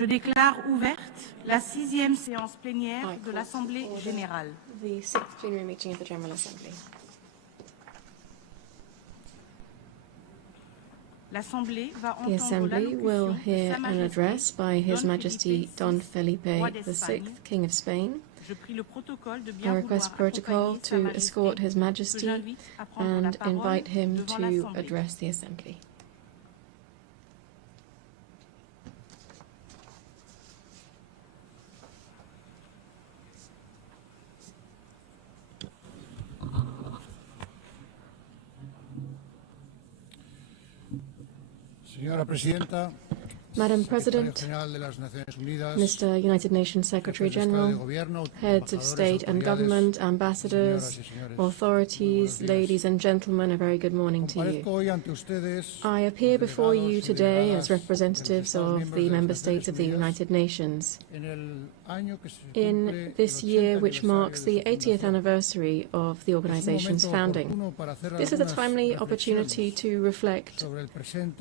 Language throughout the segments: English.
Je déclare ouverte la 6e séance plénière de l'Assemblée générale. The 6th plenary meeting of the General Assembly. The Assembly will hear an address by His Majesty Don Felipe VI, King of Spain. I request protocol to escort His Majesty and invite him to address the Assembly. Señora Presidenta, Madam President, Mr. United Nations Secretary General, heads of state and government, ambassadors, authorities, ladies and gentlemen, a very good morning to you. I appear before you today as representatives of the member states of the United Nations. In this year, which marks the 80th anniversary of the organization's founding, this is a timely opportunity to reflect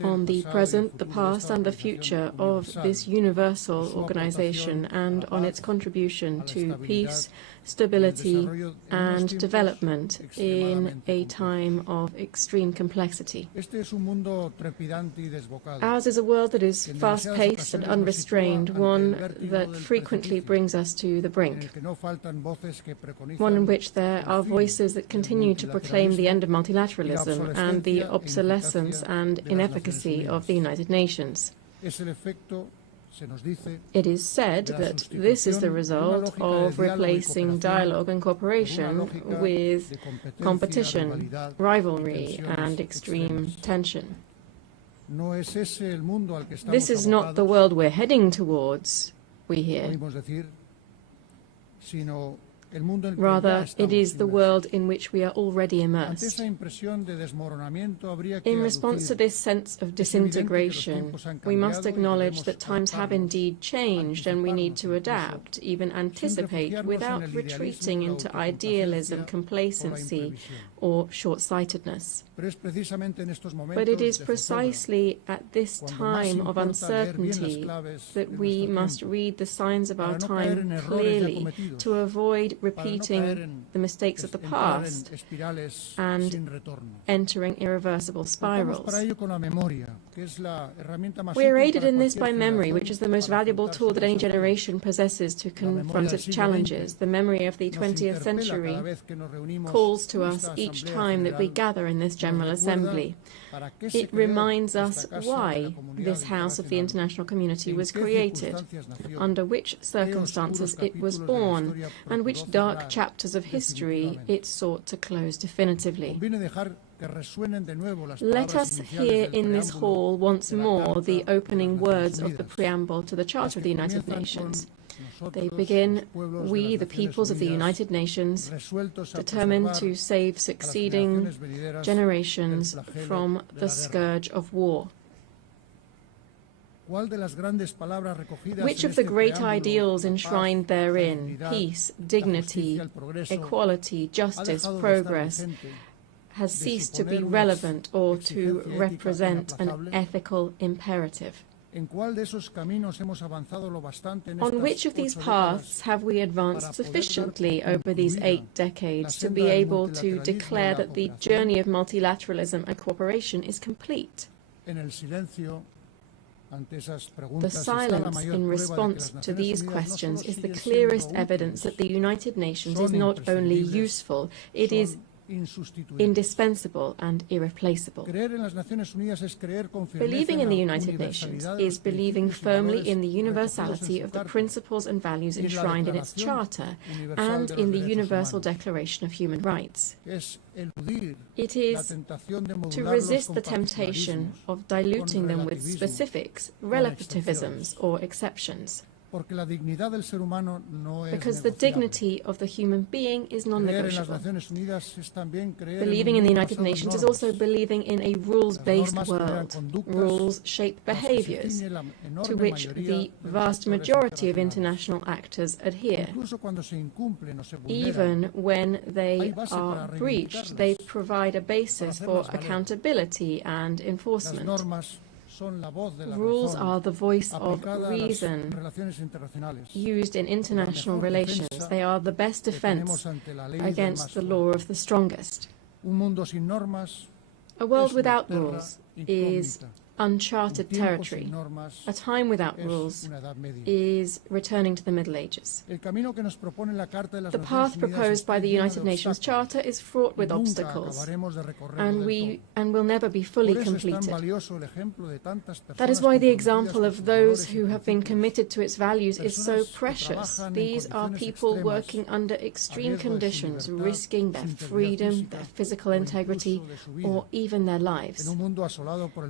on the present, the past and the future of this universal organization and on its contribution to peace, stability and development in a time of extreme complexity. Ours is a world that is fast-paced and unrestrained, one that frequently brings us to the brink, one in which there are voices that continue to proclaim the end of multilateralism and the obsolescence and inefficacy of the United Nations. It is said that this is the result of replacing dialogue and cooperation with competition, rivalry, and extreme tension. This is not the world we're heading towards, we hear. Rather, it is the world in which we are already immersed. In response to this sense of disintegration, we must acknowledge that times have indeed changed and we need to adapt, even anticipate, without retreating into idealism, complacency, or short-sightedness. But it is precisely at this time of uncertainty that we must read the signs of our time clearly to avoid repeating the mistakes of the past and entering irreversible spirals. We are aided in this by memory, which is the most valuable tool that any generation possesses to confront its challenges. The memory of the 20th century calls to us each time that we gather in this General Assembly. It reminds us why this House of the International Community was created, under which circumstances it was born, and which dark chapters of history it sought to close definitively. Let us hear in this hall once more the opening words of the preamble to the Charter of the United Nations. They begin, "We, the peoples of the United Nations, determined to save succeeding generations from the scourge of war." Which of the great ideals enshrined therein, peace, dignity, equality, justice, progress, has ceased to be relevant or to represent an ethical imperative? On which of these paths have we advanced sufficiently over these 8 decades to be able to declare that the journey of multilateralism and cooperation is complete? The silence in response to these questions is the clearest evidence that the United Nations is not only useful, it is indispensable and irreplaceable. Believing in the United Nations is believing firmly in the universality of the principles and values enshrined in its Charter and in the Universal Declaration of Human Rights. It is to resist the temptation of diluting them with specifics, relativisms, or exceptions. Because the dignity of the human being is non-negotiable. Believing in the United Nations is also believing in a rules-based world. Rules shape behaviors to which the vast majority of international actors adhere. Even when they are breached, they provide a basis for accountability and enforcement. Rules are the voice of reason used in international relations. They are the best defense against the law of the strongest. A world without rules is uncharted territory. A time without rules is returning to the Middle Ages. The path proposed by the United Nations Charter is fraught with obstacles, and will never be fully completed. That is why the example of those who have been committed to its values is so precious. These are people working under extreme conditions, risking their freedom, their physical integrity, or even their lives,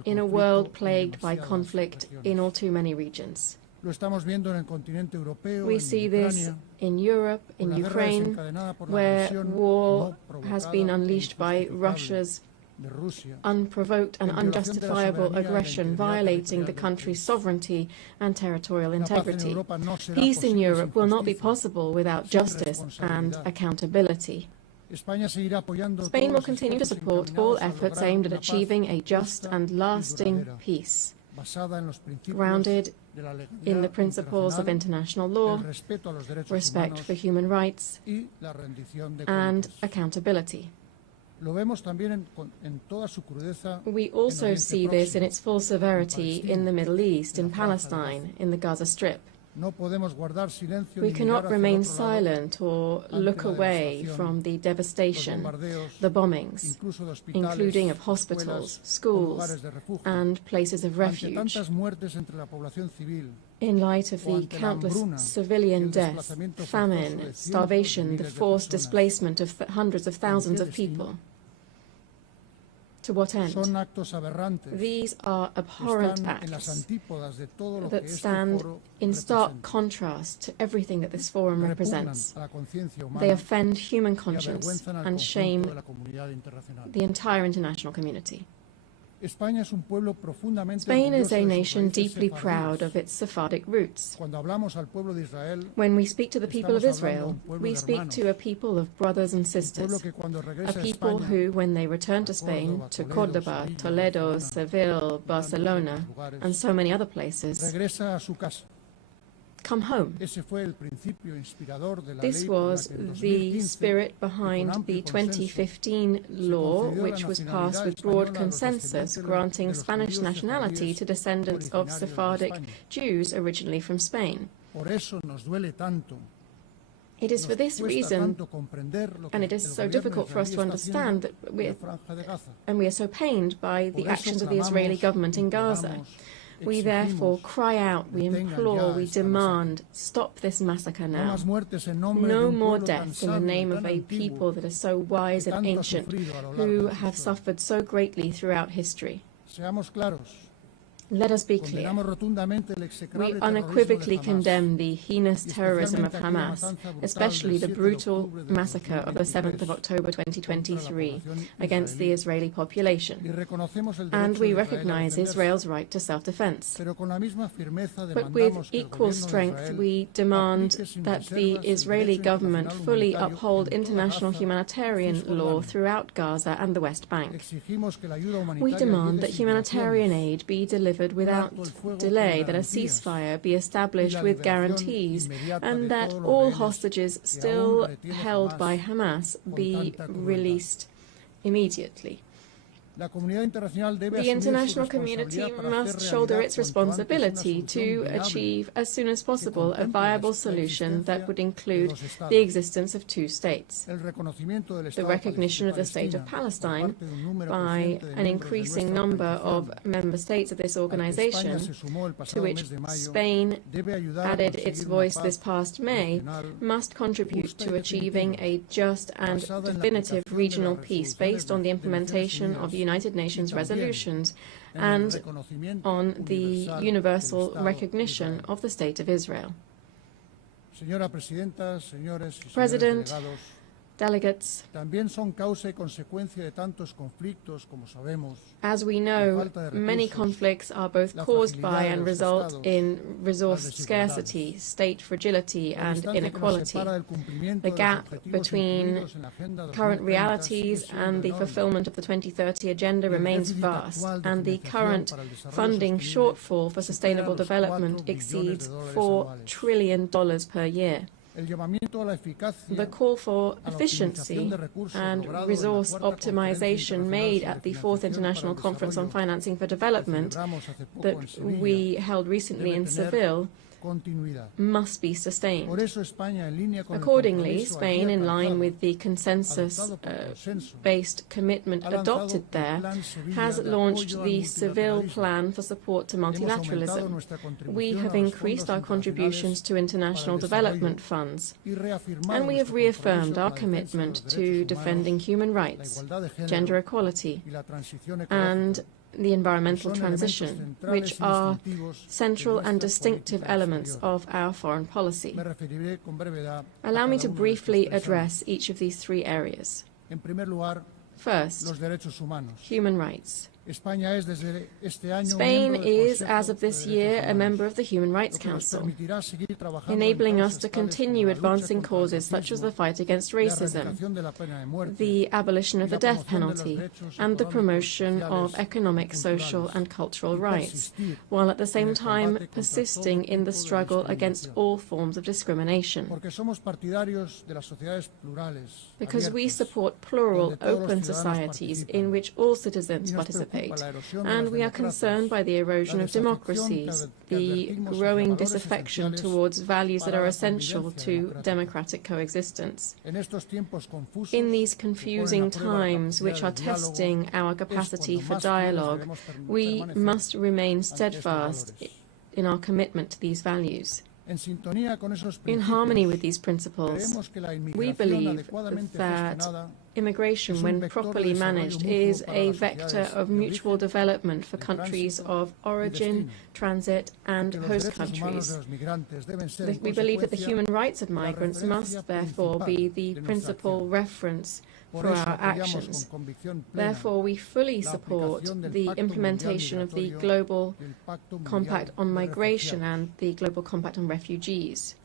in a world plagued by conflict in all too many regions. We see this in Europe, in Ukraine, where war has been unleashed by Russia's unprovoked and unjustifiable aggression, violating the country's sovereignty and territorial integrity. Peace in Europe will not be possible without justice and accountability. Spain will continue to support all efforts aimed at achieving a just and lasting peace, grounded in the principles of international law, respect for human rights, and accountability. We also see this in its full severity in the Middle East, in Palestine, in the Gaza Strip. We cannot remain silent or look away from the devastation, the bombings, including of hospitals, schools, and places of refuge. In light of the countless civilian deaths, famine, starvation, the forced displacement of hundreds of thousands of people. To what end? These are abhorrent acts that stand in stark contrast to everything that this forum represents. They offend human conscience and shame the entire international community. Spain is a nation deeply proud of its Sephardic roots. When we speak to the people of Israel, we speak to a people of brothers and sisters, a people who, when they return to Spain, to Cordoba, Toledo, Seville, Barcelona, and so many other places, come home. This was the spirit behind the 2015 law, which was passed with broad consensus, granting Spanish nationality to descendants of Sephardic Jews originally from Spain. It is for this reason, and it is so difficult for us to understand, that we are so pained by the actions of the Israeli government in Gaza. We therefore cry out, we implore, we demand, stop this massacre now. No more deaths in the name of a people that are so wise and ancient, who have suffered so greatly throughout history. Let us be clear. We unequivocally condemn the heinous terrorism of Hamas, especially the brutal massacre of the 7th of October 2023 against the Israeli population. And we recognize Israel's right to self-defense. But with equal strength, we demand that the Israeli government fully uphold international humanitarian law throughout Gaza and the West Bank. We demand that humanitarian aid be delivered without delay, that a ceasefire be established with guarantees, and that all hostages still held by Hamas be released immediately. The international community must shoulder its responsibility to achieve as soon as possible a viable solution that would include the existence of two states. The recognition of the State of Palestine by an increasing number of member states of this organization, to which Spain added its voice this past May, must contribute to achieving a just and definitive regional peace based on the implementation of United Nations resolutions and on the universal recognition of the State of Israel. President, Delegates, as we know, many conflicts are both caused by and result in resource scarcity, state fragility, and inequality. The gap between current realities and the fulfillment of the 2030 Agenda remains vast, and the current funding shortfall for sustainable development exceeds $4 trillion per year. The call for efficiency and resource optimization made at the 4th International Conference on Financing for Development that we held recently in Seville must be sustained. Accordingly, Spain, in line with the consensus-based commitment adopted there, has launched the Seville Plan for Support to Multilateralism. We have increased our contributions to international development funds, and we have reaffirmed our commitment to defending human rights, gender equality, and the environmental transition, which are central and distinctive elements of our foreign policy. Allow me to briefly address each of these three areas. First, human rights. Spain is, as of this year, a member of the Human Rights Council, enabling us to continue advancing causes such as the fight against racism, the abolition of the death penalty, and the promotion of economic, social, and cultural rights, while at the same time persisting in the struggle against all forms of discrimination. Because we support plural, open societies in which all citizens participate, and we are concerned by the erosion of democracies, the growing disaffection towards values that are essential to democratic coexistence. In these confusing times, which are testing our capacity for dialogue, we must remain steadfast in our commitment to these values. In harmony with these principles, we believe that immigration, when properly managed, is a vector of mutual development for countries of origin, transit, and host countries. We believe that the human rights of migrants must therefore be the principal reference for our actions. Therefore, we fully support the implementation of the Global Compact on Migration and the Global Compact on Refugees.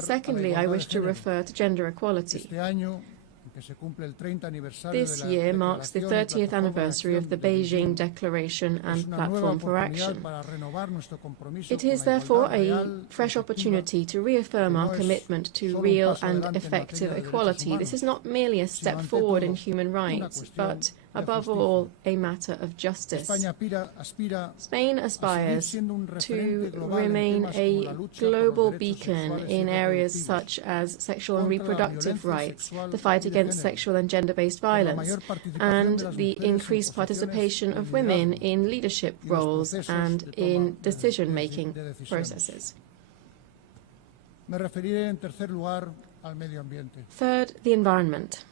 Secondly, I wish to refer to gender equality. This year marks the 30th anniversary of the Beijing Declaration and Platform for Action. It is therefore a fresh opportunity to reaffirm our commitment to real and effective equality. This is not merely a step forward in human rights, but above all, a matter of justice. Spain aspires to remain a global beacon in areas such as sexual and reproductive rights, the fight against sexual and gender-based violence, and the increased participation of women in leadership roles and in decision-making processes. Third, the environment.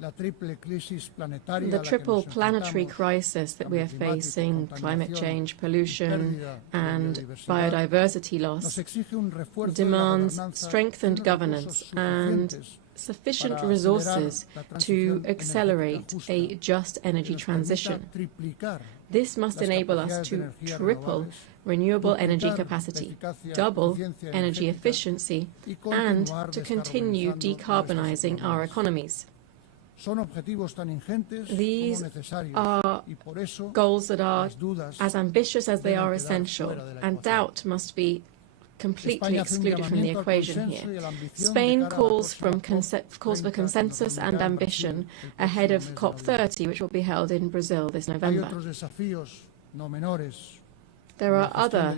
The triple planetary crisis that we are facing, climate change, pollution, and biodiversity loss, demands strengthened governance and sufficient resources to accelerate a just energy transition. This must enable us to triple renewable energy capacity, double energy efficiency, and to continue decarbonizing our economies. These are goals that are as ambitious as they are essential, and doubt must be completely excluded from the equation here. Spain calls for consensus and ambition ahead of COP30, which will be held in Brazil this November. There are other,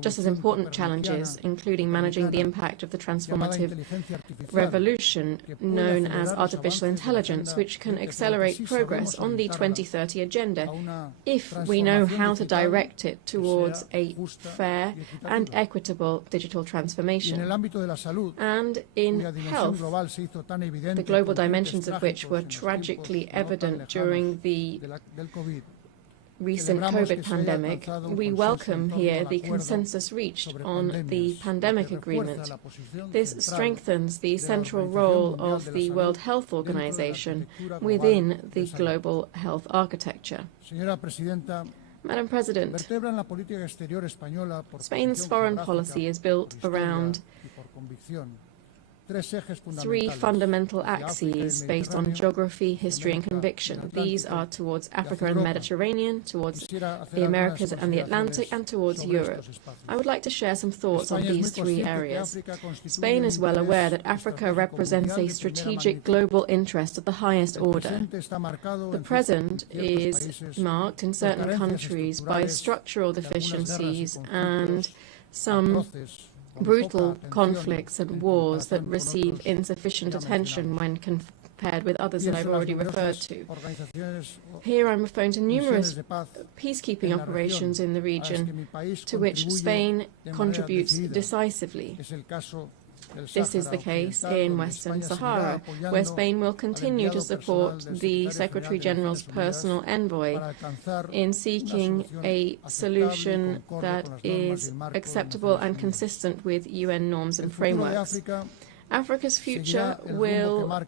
just as important challenges, including managing the impact of the transformative revolution known as artificial intelligence, which can accelerate progress on the 2030 agenda if we know how to direct it towards a fair and equitable digital transformation. And in health, the global dimensions of which were tragically evident during the recent COVID pandemic, we welcome here the consensus reached on the pandemic agreement. This strengthens the central role of the World Health Organization within the global health architecture. Madam President, Spain's foreign policy is built around three fundamental axes based on geography, history and conviction. These are towards Africa and the Mediterranean, towards the Americas and the Atlantic, and towards Europe. I would like to share some thoughts on these three areas. Spain is well aware that Africa represents a strategic global interest of the highest order. The present is marked in certain countries by structural deficiencies and some brutal conflicts and wars that receive insufficient attention when compared with others that I've already referred to. Here I'm referring to numerous peacekeeping operations in the region to which Spain contributes decisively. This is the case in Western Sahara, where Spain will continue to support the Secretary General's personal envoy in seeking a solution that is acceptable and consistent with UN norms and frameworks. Africa's future will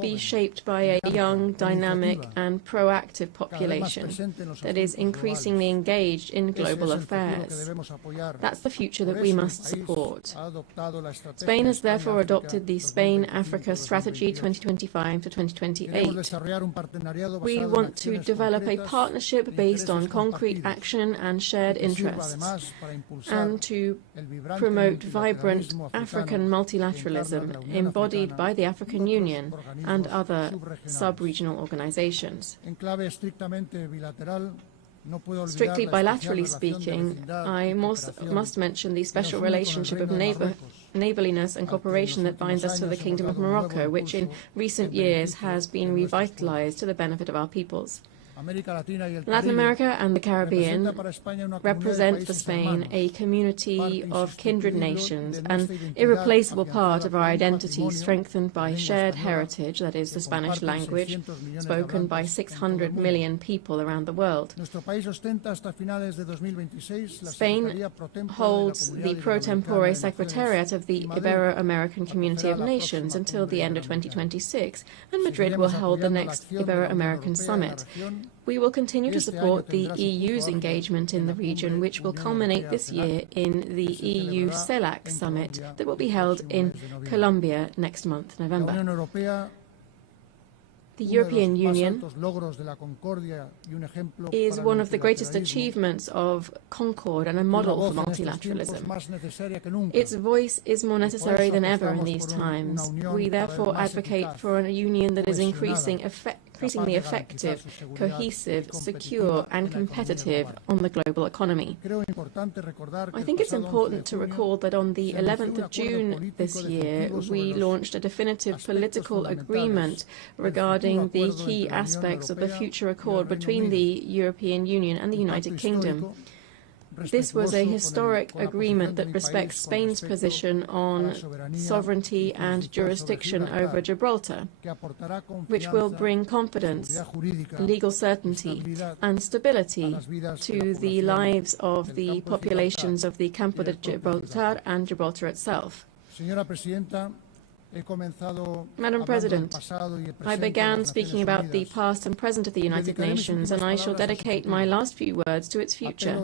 be shaped by a young, dynamic and proactive population that is increasingly engaged in global affairs. That's the future that we must support. Spain has therefore adopted the Spain-Africa Strategy 2025 to 2028. We want to develop a partnership based on concrete action and shared interests, and to promote vibrant African multilateralism embodied by the African Union and other sub-regional organizations. Strictly bilaterally speaking, I must mention the special relationship of neighbourliness and cooperation that binds us to the Kingdom of Morocco, which in recent years has been revitalized to the benefit of our peoples. Latin America and the Caribbean represent for Spain a community of kindred nations, an irreplaceable part of our identity strengthened by shared heritage, that is the Spanish language, spoken by 600 million people around the world. Spain holds the pro tempore secretariat of the Ibero-American Community of Nations until the end of 2026, and Madrid will hold the next Ibero-American Summit. We will continue to support the EU's engagement in the region, which will culminate this year in the EU CELAC summit that will be held in Colombia next month, November. The European Union is one of the greatest achievements of concord and a model for multilateralism. Its voice is more necessary than ever in these times. We therefore advocate for a union that is increasingly effective, cohesive, secure and competitive on the global economy. I think it's important to recall that on the 11th of June this year, we launched a definitive political agreement regarding the key aspects of the future accord between the European Union and the United Kingdom. This was a historic agreement that respects Spain's position on sovereignty and jurisdiction over Gibraltar, which will bring confidence, legal certainty and stability to the lives of the populations of the Campo de Gibraltar and Gibraltar itself. Madam President, I began speaking about the past and present of the United Nations, and I shall dedicate my last few words to its future.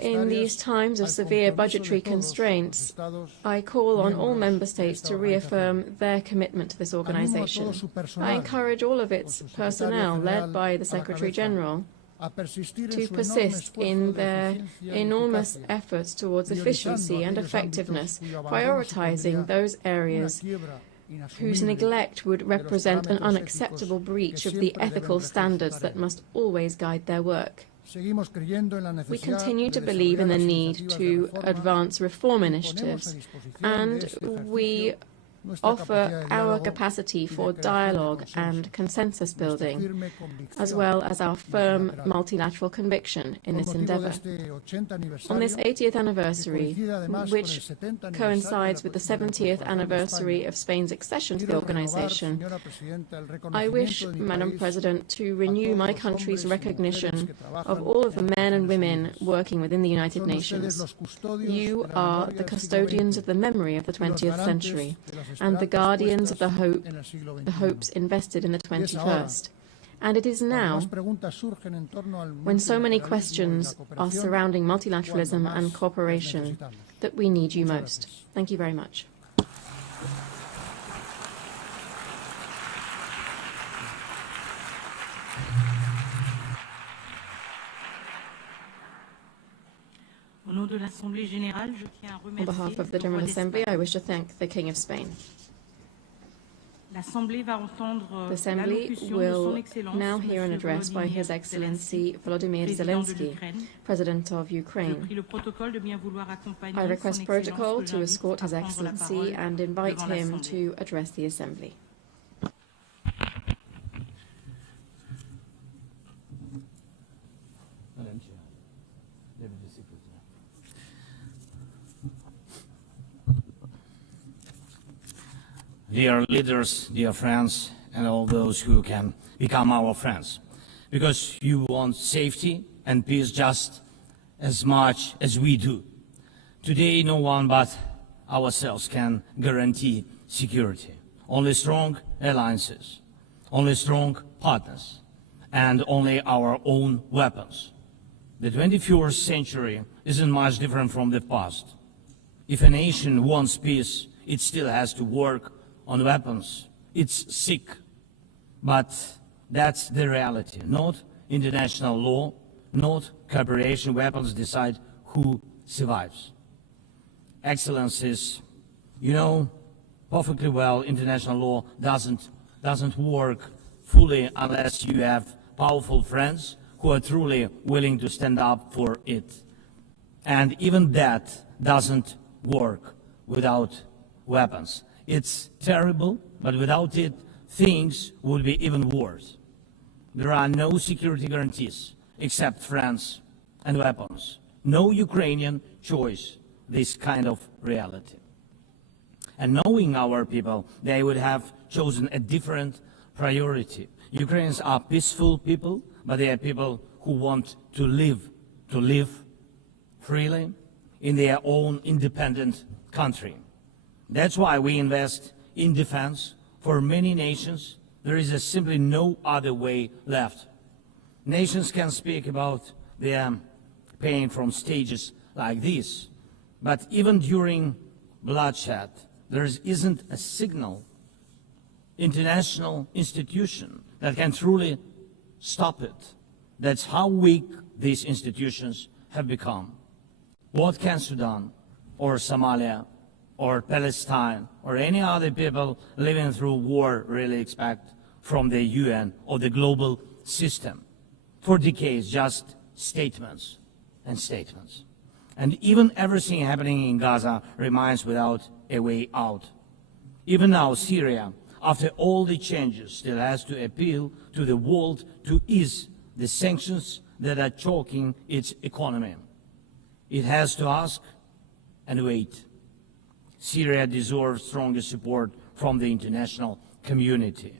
In these times of severe budgetary constraints, I call on all member states to reaffirm their commitment to this organization. I encourage all of its personnel, led by the Secretary General, to persist in their enormous efforts towards efficiency and effectiveness, prioritizing those areas whose neglect would represent an unacceptable breach of the ethical standards that must always guide their work. We continue to believe in the need to advance reform initiatives, and we offer our capacity for dialogue and consensus building, as well as our firm multilateral conviction in this endeavour. On this 80th anniversary, which coincides with the 70th anniversary of Spain's accession to the organisation, I wish, Madam President, to renew my country's recognition of all of the men and women working within the United Nations. You are the custodians of the memory of the 20th century and the guardians of the hopes invested in the 21st. And it is now, when so many questions are surrounding multilateralism and cooperation, that we need you most. Thank you very much. On behalf of the General Assembly, I wish to thank the King of Spain. The Assembly will now hear an address by His Excellency Volodymyr Zelensky, President of Ukraine. I request protocol to escort His Excellency and invite him to address the Assembly. Dear leaders, dear friends, and all those who can become our friends, because you want safety and peace just as much as we do. Today, no one but ourselves can guarantee security. Only strong alliances, only strong partners, and only our own weapons. The 21st century isn't much different from the past. If a nation wants peace, it still has to work on weapons. It's sick, but that's the reality. Not international law, not cooperation. Weapons decide who survives. Excellencies, you know perfectly well international law doesn't work fully unless you have powerful friends who are truly willing to stand up for it. And even that doesn't work without weapons. It's terrible, but without it, things would be even worse. There are no security guarantees except friends and weapons. No Ukrainian choice this kind of reality. And knowing our people, they would have chosen a different priority. Ukrainians are peaceful people, but they are people who want to live freely in their own independent country. That's why we invest in defense. For many nations, there is simply no other way left. Nations can speak about their pain from stages like this, but even during bloodshed, there isn't a single international institution that can truly stop it. That's how weak these institutions have become. What can Sudan or Somalia or Palestine, or any other people living through war really expect from the UN or the global system? For decades, just statements and statements. And even everything happening in Gaza remains without a way out. Even now, Syria, after all the changes, still has to appeal to the world to ease the sanctions that are choking its economy. It has to ask and wait. Syria deserves stronger support from the international community.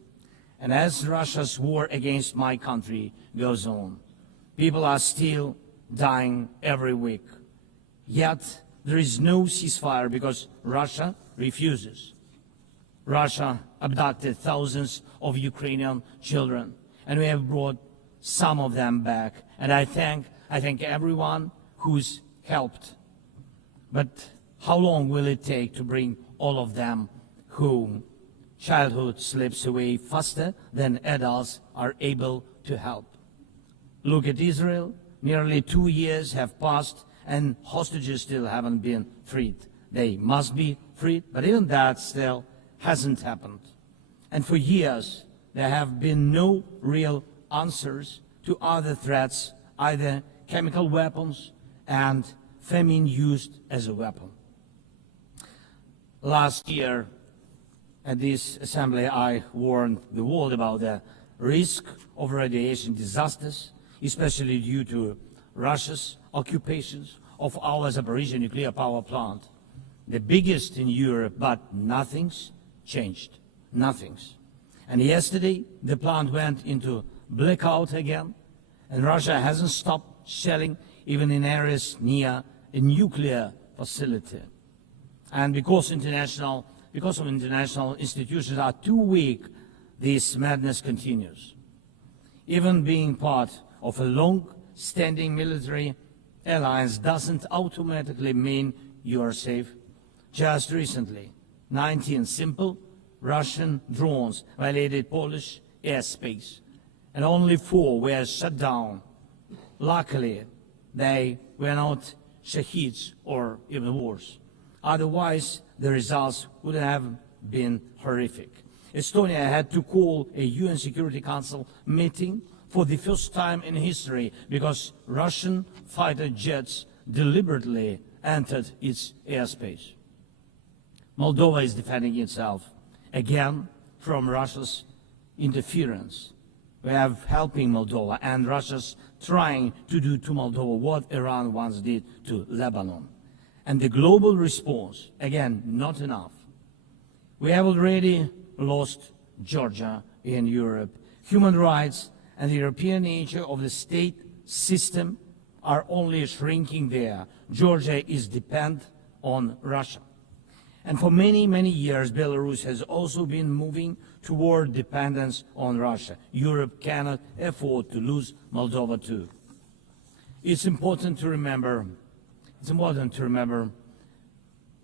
And as Russia's war against my country goes on, people are still dying every week. Yet there is no ceasefire because Russia refuses. Russia abducted thousands of Ukrainian children, and we have brought some of them back. And I thank everyone who's helped. But how long will it take to bring all of them home? Childhood slips away faster than adults are able to help. Look at Israel. Nearly 2 years have passed and hostages still haven't been freed. They must be freed, but even that still hasn't happened. And for years, there have been no real answers to other threats, either chemical weapons and famine used as a weapon. Last year, At this assembly, I warned the world about the risk of radiation disasters, especially due to Russia's occupations of our Zaporizhzhia nuclear power plant, the biggest in Europe, but nothing's changed. Nothing's. And yesterday, the plant went into blackout again, and Russia hasn't stopped shelling even in areas near a nuclear facility. And because of international institutions are too weak, this madness continues. Even being part of a long-standing military alliance doesn't automatically mean you are safe. Just recently, 19 simple Russian drones violated Polish airspace, and only 4 were shut down. Luckily, they were not shaheeds or even worse. Otherwise, the results would have been horrific. Estonia had to call a UN Security Council meeting for the first time in history because Russian fighter jets deliberately entered its airspace. Moldova is defending itself again from Russia's interference. We have helping Moldova, and Russia's trying to do to Moldova what Iran once did to Lebanon. And the global response, again, not enough. We have already lost Georgia in Europe. Human rights and the European nature of the state system are only shrinking there. Georgia is dependent on Russia. And for many, many years, Belarus has also been moving toward dependence on Russia. Europe cannot afford to lose Moldova too. It's important to remember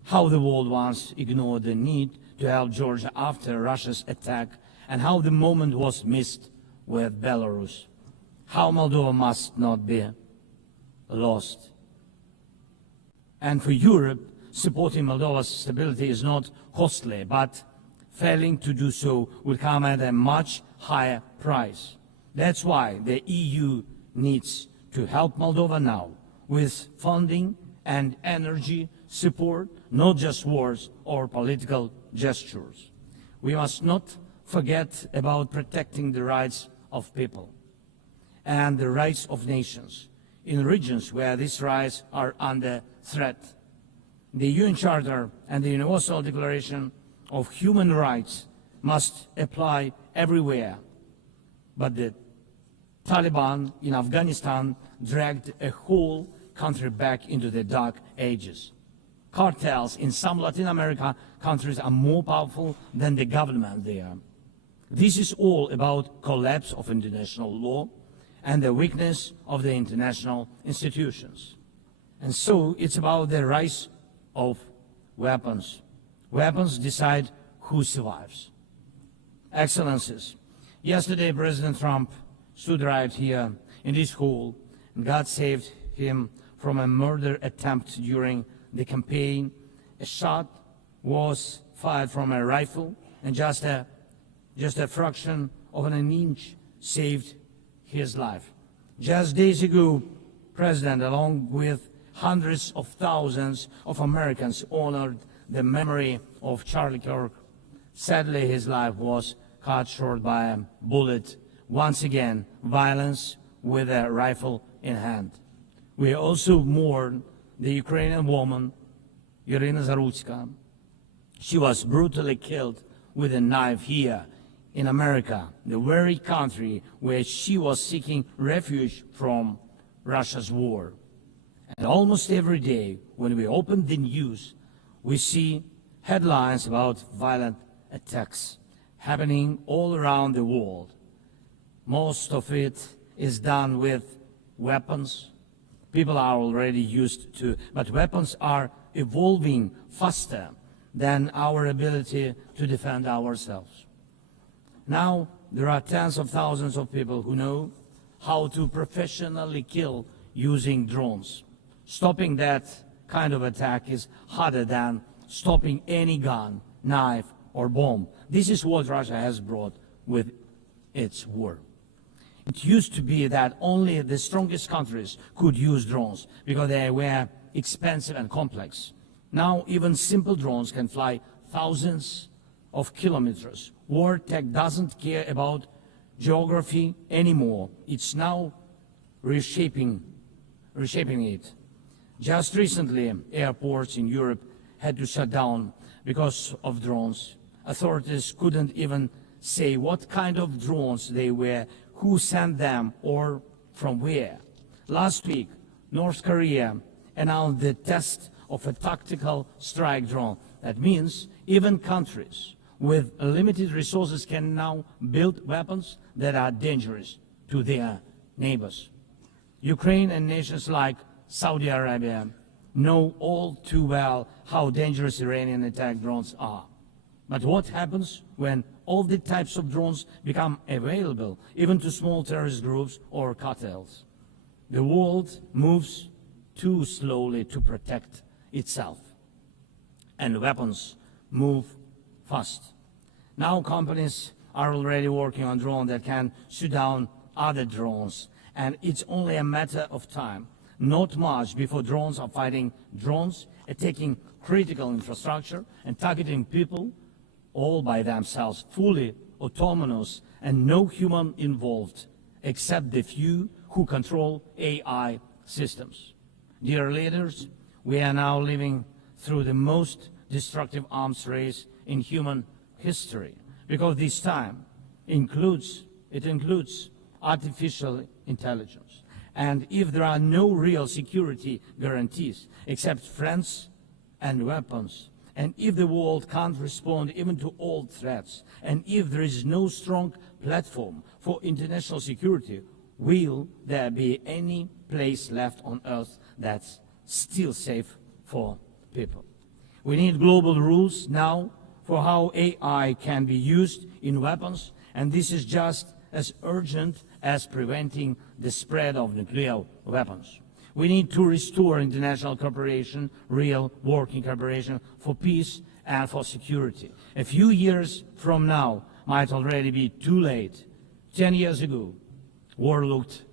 how the world once ignored the need to help Georgia after Russia's attack, and how the moment was missed with Belarus. How Moldova must not be lost. And for Europe, supporting Moldova's stability is not costly, but failing to do so will come at a much higher price. That's why the EU needs to help Moldova now with funding and energy support, not just words or political gestures. We must not forget about protecting the rights of people and the rights of nations in regions where these rights are under threat. The UN Charter and the Universal Declaration of Human Rights must apply everywhere. But the Taliban in Afghanistan dragged a whole country back into the dark ages. Cartels in some Latin America countries are more powerful than the government there. This is all about collapse of international law and the weakness of the international institutions. And so it's about the rise of weapons. Weapons decide who survives. Excellencies, yesterday President Trump stood right here in this hall, and God saved him from a murder attempt during the campaign. A shot was fired from a rifle, and just a fraction of an inch saved his life. Just days ago, President, along with hundreds of thousands of Americans, honored the memory of Charlie Kirk. Sadly, his life was cut short by a bullet. Once again, violence with a rifle in hand. We also mourn the Ukrainian woman, Irina Zarutska. She was brutally killed with a knife here in America, the very country where she was seeking refuge from Russia's war. And almost every day, when we open the news, we see headlines about violent attacks happening all around the world. Most of it is done with weapons. People are already used to, but weapons are evolving faster than our ability to defend ourselves. Now, there are tens of thousands of people who know how to professionally kill using drones. Stopping that kind of attack is harder than stopping any gun, knife, or bomb. This is what Russia has brought with its war. It used to be that only the strongest countries could use drones because they were expensive and complex. Now even simple drones can fly thousands of kilometers. War tech doesn't care about geography anymore. It's now reshaping it. Just recently, airports in Europe had to shut down because of drones. Authorities couldn't even say what kind of drones they were, who sent them, or from where. Last week, North Korea announced the test of a tactical strike drone. That means even countries with limited resources can now build weapons that are dangerous to their neighbors. Ukraine and nations like Saudi Arabia know all too well how dangerous Iranian attack drones are. But what happens when all the types of drones become available, even to small terrorist groups or cartels? The world moves too slowly to protect itself, and weapons move fast. Now companies are already working on drones that can shoot down other drones, and it's only a matter of time, not much, before drones are fighting drones, attacking critical infrastructure and targeting people all by themselves, fully autonomous and no human involved, except the few who control AI systems. Dear leaders, we are now living through the most destructive arms race in human history, because this time includes artificial intelligence. And if there are no real security guarantees except friends and weapons, and if the world can't respond even to old threats, and if there is no strong platform for international security, will there be any place left on Earth that's still safe for people? We need global rules now for how AI can be used in weapons, and this is just as urgent as preventing the spread of nuclear weapons. We need to restore international cooperation, real working cooperation for peace and for security. A few years from now might already be too late. 10 years ago, war looked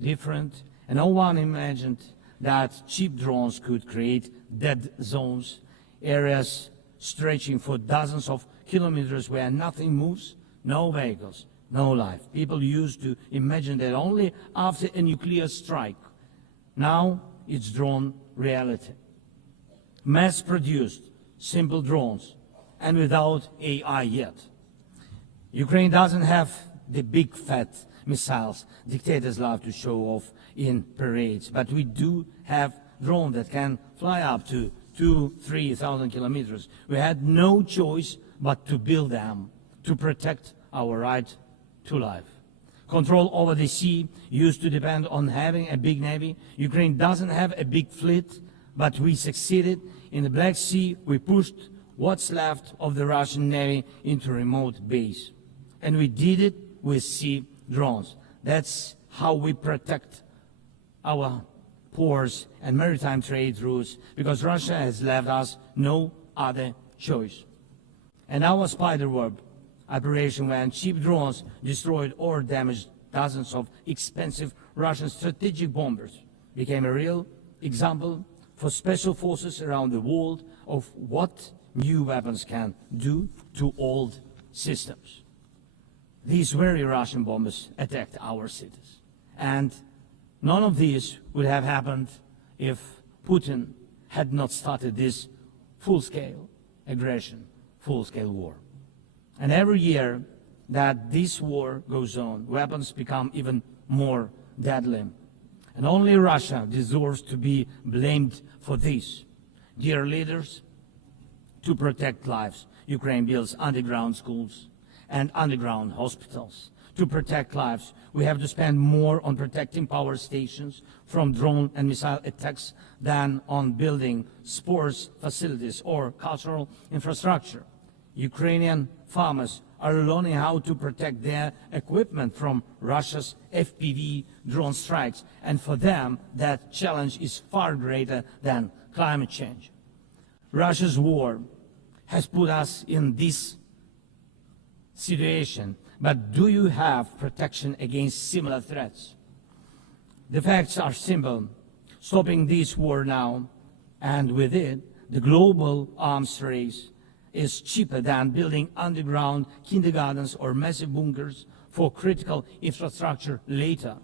different, and no one imagined that cheap drones could create dead zones, areas stretching for dozens of kilometers where nothing moves, no vehicles, no life. People used to imagine that only after a nuclear strike. Now it's drawn reality. Mass-produced, simple drones, and without AI yet. Ukraine doesn't have the big fat missiles dictators love to show off in parades, but we do have drones that can fly up to 2,000–3,000 kilometers. We had no choice but to build them to protect our right to life. Control over the sea used to depend on having a big navy. Ukraine doesn't have a big fleet, but we succeeded. In the Black Sea, we pushed what's left of the Russian navy into remote base. And we did it with sea drones. That's how we protect our ports and maritime trade routes, because Russia has left us no other choice. And our spiderweb operation, when cheap drones destroyed or damaged dozens of expensive Russian strategic bombers, became a real example for special forces around the world of what new weapons can do to old systems. These very Russian bombers attacked our cities. And none of this would have happened if Putin had not started this full-scale aggression, full-scale war. And every year that this war goes on, weapons become even more deadly. And only Russia deserves to be blamed for this. Dear leaders, to protect lives, Ukraine builds underground schools and underground hospitals. To protect lives, we have to spend more on protecting power stations from drone and missile attacks than on building sports facilities or cultural infrastructure. Ukrainian farmers are learning how to protect their equipment from Russia's FPV drone strikes, and for them that challenge is far greater than climate change. Russia's war has put us in this situation, but do you have protection against similar threats? The facts are simple. Stopping this war now, and with it, the global arms race, is cheaper than building underground kindergartens or massive bunkers for critical infrastructure later.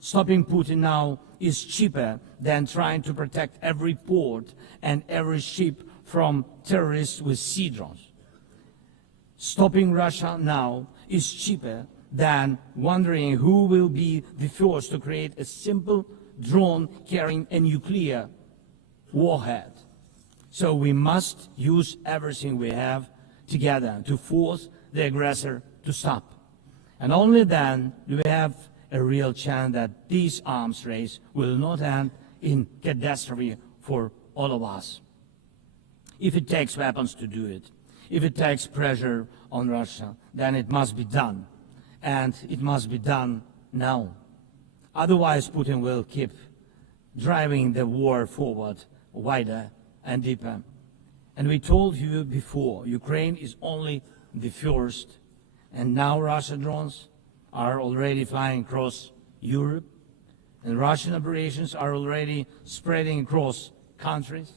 Stopping Putin now is cheaper than trying to protect every port and every ship from terrorists with sea drones. Stopping Russia now is cheaper than wondering who will be the first to create a simple drone carrying a nuclear warhead. So we must use everything we have together to force the aggressor to stop. And only then do we have a real chance that this arms race will not end in catastrophe for all of us. If it takes weapons to do it, if it takes pressure on Russia, then it must be done. And it must be done now. Otherwise, Putin will keep driving the war forward wider and deeper. And we told you before, Ukraine is only the first, and now Russian drones are already flying across Europe, and Russian operations are already spreading across countries,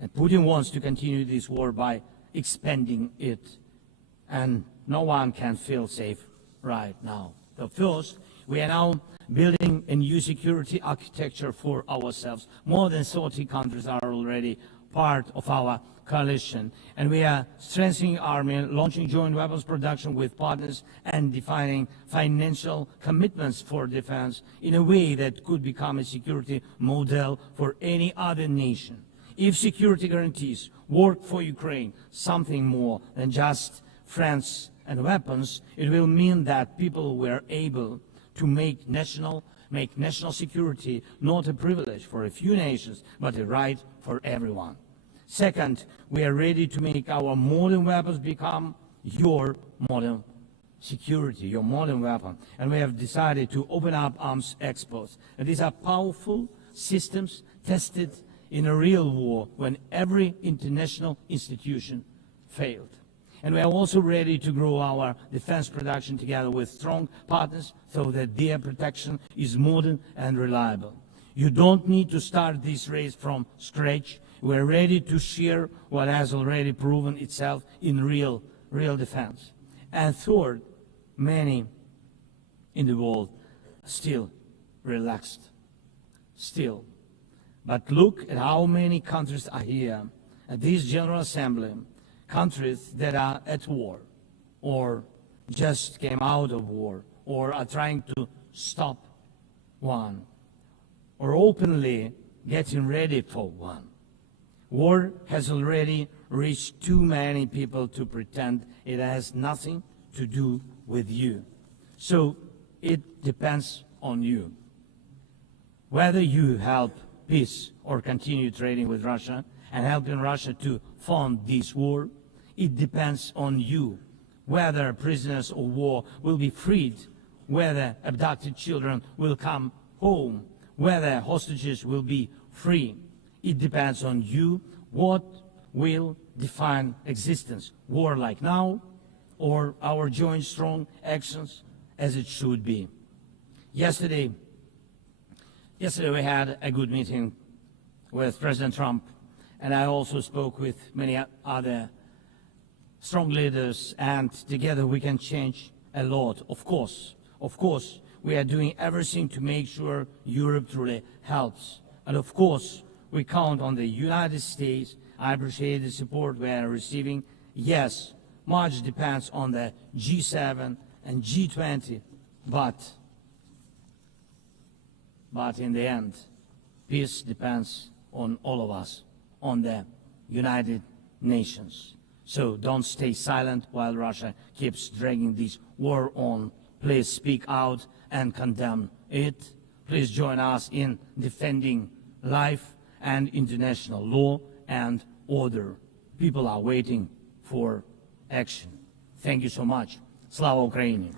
and Putin wants to continue this war by expanding it, and no one can feel safe right now. So first, we are now building a new security architecture for ourselves. More than 30 countries are already part of our coalition, and we are strengthening army, launching joint weapons production with partners, and defining financial commitments for defense in a way that could become a security model for any other nation. If security guarantees work for Ukraine, something more than just friends and weapons, it will mean that people were able to make national security not a privilege for a few nations, but a right for everyone. Second, we are ready to make our modern weapons become your modern security, your modern weapon. And we have decided to open up arms exports. And these are powerful systems tested in a real war when every international institution failed. And we are also ready to grow our defense production together with strong partners so that their protection is modern and reliable. You don't need to start this race from scratch. We are ready to share what has already proven itself in real defense. And third, many in the world are still relaxed. Still. But look at how many countries are here at this General Assembly, countries that are at war, or just came out of war, or are trying to stop one, or openly getting ready for one. War has already reached too many people to pretend it has nothing to do with you. So it depends on you. Whether you help peace or continue trading with Russia and helping Russia to fund this war, it depends on you. Whether prisoners of war will be freed, whether abducted children will come home, whether hostages will be free. It depends on you. What will define existence? War like now, or our joint strong actions as it should be? Yesterday we had a good meeting with President Trump, and I also spoke with many other strong leaders, and together we can change a lot. Of course, we are doing everything to make sure Europe truly helps. And of course, we count on the United States. I appreciate the support we are receiving. Yes, much depends on the G7 and G20, but in the end, peace depends on all of us, on the United Nations. So don't stay silent while Russia keeps dragging this war on. Please speak out and condemn it. Please join us in defending life and international law and order. People are waiting for action. Thank you so much. Slava Ukraini.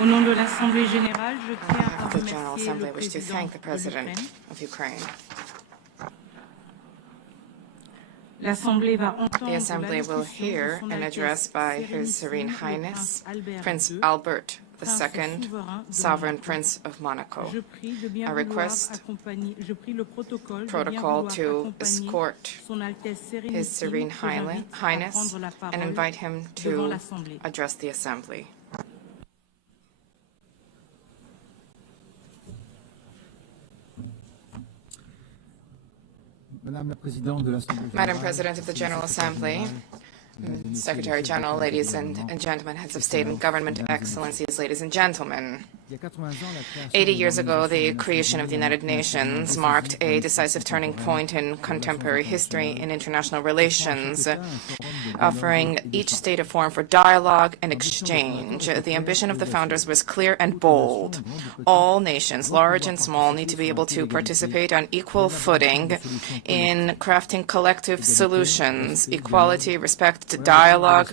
Au nom de l'Assemblée générale, je tiens à The General remercier Assembly le wishes to thank the président de President l'Ukraine. of Ukraine. The Assembly will hear an address by His Serene Highness, Prince Albert II, Sovereign Prince of Monaco. I request protocol to escort His Serene Highness and invite him to address the Assembly. Madam President of the General Assembly, Secretary General, ladies and gentlemen, heads of state and government, excellencies, ladies and gentlemen. 80 years ago, the creation of the United Nations marked a decisive turning point in contemporary history in international relations, offering each state a forum for dialogue and exchange. The ambition of the founders was clear and bold. All nations, large and small, need to be able to participate on equal footing in crafting collective solutions, equality, respect, dialogue.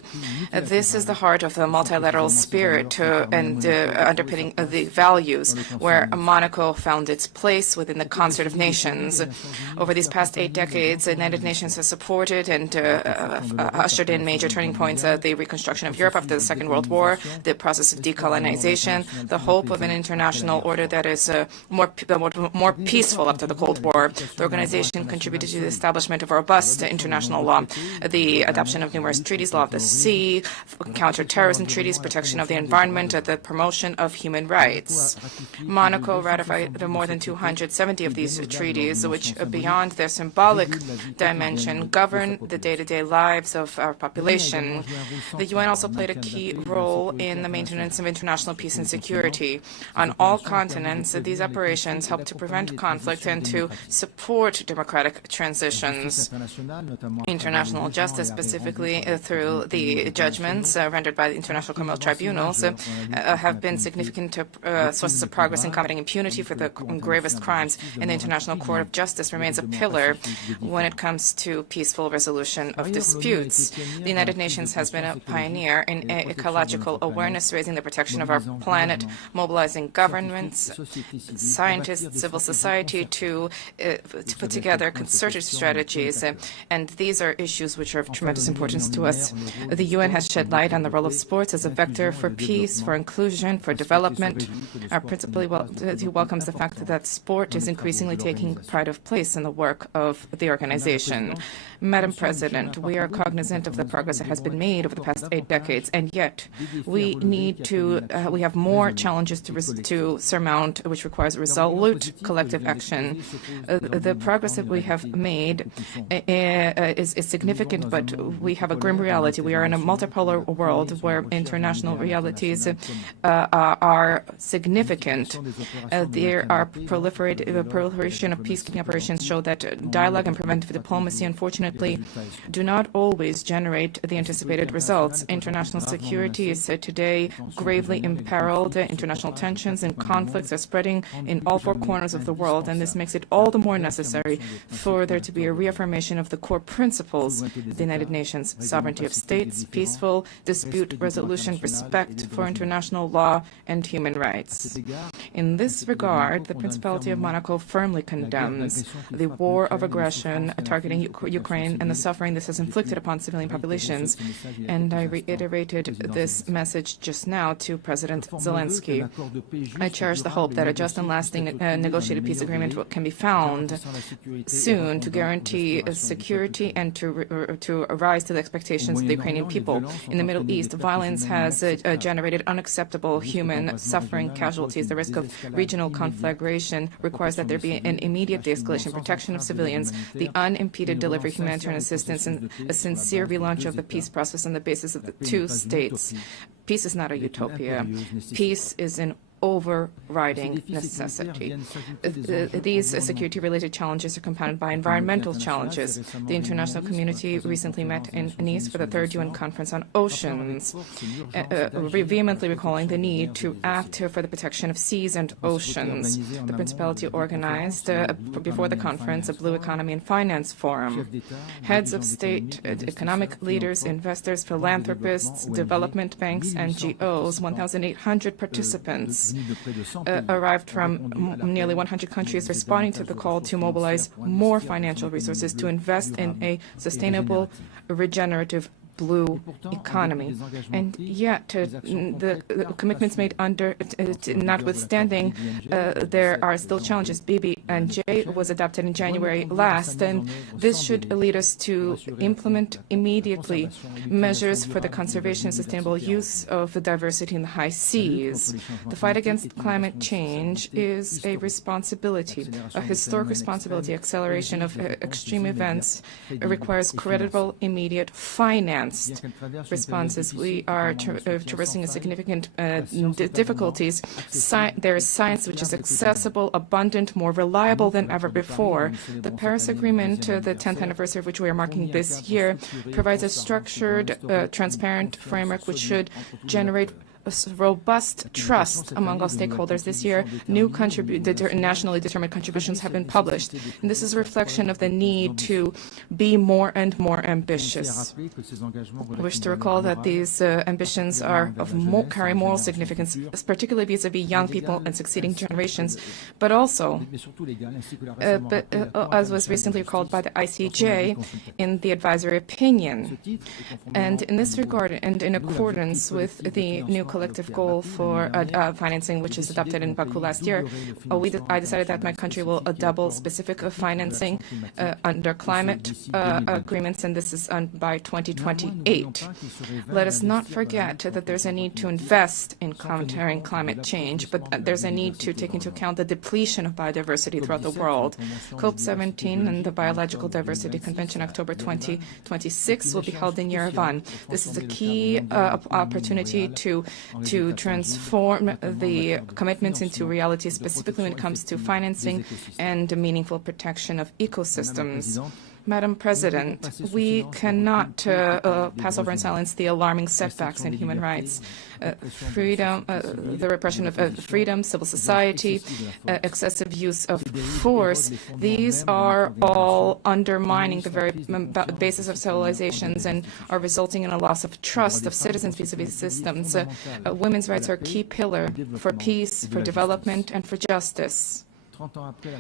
This is the heart of the multilateral spirit and underpinning the values where Monaco found its place within the concert of nations. Over these past 8 decades, the United Nations has supported and ushered in major turning points: the reconstruction of Europe after the Second World War, the process of decolonization, the hope of an international order that is more peaceful after the Cold War. The organization contributed to the establishment of a robust international law, the adoption of numerous treaties, law of the sea, counter-terrorism treaties, protection of the environment, the promotion of human rights. Monaco ratified more than 270 of these treaties, which, beyond their symbolic dimension, govern the day-to-day lives of our population. The UN also played a key role in the maintenance of international peace and security. On all continents, these operations help to prevent conflict and to support democratic transitions. International justice, specifically through the judgments rendered by the International Criminal Tribunals, have been significant sources of progress in combating impunity for the gravest crimes, and the International Court of Justice remains a pillar when it comes to peaceful resolution of disputes. The United Nations has been a pioneer in ecological awareness, raising the protection of our planet, mobilizing governments, scientists, civil society to put together concerted strategies, and these are issues which are of tremendous importance to us. The UN has shed light on the role of sports as a vector for peace, for inclusion, for development. Our principally welcomes the fact that sport is increasingly taking pride of place in the work of the organization. Madam President, we are cognizant of the progress that has been made over the past 8 decades, and yet we have more challenges to surmount, which requires resolute collective action. The progress that we have made is significant, but we have a grim reality. We are in a multipolar world where international realities are significant. There are proliferation of peacekeeping operations show that dialogue and preventive diplomacy, unfortunately, do not always generate the anticipated results. International security is today gravely imperiled. International tensions and conflicts are spreading in all 4 corners of the world, and this makes it all the more necessary for there to be a reaffirmation of the core principles of the United Nations: sovereignty of states, peaceful dispute resolution, respect for international law, and human rights. In this regard, the Principality of Monaco firmly condemns the war of aggression targeting Ukraine and the suffering this has inflicted upon civilian populations, and I reiterated this message just now to President Zelensky. I cherish the hope that a just and lasting negotiated peace agreement can be found soon to guarantee security and to rise to the expectations of the Ukrainian people. In the Middle East, violence has generated unacceptable human suffering, casualties. The risk of regional conflagration requires that there be an immediate de-escalation, protection of civilians, the unimpeded delivery of humanitarian assistance, and a sincere relaunch of the peace process on the basis of the 2 states. Peace is not a utopia. Peace is an overriding necessity. These security-related challenges are compounded by environmental challenges. The international community recently met in Nice for the 3rd UN Conference on Oceans, vehemently recalling the need to act for the protection of seas and oceans. The Principality organized, before the conference, a Blue Economy and Finance Forum. Heads of state, economic leaders, investors, philanthropists, development banks, NGOs, 1,800 participants has arrived from nearly 100 countries responding to the call to mobilize more financial resources to invest in a sustainable, regenerative blue economy. And yet, the commitments made under, notwithstanding, there are still challenges. BBNJ was adopted in January last, and this should lead us to implement immediately measures for the conservation and sustainable use of the diversity in the high seas. The fight against climate change is a responsibility, a historic responsibility. Acceleration of extreme events requires credible, immediate finance responses. We are traversing a significant difficulties. There is science which is accessible, abundant, more reliable than ever before. The Paris Agreement, the 10th anniversary of which we are marking this year, provides a structured, transparent framework which should generate a robust trust among all stakeholders. This year, new nationally determined contributions have been published, and this is a reflection of the need to be more and more ambitious. I wish to recall that these ambitions are of carry moral significance, particularly vis-à-vis young people and succeeding generations, but also, as was recently recalled by the ICJ in the advisory opinion. And in this regard, and in accordance with the new collective goal for financing, which was adopted in Baku last year, I decided that my country will double specific financing under climate agreements, and this is by 2028. Let us not forget that there's a need to invest in countering climate change, but there's a need to take into account the depletion of biodiversity throughout the world. COP17 and the Biological Diversity Convention, October 2026, will be held in Yerevan. This is a key opportunity to transform the commitments into reality, specifically when it comes to financing and meaningful protection of ecosystems. Madam President, we cannot pass over in silence the alarming setbacks in human rights. Freedom, the repression of freedom, civil society, excessive use of force, these are all undermining the very basis of civilizations and are resulting in a loss of trust of citizens vis-à-vis systems. Women's rights are a key pillar for peace, for development, and for justice.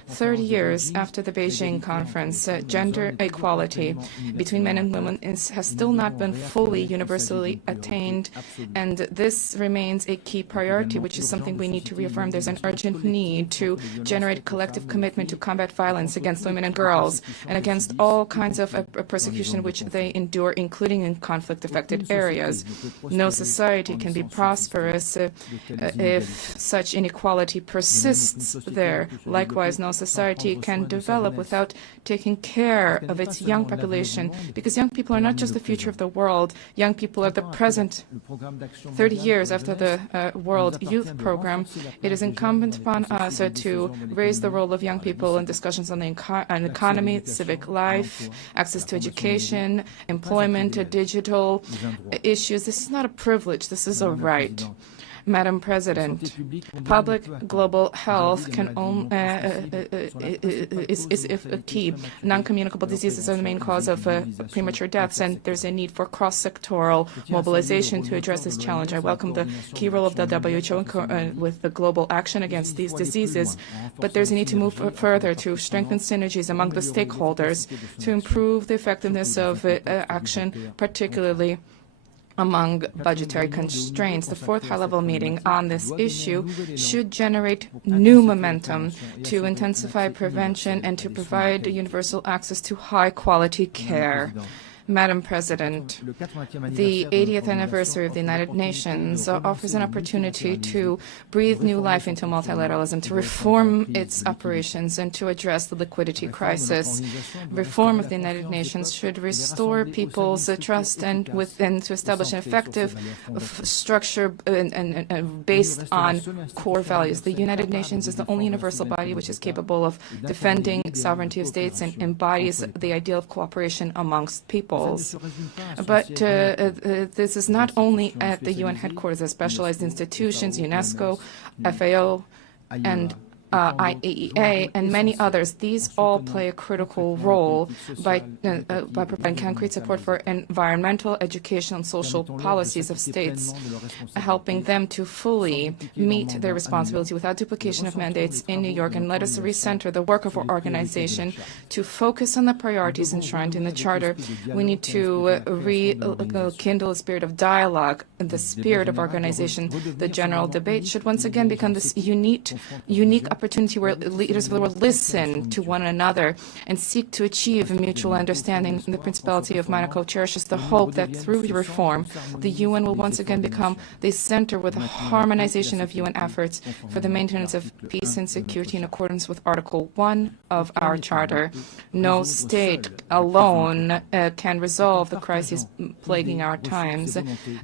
30 years after the Beijing conference, gender equality between men and women has still not been fully universally attained, and this remains a key priority, which is something we need to reaffirm. There's an urgent need to generate collective commitment to combat violence against women and girls and against all kinds of persecution which they endure, including in conflict-affected areas. No society can be prosperous if such inequality persists there. Likewise, no society can develop without taking care of its young population, because young people are not just the future of the world. Young people are the present. 30 years after the World Youth Program, it is incumbent upon us to raise the role of young people in discussions on the economy, civic life, access to education, employment, digital issues. This is not a privilege. This is a right. Madam President, public global health is a key. Non-communicable diseases are the main cause of premature deaths, and there's a need for cross-sectoral mobilization to address this challenge. I welcome the key role of the WHO with the global action against these diseases, but there's a need to move further to strengthen synergies among the stakeholders to improve the effectiveness of action, particularly among budgetary constraints. The fourth high-level meeting on this issue should generate new momentum to intensify prevention and to provide universal access to high-quality care. Madam President, the 80th anniversary of the United Nations offers an opportunity to breathe new life into multilateralism, to reform its operations, and to address the liquidity crisis. Reform of the United Nations should restore people's trust and to establish an effective structure based on core values. The United Nations is the only universal body which is capable of defending sovereignty of states and embodies the ideal of cooperation amongst people. But this is not only at the UN headquarters. As specialized institutions, UNESCO, FAO, and IAEA, and many others. These all play a critical role by providing concrete support for environmental, educational, and social policies of states, helping them to fully meet their responsibility without duplication of mandates in New York. And let us recenter the work of our organization to focus on the priorities enshrined in the Charter. We need to rekindle a spirit of dialogue, the spirit of organization. The general debate should once again become this unique opportunity where leaders of the world listen to one another and seek to achieve mutual understanding. The Principality of Monaco cherishes the hope that through reform, the UN will once again become the center with a harmonization of UN efforts for the maintenance of peace and security in accordance with Article 1 of our Charter. No state alone can resolve the crises plaguing our times.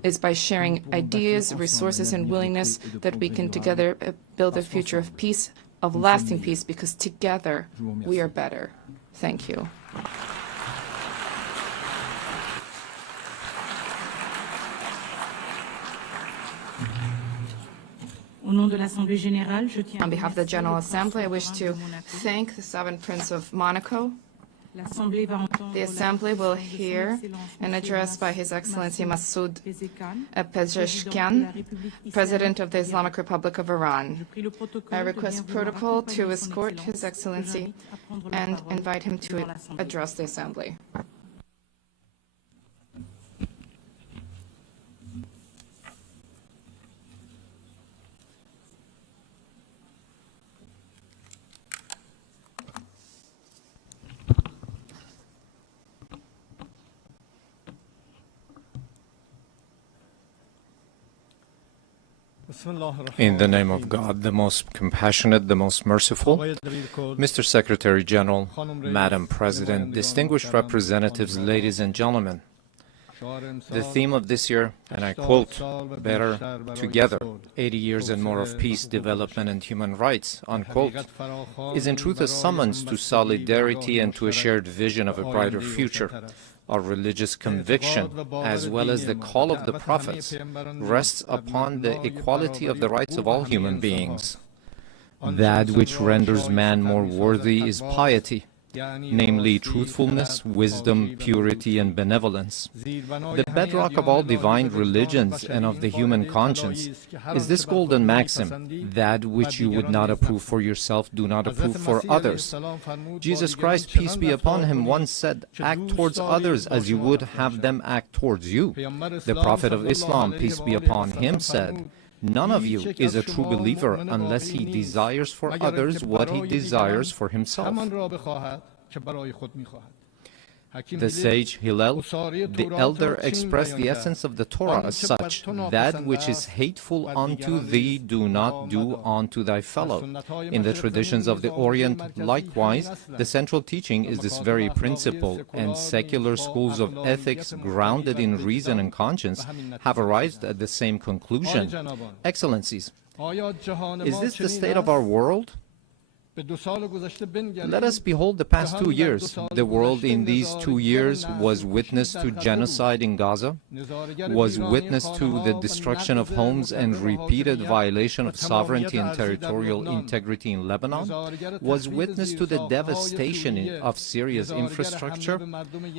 It's by sharing ideas, resources, and willingness that we can together build a future of peace, of lasting peace, because together we are better. Thank you. On behalf of the General Assembly, I wish to thank the Sovereign Prince of Monaco. The Assembly will hear an address by His Excellency Masoud Pezeshkian, President of the Islamic Republic of Iran. I request protocol to escort His Excellency and invite him to address the Assembly. In the name of God, the most compassionate, the most merciful, Mr. Secretary General, Madam President, distinguished representatives, ladies and gentlemen, the theme of this year, and I quote, "Better Together, 80 years and more of peace, development, and human rights," unquote, is in truth a summons to solidarity and to a shared vision of a brighter future. Our religious conviction, as well as the call of the prophets, rests upon the equality of the rights of all human beings. That which renders man more worthy is piety, namely truthfulness, wisdom, purity, and benevolence. The bedrock of all divine religions and of the human conscience is this golden maxim: that which you would not approve for yourself, do not approve for others. Jesus Christ, peace be upon him, once said, "Act towards others as you would have them act towards you." The Prophet of Islam, peace be upon him, said, "None of you is a true believer unless he desires for others what he desires for himself." The sage Hillel, the elder, expressed the essence of the Torah as such: "That which is hateful unto thee, do not do unto thy fellow." In the traditions of the Orient, likewise, the central teaching is this very principle, and secular schools of ethics grounded in reason and conscience have arrived at the same conclusion. Excellencies, is this the state of our world? Let us behold the past 2 years. The world in these 2 years was witness to genocide in Gaza, was witness to the destruction of homes and repeated violation of sovereignty and territorial integrity in Lebanon, was witness to the devastation of Syria's infrastructure,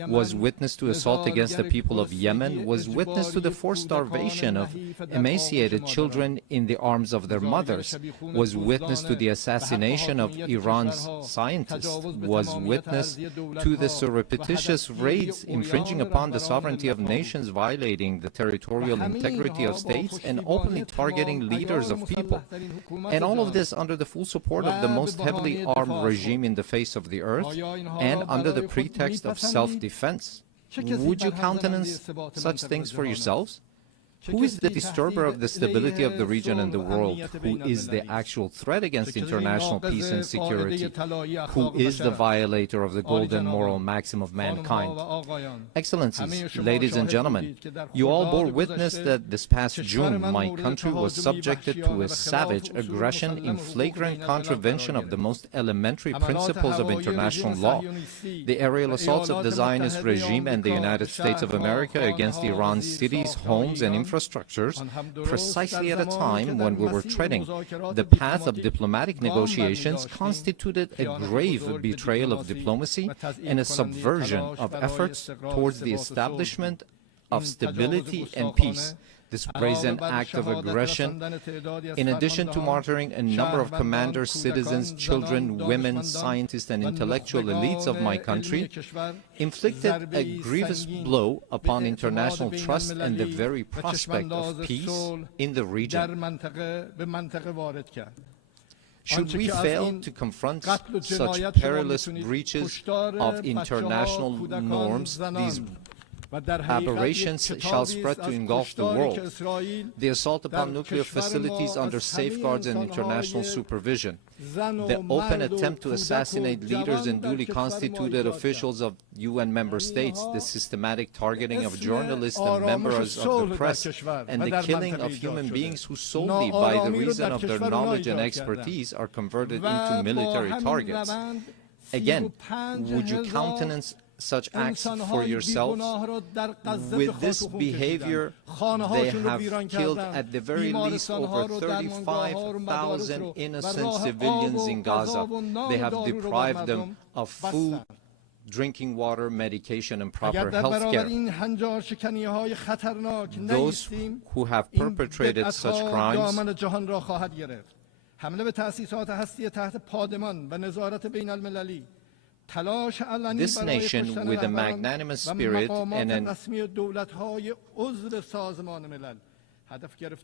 was witness to assault against the people of Yemen, was witness to the forced starvation of emaciated children in the arms of their mothers, was witness to the assassination of Iran's scientists, was witness to the surreptitious raids infringing upon the sovereignty of nations, violating the territorial integrity of states, and openly targeting leaders of people. And all of this under the full support of the most heavily armed regime in the face of the earth, and under the pretext of self-defense. Would you countenance such things for yourselves? Who is the disturber of the stability of the region and the world? Who is the actual threat against international peace and security? Who is the violator of the golden moral maxim of mankind? Excellencies, ladies and gentlemen, you all bore witness that this past June, my country was subjected to a savage aggression in flagrant contravention of the most elementary principles of international law. The aerial assaults of the Zionist regime and the United States of America against Iran's cities, homes, and infrastructures precisely at a time when we were treading the path of diplomatic negotiations constituted a grave betrayal of diplomacy and a subversion of efforts towards the establishment of stability and peace. This brazen act of aggression, in addition to martyring a number of commanders, citizens, children, women, scientists, and intellectual elites of my country, inflicted a grievous blow upon international trust and the very prospect of peace in the region. Should we fail to confront such perilous breaches of international norms, these aberrations shall spread to engulf the world. The assault upon nuclear facilities under safeguards and international supervision, the open attempt to assassinate leaders and duly constituted officials of UN member states, the systematic targeting of journalists and members of the press, and the killing of human beings who solely by the reason of their knowledge and expertise are converted into military targets. Again, would you countenance such acts for yourselves? With this behavior, they have killed at the very least over 35,000 innocent civilians in Gaza. They have deprived them of food, drinking water, medication, and proper health care. Those who have perpetrated such crimes this nation, with a magnanimous spirit and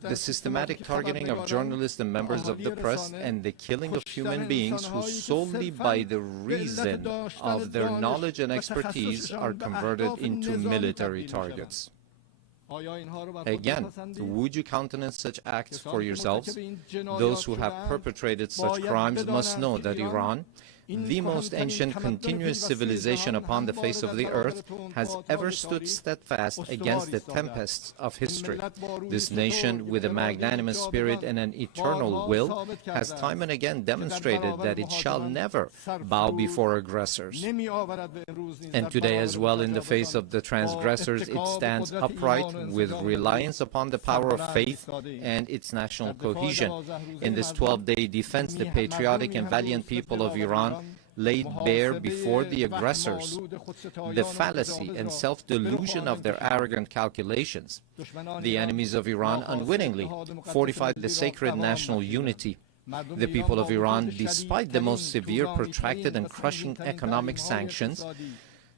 the systematic targeting of journalists and members of the press and the killing of human beings who solely by the reason of their knowledge and expertise are converted into military targets. Again, would you countenance such acts for yourselves? Those who have perpetrated such crimes must know that Iran, the most ancient continuous civilization upon the face of the earth, has ever stood steadfast against the tempests of history. This nation, with a magnanimous spirit and an eternal will, has time and again demonstrated that it shall never bow before aggressors. And today as well, in the face of the transgressors, it stands upright with reliance upon the power of faith and its national cohesion. In this 12-day defense, the patriotic and valiant people of Iran laid bare before the aggressors the fallacy and self-delusion of their arrogant calculations. The enemies of Iran unwittingly fortified the sacred national unity. The people of Iran, despite the most severe, protracted, and crushing economic sanctions,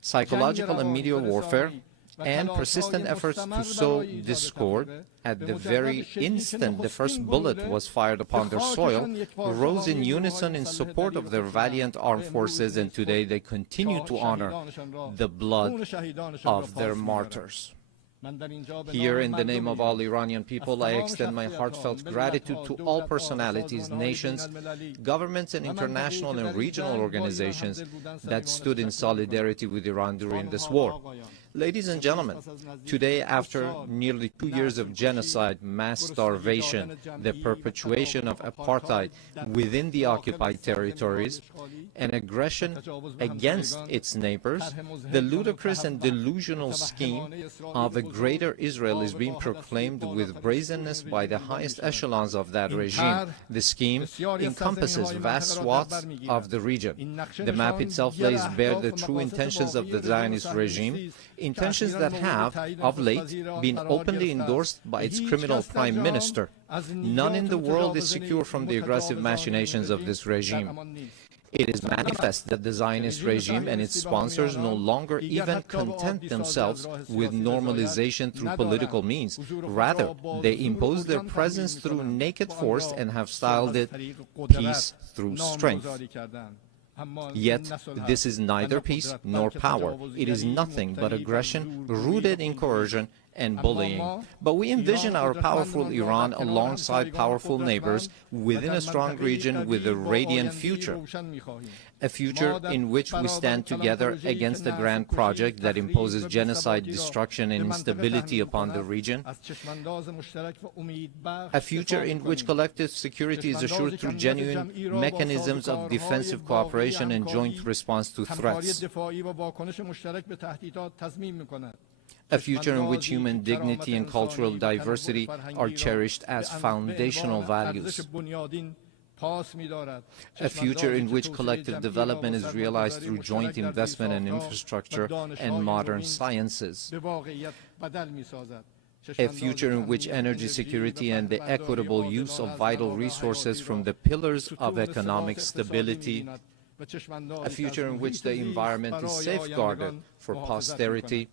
psychological and media warfare, and persistent efforts to sow discord, at the very instant the first bullet was fired upon their soil, rose in unison in support of their valiant armed forces, and today they continue to honor the blood of their martyrs. Here, in the name of all Iranian people, I extend my heartfelt gratitude to all personalities, nations, governments, and international and regional organizations that stood in solidarity with Iran during this war. Ladies and gentlemen, today, after nearly 2 years of genocide, mass starvation, the perpetuation of apartheid within the occupied territories, and aggression against its neighbors, the ludicrous and delusional scheme of a greater Israel is being proclaimed with brazenness by the highest echelons of that regime. The scheme encompasses vast swaths of the region. The map itself lays bare the true intentions of the Zionist regime, intentions that have, of late, been openly endorsed by its criminal prime minister. None in the world is secure from the aggressive machinations of this regime. It is manifest that the Zionist regime and its sponsors no longer even content themselves with normalization through political means. Rather, they impose their presence through naked force and have styled it peace through strength. Yet, this is neither peace nor power. It is nothing but aggression rooted in coercion and bullying. But we envision our powerful Iran alongside powerful neighbors within a strong region with a radiant future. A future in which we stand together against a grand project that imposes genocide, destruction, and instability upon the region. A future in which collective security is assured through genuine mechanisms of defensive cooperation and joint response to threats. a future in which human dignity and cultural diversity are cherished as foundational values, a future in which collective development is realized through joint investment in infrastructure and modern sciences, a future in which energy security and the equitable use of vital resources from the pillars of economic stability, a future in which the environment is safeguarded for posterity,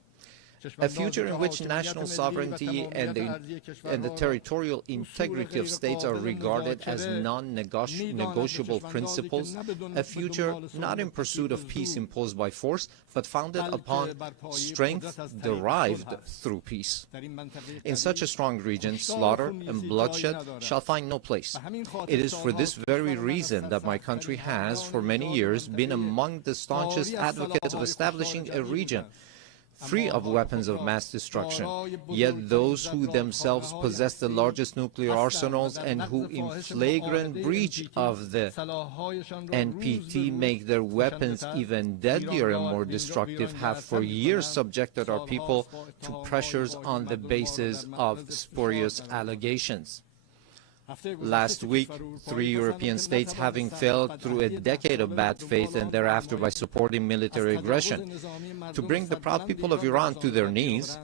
a future in which national sovereignty and the territorial integrity of states are regarded as non-negotiable principles, a future not in pursuit of peace imposed by force, but founded upon strength derived through peace. In such a strong region, slaughter and bloodshed shall find no place. It is for this very reason that my country has, for many years, been among the staunchest advocates of establishing a region free of weapons of mass destruction, yet those who themselves possess the largest nuclear arsenals and who in flagrant breach of the NPT make their weapons even deadlier and more destructive have for years subjected our people to pressures on the basis of spurious allegations. Last week, 3 European states, having failed through a decade of bad faith and thereafter by supporting military aggression, to bring the proud people of Iran to their knees,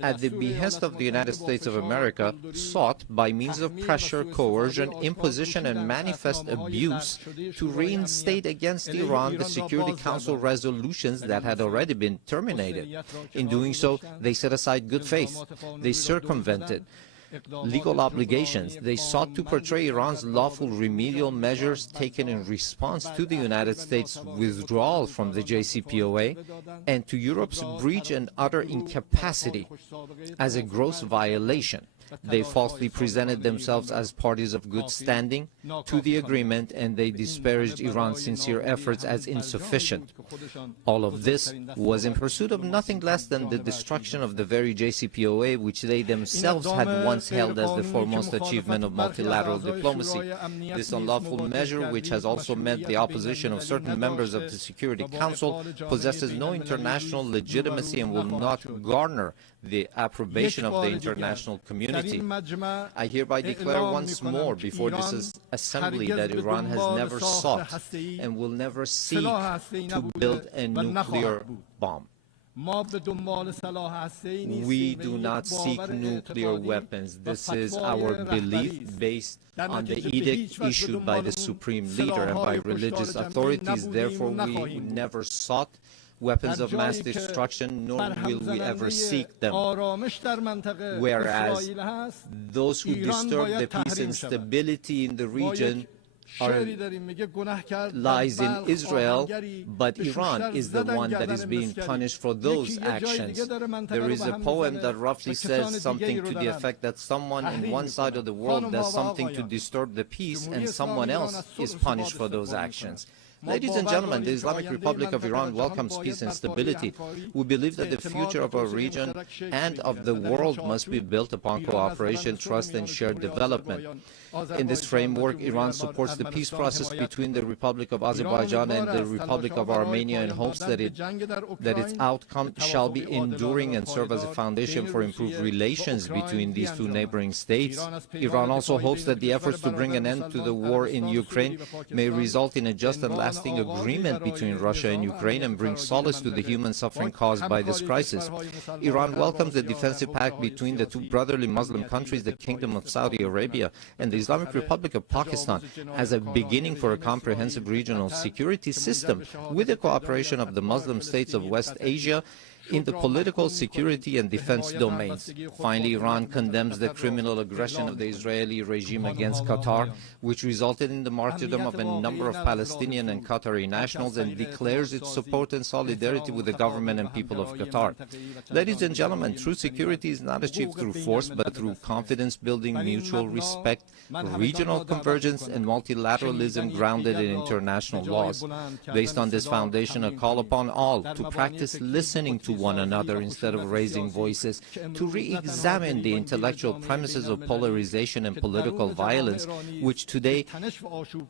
at the behest of the United States of America, sought, by means of pressure, coercion, imposition, and manifest abuse, to reinstate against Iran the Security Council resolutions that had already been terminated. In doing so, they set aside good faith. They circumvented legal obligations. They sought to portray Iran's lawful remedial measures taken in response to the United States' withdrawal from the JCPOA and to Europe's breach and utter incapacity as a gross violation. They falsely presented themselves as parties of good standing to the agreement, and they disparaged Iran's sincere efforts as insufficient. All of this was in pursuit of nothing less than the destruction of the very JCPOA, which they themselves had once held as the foremost achievement of multilateral diplomacy. This unlawful measure, which has also meant the opposition of certain members of the Security Council, possesses no international legitimacy and will not garner the approbation of the international community. I hereby declare once more before this assembly that Iran has never sought and will never seek to build a nuclear bomb. We do not seek nuclear weapons. This is our belief based on the edict issued by the Supreme Leader and by religious authorities. Therefore, we never sought weapons of mass destruction, nor will we ever seek them. Whereas those who disturb the peace and stability in the region lies in Israel, but Iran is the one that is being punished for those actions. There is a poem that roughly says something to the effect that someone in one side of the world does something to disturb the peace and someone else is punished for those actions. Ladies and gentlemen, the Islamic Republic of Iran welcomes peace and stability. We believe that the future of our region and of the world must be built upon cooperation, trust, and shared development. In this framework, Iran supports the peace process between the Republic of Azerbaijan and the Republic of Armenia in hopes that its outcome shall be enduring and serve as a foundation for improved relations between these two neighboring states. Iran also hopes that the efforts to bring an end to the war in Ukraine may result in a just and lasting agreement between Russia and Ukraine and bring solace to the human suffering caused by this crisis. Iran welcomes the defensive pact between the two brotherly Muslim countries, the Kingdom of Saudi Arabia and the Islamic Republic of Pakistan, as a beginning for a comprehensive regional security system with the cooperation of the Muslim states of West Asia in the political, security, and defense domains. Finally, Iran condemns the criminal aggression of the Israeli regime against Qatar, which resulted in the martyrdom of a number of Palestinian and Qatari nationals, and declares its support and solidarity with the government and people of Qatar. Ladies and gentlemen, true security is not achieved through force, but through confidence-building, mutual respect, regional convergence, and multilateralism grounded in international laws. Based on this foundation, I call upon all to practice listening to one another instead of raising voices, to re-examine the intellectual premises of polarization and political violence, which today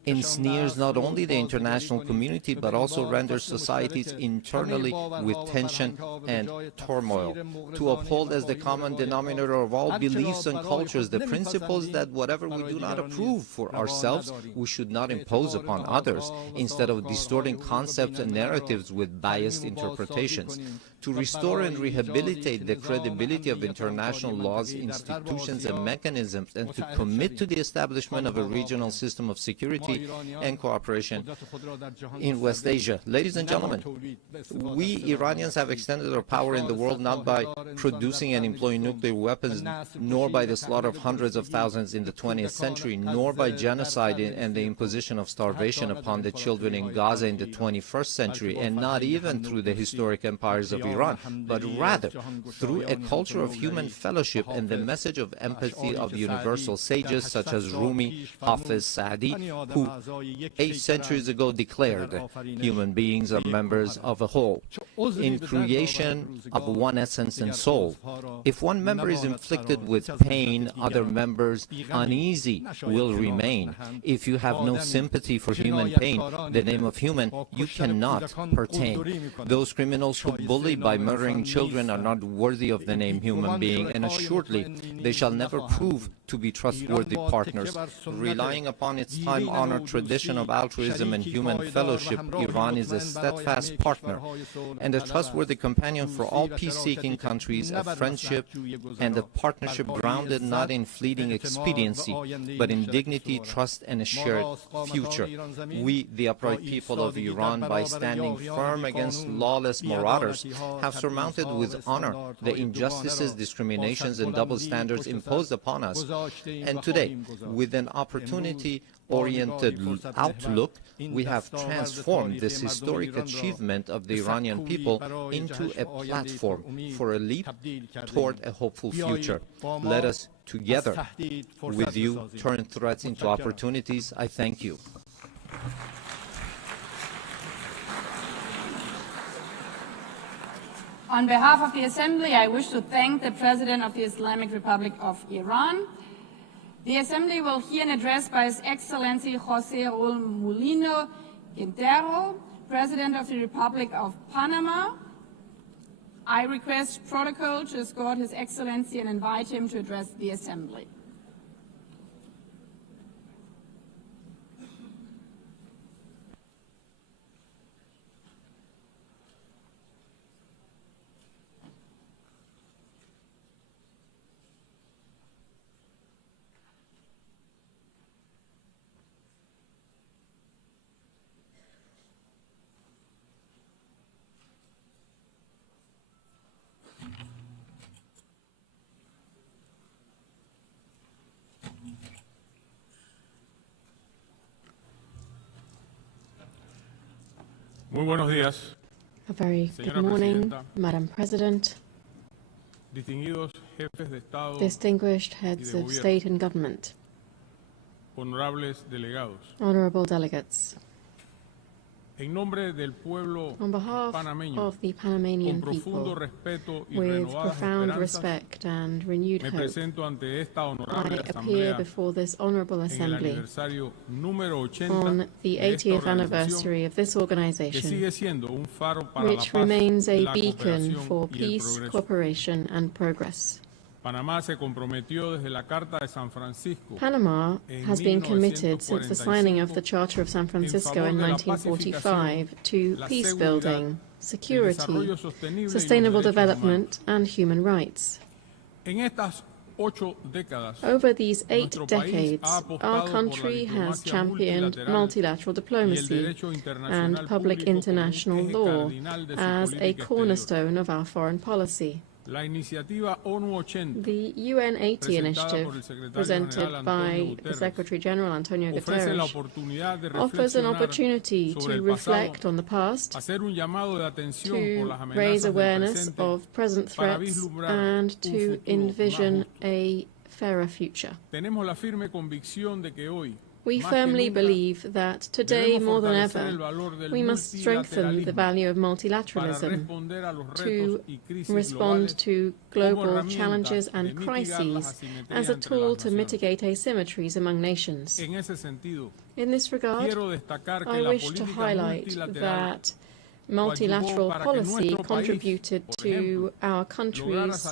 ensnares not only the international community but also renders societies internally with tension and turmoil. To uphold as the common denominator of all beliefs and cultures the principles that whatever we do not approve for ourselves, we should not impose upon others, instead of distorting concepts and narratives with biased interpretations. To restore and rehabilitate the credibility of international laws, institutions, and mechanisms, and to commit to the establishment of a regional system of security and cooperation in West Asia. Ladies and gentlemen, we Iranians have extended our power in the world not by producing and employing nuclear weapons, nor by the slaughter of hundreds of thousands in the 20th century, nor by genocide and the imposition of starvation upon the children in Gaza in the 21st century, and not even through the historic empires of Iran, but rather through a culture of human fellowship and the message of empathy of universal sages such as Rumi, Hafiz, Saadi, who 8 centuries ago declared human beings are members of a whole, in creation of one essence and soul. If one member is inflicted with pain, other members uneasy will remain. If you have no sympathy for human pain, the name of human, you cannot pertain. Those criminals who bully by murdering children are not worthy of the name human being, and assuredly they shall never prove to be trustworthy partners. Relying upon its time-honored tradition of altruism and human fellowship, Iran is a steadfast partner and a trustworthy companion for all peace-seeking countries, a friendship and a partnership grounded not in fleeting expediency, but in dignity, trust, and a shared future. We, the upright people of Iran, by standing firm against lawless marauders, have surmounted with honor the injustices, discriminations, and double standards imposed upon us. And today, with an opportunity-oriented outlook, we have transformed this historic achievement of the Iranian people into a platform for a leap toward a hopeful future. Let us together with you turn threats into opportunities. I thank you. On behalf of the Assembly, I wish to thank the President of the Islamic Republic of Iran. The Assembly will hear an address by His Excellency José Raúl Mulino Quintero, President of the Republic of Panama. I request protocol to escort His Excellency and invite him to address the Assembly. Muy buenos días. A very good morning, Madam President, Distinguidos jefes de Estado, distinguished heads of state and government, honorables delegados. honorable delegates. En nombre del pueblo On behalf panameño, of the con Panamanian profundo people, respeto y with renovadas profound esperanzas, respect and renewed me hope, presento ante esta I honorable appear asamblea before this honorable en el assembly aniversario número 80 on the de esta 80th organización anniversary of this que organization, sigue siendo un faro para la which paz, remains a la beacon cooperación for y el peace, progreso. cooperation and progress. Panamá se comprometió desde la Carta de San Francisco Panama en has been committed since the signing of the 1945 Charter of San Francisco in favor de la 1945 to la peace seguridad, building, el security, desarrollo sostenible y los sustainable derechos development, and human rights. En estas 8 décadas, Over these 8 nuestro país decades, ha apostado our por la country has diplomacia championed multilateral multilateral y el diplomacy derecho internacional and public público como un international eje law cardinal de su as a política exterior. cornerstone of our foreign policy. La iniciativa ONU 80 The UN 80 presentada por el initiative, Secretario presented General by Antonio the Guterres, Secretary General Antonio ofrece la Guterres, oportunidad de offers an reflexionar opportunity sobre to el reflect pasado, on the past, hacer un llamado de atención por to las raise amenazas del awareness presente of present para threats, vislumbrar and un to futuro envision más justo. a fairer future. Tenemos la firme convicción de que hoy, We firmly believe that today, more than ever, we must strengthen the value of multilateralism to respond to global challenges and crises as a tool to mitigate asymmetries among nations. In this regard, I wish to highlight that multilateral policy contributed to our country's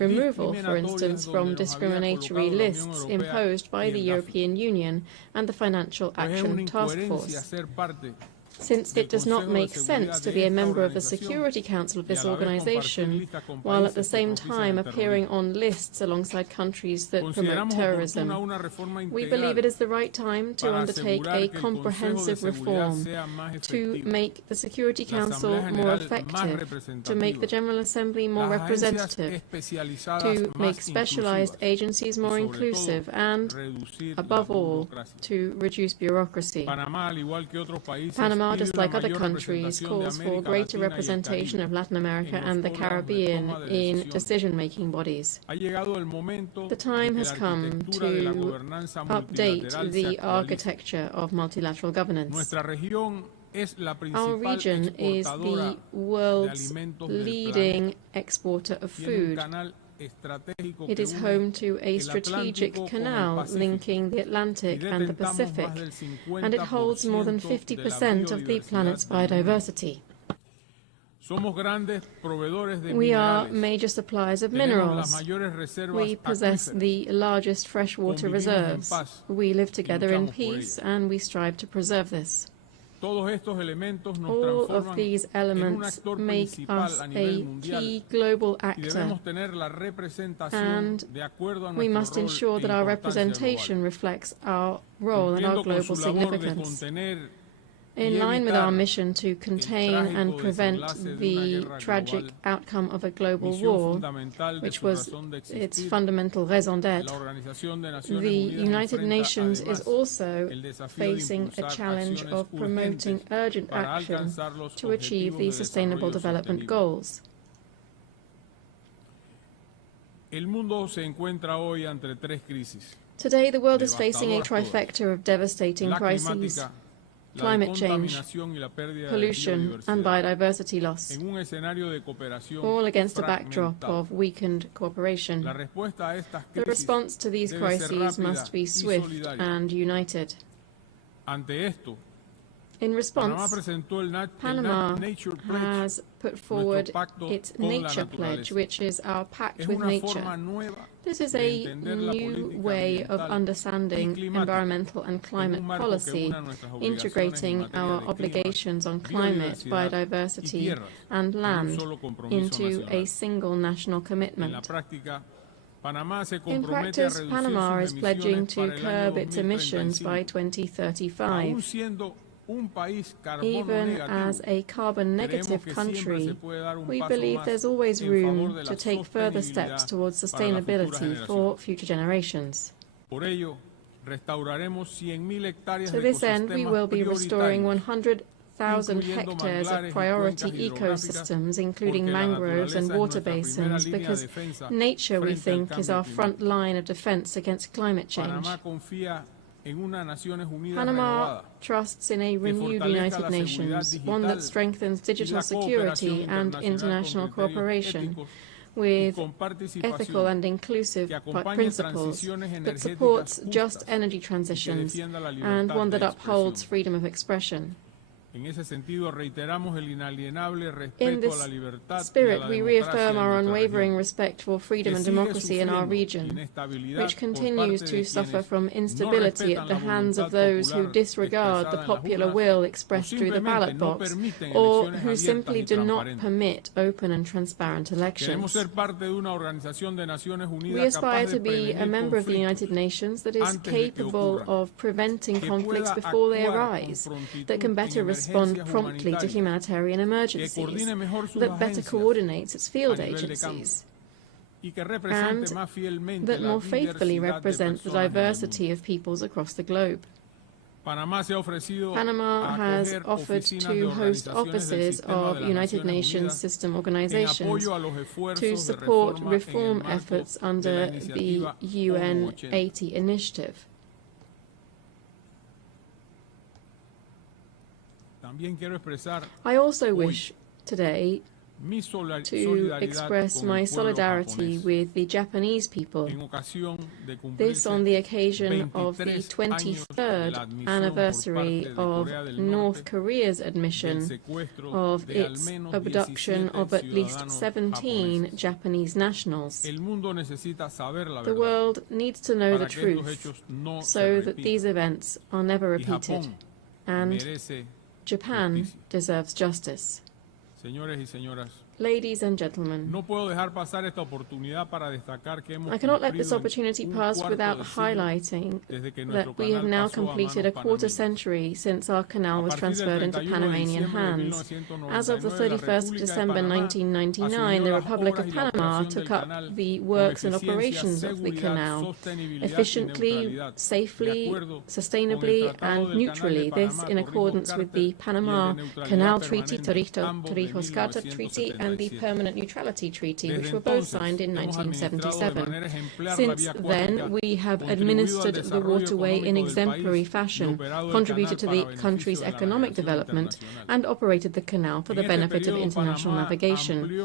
removal, for instance, from discriminatory lists imposed by the European Union and the Financial Action Task Force. Since it does not make sense to be a member of the Security Council of this organization, while at the same time appearing on lists alongside countries that promote terrorism. We believe it is the right time to undertake a comprehensive reform to make the Security Council more effective, to make the General Assembly more representative, to make specialized agencies more inclusive, and, above all, to reduce bureaucracy. Panama, just like other countries, calls for greater representation of Latin America and the Caribbean in decision-making bodies. The time has come to update the architecture of multilateral governance. Our region is the world's leading exporter of food. It is home to a strategic canal linking the Atlantic and the Pacific, and it holds more than 50% of the planet's biodiversity. We are major suppliers of minerals. We possess the largest freshwater reserves. We live together in peace, and we strive to preserve this. All of these elements make us a key global actor, and we must ensure that our representation reflects our role and our global significance. In line with our mission to contain and prevent the tragic outcome of a global war, which was its fundamental raison d'être, the United Nations is also facing a challenge of promoting urgent action to achieve the Sustainable Development Goals. Today, the world is facing a trifecta of devastating crises: climate change, pollution, and biodiversity loss, all against a backdrop of weakened cooperation. The response to these crises must be swift and united. In response, Panama has put forward its Nature Pledge, which is our pact with nature. This is a new way of understanding environmental and climate policy, integrating our obligations on climate, biodiversity, and land into a single national commitment. In practice, Panama is pledging to curb its emissions by 2035. Even as a carbon-negative country, we believe there's always room to take further steps towards sustainability for future generations. To this end, we will be restoring 100,000 hectares of priority ecosystems, including mangroves and water basins, because nature, we think, is our front line of defense against climate change. Panama trusts in a renewed United Nations, one that strengthens digital security and international cooperation, with ethical and inclusive principles, that supports just energy transitions, and one that upholds freedom of expression. In this spirit, we reaffirm our unwavering respect for freedom and democracy in our region, which continues to suffer from instability at the hands of those who disregard the popular will expressed through the ballot box, or who simply do not permit open and transparent elections. We aspire to be a member of the United Nations that is capable of preventing conflicts before they arise, that can better respond promptly to humanitarian emergencies, that better coordinates its field agencies, and that more faithfully represents the diversity of peoples across the globe. Panama has offered to host offices of United Nations system organizations to support reform efforts under the UN 80 initiative. I also wish today to express my solidarity with the Japanese people. This on the occasion of the 23rd anniversary of North Korea's admission of its abduction of at least 17 Japanese nationals. The world needs to know the truth so that these events are never repeated, and Japan deserves justice. Ladies and gentlemen, I cannot let this opportunity pass without highlighting that we have now completed a quarter century since our canal was transferred into Panamanian hands. As of the 31st of December 1999, the Republic of Panama took up the works and operations of the canal efficiently, safely, sustainably, and neutrally. This in accordance with the Panama Canal Treaty, Torrijos-Carter Treaty, and the Permanent Neutrality Treaty, which were both signed in 1977. Since then, we have administered the waterway in exemplary fashion, contributed to the country's economic development, and operated the canal for the benefit of international navigation.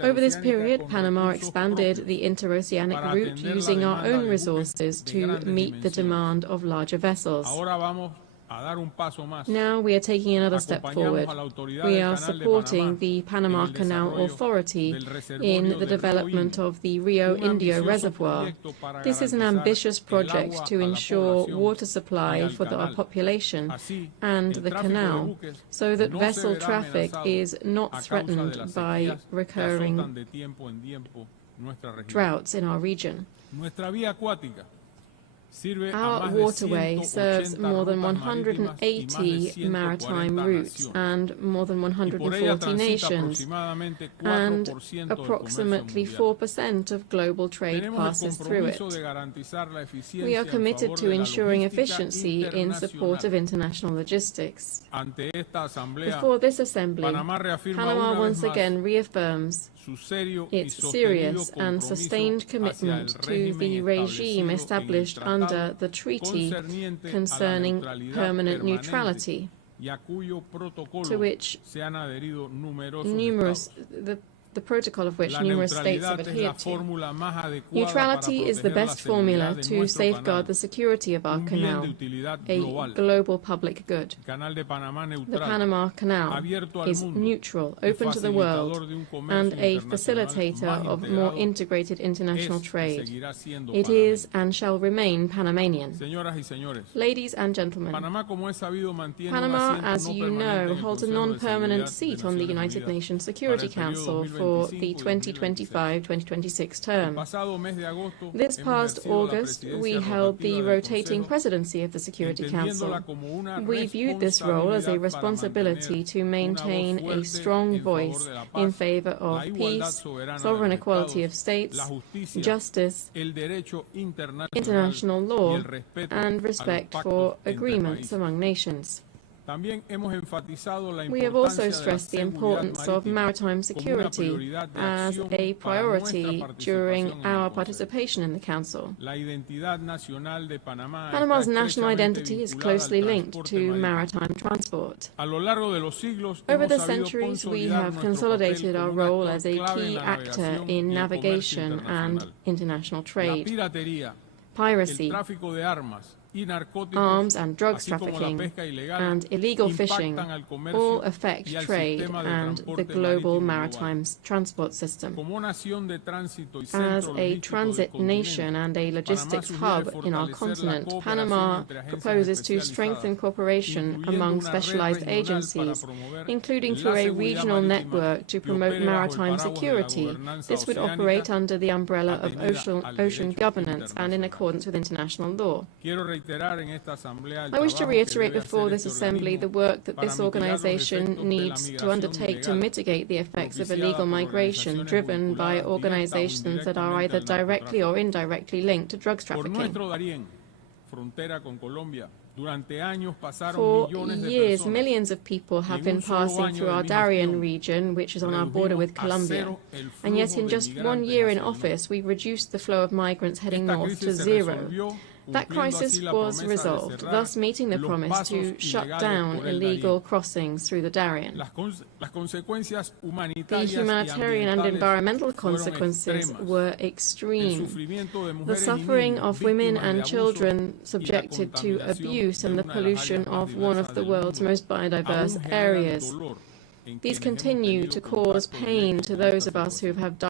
Over this period, Panama expanded the interoceanic route using our own resources to meet the demand of larger vessels. Now we are taking another step forward. We are supporting the Panama Canal Authority in the development of the Rio Indio Reservoir. This is an ambitious project to ensure water supply for our population and the canal, so that vessel traffic is not threatened by recurring droughts in our region. Our waterway serves more than 180 maritime routes and more than 140 nations, and approximately 4% of global trade passes through it. We are committed to ensuring efficiency in support of international logistics. Before this assembly, Panama once again reaffirms its serious and sustained commitment to the regime established under the treaty concerning permanent neutrality, to which the protocol of which numerous states have adhered to. Neutrality is the best formula to safeguard the security of our canal, a global public good. The Panama Canal is neutral, open to the world, and a facilitator of more integrated international trade. It is and shall remain Panamanian. Ladies and gentlemen, Panama, as you know, holds a non-permanent seat on the United Nations Security Council for the 2025-2026 term. This past August, we held the rotating presidency of the Security Council. We viewed this role as a responsibility to maintain a strong voice in favor of peace, sovereign equality of states, justice, international law, and respect for agreements among nations. We have also stressed the importance of maritime security as a priority during our participation in the Council. Panama's national identity is closely linked to maritime transport. Over the centuries, we have consolidated our role as a key actor in navigation and international trade. Piracy, arms and drugs trafficking, and illegal fishing all affect trade and the global maritime transport system. As a transit nation and a logistics hub in our continent, Panama proposes to strengthen cooperation among specialized agencies, including through a regional network to promote maritime security. This would operate under the umbrella of ocean governance and in accordance with international law. I wish to reiterate before this assembly the work that this organization needs to undertake to mitigate the effects of illegal migration driven by organizations that are either directly or indirectly linked to drugs trafficking. For years, millions of people have been passing through our Darien region, which is on our border with Colombia. And yet in just 1 year in office, we've reduced the flow of migrants heading north to zero. That crisis was resolved, thus meeting the promise to shut down illegal crossings through the Darien. The humanitarian and environmental consequences were extreme. The suffering of women and children subjected to abuse and the pollution of one of the world's most biodiverse areas. These continue to cause pain to those of us who have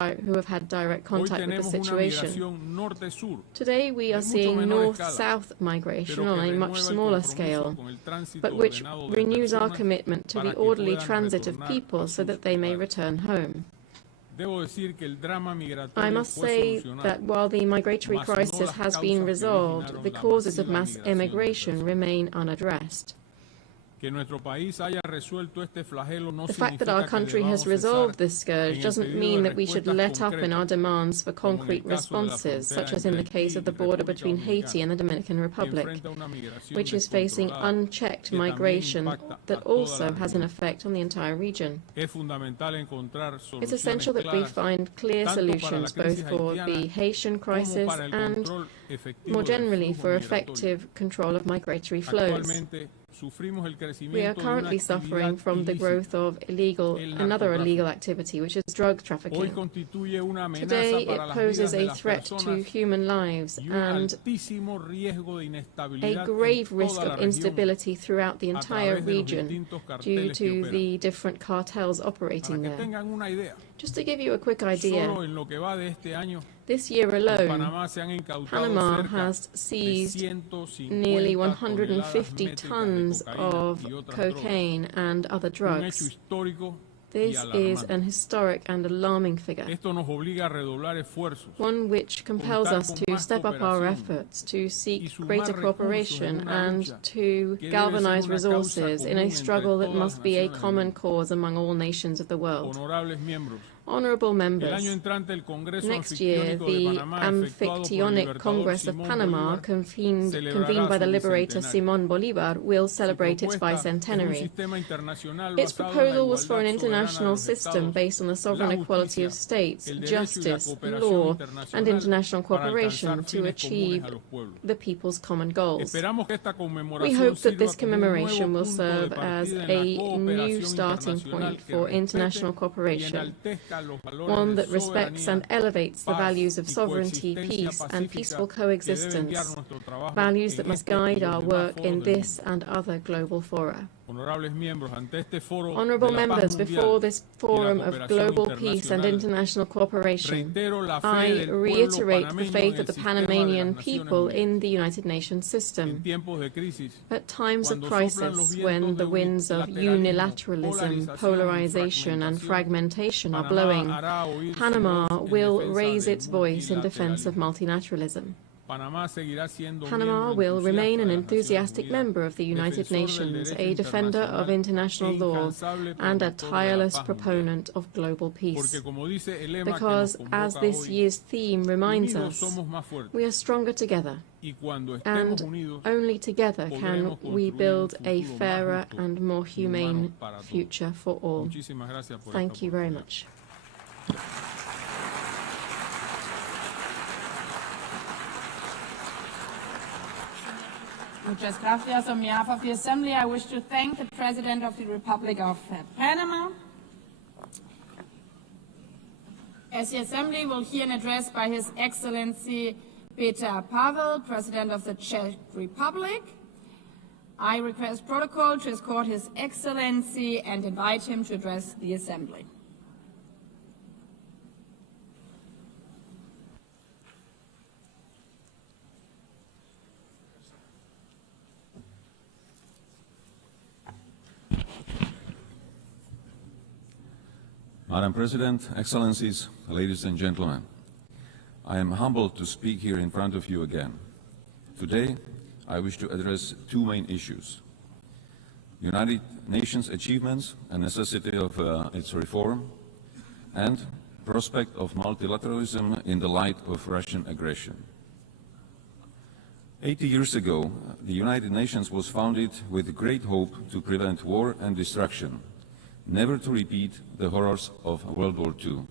had direct contact with the situation. Today we are seeing north-south migration on a much smaller scale, but which renews our commitment to the orderly transit of people so that they may return home. I must say that while the migratory crisis has been resolved, the causes of mass immigration remain unaddressed. The fact that our country has resolved this scourge doesn't mean that we should let up in our demands for concrete responses, such as in the case of the border between Haiti and the Dominican Republic, which is facing unchecked migration that also has an effect on the entire region. It's essential that we find clear solutions both for the Haitian crisis and, more generally, for effective control of migratory flows. We are currently suffering from the growth of another illegal activity, which is drug trafficking. Today, it poses a threat to human lives and a grave risk of instability throughout the entire region due to the different cartels operating there. Just to give you a quick idea, this year alone, Panama has seized nearly 150 tons of cocaine and other drugs. This is an historic and alarming figure, one which compels us to step up our efforts, to seek greater cooperation and to galvanize resources in a struggle that must be a common cause among all nations of the world. Honourable members, next year the Amphictyonic Congress of Panama, convened by the liberator Simón Bolívar, will celebrate its bicentenary. Its proposal was for an international system based on the sovereign equality of states, justice, law and international cooperation to achieve the people's common goals. We hope that this commemoration will serve as a new starting point for international cooperation, one that respects and elevates the values of sovereignty, peace and peaceful coexistence, values that must guide our work in this and other global fora. Honourable members, before this forum of global peace and international cooperation, I reiterate the faith of the Panamanian people in the United Nations system. At times of crisis, when the winds of unilateralism, polarization and fragmentation are blowing, Panama will raise its voice in defense of multilateralism. Panama will remain an enthusiastic member of the United Nations, a defender of international law, and a tireless proponent of global peace. Because, as this year's theme reminds us, we are stronger together, and only together can we build a fairer and more humane future for all. Thank you very much. Muchas gracias. On behalf of the Assembly, I wish to thank the President of the Republic of Panama. As the Assembly will hear an address by His Excellency Petr Pavel, President of the Czech Republic, I request protocol to escort His Excellency and invite him to address the Assembly. Madam President, Excellencies, ladies and gentlemen, I am humbled to speak here in front of you again. Today, I wish to address two main issues: United Nations achievements and necessity of its reform, and prospect of multilateralism in the light of Russian aggression. 80 years ago, the United Nations was founded with great hope to prevent war and destruction, never to repeat the horrors of World War II.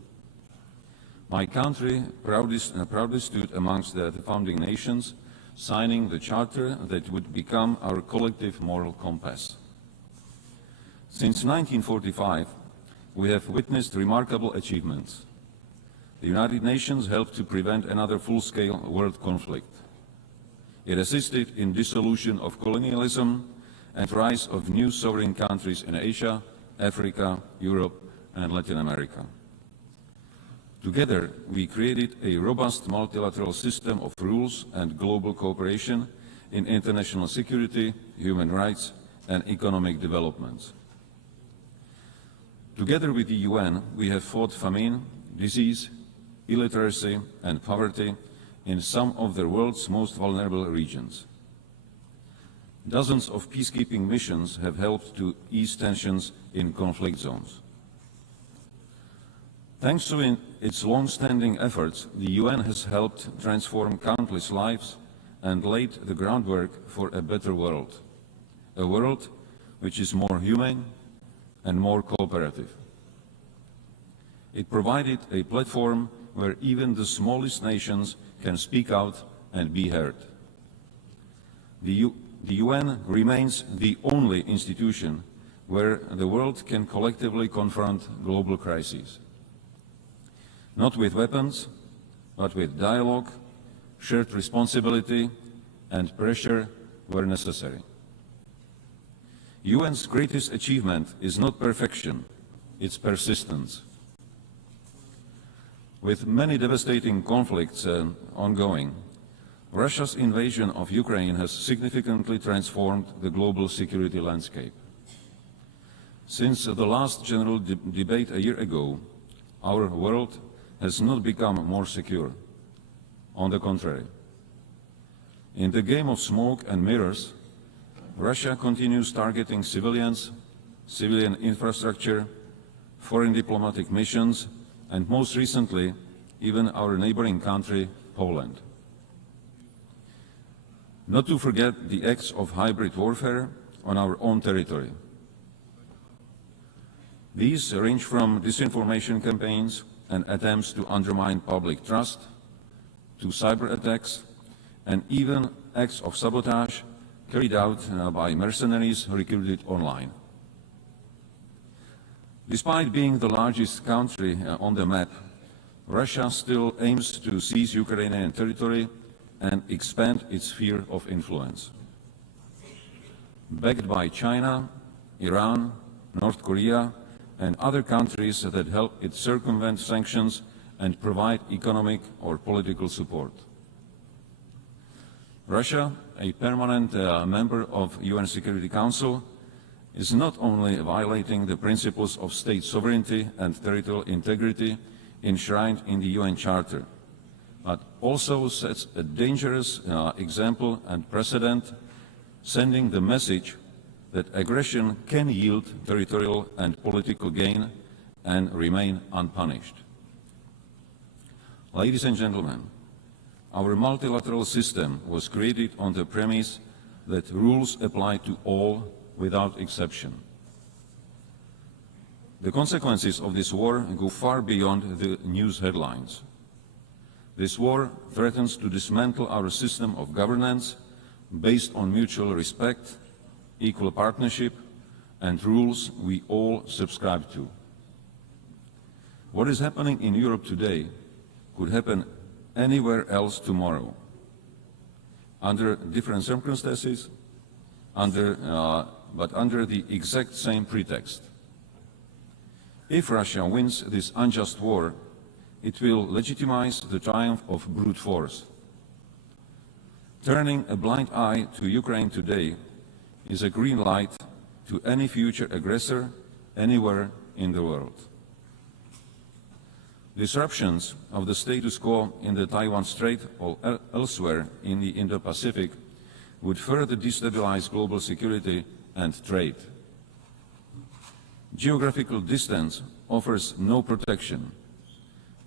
My country proudly stood amongst the founding nations signing the charter that would become our collective moral compass. Since 1945, we have witnessed remarkable achievements. The United Nations helped to prevent another full-scale world conflict. It assisted in dissolution of colonialism and rise of new sovereign countries in Asia, Africa, Europe, and Latin America. Together, we created a robust multilateral system of rules and global cooperation in international security, human rights, and economic development. Together with the UN, we have fought famine, disease, illiteracy, and poverty in some of the world's most vulnerable regions. Dozens of peacekeeping missions have helped to ease tensions in conflict zones. Thanks to its long-standing efforts, the UN has helped transform countless lives and laid the groundwork for a better world, a world which is more humane and more cooperative. It provided a platform where even the smallest nations can speak out and be heard. The UN remains the only institution where the world can collectively confront global crises. Not with weapons, but with dialogue, shared responsibility, and pressure where necessary. UN's greatest achievement is not perfection, it's persistence. With many devastating conflicts ongoing, Russia's invasion of Ukraine has significantly transformed the global security landscape. Since the last general debate a year ago, our world has not become more secure. On the contrary. In the game of smoke and mirrors, Russia continues targeting civilians, civilian infrastructure, foreign diplomatic missions, and most recently, even our neighboring country, Poland. Not to forget the acts of hybrid warfare on our own territory. These range from disinformation campaigns and attempts to undermine public trust, to cyber attacks, and even acts of sabotage carried out by mercenaries recruited online. Despite being the largest country on the map, Russia still aims to seize Ukrainian territory and expand its sphere of influence. Backed by China, Iran, North Korea, and other countries that help it circumvent sanctions and provide economic or political support. Russia, a permanent member of UN Security Council, is not only violating the principles of state sovereignty and territorial integrity enshrined in the UN Charter, but also sets a dangerous example and precedent, sending the message that aggression can yield territorial and political gain and remain unpunished. Ladies and gentlemen, our multilateral system was created on the premise that rules apply to all without exception. The consequences of this war go far beyond the news headlines. This war threatens to dismantle our system of governance based on mutual respect, equal partnership, and rules we all subscribe to. What is happening in Europe today could happen anywhere else tomorrow, under different circumstances, but under the exact same pretext. If Russia wins this unjust war, it will legitimize the triumph of brute force. Turning a blind eye to Ukraine today is a green light to any future aggressor anywhere in the world. Disruptions of the status quo in the Taiwan Strait or elsewhere in the Indo-Pacific would further destabilize global security and trade. Geographical distance offers no protection.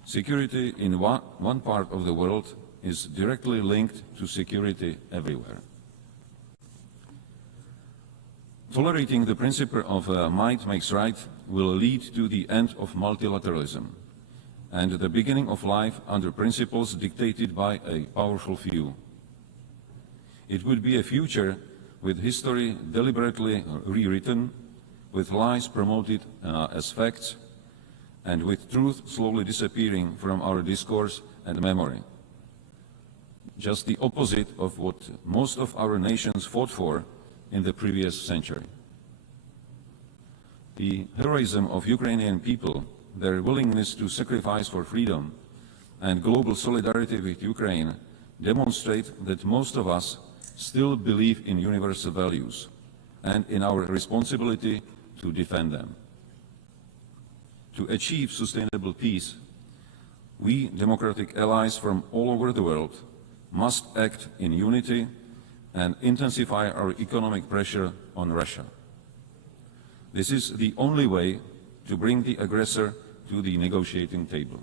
Security in one part of the world is directly linked to security everywhere. Tolerating the principle of might makes right will lead to the end of multilateralism and the beginning of life under principles dictated by a powerful few. It would be a future with history deliberately rewritten, with lies promoted as facts, and with truth slowly disappearing from our discourse and memory. Just the opposite of what most of our nations fought for in the previous century. The heroism of Ukrainian people, their willingness to sacrifice for freedom, and global solidarity with Ukraine demonstrate that most of us still believe in universal values and in our responsibility to defend them. To achieve sustainable peace, we democratic allies from all over the world must act in unity and intensify our economic pressure on Russia. This is the only way to bring the aggressor to the negotiating table.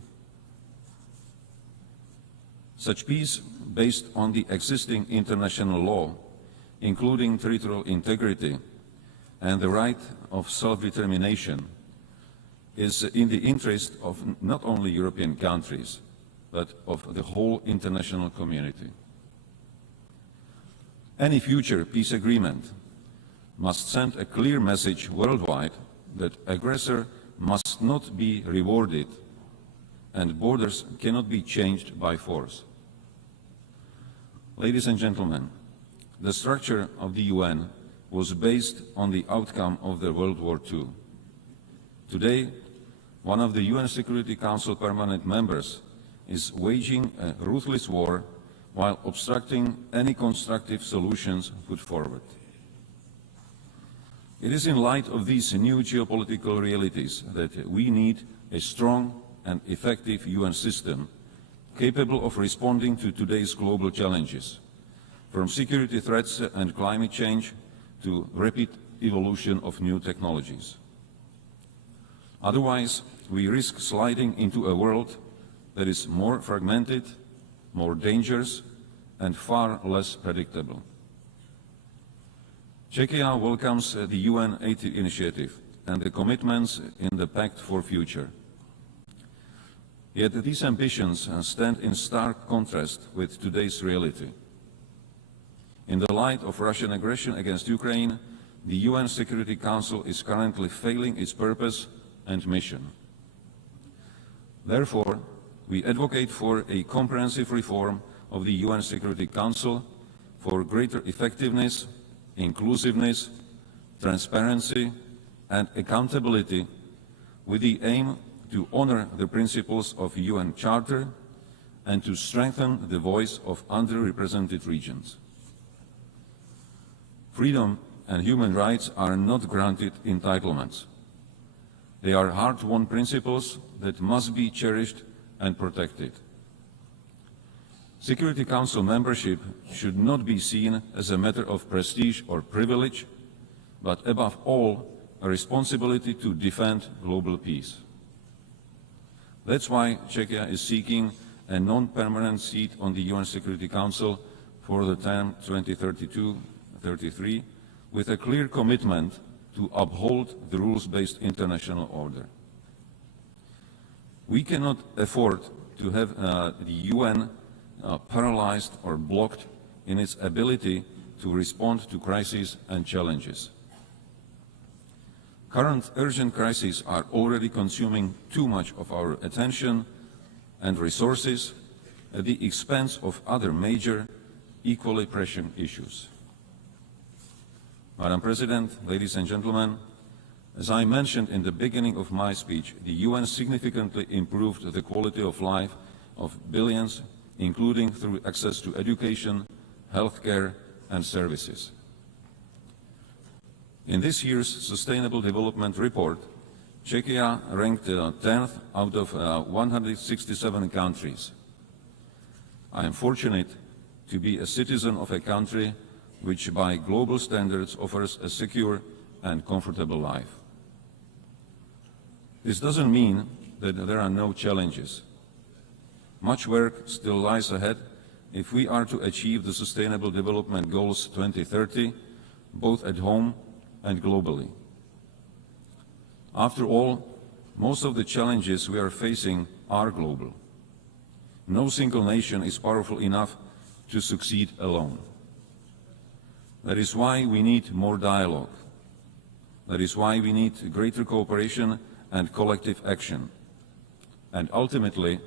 Such peace, based on the existing international law, including territorial integrity and the right of self-determination, is in the interest of not only European countries, but of the whole international community. Any future peace agreement must send a clear message worldwide that aggressor must not be rewarded and borders cannot be changed by force. Ladies and gentlemen, the structure of the UN was based on the outcome of the World War II. Today, one of the UN Security Council permanent members is waging a ruthless war while obstructing any constructive solutions put forward. It is in light of these new geopolitical realities that we need a strong and effective UN system capable of responding to today's global challenges, from security threats and climate change to rapid evolution of new technologies. Otherwise, we risk sliding into a world that is more fragmented, more dangerous, and far less predictable. Czechia welcomes the UN 80 initiative and the commitments in the Pact for Future. Yet these ambitions stand in stark contrast with today's reality. In the light of Russian aggression against Ukraine, the UN Security Council is currently failing its purpose and mission. Therefore, we advocate for a comprehensive reform of the UN Security Council for greater effectiveness, inclusiveness, transparency, and accountability, with the aim to honor the principles of the UN Charter and to strengthen the voice of underrepresented regions. Freedom and human rights are not granted entitlements. They are hard-won principles that must be cherished and protected. Security Council membership should not be seen as a matter of prestige or privilege, but above all, a responsibility to defend global peace. That's why Czechia is seeking a non-permanent seat on the UN Security Council for the term 2032-33, with a clear commitment to uphold the rules-based international order. We cannot afford to have the UN paralyzed or blocked in its ability to respond to crises and challenges. Current urgent crises are already consuming too much of our attention and resources at the expense of other major, equally pressing issues. Madam President, ladies and gentlemen, as I mentioned in the beginning of my speech, the UN significantly improved the quality of life of billions, including through access to education, healthcare, and services. In this year's Sustainable Development Report, Czechia ranked 10th out of 167 countries. I am fortunate to be a citizen of a country which by global standards offers a secure and comfortable life. This doesn't mean that there are no challenges. Much work still lies ahead if we are to achieve the Sustainable Development Goals 2030, both at home and globally. After all, most of the challenges we are facing are global. No single nation is powerful enough to succeed alone. That is why we need more dialogue. That is why we need greater cooperation and collective action. And ultimately,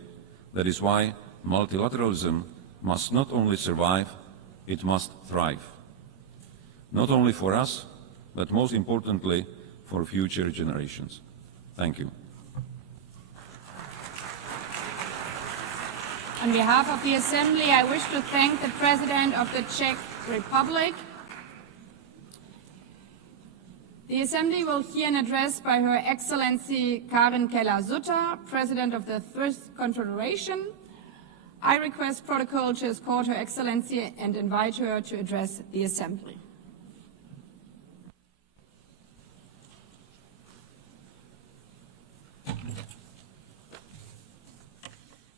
that is why multilateralism must not only survive, it must thrive. Not only for us, but most importantly, for future generations. Thank you. On behalf of the Assembly, I wish to thank the President of the Czech Republic. The Assembly will hear an address by Her Excellency Karen Keller-Sutter, President of the First Confederation. I request protocol to escort Her Excellency and invite her to address the Assembly.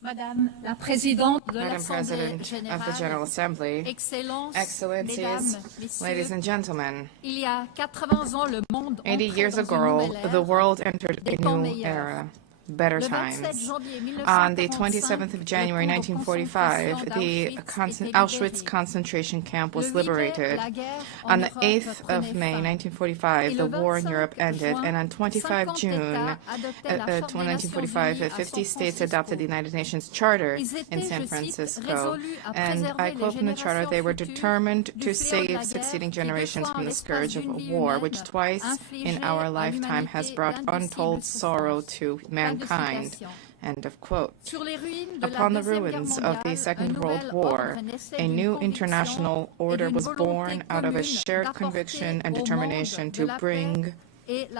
Madam President of the General Assembly, Excellencies, ladies and gentlemen, 80 years ago, the world entered a new era, better times. On the 27th of January 1945, the Auschwitz concentration camp was liberated. On the 8th of May 1945, the war in Europe ended, and on 25 June 1945, 50 states adopted the United Nations Charter in San Francisco. And I quote from the Charter, they were determined to save succeeding generations from the scourge of war, which twice in our lifetime has brought untold sorrow to mankind. End of quote. Upon the ruins of the Second World War, a new international order was born out of a shared conviction and determination to bring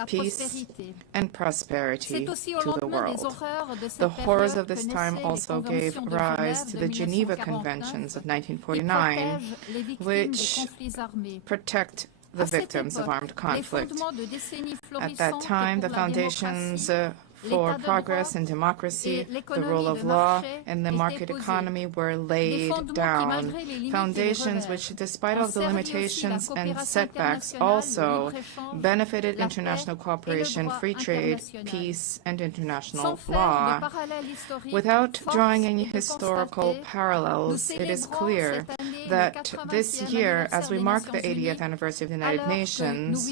peace and prosperity to the world. The horrors of this time also gave rise to the Geneva Conventions of 1949, which protect the victims of armed conflict. At that time, the foundations for progress and democracy, the rule of law, and the market economy were laid down. Foundations which, despite all the limitations and setbacks, also benefited international cooperation, free trade, peace, and international law. Without drawing any historical parallels, it is clear that this year, as we mark the 80th anniversary of the United Nations,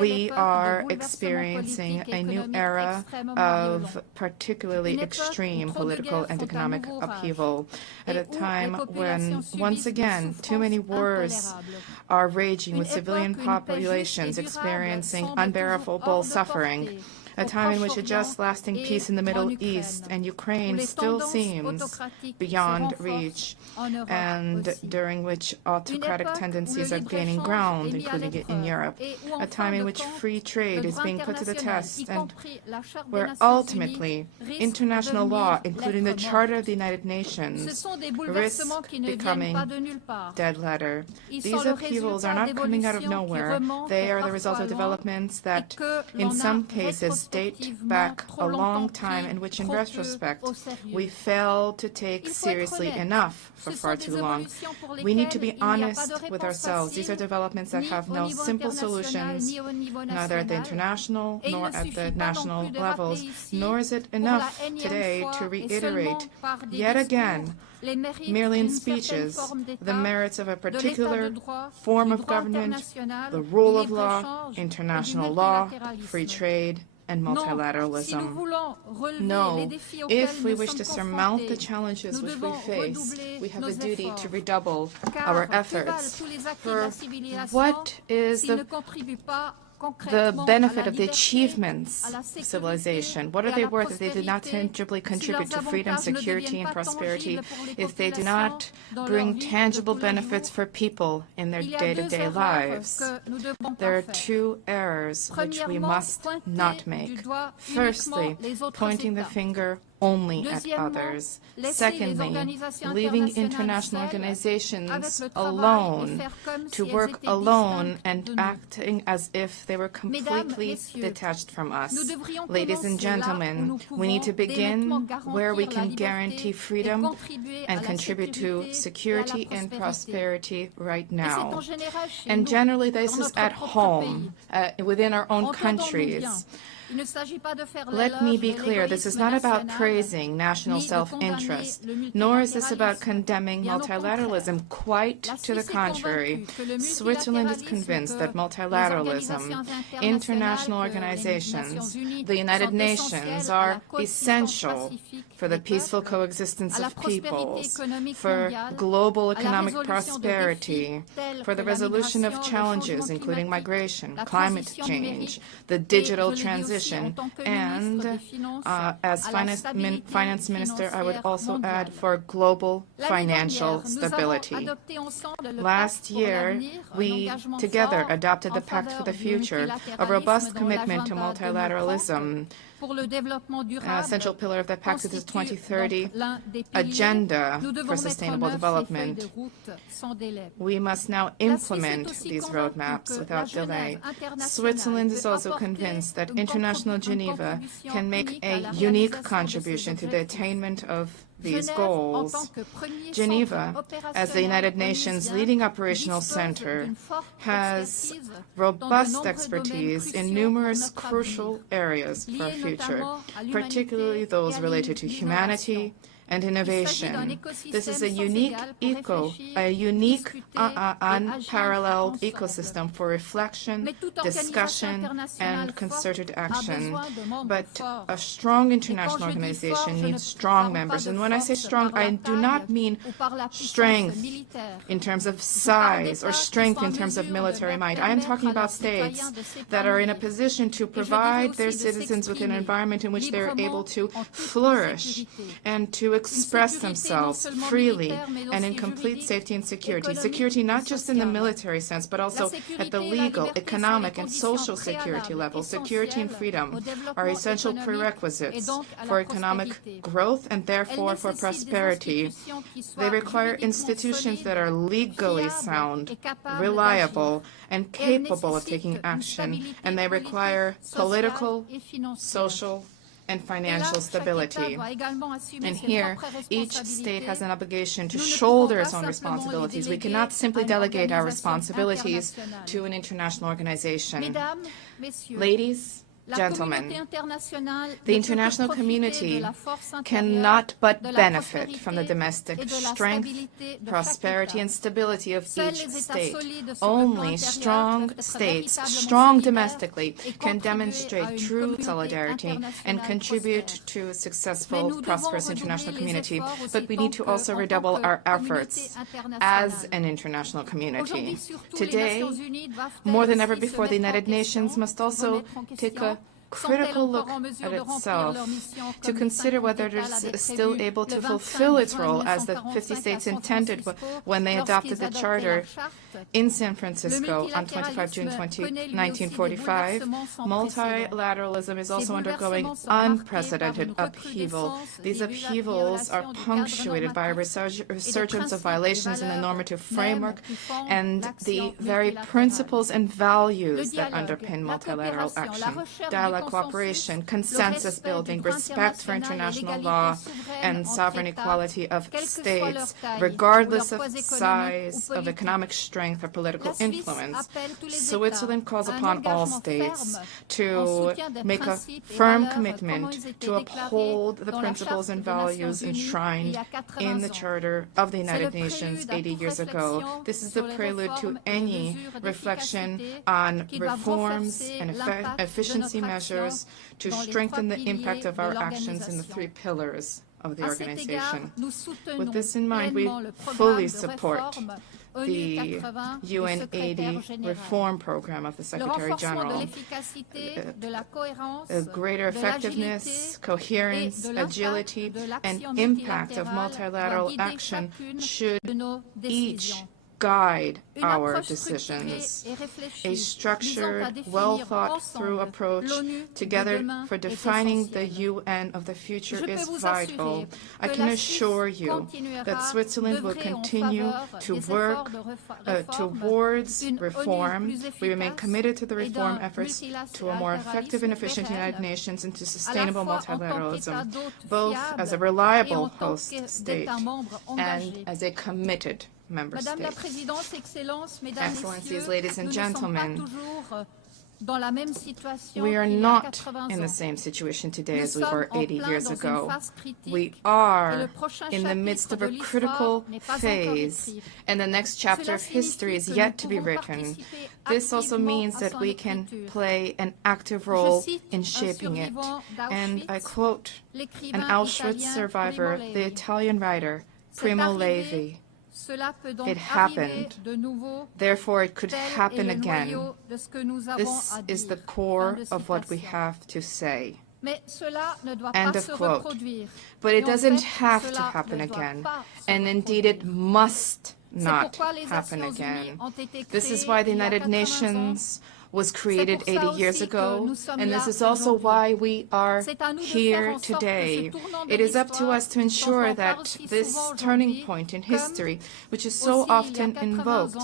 we are experiencing a new era of particularly extreme political and economic upheaval at a time when, once again, too many wars are raging with civilian populations experiencing unbearable suffering, a time in which a just lasting peace in the Middle East and Ukraine still seems beyond reach, and during which autocratic tendencies are gaining ground, including in Europe, a time in which free trade is being put to the test, and where ultimately international law, including the Charter of the United Nations, risk becoming dead letter. These upheavals are not coming out of nowhere. They are the result of developments that, in some cases, date back a long time, in which, in retrospect, we failed to take seriously enough for far too long. We need to be honest with ourselves. These are developments that have no simple solutions, neither at the international nor at the national levels, nor is it enough today to reiterate yet again, merely in speeches, the merits of a particular form of government, the rule of law, international law, free trade, and multilateralism. No, if we wish to surmount the challenges which we face, we have a duty to redouble our efforts. For what is the benefit of the achievements of civilization? What are they worth if they did not tangibly contribute to freedom, security, and prosperity, if they do not bring tangible benefits for people in their day-to-day lives? There are two errors which we must not make. Firstly, pointing the finger only at others. Secondly, leaving international organizations alone, to work alone and acting as if they were completely detached from us. Ladies and gentlemen, we need to begin where we can guarantee freedom and contribute to security and prosperity right now. And generally, this is at home, within our own countries. Let me be clear, this is not about praising national self-interest, nor is this about condemning multilateralism. Quite to the contrary, Switzerland is convinced that multilateralism, international organizations, the United Nations are essential for the peaceful coexistence of peoples, for global economic prosperity, for the resolution of challenges including migration, climate change, the digital transition, and as finance minister, I would also add for global financial stability. Last year, we together adopted the Pact for the Future, a robust commitment to multilateralism. An essential pillar of the Pact is the 2030 Agenda for Sustainable Development. We must now implement these roadmaps without delay. Switzerland is also convinced that International Geneva can make a unique contribution to the attainment of these goals. Geneva, as the United Nations leading operational center, has robust expertise in numerous crucial areas for our future, particularly those related to humanity and innovation. This is a unique unparalleled ecosystem for reflection, discussion, and concerted action. But a strong international organization needs strong members. And when I say strong, I do not mean strength in terms of size or strength in terms of military might. I am talking about states that are in a position to provide their citizens with an environment in which they are able to flourish and to express themselves freely and in complete safety and security. Security not just in the military sense, but also at the legal, economic, and social security level. Security and freedom are essential prerequisites for economic growth and therefore for prosperity. They require institutions that are legally sound, reliable, and capable of taking action, and they require political, social, and financial stability. And here, each state has an obligation to shoulder its own responsibilities. We cannot simply delegate our responsibilities to an international organization. Ladies, gentlemen, the international community cannot but benefit from the domestic strength, prosperity, and stability of each state. Only strong states, strong domestically, can demonstrate true solidarity and contribute to a successful, prosperous international community. But we need to also redouble our efforts as an international community. Today, more than ever before, the United Nations must also take a critical look at itself to consider whether it is still able to fulfill its role as the 50 states intended when they adopted the Charter in San Francisco on 25 June 1945. Multilateralism is also undergoing unprecedented upheaval. These upheavals are punctuated by a resurgence of violations in the normative framework and the very principles and values that underpin multilateral action. Dialogue, cooperation, consensus building, respect for international law, and sovereign equality of states, regardless of size, of economic strength, or political influence. Switzerland calls upon all states to make a firm commitment to uphold the principles and values enshrined in the Charter of the United Nations 80 years ago. This is the prelude to any reflection on reforms and efficiency measures to strengthen the impact of our actions in the three pillars of the organization. With this in mind, we fully support the UN 80 reform program of the Secretary General. Greater effectiveness, coherence, agility, and impact of multilateral action should each guide our decisions. A structured, well-thought-through approach together for defining the UN of the future is vital. I can assure you that Switzerland will continue to work towards reform. We remain committed to the reform efforts to a more effective and efficient United Nations and to sustainable multilateralism, both as a reliable host state and as a committed member state. Excellencies, ladies and gentlemen, We are not in the same situation today as we were 80 years ago. We are in the midst of a critical phase, and the next chapter of history is yet to be written. This also means that we can play an active role in shaping it. And I quote an Auschwitz survivor, the Italian writer Primo Levi: "It happened, therefore it could happen again. This is the core of what we have to say." End of quote. But it doesn't have to happen again, and indeed it must not happen again. This is why the United Nations was created 80 years ago, and this is also why we are here today. It is up to us to ensure that this turning point in history, which is so often invoked,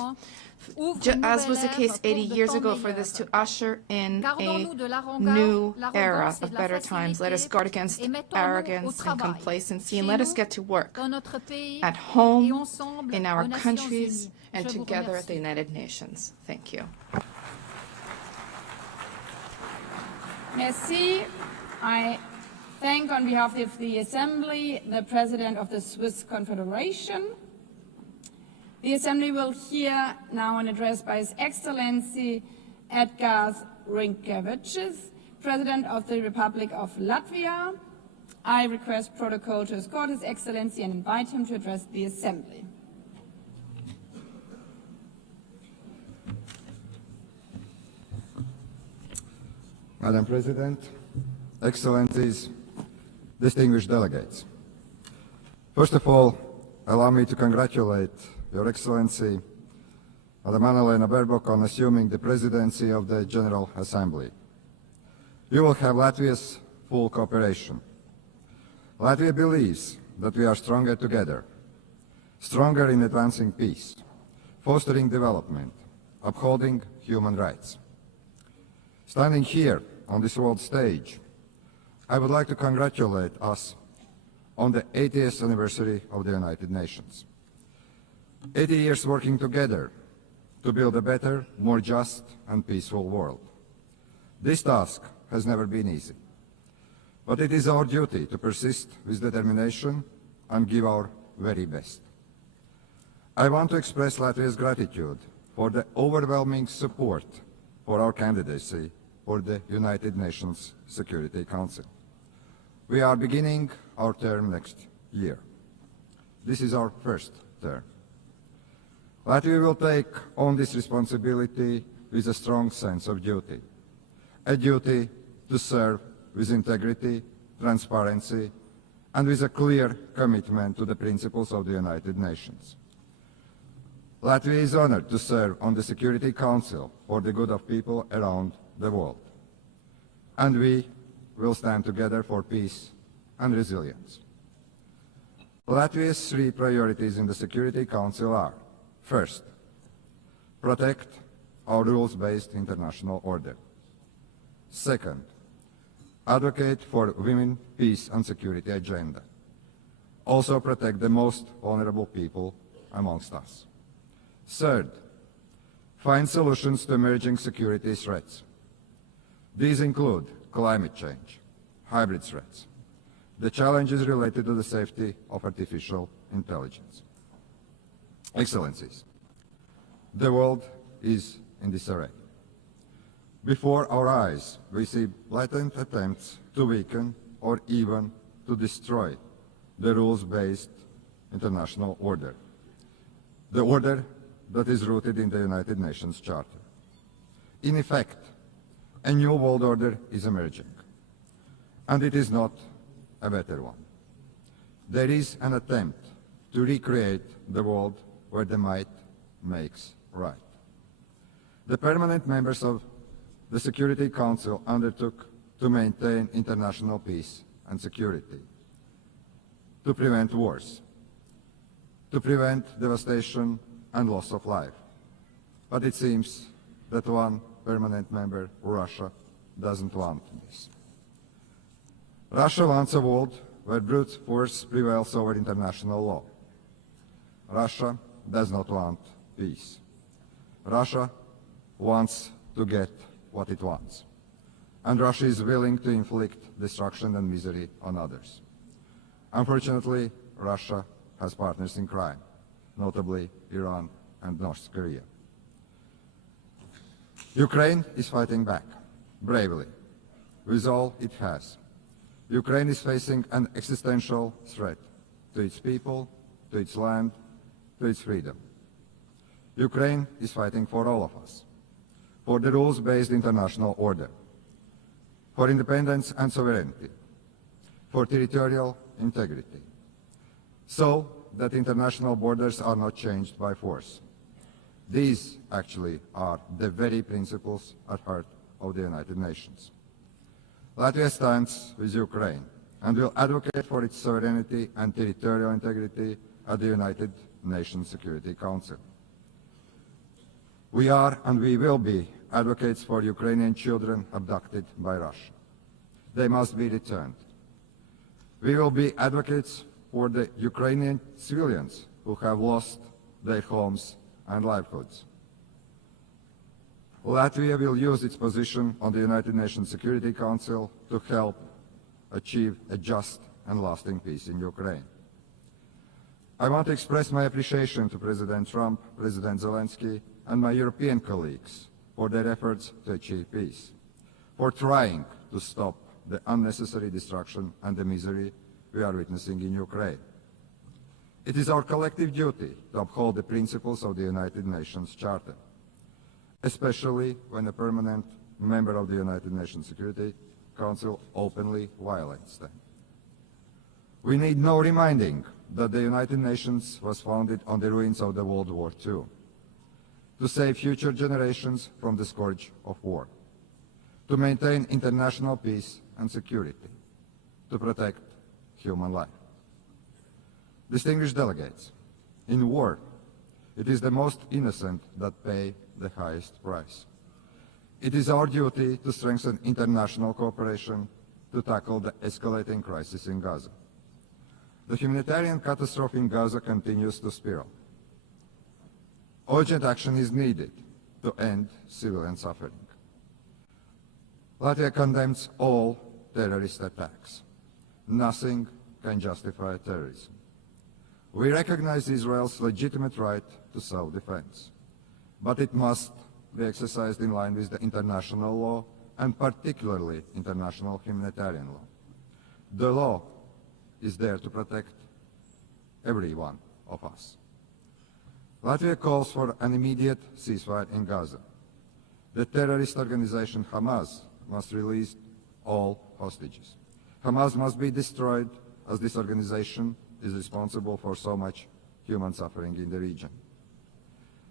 as was the case 80 years ago, for this to usher in a new era of better times. Let us guard against arrogance and complacency, and let us get to work at home, in our countries, and together at the United Nations. Thank you. Merci. I thank, on behalf of the Assembly, the President of the Swiss Confederation. The Assembly will hear now an address by His Excellency Edgars Rinkēvičs, President of the Republic of Latvia. I request protocol to escort His Excellency and invite him to address the Assembly. Madam President, Excellencies, distinguished delegates. First of all, allow me to congratulate Your Excellency, Madam Annalena Baerbock, on assuming the presidency of the General Assembly. You will have Latvia's full cooperation. Latvia believes that we are stronger together, stronger in advancing peace, fostering development, upholding human rights. Standing here on this world stage, I would like to congratulate us on the 80th anniversary of the United Nations. 80 years working together to build a better, more just and peaceful world. This task has never been easy, but it is our duty to persist with determination and give our very best. I want to express Latvia's gratitude for the overwhelming support for our candidacy for the United Nations Security Council. We are beginning our term next year. This is our first term. Latvia will take on this responsibility with a strong sense of duty, a duty to serve with integrity, transparency, and with a clear commitment to the principles of the United Nations. Latvia is honored to serve on the Security Council for the good of people around the world. And we will stand together for peace and resilience. Latvia's three priorities in the Security Council are: first, protect our rules-based international order. Second, advocate for women, peace and security agenda. Also protect the most vulnerable people amongst us. Third, find solutions to emerging security threats. These include climate change, hybrid threats, the challenges related to the safety of artificial intelligence. Excellencies, the world is in disarray. Before our eyes, we see blatant attempts to weaken or even to destroy the rules-based international order, the order that is rooted in the United Nations Charter. In effect, a new world order is emerging, and it is not a better one. There is an attempt to recreate the world where the might makes right. The permanent members of the Security Council undertook to maintain international peace and security, to prevent wars, to prevent devastation and loss of life. But it seems that one permanent member, Russia, doesn't want this. Russia wants a world where brute force prevails over international law. Russia does not want peace. Russia wants to get what it wants. And Russia is willing to inflict destruction and misery on others. Unfortunately, Russia has partners in crime, notably Iran and North Korea. Ukraine is fighting back, bravely, with all it has. Ukraine is facing an existential threat to its people, to its land, to its freedom. Ukraine is fighting for all of us, for the rules-based international order, for independence and sovereignty, for territorial integrity, so that international borders are not changed by force. These actually are the very principles at heart of the United Nations. Latvia stands with Ukraine and will advocate for its sovereignty and territorial integrity at the United Nations Security Council. We are and we will be advocates for Ukrainian children abducted by Russia. They must be returned. We will be advocates for the Ukrainian civilians who have lost their homes and livelihoods. Latvia will use its position on the United Nations Security Council to help achieve a just and lasting peace in Ukraine. I want to express my appreciation to President Trump, President Zelensky, and my European colleagues for their efforts to achieve peace, for trying to stop the unnecessary destruction and the misery we are witnessing in Ukraine. It is our collective duty to uphold the principles of the United Nations Charter, especially when a permanent member of the United Nations Security Council openly violates them. We need no reminding that the United Nations was founded on the ruins of the World War II, to save future generations from the scourge of war, to maintain international peace and security, to protect human life. Distinguished delegates, in war, it is the most innocent that pay the highest price. It is our duty to strengthen international cooperation to tackle the escalating crisis in Gaza. The humanitarian catastrophe in Gaza continues to spiral. Urgent action is needed to end civilian suffering. Latvia condemns all terrorist attacks. Nothing can justify terrorism. We recognize Israel's legitimate right to self-defense, but it must be exercised in line with the international law, and particularly international humanitarian law. The law is there to protect every one of us. Latvia calls for an immediate ceasefire in Gaza. The terrorist organization Hamas must release all hostages. Hamas must be destroyed, as this organization is responsible for so much human suffering in the region.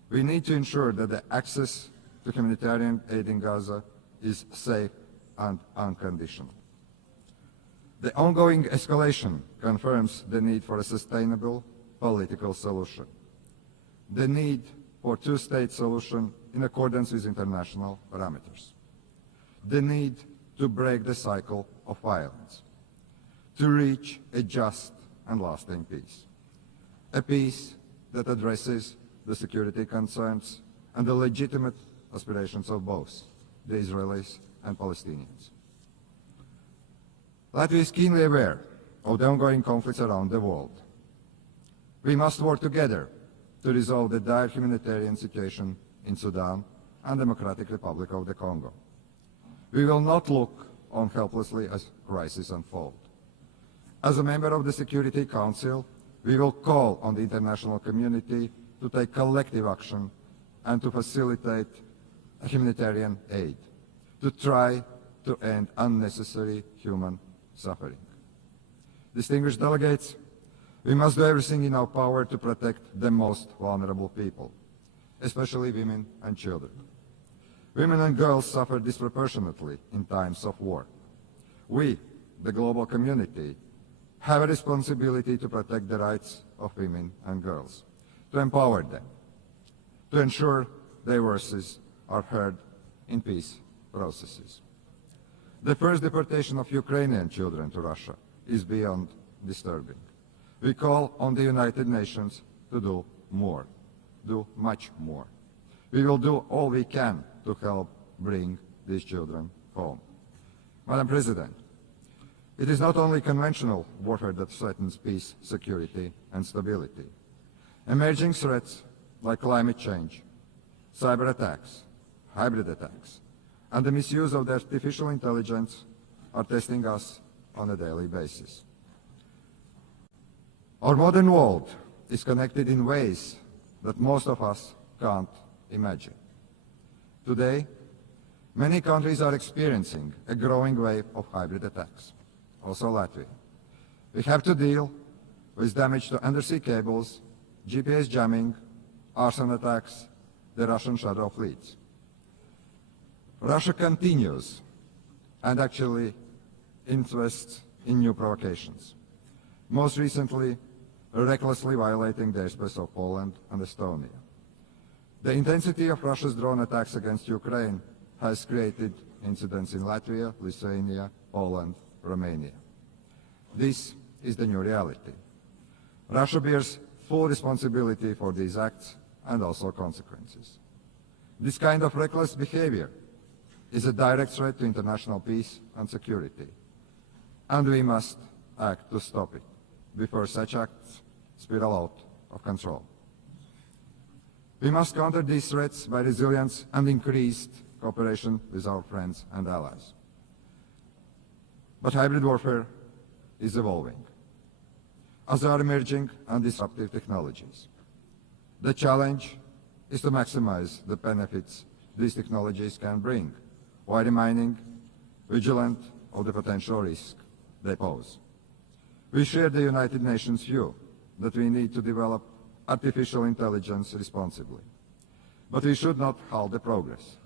We need to ensure that the access to humanitarian aid in Gaza is safe and unconditional. The ongoing escalation confirms the need for a sustainable political solution, the need for a two-state solution in accordance with international parameters, the need to break the cycle of violence, to reach a just and lasting peace, a peace that addresses the security concerns and the legitimate aspirations of both the Israelis and Palestinians. Latvia is keenly aware of the ongoing conflicts around the world. We must work together to resolve the dire humanitarian situation in Sudan and Democratic Republic of the Congo. We will not look on helplessly as crises unfold. As a member of the Security Council, we will call on the international community to take collective action and to facilitate humanitarian aid, to try to end unnecessary human suffering. Distinguished delegates, we must do everything in our power to protect the most vulnerable people, especially women and children. Women and girls suffer disproportionately in times of war. We, the global community, have a responsibility to protect the rights of women and girls, to empower them, to ensure their voices are heard in peace processes. The first deportation of Ukrainian children to Russia is beyond disturbing. We call on the United Nations to do more, do much more. We will do all we can to help bring these children home. Madam President, it is not only conventional warfare that threatens peace, security, and stability. Emerging threats like climate change, cyber attacks, hybrid attacks, and the misuse of artificial intelligence are testing us on a daily basis. Our modern world is connected in ways that most of us can't imagine. Today, many countries are experiencing a growing wave of hybrid attacks, also Latvia. We have to deal with damage to undersea cables, GPS jamming, arson attacks, the Russian shadow fleets. Russia continues and actually invests in new provocations, most recently recklessly violating the airspace of Poland and Estonia. The intensity of Russia's drone attacks against Ukraine has created incidents in Latvia, Lithuania, Poland, Romania. This is the new reality. Russia bears full responsibility for these acts and also consequences. This kind of reckless behavior is a direct threat to international peace and security, and we must act to stop it before such acts spiral out of control. We must counter these threats by resilience and increased cooperation with our friends and allies. But hybrid warfare is evolving, as are emerging and disruptive technologies. The challenge is to maximize the benefits these technologies can bring, while remaining vigilant of the potential risk they pose. We share the United Nations view that we need to develop artificial intelligence responsibly. But we should not halt the progress.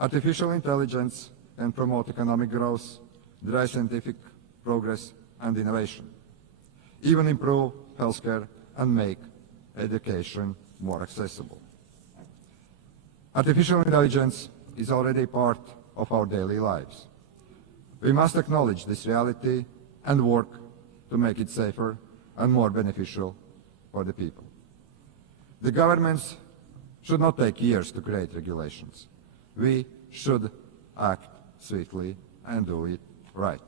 Artificial intelligence can promote economic growth, drive scientific progress and innovation, even improve healthcare and make education more accessible. Artificial intelligence is already part of our daily lives. We must acknowledge this reality and work to make it safer and more beneficial for the people. The governments should not take years to create regulations. We should act swiftly and do it right.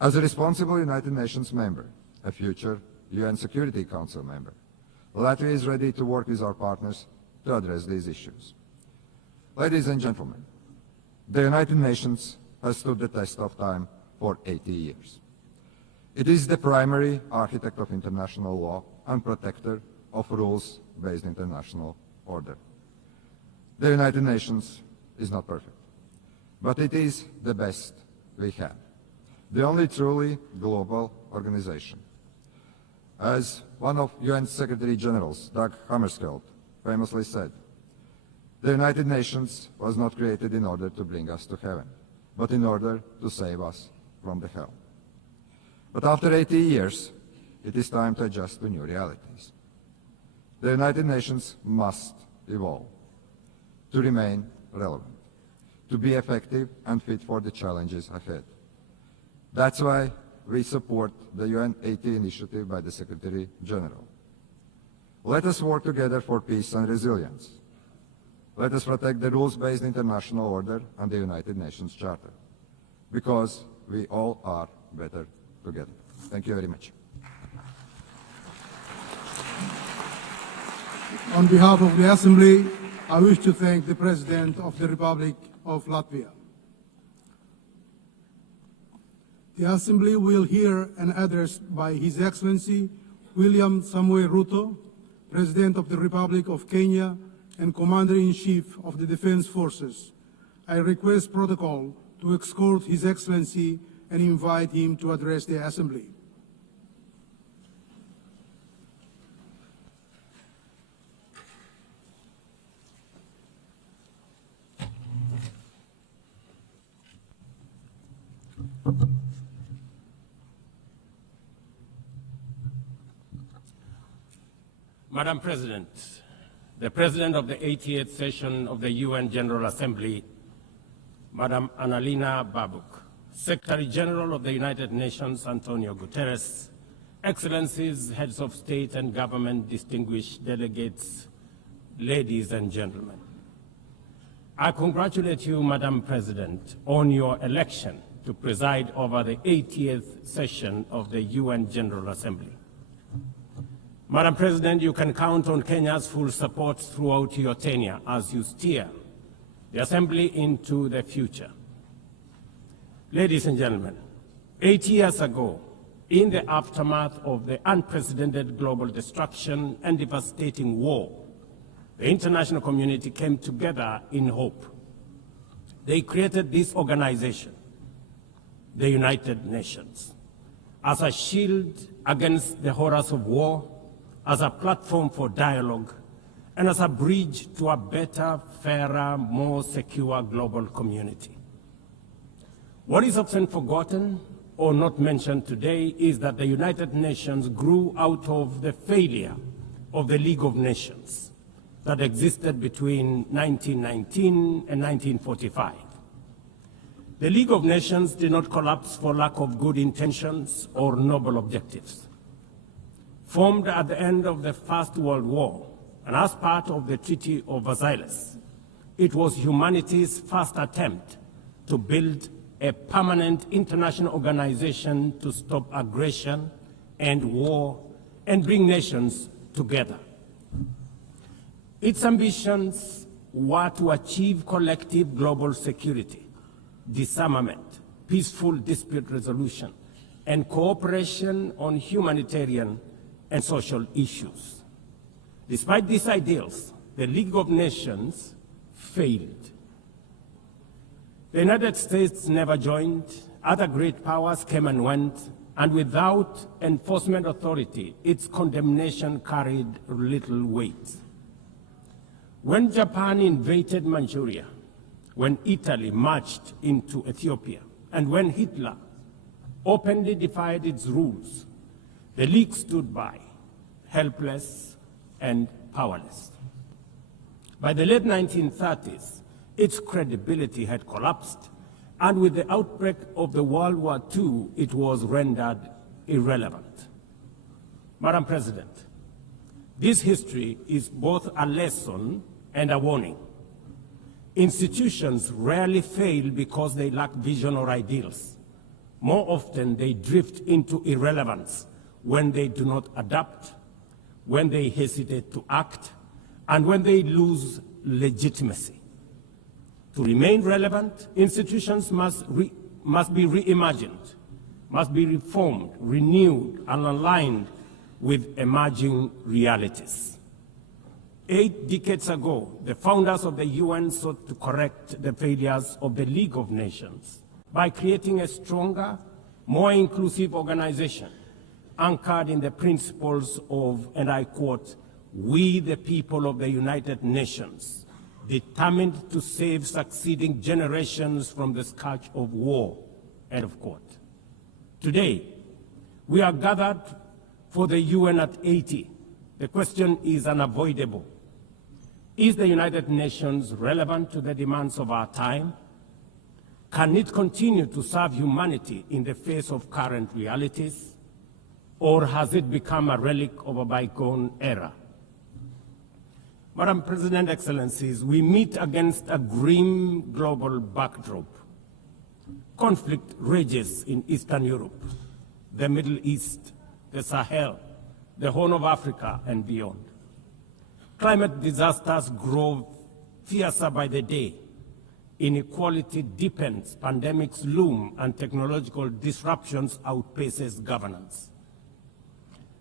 As a responsible United Nations member, a future UN Security Council member, Latvia is ready to work with our partners to address these issues. Ladies and gentlemen, the United Nations has stood the test of time for 80 years. It is the primary architect of international law and protector of rules-based international order. The United Nations is not perfect, but it is the best we have, the only truly global organization. As one of UN Secretary Generals, Dag Hammarskjöld, famously said, the United Nations was not created in order to bring us to heaven, but in order to save us from the hell. But after 80 years, it is time to adjust to new realities. The United Nations must evolve to remain relevant, to be effective and fit for the challenges ahead. That's why we support the UN 80 initiative by the Secretary General. Let us work together for peace and resilience. Let us protect the rules-based international order and the United Nations Charter, because we all are better together. Thank you very much. On behalf of the Assembly, I wish to thank the President of the Republic of Latvia. The Assembly will hear an address by His Excellency William Samoei Ruto, President of the Republic of Kenya and Commander-in-Chief of the Defense Forces. I request protocol to escort His Excellency and invite him to address the Assembly. Madam President, the President of the 88th session of the UN General Assembly, Madam Annalena Baerbock, Secretary General of the United Nations Antonio Guterres, Excellencies, Heads of State and Government, distinguished delegates, ladies and gentlemen. I congratulate you, Madam President, on your election to preside over the 80th session of the UN General Assembly. Madam President, you can count on Kenya's full support throughout your tenure as you steer the Assembly into the future. Ladies and gentlemen, 8 years ago, in the aftermath of the unprecedented global destruction and devastating war, the international community came together in hope. They created this organization, the United Nations, as a shield against the horrors of war, as a platform for dialogue, and as a bridge to a better, fairer, more secure global community. What is often forgotten or not mentioned today is that the United Nations grew out of the failure of the League of Nations that existed between 1919 and 1945. The League of Nations did not collapse for lack of good intentions or noble objectives. Formed at the end of the First World War and as part of the Treaty of Versailles, it was humanity's first attempt to build a permanent international organization to stop aggression and war and bring nations together. Its ambitions were to achieve collective global security, disarmament, peaceful dispute resolution, and cooperation on humanitarian and social issues. Despite these ideals, the League of Nations failed. The United States never joined, other great powers came and went, and without enforcement authority, its condemnation carried little weight. When Japan invaded Manchuria, when Italy marched into Ethiopia, and when Hitler openly defied its rules, the League stood by, helpless and powerless. By the late 1930s, its credibility had collapsed, and with the outbreak of the World War II, it was rendered irrelevant. Madam President, this history is both a lesson and a warning. Institutions rarely fail because they lack vision or ideals. More often, they drift into irrelevance when they do not adapt, when they hesitate to act, and when they lose legitimacy. To remain relevant, institutions must be reimagined, must be reformed, renewed, and aligned with emerging realities. 8 decades ago, the founders of the UN sought to correct the failures of the League of Nations by creating a stronger, more inclusive organization anchored in the principles of, and I quote, "We the people of the United Nations, determined to save succeeding generations from the scourge of war," end of quote. Today, we are gathered for the UN at 80. The question is unavoidable. Is the United Nations relevant to the demands of our time? Can it continue to serve humanity in the face of current realities? Or has it become a relic of a bygone era? Madam President, Excellencies, we meet against a grim global backdrop. Conflict rages in Eastern Europe, the Middle East, the Sahel, the Horn of Africa, and beyond. Climate disasters grow fiercer by the day. Inequality deepens, pandemics loom, and technological disruptions outpaces governance.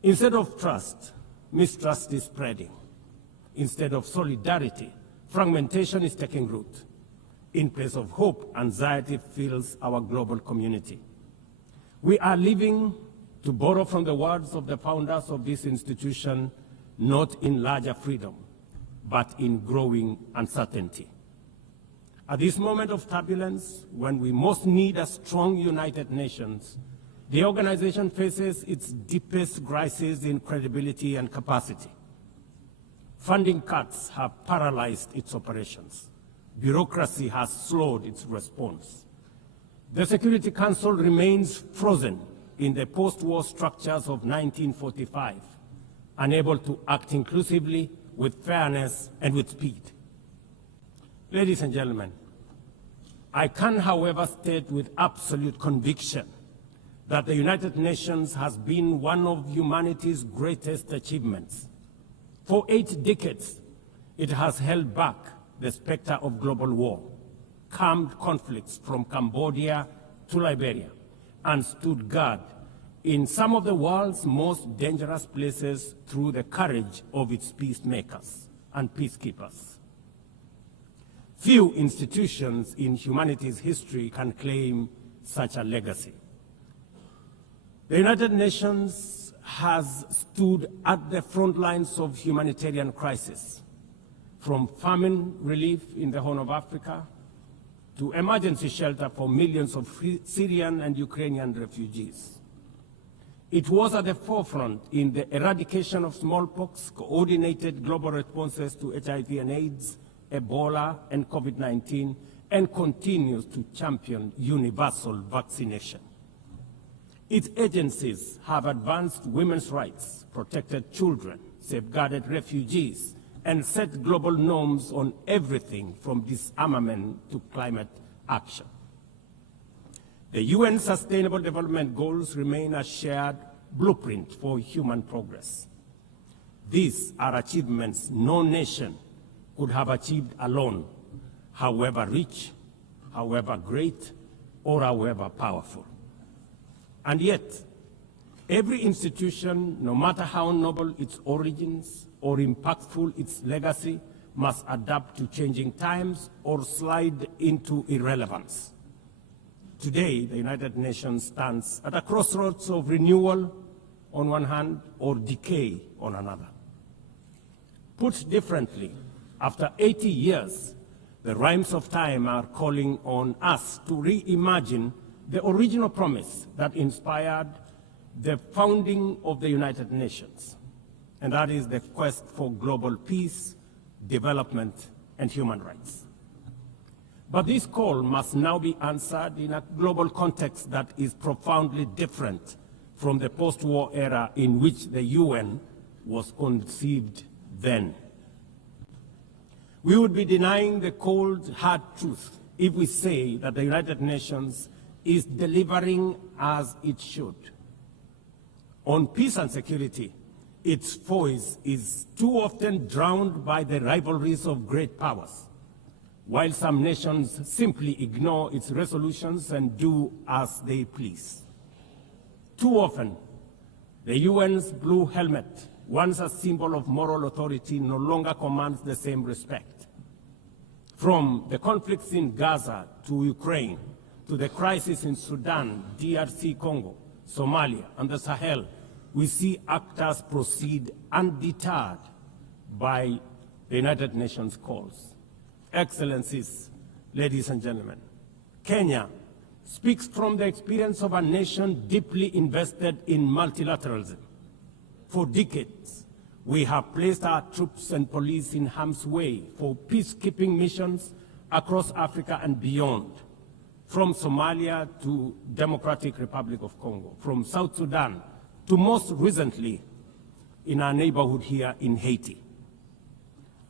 Instead of trust, mistrust is spreading. Instead of solidarity, fragmentation is taking root. In place of hope, anxiety fills our global community. We are living, to borrow from the words of the founders of this institution, not in larger freedom, but in growing uncertainty. At this moment of turbulence, when we most need a strong United Nations, the organization faces its deepest crisis in credibility and capacity. Funding cuts have paralyzed its operations. Bureaucracy has slowed its response. The Security Council remains frozen in the post-war structures of 1945, unable to act inclusively, with fairness, and with speed. Ladies and gentlemen, I can, however, state with absolute conviction that the United Nations has been one of humanity's greatest achievements. For 8 decades, it has held back the specter of global war, calmed conflicts from Cambodia to Liberia, and stood guard in some of the world's most dangerous places through the courage of its peacemakers and peacekeepers. Few institutions in humanity's history can claim such a legacy. The United Nations has stood at the front lines of humanitarian crisis, from famine relief in the Horn of Africa to emergency shelter for millions of Syrian and Ukrainian refugees. It was at the forefront in the eradication of smallpox, coordinated global responses to HIV and AIDS, Ebola, and COVID-19, and continues to champion universal vaccination. Its agencies have advanced women's rights, protected children, safeguarded refugees, and set global norms on everything from disarmament to climate action. The UN Sustainable Development Goals remain a shared blueprint for human progress. These are achievements no nation could have achieved alone, however rich, however great, or however powerful. And yet, every institution, no matter how noble its origins or impactful its legacy, must adapt to changing times or slide into irrelevance. Today, the United Nations stands at a crossroads of renewal on one hand or decay on another. Put differently, after 80 years, the rhymes of time are calling on us to reimagine the original promise that inspired the founding of the United Nations, and that is the quest for global peace, development, and human rights. But this call must now be answered in a global context that is profoundly different from the post-war era in which the UN was conceived then. We would be denying the cold, hard truth if we say that the United Nations is delivering as it should. On peace and security, its voice is too often drowned by the rivalries of great powers, while some nations simply ignore its resolutions and do as they please. Too often, the UN's blue helmet, once a symbol of moral authority, no longer commands the same respect. From the conflicts in Gaza to Ukraine, to the crisis in Sudan, DRC Congo, Somalia, and the Sahel, we see actors proceed undeterred by the United Nations calls. Excellencies, ladies and gentlemen, Kenya speaks from the experience of a nation deeply invested in multilateralism. For decades, we have placed our troops and police in harm's way for peacekeeping missions across Africa and beyond, from Somalia to Democratic Republic of Congo, from South Sudan to most recently in our neighborhood here in Haiti.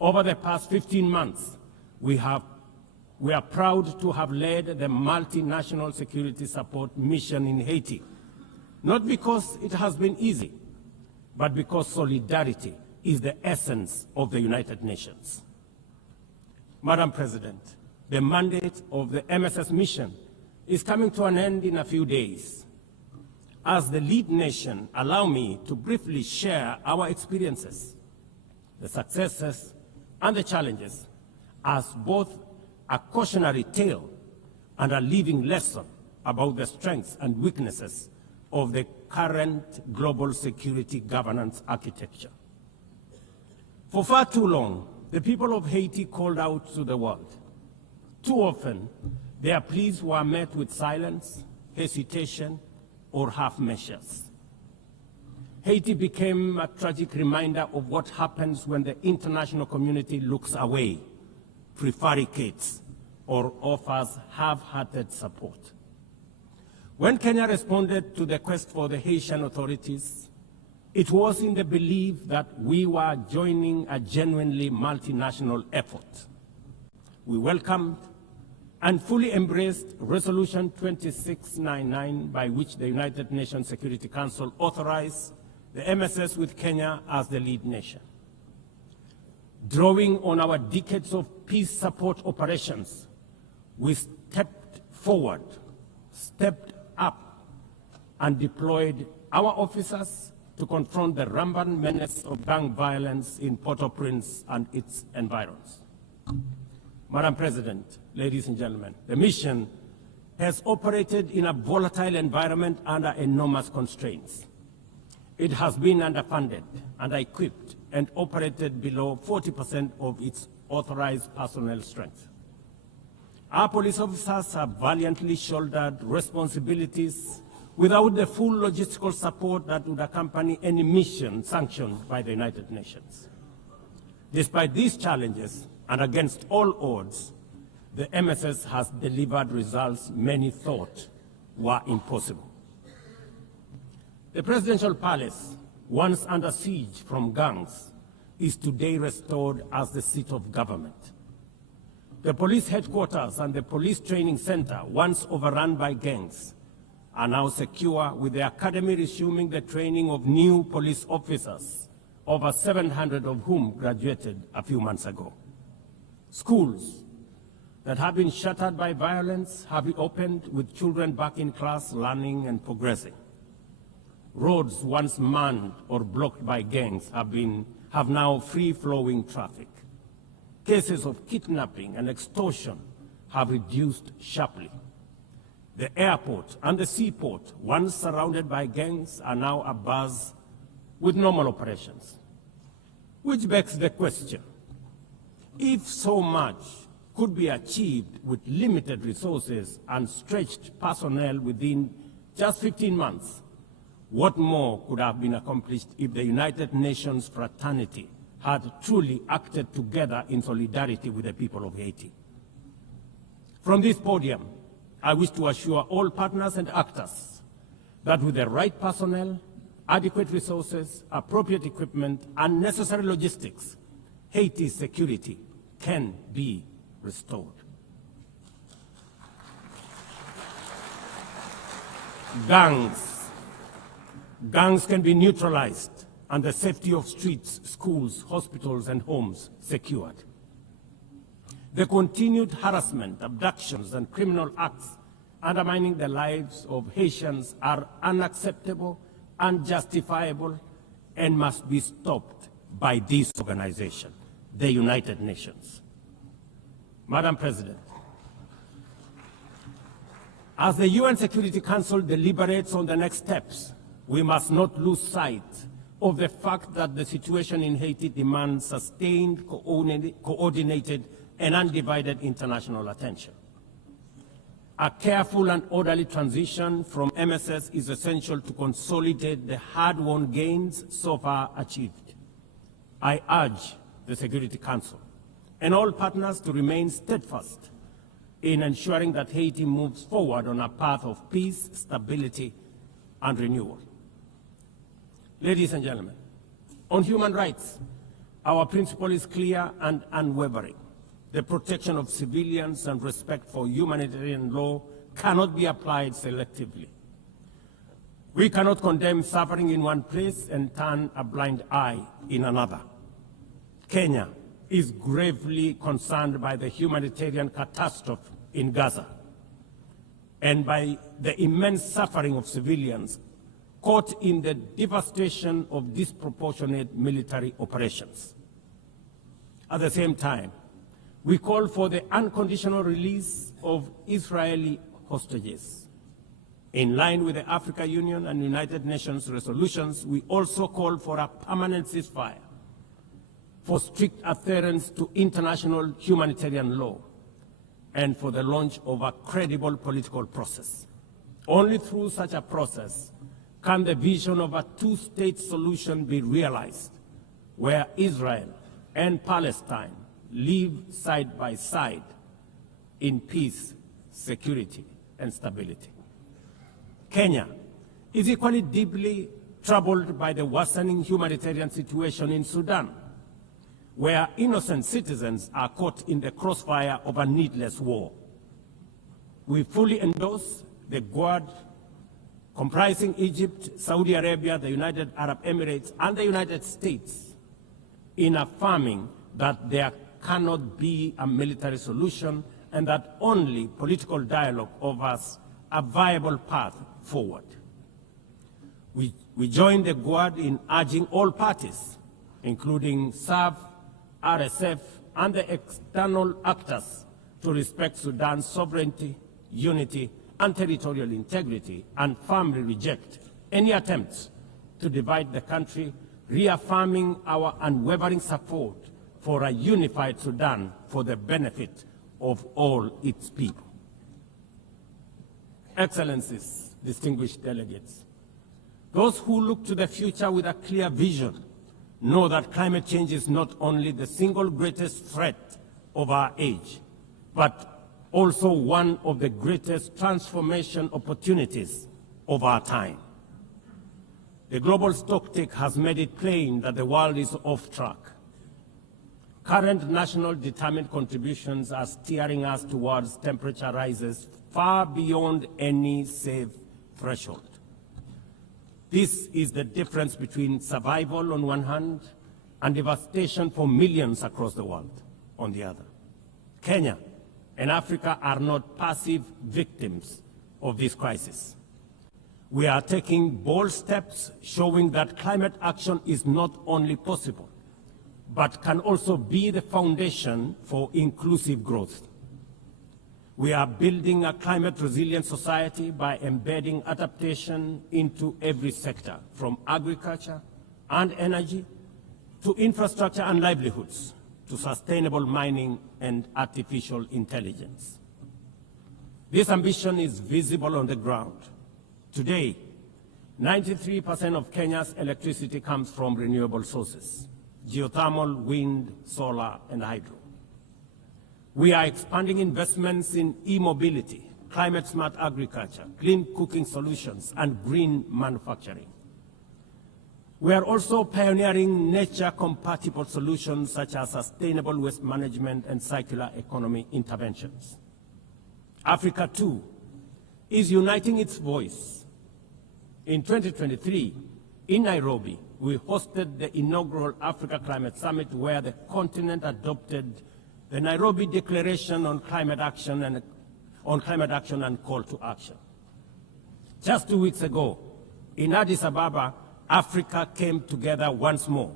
Over the past 15 months, we are proud to have led the multinational security support mission in Haiti, not because it has been easy, but because solidarity is the essence of the United Nations. Madam President, the mandate of the MSS mission is coming to an end in a few days. As the lead nation, allow me to briefly share our experiences, the successes and the challenges, as both a cautionary tale and a living lesson about the strengths and weaknesses of the current global security governance architecture. For far too long, the people of Haiti called out to the world. Too often, their pleas were met with silence, hesitation, or half measures. Haiti became a tragic reminder of what happens when the international community looks away, prevaricates, or offers half-hearted support. When Kenya responded to the quest for the Haitian authorities, it was in the belief that we were joining a genuinely multinational effort. we welcomed and fully embraced Resolution 2699, by which the United Nations Security Council authorized the MSS with Kenya as the lead nation. Drawing on our decades of peace support operations, we stepped forward, stepped up, and deployed our officers to confront the rampant menace of gang violence in Port-au-Prince and its environs. Madam President, ladies and gentlemen, the mission has operated in a volatile environment under enormous constraints. It has been underfunded, under-equipped, and operated below 40% of its authorized personnel strength. Our police officers have valiantly shouldered responsibilities without the full logistical support that would accompany any mission sanctioned by the United Nations. Despite these challenges, and against all odds, the MSS has delivered results many thought were impossible. The presidential palace, once under siege from gangs, is today restored as the seat of government. The police headquarters and the police training center, once overrun by gangs, are now secure, with the academy resuming the training of new police officers, over 700 of whom graduated a few months ago. Schools that have been shattered by violence have reopened, with children back in class, learning and progressing. Roads once manned or blocked by gangs have now free-flowing traffic. Cases of kidnapping and extortion have reduced sharply. The airport and the seaport, once surrounded by gangs, are now abuzz with normal operations. Which begs the question, if so much could be achieved with limited resources and stretched personnel within just 15 months, what more could have been accomplished if the United Nations fraternity had truly acted together in solidarity with the people of Haiti? From this podium, I wish to assure all partners and actors that with the right personnel, adequate resources, appropriate equipment, and necessary logistics, Haiti's security can be restored. Gangs can be neutralized and the safety of streets, schools, hospitals, and homes secured. The continued harassment, abductions, and criminal acts undermining the lives of Haitians are unacceptable, unjustifiable, and must be stopped by this organization, the United Nations. Madam President, as the UN Security Council deliberates on the next steps, we must not lose sight of the fact that the situation in Haiti demands sustained, coordinated, and undivided international attention. A careful and orderly transition from MSS is essential to consolidate the hard-won gains so far achieved. I urge the Security Council and all partners to remain steadfast in ensuring that Haiti moves forward on a path of peace, stability, and renewal. Ladies and gentlemen, on human rights, our principle is clear and unwavering. The protection of civilians and respect for humanitarian law cannot be applied selectively. We cannot condemn suffering in one place and turn a blind eye in another. Kenya is gravely concerned by the humanitarian catastrophe in Gaza and by the immense suffering of civilians caught in the devastation of disproportionate military operations. At the same time, we call for the unconditional release of Israeli hostages. In line with the African Union and United Nations resolutions, we also call for a permanent ceasefire, for strict adherence to international humanitarian law, and for the launch of a credible political process. Only through such a process can the vision of a two-state solution be realized, where Israel and Palestine live side by side in peace, security, and stability. Kenya is equally deeply troubled by the worsening humanitarian situation in Sudan. where innocent citizens are caught in the crossfire of a needless war. We fully endorse the Quad, comprising Egypt, Saudi Arabia, the United Arab Emirates, and the United States, in affirming that there cannot be a military solution and that only political dialogue offers a viable path forward. We join the Quad in urging all parties, including SAF, RSF, and the external actors, to respect Sudan's sovereignty, unity, and territorial integrity, and firmly reject any attempts to divide the country, reaffirming our unwavering support for a unified Sudan for the benefit of all its people. Excellencies, distinguished delegates, those who look to the future with a clear vision know that climate change is not only the single greatest threat of our age, but also one of the greatest transformation opportunities of our time. The global stocktake has made it plain that the world is off track. Current national determined contributions are steering us towards temperature rises far beyond any safe threshold. This is the difference between survival on one hand and devastation for millions across the world on the other. Kenya and Africa are not passive victims of this crisis. We are taking bold steps showing that climate action is not only possible, but can also be the foundation for inclusive growth. We are building a climate-resilient society by embedding adaptation into every sector, from agriculture and energy to infrastructure and livelihoods, to sustainable mining and artificial intelligence. This ambition is visible on the ground. Today, 93% of Kenya's electricity comes from renewable sources: geothermal, wind, solar, and hydro. We are expanding investments in e-mobility, climate-smart agriculture, clean cooking solutions, and green manufacturing. We are also pioneering nature-compatible solutions such as sustainable waste management and circular economy interventions. Africa, too, is uniting its voice. In 2023, in Nairobi, we hosted the inaugural Africa Climate Summit, where the continent adopted the Nairobi Declaration on Climate Action and Call to Action. Just 2 weeks ago, in Addis Ababa, Africa came together once more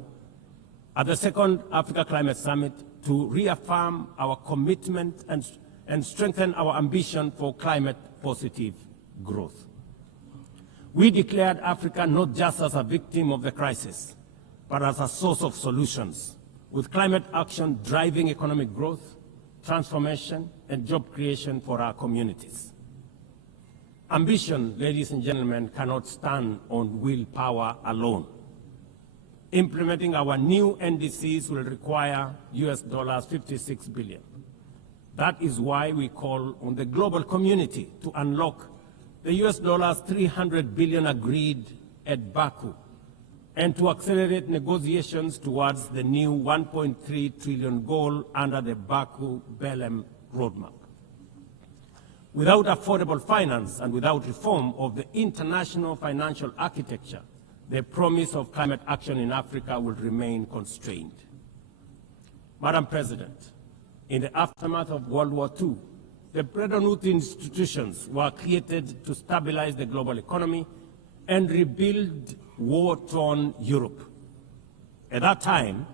at the second Africa Climate Summit to reaffirm our commitment and strengthen our ambition for climate-positive growth. We declared Africa not just as a victim of the crisis, but as a source of solutions, with climate action driving economic growth, transformation, and job creation for our communities. Ambition, ladies and gentlemen, cannot stand on willpower alone. Implementing our new NDCs will require US $56 billion. That is why we call on the global community to unlock the US $300 billion agreed at Baku, and to accelerate negotiations towards the new $1.3 trillion goal under the Baku-Belém roadmap. Without affordable finance and without reform of the international financial architecture, the promise of climate action in Africa will remain constrained. Madam President, in the aftermath of World War II, the Bretton Woods institutions were created to stabilize the global economy and rebuild war-torn Europe. At that time,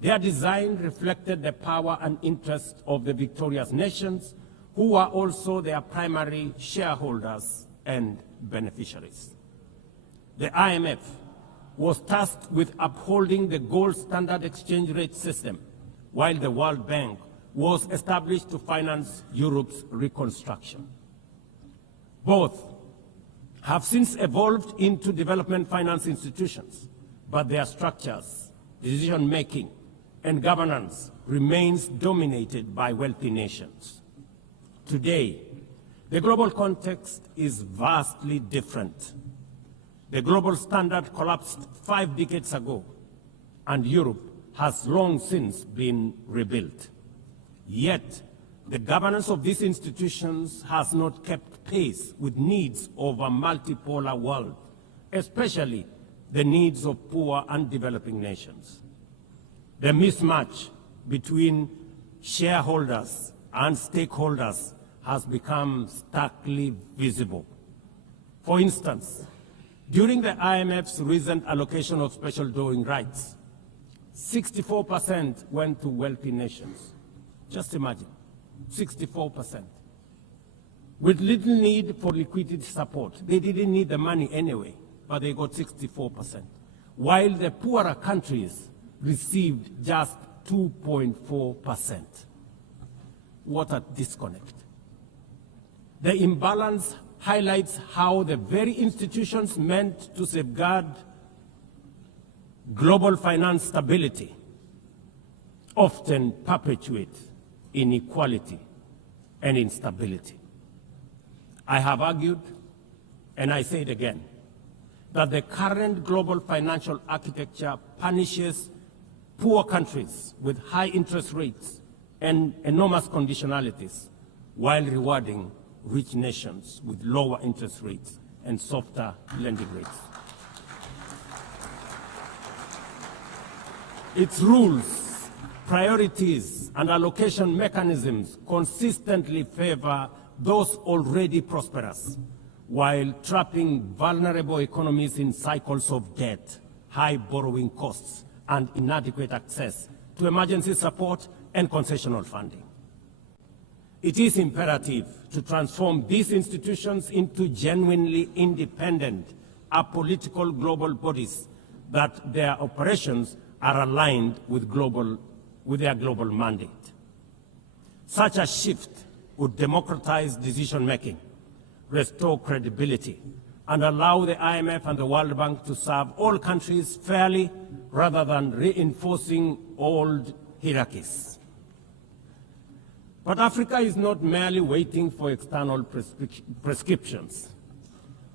their design reflected the power and interests of the victorious nations, who were also their primary shareholders and beneficiaries. The IMF was tasked with upholding the gold standard exchange rate system, while the World Bank was established to finance Europe's reconstruction. Both have since evolved into development finance institutions, but their structures, decision-making, and governance remains dominated by wealthy nations. Today, the global context is vastly different. The global standard collapsed 5 decades ago, and Europe has long since been rebuilt. Yet, the governance of these institutions has not kept pace with needs of a multipolar world, especially the needs of poor and developing nations. The mismatch between shareholders and stakeholders has become starkly visible. For instance, during the IMF's recent allocation of special drawing rights, 64% went to wealthy nations. Just imagine, 64%. With little need for liquidity support. They didn't need the money anyway, but they got 64%. While the poorer countries received just 2.4%. What a disconnect. The imbalance highlights how the very institutions meant to safeguard global finance stability often perpetuate inequality and instability. I have argued, and I say it again, that the current global financial architecture punishes poor countries with high interest rates and enormous conditionalities while rewarding rich nations with lower interest rates and softer lending rates. Its rules, priorities, and allocation mechanisms consistently favor those already prosperous, while trapping vulnerable economies in cycles of debt, high borrowing costs, and inadequate access to emergency support and concessional funding. It is imperative to transform these institutions into genuinely independent, apolitical global bodies that their operations are aligned with their global mandate. Such a shift would democratize decision-making, restore credibility, and allow the IMF and the World Bank to serve all countries fairly rather than reinforcing old hierarchies. But Africa is not merely waiting for external prescriptions.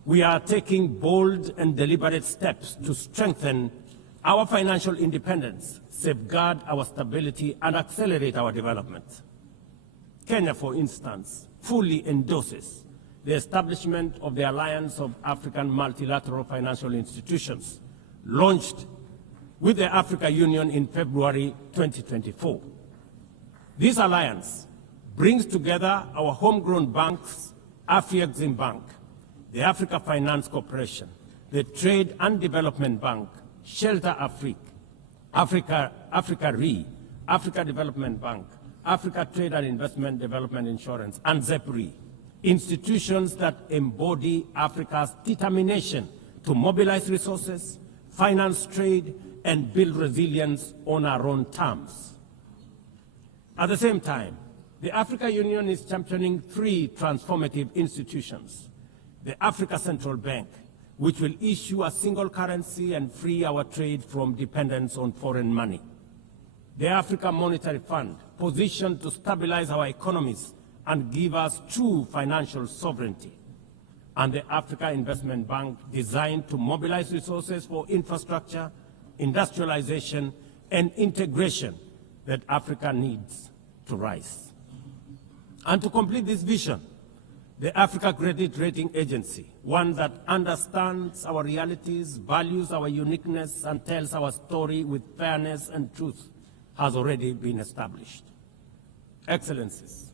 We are taking bold and deliberate steps to strengthen our financial independence, safeguard our stability, and accelerate our development. Kenya, for instance, fully endorses the establishment of the Alliance of African Multilateral Financial Institutions, launched with the African Union in February 2024. This alliance brings together our homegrown banks, Afreximbank, the Africa Finance Corporation, the Trade and Development Bank, Shelter Africa Re, Africa Development Bank, Africa Trade and Investment Development Insurance, and ZEPRI, institutions that embody Africa's determination to mobilize resources, finance trade, and build resilience on our own terms. At the same time, the African Union is championing 3 transformative institutions: the Africa Central Bank, which will issue a single currency and free our trade from dependence on foreign money; the Africa Monetary Fund, positioned to stabilize our economies and give us true financial sovereignty; and the Africa Investment Bank, designed to mobilize resources for infrastructure, industrialization, and integration that Africa needs to rise. And to complete this vision, the Africa Credit Rating Agency, one that understands our realities, values our uniqueness, and tells our story with fairness and truth, has already been established. Excellencies,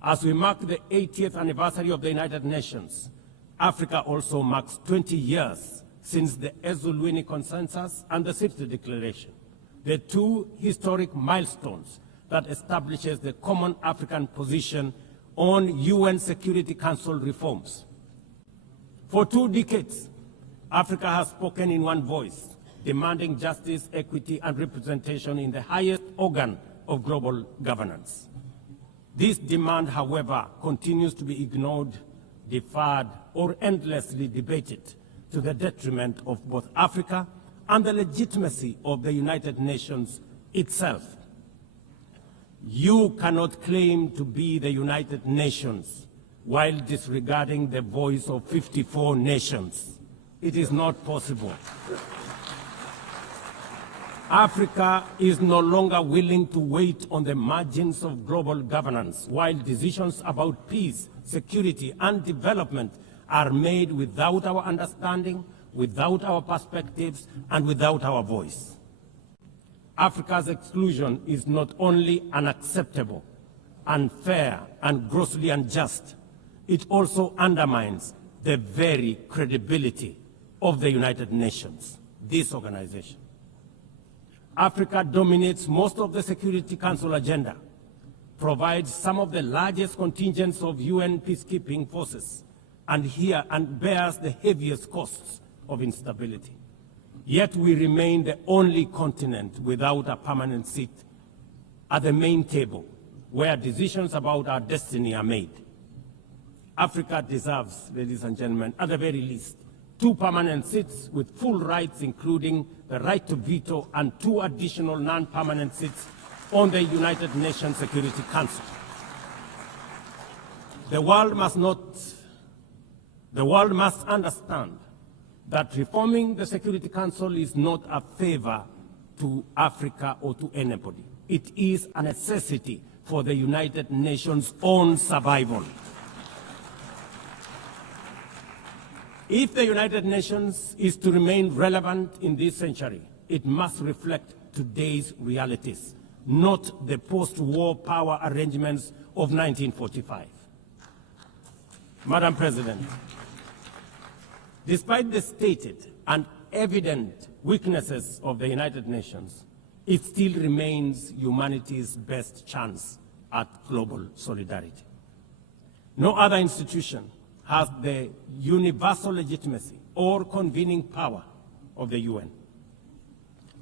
as we mark the 80th anniversary of the United Nations, Africa also marks 20 years since the Ezulwini Consensus and the Sirte Declaration, the 2 historic milestones that establishes the common African position on UN Security Council reforms. For 2 decades, Africa has spoken in one voice, demanding justice, equity, and representation in the highest organ of global governance. This demand, however, continues to be ignored, deferred, or endlessly debated to the detriment of both Africa and the legitimacy of the United Nations itself. You cannot claim to be the United Nations while disregarding the voice of 54 nations. It is not possible. Africa is no longer willing to wait on the margins of global governance, while decisions about peace, security, and development are made without our understanding, without our perspectives, and without our voice. Africa's exclusion is not only unacceptable, unfair, and grossly unjust, it also undermines the very credibility of the United Nations, this organization. Africa dominates most of the Security Council agenda, provides some of the largest contingents of UN peacekeeping forces, and bears the heaviest costs of instability. Yet we remain the only continent without a permanent seat at the main table, where decisions about our destiny are made. Africa deserves, ladies and gentlemen, at the very least, 2 permanent seats with full rights, including the right to veto, and 2 additional non-permanent seats on the United Nations Security Council. The world must understand that reforming the Security Council is not a favor to Africa or to anybody. It is a necessity for the United Nations' own survival. If the United Nations is to remain relevant in this century, it must reflect today's realities, not the post-war power arrangements of 1945. Madam President, despite the stated and evident weaknesses of the United Nations, it still remains humanity's best chance at global solidarity. No other institution has the universal legitimacy or convening power of the UN.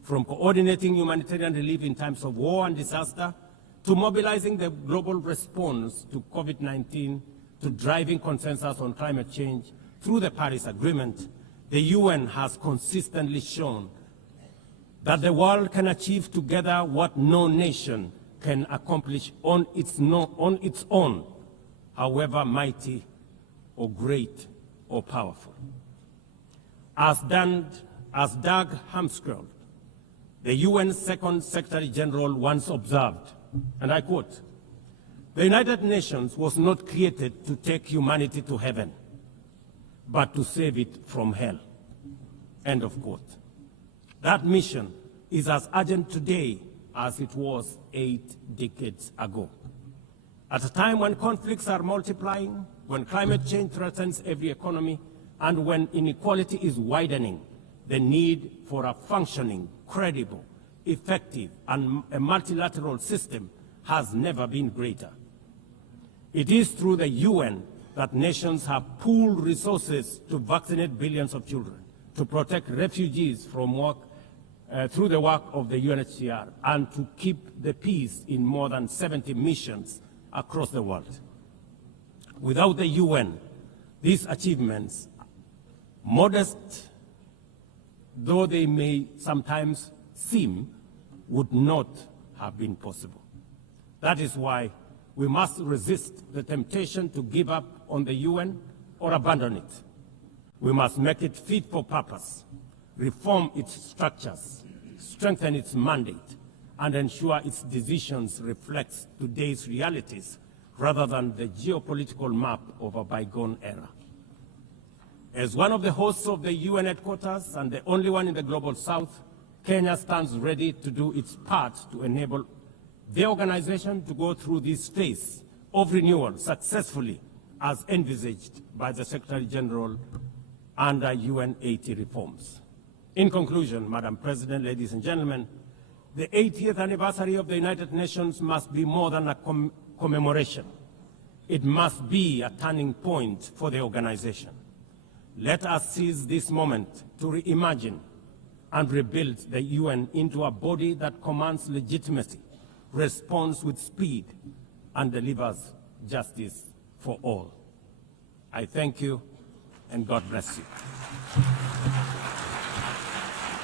From coordinating humanitarian relief in times of war and disaster, to mobilizing the global response to COVID-19, to driving consensus on climate change through the Paris Agreement, the UN has consistently shown that the world can achieve together what no nation can accomplish on its own, however mighty or great or powerful. As Doug Hammarskjöld, the UN's second Secretary General, once observed, and I quote, "The United Nations was not created to take humanity to heaven, but to save it from hell." End of quote. That mission is as urgent today as it was 8 decades ago. At a time when conflicts are multiplying, when climate change threatens every economy, and when inequality is widening, the need for a functioning, credible, effective, and a multilateral system has never been greater. It is through the UN that nations have pooled resources to vaccinate billions of children, to protect refugees from through the work of the UNHCR, and to keep the peace in more than 70 missions across the world. Without the UN, these achievements, modest though they may sometimes seem, would not have been possible. That is why we must resist the temptation to give up on the UN or abandon it. We must make it fit for purpose, reform its structures, strengthen its mandate, and ensure its decisions reflect today's realities rather than the geopolitical map of a bygone era. As one of the hosts of the UN headquarters and the only one in the Global South, Kenya stands ready to do its part to enable the organization to go through this phase of renewal successfully as envisaged by the Secretary General under UN 80 reforms. In conclusion, Madam President, ladies and gentlemen, the 80th anniversary of the United Nations must be more than a commemoration. It must be a turning point for the organization. Let us seize this moment to reimagine and rebuild the UN into a body that commands legitimacy, responds with speed, and delivers justice for all. I thank you, and God bless you.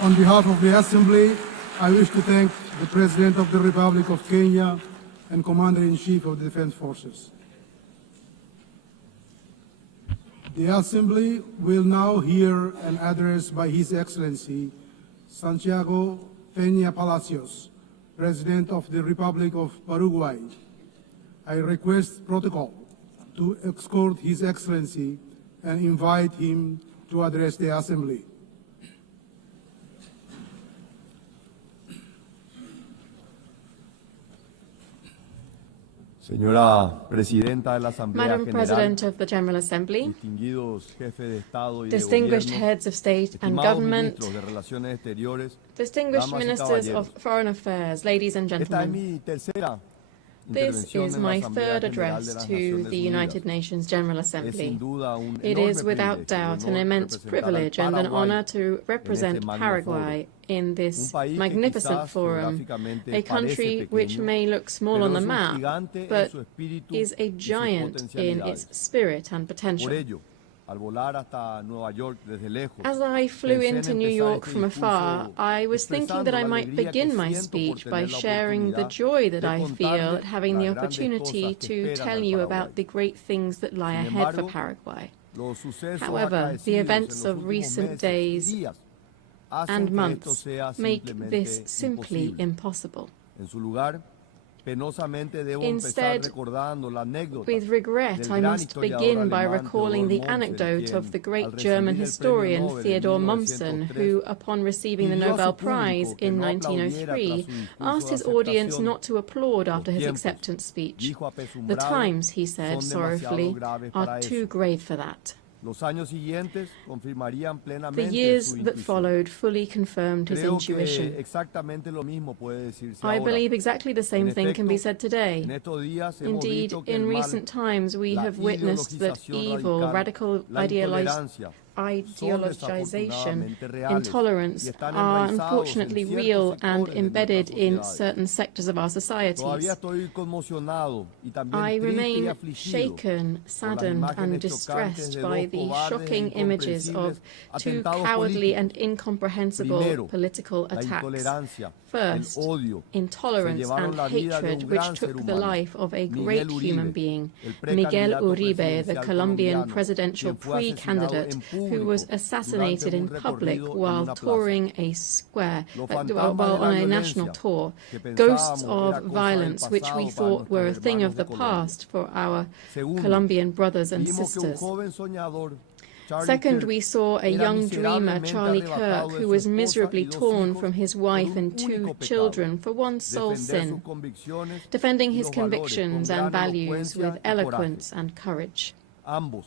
On behalf of the Assembly, I wish to thank the President of the Republic of Kenya and Commander-in-Chief of the Defense Forces. The Assembly will now hear an address by His Excellency Santiago Peña Palacios, President of the Republic of Paraguay. I request protocol to escort His Excellency and invite him to address the Assembly. Señora Presidenta de la Asamblea Madam General, President of the General Assembly, distinguidos jefes de Estado y de distinguished Gobierno, heads of state and estimados government, ministros de Relaciones Exteriores, distinguished damas y ministers caballeros. of foreign affairs, ladies and Esta es gentlemen. mi tercera This intervención is en la my Asamblea third General address de las to Naciones the Unidas. United Nations General Es Assembly. sin duda un It enorme is without privilegio y doubt an honor immense representar al privilege and an Paraguay honor to represent en este magno Paraguay in Un this país que magnificent quizás forum, geográficamente a country parece which pequeño, may look small pero on the es un map, gigante en but su espíritu is a y sus giant in its potencialidades. spirit and Por potential. ello, al volar hasta Nueva York desde lejos, As I flew pensé en into New empezar York este from afar, discurso I was thinking that I expresando la might alegría que begin my siento por speech by tener la sharing the oportunidad joy that de I feel contarles at having the las grandes opportunity cosas que to esperan tell al you Paraguay. about the great things that lie Sin ahead for embargo, Paraguay. los sucesos However, the acaecidos events en los of últimos recent meses y days días hacen and que esto months sea make simplemente this simply imposible. impossible. En su lugar, penosamente debo Instead, empezar recordando la anécdota with regret, del I gran must historiador begin by alemán recalling the Theodor Mommsen, anecdote of the quien, great al German recibir el Premio historian Nobel en Theodor Mommsen, 1903, who, upon receiving the pidió a su Nobel público Prize que in no aplaudiera 1903, tras su discurso asked de his audience aceptación. not to applaud after Los his tiempos, acceptance speech. dijo The apesumbrado, times, he said son sorrowfully, demasiado graves are para too eso. grave for that. Los años siguientes confirmarían The plenamente years su that intuición. followed fully confirmed his Creo intuition. que exactamente lo mismo puede decirse I ahora. believe exactly the same En thing can be efecto, said today. en estos días hemos Indeed, visto que in el mal, recent times we la have witnessed that ideologización evil, radical la intolerancia, son ideologization, desafortunadamente reales y intolerance están are enraizados en unfortunately ciertos real and sectores de embedded nuestras in sociedades. certain sectors of our Todavía societies. estoy conmocionado y también I triste y remain afligido shaken, por las saddened, and imágenes chocantes distressed de by dos the cobardes e shocking images of two atentados cowardly políticos. and incomprehensible Primero, political la attacks. intolerancia, First, el odio, intolerance se llevaron and la vida de hatred un which gran ser took the humano, life of a Miguel great Uribe, human being, el Miguel precandidato Uribe, the presidencial Colombian colombiano, presidential quien fue asesinado pre-candidate en who was público assassinated durante in un public recorrido en while una plaza. touring a square, Los while fantasmas de on la a national violencia tour. que Ghosts pensábamos era of cosa violence del which we pasado para thought were a nuestros thing hermanos of the de Colombia. past for our Segundo, Colombian brothers and vimos que un sisters. joven soñador, Charlie Second, Kirk, we saw a era young dreamer, miserablemente Charlie arrebatado Kirk, de who su was esposa miserably y dos torn hijos from his por wife un and único two pecado, children for one sole defender sus sin, convicciones defending y his los valores convictions con and gran values elocuencia with y eloquence coraje. and courage. Ambos,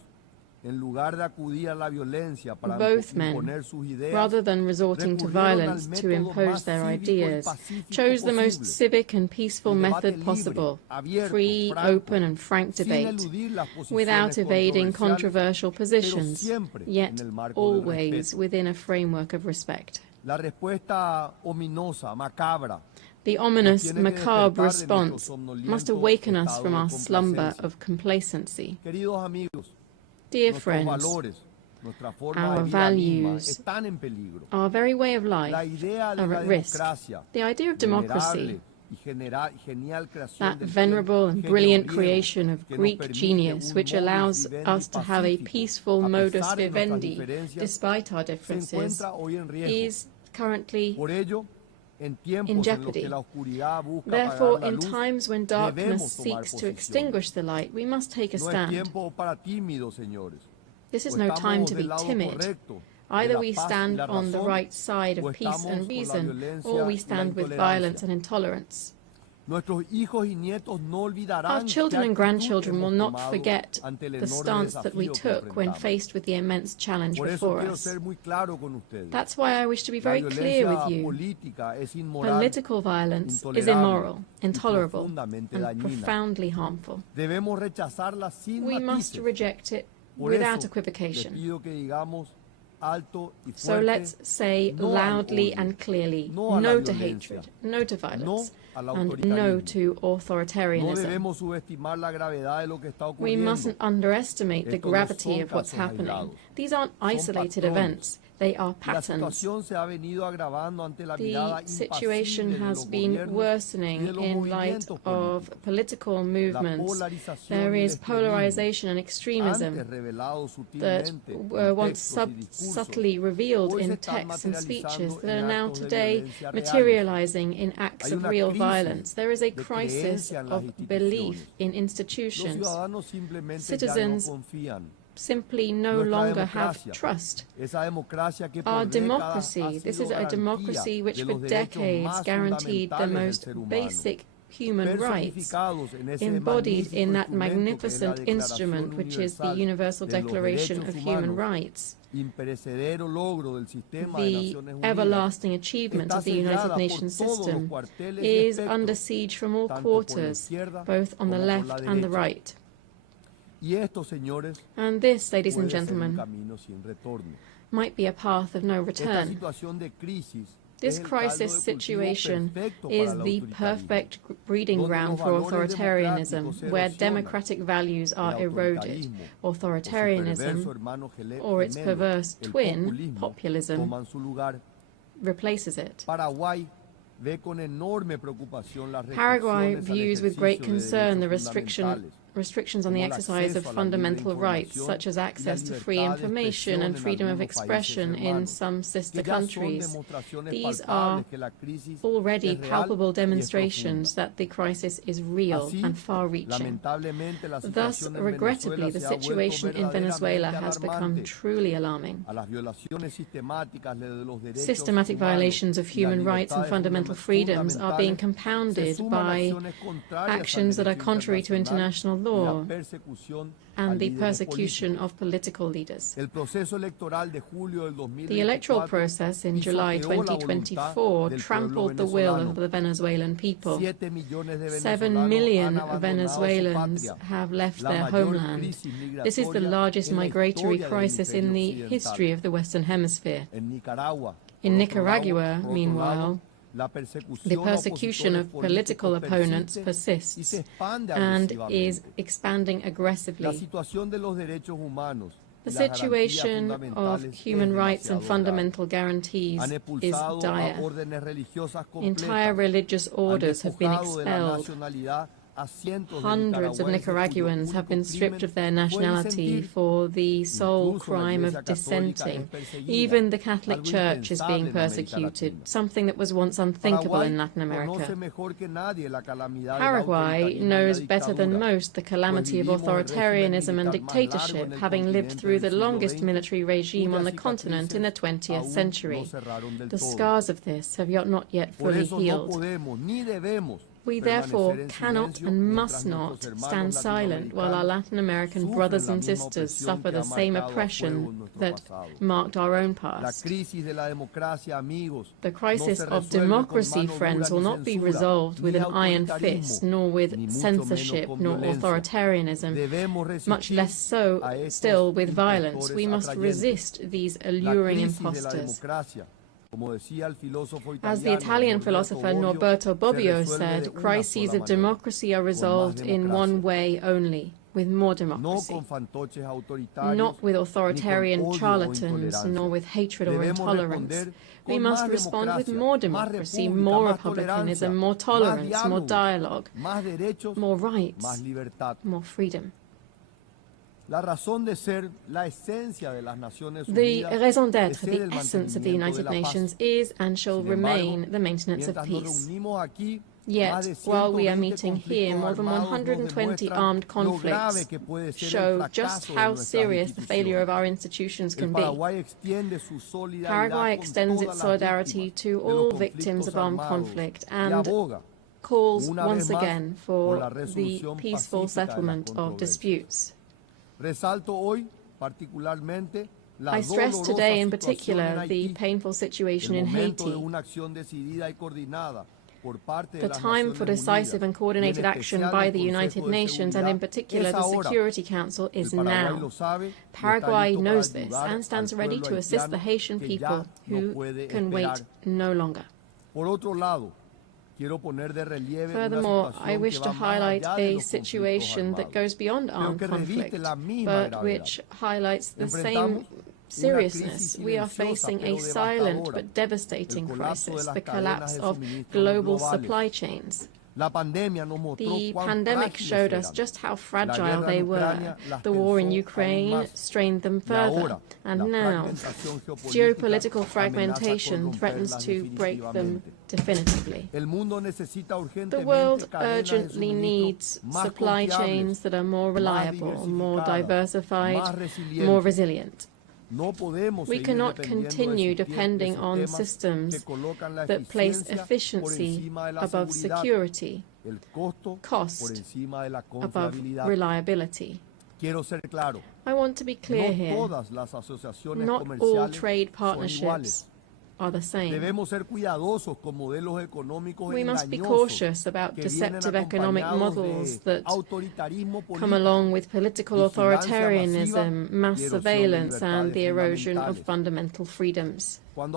en lugar de acudir a la violencia para Both men, imponer sus ideas, rather than resorting to recurrieron violence al to método impose más their cívico y ideas, pacífico chose the most posible. civic and peaceful El debate method libre, possible, abierto, free, franco, open and frank sin debate, eludir las posiciones without evading controversiales, controversial pero positions, siempre yet en el marco del always respeto. within a framework of respect. La respuesta ominosa, macabra, The ominous, tiene que macabre despertar de nuestro response somnoliento must awaken us estado from de our slumber complacencia. of complacency. Queridos amigos, Dear nuestros friends, valores, nuestra forma our de vida misma values, están en peligro. our very way of life La idea de are la at risk. democracia, The idea of democracy, genial creación that del venerable and genio brilliant griego, creation of que nos Greek permite genius, un which modus allows vivendi us to have a pacífico, peaceful a modus pesar de nuestras vivendi, diferencias, despite our se differences, encuentra hoy en riesgo. is currently Por ello, en tiempos in en los jeopardy. que la oscuridad busca Therefore, apagar la in luz, times when darkness debemos tomar seeks to posición. extinguish the light, we must take a No es stand. tiempo para tímidos, señores. This is O no estamos time to del be lado timid. correcto, de Either la we paz y stand la on the razón, right side o of peace estamos and con la reason, violencia or we y la stand with intolerancia. violence and intolerance. Nuestros hijos y nietos no olvidarán Our children qué and grandchildren actitud will hemos not tomado forget ante el the enorme stance that we desafío que took when enfrentamos. faced with the immense challenge Por eso before quiero us. ser muy claro con ustedes. That's why I wish to be La very clear with violencia you. política es inmoral, Political violence is intolerable immoral, y intolerable, profundamente and dañina. profoundly harmful. Debemos rechazarla sin We must matices. reject it Por without eso, les equivocation. pido que digamos alto y So fuerte, let's say no al loudly odio, and clearly, no a la no to violencia, hatred, no to violence, al and no autoritarismo. to No authoritarianism. debemos subestimar la gravedad de lo que está We ocurriendo. mustn't underestimate the Estos no gravity son of what's casos happening. aislados. These aren't Son isolated patrones, events. They are patterns. The situation has been worsening in light of political movements. There is polarization and extremism that were once subtly revealed in texts and speeches that are now today materializing in acts of real violence. There is a crisis of belief in institutions. Citizens simply no longer have trust. Our democracy, this is a democracy which for decades guaranteed the most basic human rights, embodied in that magnificent instrument which is the Universal Declaration of Human Rights. The everlasting achievement of the United Nations system is under siege from all quarters, both on the left and the right. And this, ladies and gentlemen, might be a path of no return. This crisis situation is the perfect breeding ground for authoritarianism, where democratic values are eroded. Authoritarianism, or its perverse twin, populism, replaces it. Paraguay views with great concern the restrictions on the exercise of fundamental rights, such as access to free information and freedom of expression in some sister countries. These are already palpable demonstrations that the crisis is real and far-reaching. Thus, regrettably, the situation in Venezuela has become truly alarming. Systematic violations of human rights and fundamental freedoms are being compounded by actions that are contrary to international law and the persecution of political leaders. The electoral process in July 2024 trampled the will of the Venezuelan people. 7 million Venezuelans have left their homeland. This is the largest migratory crisis in the history of the Western Hemisphere. In Nicaragua, meanwhile, the persecution of political opponents persists and is expanding aggressively. The situation of human rights and fundamental guarantees is dire. Entire religious orders have been expelled. Hundreds of Nicaraguans have been stripped of their nationality for the sole crime of dissenting. Even the Catholic Church is being persecuted, something that was once unthinkable in Latin America. Paraguay knows better than most the calamity of authoritarianism and dictatorship, having lived through the longest military regime on the continent in the 20th century. The scars of this have not yet fully healed. We therefore cannot and must not stand silent while our Latin American brothers and sisters suffer the same oppression that marked our own past. The crisis of democracy, friends, will not be resolved with an iron fist, nor with censorship, nor authoritarianism, much less so still with violence. We must resist these alluring impostors. As the Italian philosopher Norberto Bobbio said, crises of democracy are resolved in one way only, with more democracy. Not with authoritarian charlatans, nor with hatred or intolerance. We must respond with more democracy, more republicanism, more tolerance, more dialogue, more rights, more freedom. The raison d'être, the essence of the United Nations, is and shall remain the maintenance of peace. Yet, while we are meeting here, more than 120 armed conflicts show just how serious the failure of our institutions can be. Paraguay extends its solidarity to all victims of armed conflict and calls once again for the peaceful settlement of disputes. I stress today in particular the painful situation in Haiti. The time for decisive and coordinated action by the United Nations, and in particular the Security Council, is now. Paraguay knows this and stands ready to assist the Haitian people who can wait no longer. Furthermore, I wish to highlight a situation that goes beyond armed conflict, but which highlights the same seriousness, we are facing a silent but devastating crisis, the collapse of global supply chains. The pandemic showed us just how fragile they were. The war in Ukraine strained them further. And now, geopolitical fragmentation threatens to break them definitively. The world urgently needs supply chains that are more reliable, more diversified, more resilient. We cannot continue depending on systems that place efficiency above security, cost above reliability. I want to be clear here. Not all trade partnerships are the same. We must be cautious about deceptive economic models that come along with political authoritarianism, mass surveillance, and the erosion of fundamental freedoms. When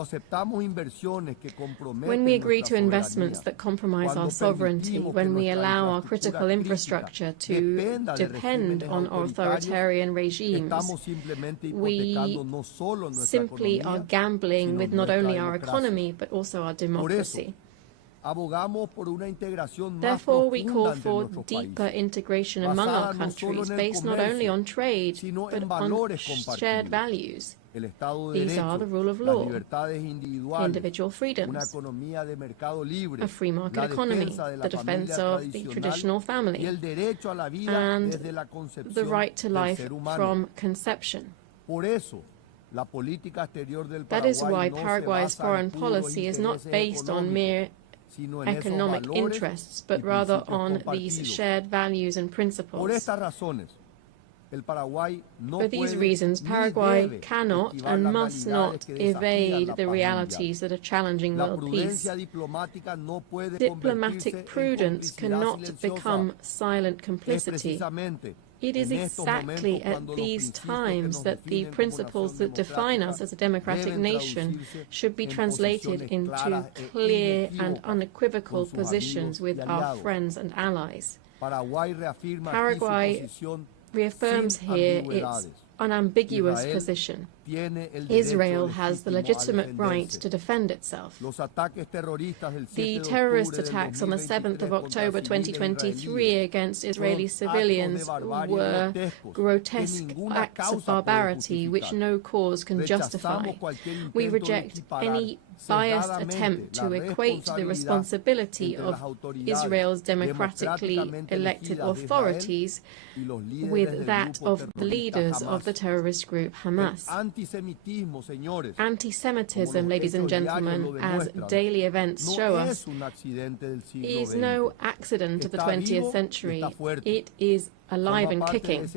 we agree to investments that compromise our sovereignty, when we allow our critical infrastructure to depend on authoritarian regimes, we simply are gambling with not only our economy but also our democracy. Therefore, we call for deeper integration among our countries based not only on trade but on shared values. These are the rule of law, individual freedoms, a free market economy, the defense of the traditional family, and the right to life from conception. That is why Paraguay's foreign policy is not based on mere economic interests, but rather on these shared values and principles. For these reasons, Paraguay cannot and must not evade the realities that are challenging world peace. Diplomatic prudence cannot become silent complicity. It is exactly at these times that the principles that define us as a democratic nation should be translated into clear and unequivocal positions with our friends and allies. Paraguay reaffirms here its unambiguous position. Israel has the legitimate right to defend itself. The terrorist attacks on the 7th of October 2023 against Israeli civilians were grotesque acts of barbarity which no cause can justify. We reject any biased attempt to equate the responsibility of Israel's democratically elected authorities with that of the leaders of the terrorist group Hamas. Anti-Semitism, ladies and gentlemen, as daily events show us, is no accident of the 20th century. It is alive and kicking.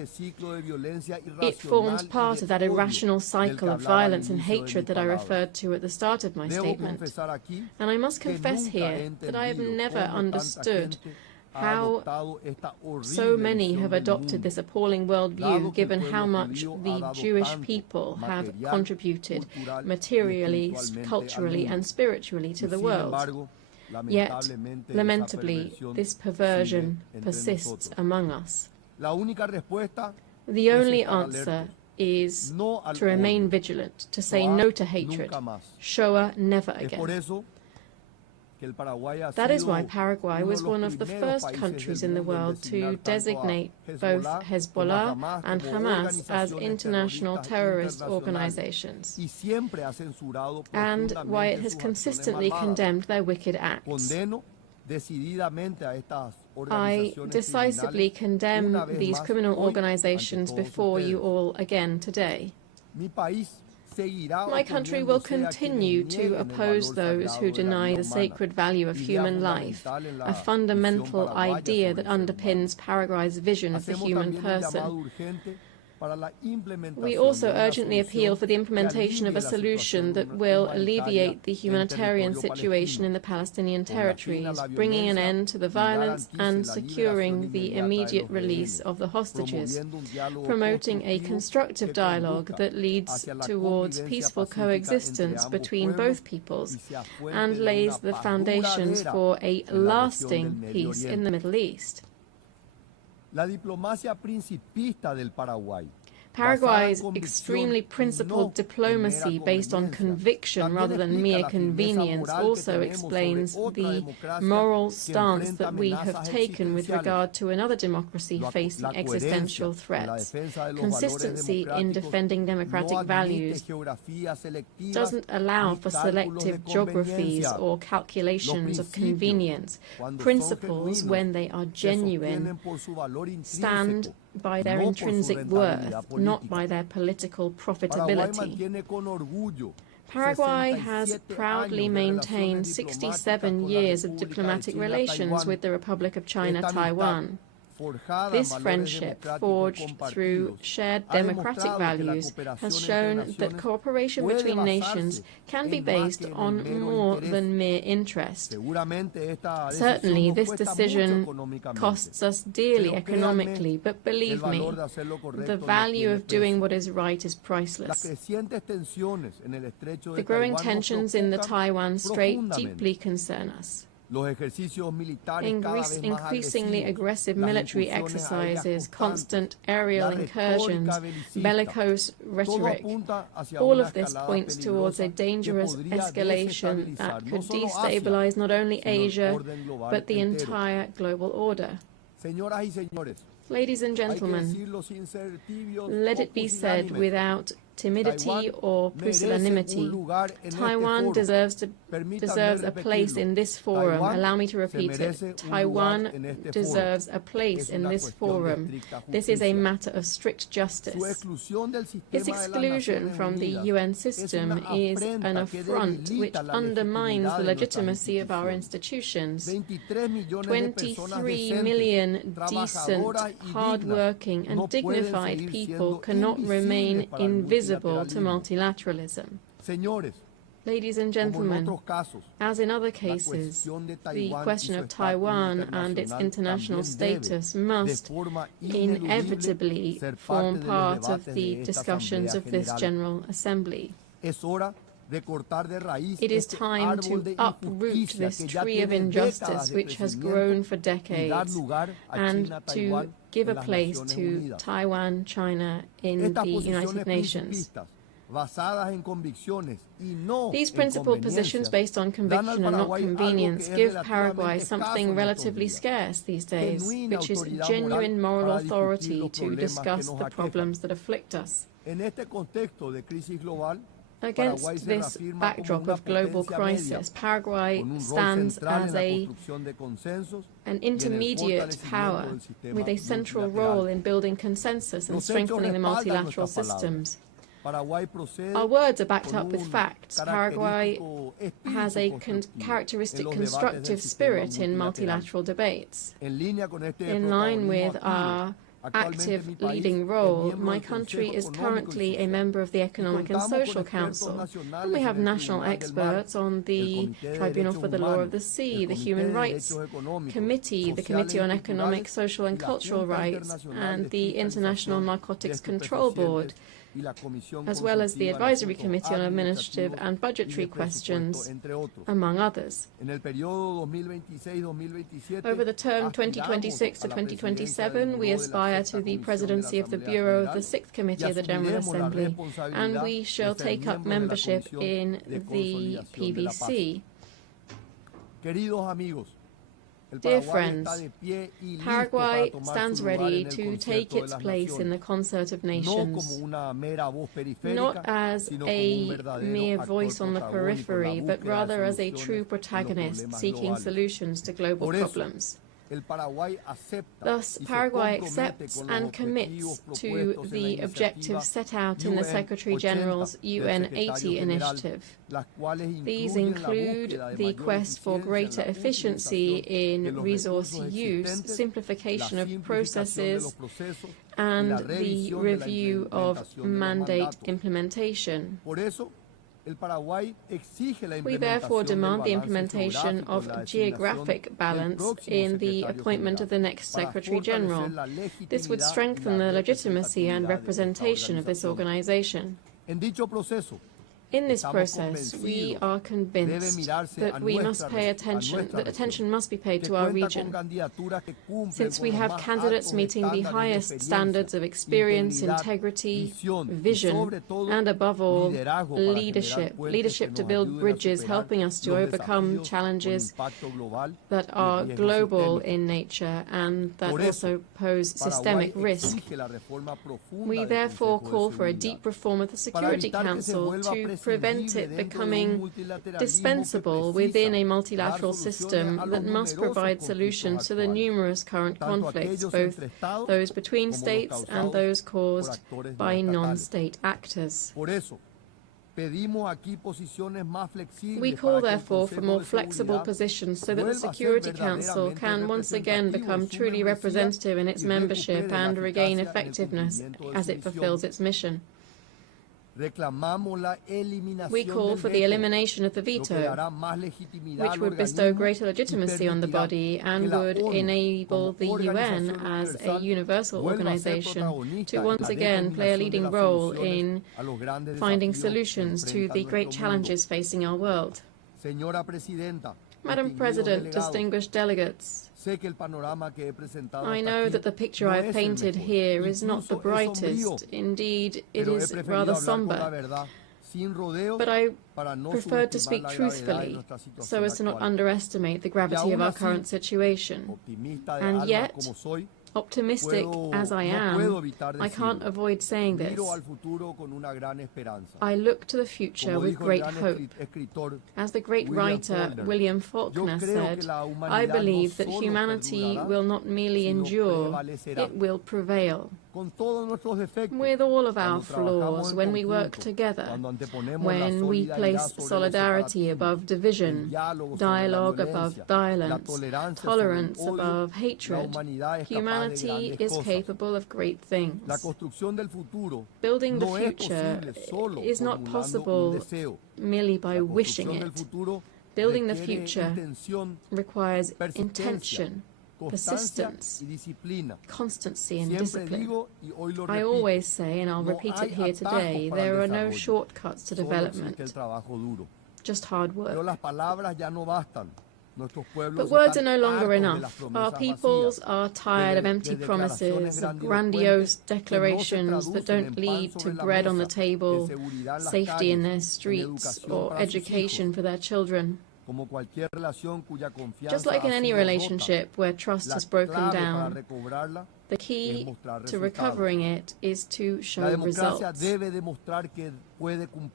It forms part of that irrational cycle of violence and hatred that I referred to at the start of my statement. And I must confess here that I have never understood how so many have adopted this appalling worldview, given how much the Jewish people have contributed materially, culturally, and spiritually to the world. Yet, lamentably, this perversion persists among us. The only answer is to remain vigilant, to say no to hatred. Shoah never again. That is why Paraguay was one of the first countries in the world to designate both Hezbollah and Hamas as international terrorist organizations, and why it has consistently condemned their wicked acts. I decisively condemn these criminal organizations before you all again today. My country will continue to oppose those who deny the sacred value of human life, a fundamental idea that underpins Paraguay's vision of the human person. We also urgently appeal for the implementation of a solution that will alleviate the humanitarian situation in the Palestinian territories, bringing an end to the violence and securing the immediate release of the hostages, promoting a constructive dialogue that leads towards peaceful coexistence between both peoples and lays the foundations for a lasting peace in the Middle East. Paraguay's extremely principled diplomacy based on conviction rather than mere convenience also explains the moral stance that we have taken with regard to another democracy facing existential threats. Consistency in defending democratic values doesn't allow for selective geographies or calculations of convenience. Principles, when they are genuine, stand by their intrinsic worth, not by their political profitability. Paraguay has proudly maintained 67 years of diplomatic relations with the Republic of China, Taiwan. This friendship, forged through shared democratic values, has shown that cooperation between nations can be based on more than mere interest. Certainly, this decision costs us dearly economically, but believe me, the value of doing what is right is priceless. The growing tensions in the Taiwan Strait deeply concern us. Increasingly aggressive military exercises, constant aerial incursions, bellicose rhetoric, all of this points towards a dangerous escalation that could destabilize not only Asia, but the entire global order. Ladies and gentlemen, let it be said without timidity or pusillanimity, Taiwan deserves a place in this forum. Allow me to repeat it. Taiwan deserves a place in this forum. This is a matter of strict justice. Its exclusion from the UN system is an affront which undermines the legitimacy of our institutions. 23 million decent, hard-working and dignified people cannot remain invisible to multilateralism. Ladies and gentlemen, as in other cases, the question of Taiwan and its international status must inevitably form part of the discussions of this General Assembly. It is time to uproot this tree of injustice which has grown for decades and to give a place to Taiwan, China in the United Nations. These principled positions based on conviction and not convenience give Paraguay something relatively scarce these days, which is genuine moral authority to discuss the problems that afflict us. Against this backdrop of global crisis, Paraguay stands as an intermediate power with a central role in building consensus and strengthening the multilateral systems. Our words are backed up with facts. Paraguay has a characteristic constructive spirit in multilateral debates. In line with our active leading role, my country is currently a member of the Economic and Social Council, and we have national experts on the Tribunal for the Law of the Sea, the Human Rights Committee, the Committee on Economic, Social and Cultural Rights, and the International Narcotics Control Board, as well as the Advisory Committee on Administrative and Budgetary Questions, among others. Over the term 2026 to 2027, we aspire to the presidency of the Bureau of the Sixth Committee of the General Assembly, and we shall take up membership in the PBC. Dear friends, Paraguay stands ready to take its place in the concert of nations, not as a mere voice on the periphery, but rather as a true protagonist seeking solutions to global problems. Thus, Paraguay accepts and commits to the objectives set out in the Secretary General's UN 80 initiative. These include the quest for greater efficiency in resource use, simplification of processes, and the review of mandate implementation. We therefore demand the implementation of geographic balance in the appointment of the next Secretary General. This would strengthen the legitimacy and representation of this organization. In this process, we are convinced that we must pay attention, that attention must be paid to our region. Since we have candidates meeting the highest standards of experience, integrity, vision, and above all, leadership to build bridges, helping us to overcome challenges that are global in nature and that also pose systemic risk. We therefore call for a deep reform of the Security Council to prevent it becoming dispensable within a multilateral system that must provide solutions to the numerous current conflicts, both those between states and those caused by non-state actors. We call, therefore, for more flexible positions so that the Security Council can once again become truly representative in its membership and regain effectiveness as it fulfills its mission. We call for the elimination of the veto, which would bestow greater legitimacy on the body and would enable the UN as a universal organization to once again play a leading role in finding solutions to the great challenges facing our world. Madam President, distinguished delegates, I know that the picture I have painted here is not the brightest. Indeed, it is rather somber. But I preferred to speak truthfully so as to not underestimate the gravity of our current situation. And yet, optimistic as I am, I can't avoid saying this. I look to the future with great hope. As the great writer William Faulkner said, I believe that humanity will not merely endure, it will prevail. With all of our flaws, when we work together, when we place solidarity above division, dialogue above violence, tolerance above hatred, humanity is capable of great things. Building the future is not possible merely by wishing it. Building the future requires intention, persistence, constancy and discipline. I always say, and I'll repeat it here today, there are no shortcuts to development, just hard work. But words are no longer enough. Our peoples are tired of empty promises, of grandiose declarations that don't lead to bread on the table, safety in their streets, or education for their children. Just like in any relationship where trust has broken down, the key to recovering it is to show results.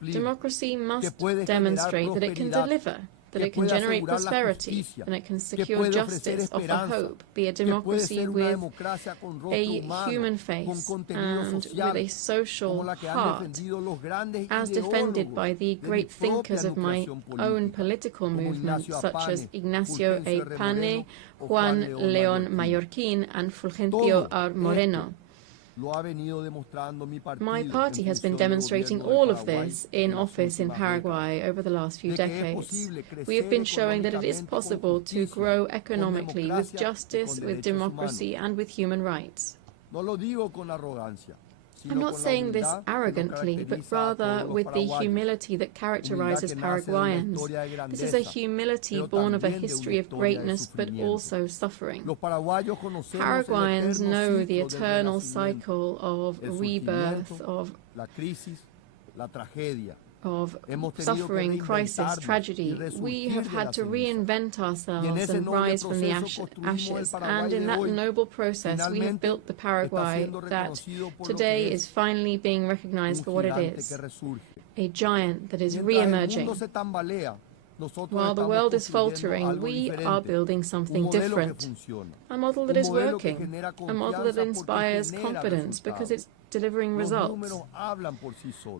Democracy must demonstrate that it can deliver, that it can generate prosperity, and it can secure justice, offer hope, be a democracy with a human face and with a social heart, as defended by the great thinkers of my own political movement, such as Ignacio A. Pane, Juan León Mallorquín, and Fulgencio R. Moreno. My party has been demonstrating all of this in office in Paraguay over the last few decades. We have been showing that it is possible to grow economically with justice, with democracy, and with human rights. I'm not saying this arrogantly, but rather with the humility that characterizes Paraguayans. This is a humility born of a history of greatness, but also suffering. Paraguayans know the eternal cycle of rebirth, of suffering, crisis, tragedy. We have had to reinvent ourselves and rise from the ashes. And in that noble process, we have built the Paraguay that today is finally being recognized for what it is, a giant that is re-emerging. While the world is faltering, we are building something different. A model that is working, a model that inspires confidence because it's delivering results.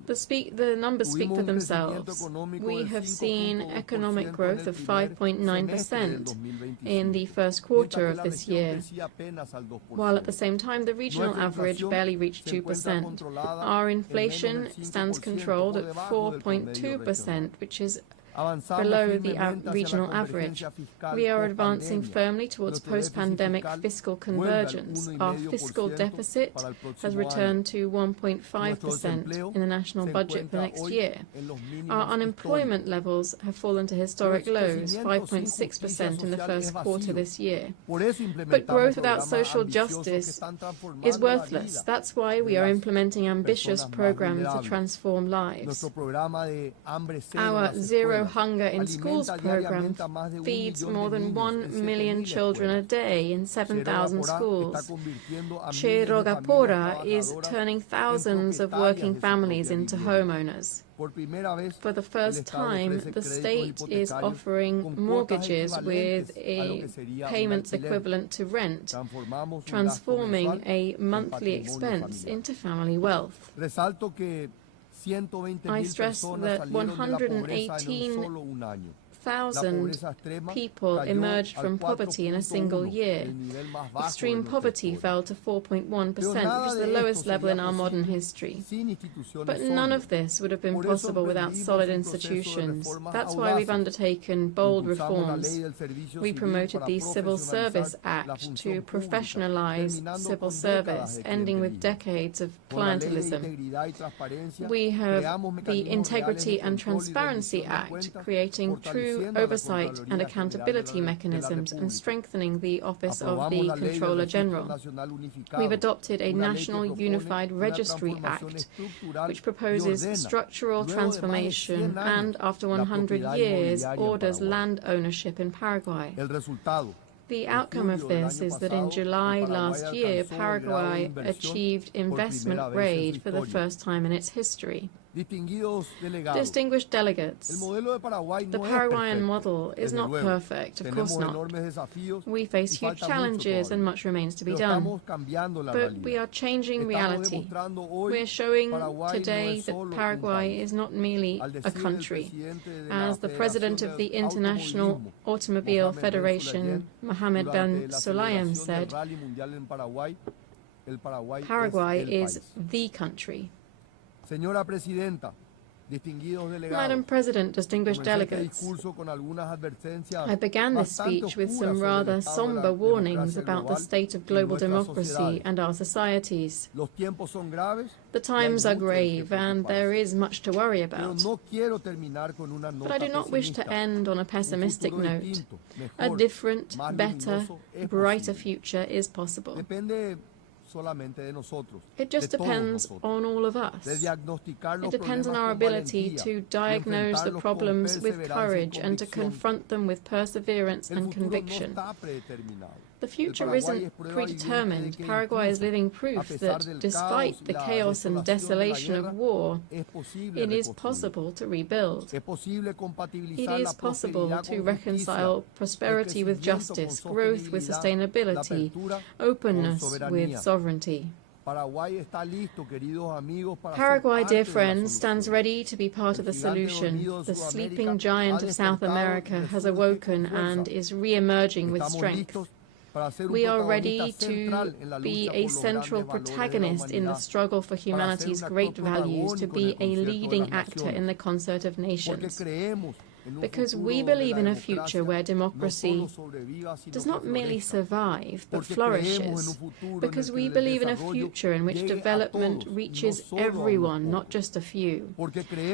The numbers speak for themselves. We have seen economic growth of 5.9% in the first quarter of this year, while at the same time the regional average barely reached 2%. Our inflation stands controlled at 4.2%, which is below the regional average. We are advancing firmly towards post-pandemic fiscal convergence. Our fiscal deficit has returned to 1.5% in the national budget for next year. Our unemployment levels have fallen to historic lows, 5.6% in the first quarter this year. But growth without social justice is worthless. That's why we are implementing ambitious programs to transform lives. Our Zero Hunger in Schools program feeds more than 1 million children a day in 7,000 schools. Che Rogapora is turning thousands of working families into homeowners. For the first time, the state is offering mortgages with a payments equivalent to rent, transforming a monthly expense into family wealth. I stress that 118,000 people emerged from poverty in a single year. Extreme poverty fell to 4.1%, which is the lowest level in our modern history. But none of this would have been possible without solid institutions. That's why we've undertaken bold reforms. We promoted the Civil Service Act to professionalize civil service, ending with decades of clientelism. We have the Integrity and Transparency Act, creating true oversight and accountability mechanisms and strengthening the office of the Controller General. We've adopted a National Unified Registry Act, which proposes structural transformation and, after 100 years, orders land ownership in Paraguay. The outcome of this is that in July last year, Paraguay achieved investment grade for the first time in its history. Distinguished delegates, the Paraguayan model is not perfect, of course not. We face huge challenges and much remains to be done. But we are changing reality. We are showing today that Paraguay is not merely a country. As the president of the International Automobile Federation, Mohammed Ben Sulayem, said, Paraguay is the country. Madam President, distinguished delegates, I began this speech with some rather somber warnings about the state of global democracy and our societies. The times are grave and there is much to worry about. But I do not wish to end on a pessimistic note. A different, better, brighter future is possible. It just depends on all of us. It depends on our ability to diagnose the problems with courage and to confront them with perseverance and conviction. The future isn't predetermined. Paraguay is living proof that, despite the chaos and desolation of war, it is possible to rebuild. It is possible to reconcile prosperity with justice, growth with sustainability, openness with sovereignty. Paraguay, dear friends, stands ready to be part of the solution. The sleeping giant of South America has awoken and is re-emerging with strength. We are ready to be a central protagonist in the struggle for humanity's great values, to be a leading actor in the concert of nations. Because we believe in a future where democracy does not merely survive, but flourishes. Because we believe in a future in which development reaches everyone, not just a few.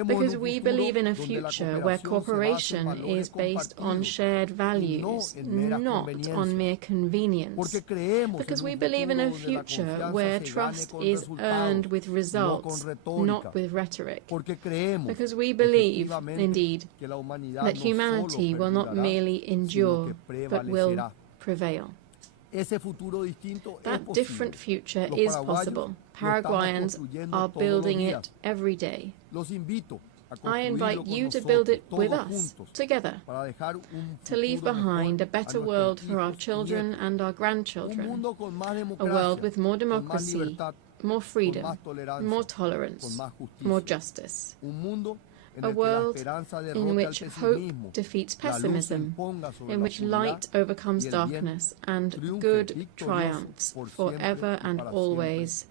Because we believe in a future where cooperation is based on shared values, not on mere convenience. Because we believe in a future where trust is earned with results, not with rhetoric. Because we believe, indeed, that humanity will not merely endure, but will prevail. That different future is possible. Paraguayans are building it every day. I invite you to build it with us, together, to leave behind a better world for our children and our grandchildren, a world with more democracy, more freedom, more tolerance, more justice. A world in which hope defeats pessimism, in which light overcomes darkness, and good triumphs forever and always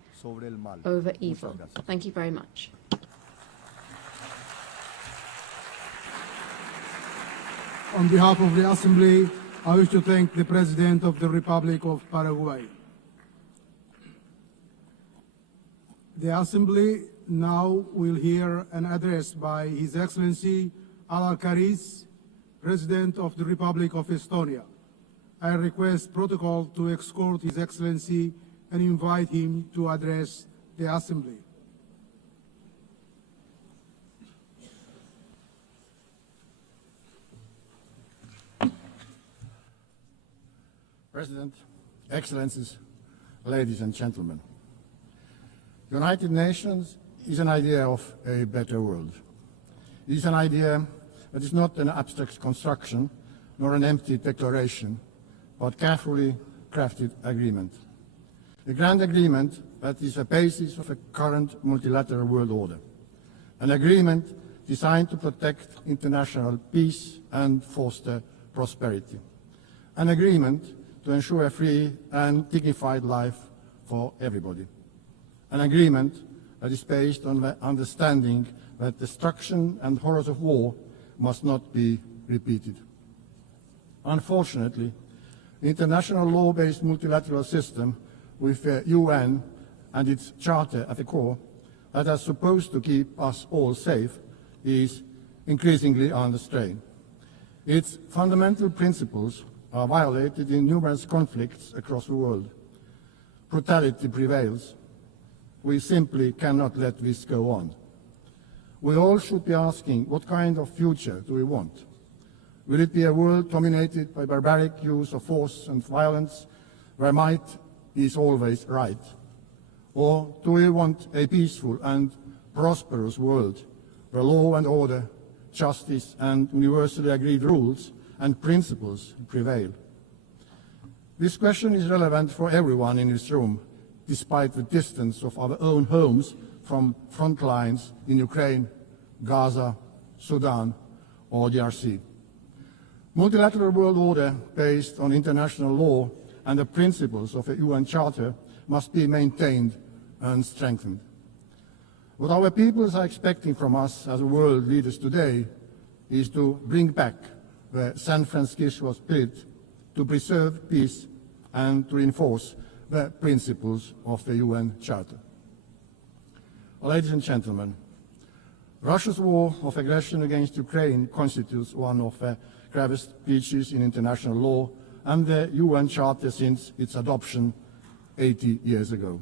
over evil. Thank you very much. On behalf of the Assembly, I wish to thank the President of the Republic of Paraguay. The Assembly now will hear an address by His Excellency Al-Karis, President of the Republic of Estonia. I request protocol to escort His Excellency and invite him to address the Assembly. President, Excellencies, ladies and gentlemen. United Nations is an idea of a better world. It is an idea that is not an abstract construction nor an empty declaration, but carefully crafted agreement. A grand agreement that is the basis of a current multilateral world order. An agreement designed to protect international peace and foster prosperity. An agreement to ensure a free and dignified life for everybody. An agreement that is based on the understanding that destruction and horrors of war must not be repeated. Unfortunately, the international law-based multilateral system with the UN and its charter at the core that are supposed to keep us all safe is increasingly under strain. Its fundamental principles are violated in numerous conflicts across the world. Brutality prevails. We simply cannot let this go on. We all should be asking, what kind of future do we want? Will it be a world dominated by barbaric use of force and violence, where might is always right? Or do we want a peaceful and prosperous world, where law and order, justice and universally agreed rules and principles prevail? This question is relevant for everyone in this room, despite the distance of our own homes from front lines in Ukraine, Gaza, Sudan, or DRC. Multilateral world order based on international law and the principles of a UN Charter must be maintained and strengthened. What our peoples are expecting from us as world leaders today is to bring back the San Francisco spirit, to preserve peace and to reinforce the principles of the UN Charter. Ladies and gentlemen, Russia's war of aggression against Ukraine constitutes one of the gravest breaches in international law and the UN Charter since its adoption 80 years ago.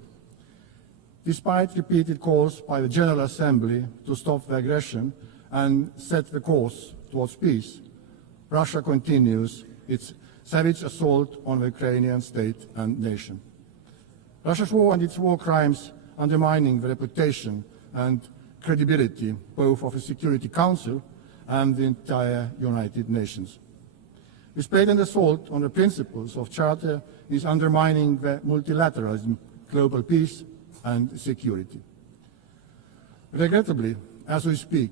Despite repeated calls by the General Assembly to stop the aggression and set the course towards peace, Russia continues its savage assault on the Ukrainian state and nation. Russia's war and its war crimes undermining the reputation and credibility both of the Security Council and the entire United Nations. This blatant assault on the principles of Charter is undermining the multilateralism, global peace and security. Regrettably, as we speak,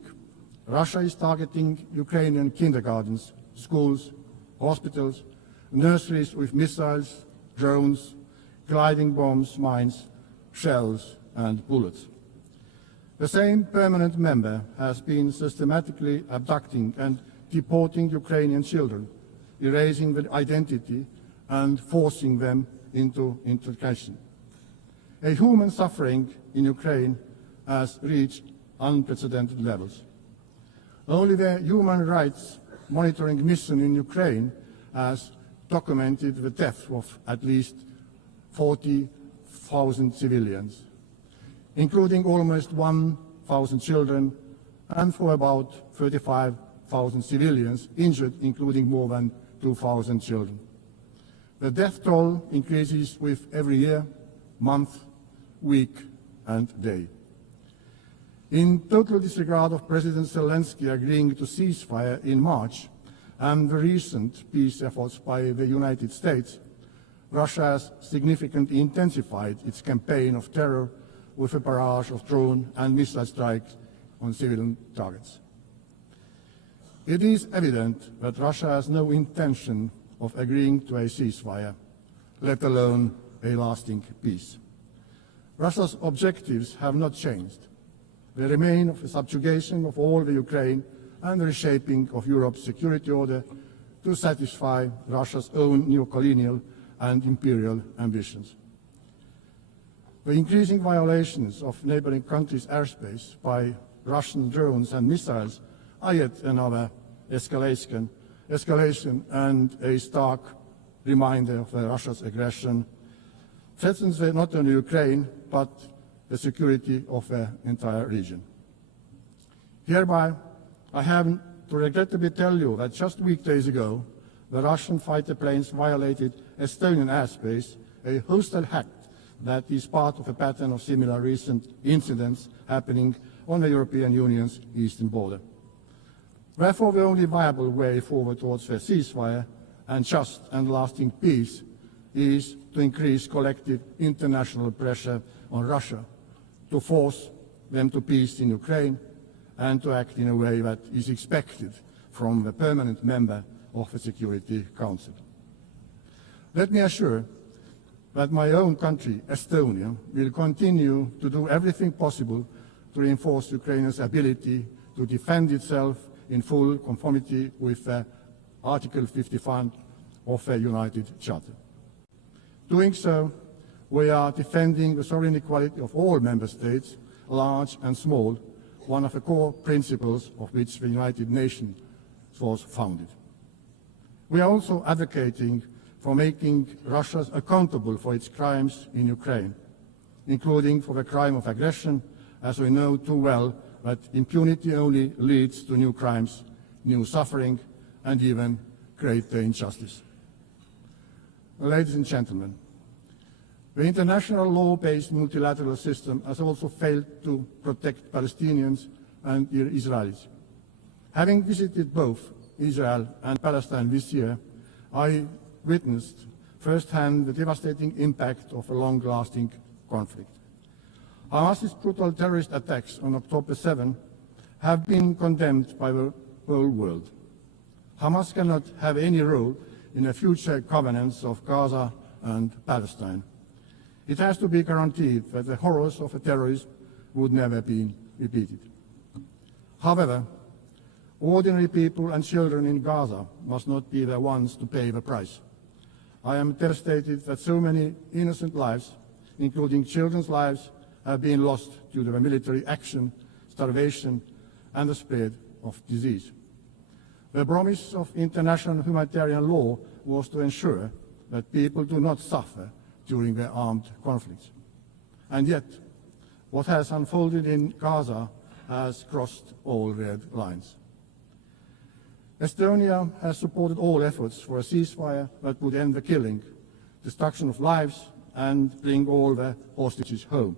Russia is targeting Ukrainian kindergartens, schools, hospitals, nurseries with missiles, drones, gliding bombs, mines, shells and bullets. The same permanent member has been systematically abducting and deporting Ukrainian children, erasing their identity and forcing them into integration. A human suffering in Ukraine has reached unprecedented levels. Only the Human Rights Monitoring Mission in Ukraine has documented the death of at least 40,000 civilians, including almost 1,000 children, and for about 35,000 civilians injured, including more than 2,000 children. The death toll increases with every year, month, week, and day. In total disregard of President Zelensky agreeing to ceasefire in March and the recent peace efforts by the United States, Russia has significantly intensified its campaign of terror with a barrage of drone and missile strikes on civilian targets. It is evident that Russia has no intention of agreeing to a ceasefire, let alone a lasting peace. Russia's objectives have not changed. They remain of the subjugation of all the Ukraine and the reshaping of Europe's security order to satisfy Russia's own neo-colonial and imperial ambitions. The increasing violations of neighboring countries' airspace by Russian drones and missiles are yet another escalation and a stark reminder of Russia's aggression threatens not only Ukraine, but the security of the entire region. Hereby, I have to regrettably tell you that just weekdays ago, the Russian fighter planes violated Estonian airspace, a hostile act that is part of a pattern of similar recent incidents happening on the European Union's eastern border. Therefore, the only viable way forward towards a ceasefire and just and lasting peace is to increase collective international pressure on Russia to force them to peace in Ukraine and to act in a way that is expected from the permanent member of the Security Council. Let me assure that my own country, Estonia, will continue to do everything possible to reinforce Ukraine's ability to defend itself in full conformity with Article 51 of the United Charter. Doing so, we are defending the sovereign equality of all member states, large and small, one of the core principles of which the United Nations was founded. We are also advocating for making Russia accountable for its crimes in Ukraine, including for the crime of aggression, as we know too well that impunity only leads to new crimes, new suffering, and even greater injustice. Ladies and gentlemen, the international law-based multilateral system has also failed to protect Palestinians and Israelis. Having visited both Israel and Palestine this year, I witnessed firsthand the devastating impact of a long-lasting conflict. Hamas's brutal terrorist attacks on October 7 have been condemned by the whole world. Hamas cannot have any role in the future governance of Gaza and Palestine. It has to be guaranteed that the horrors of terrorism would never be repeated. However, ordinary people and children in Gaza must not be the ones to pay the price. I am devastated that so many innocent lives, including children's lives, have been lost due to the military action, starvation, and the spread of disease. The promise of international humanitarian law was to ensure that people do not suffer during the armed conflicts. And yet, what has unfolded in Gaza has crossed all red lines. Estonia has supported all efforts for a ceasefire that would end the killing, destruction of lives, and bring all the hostages home.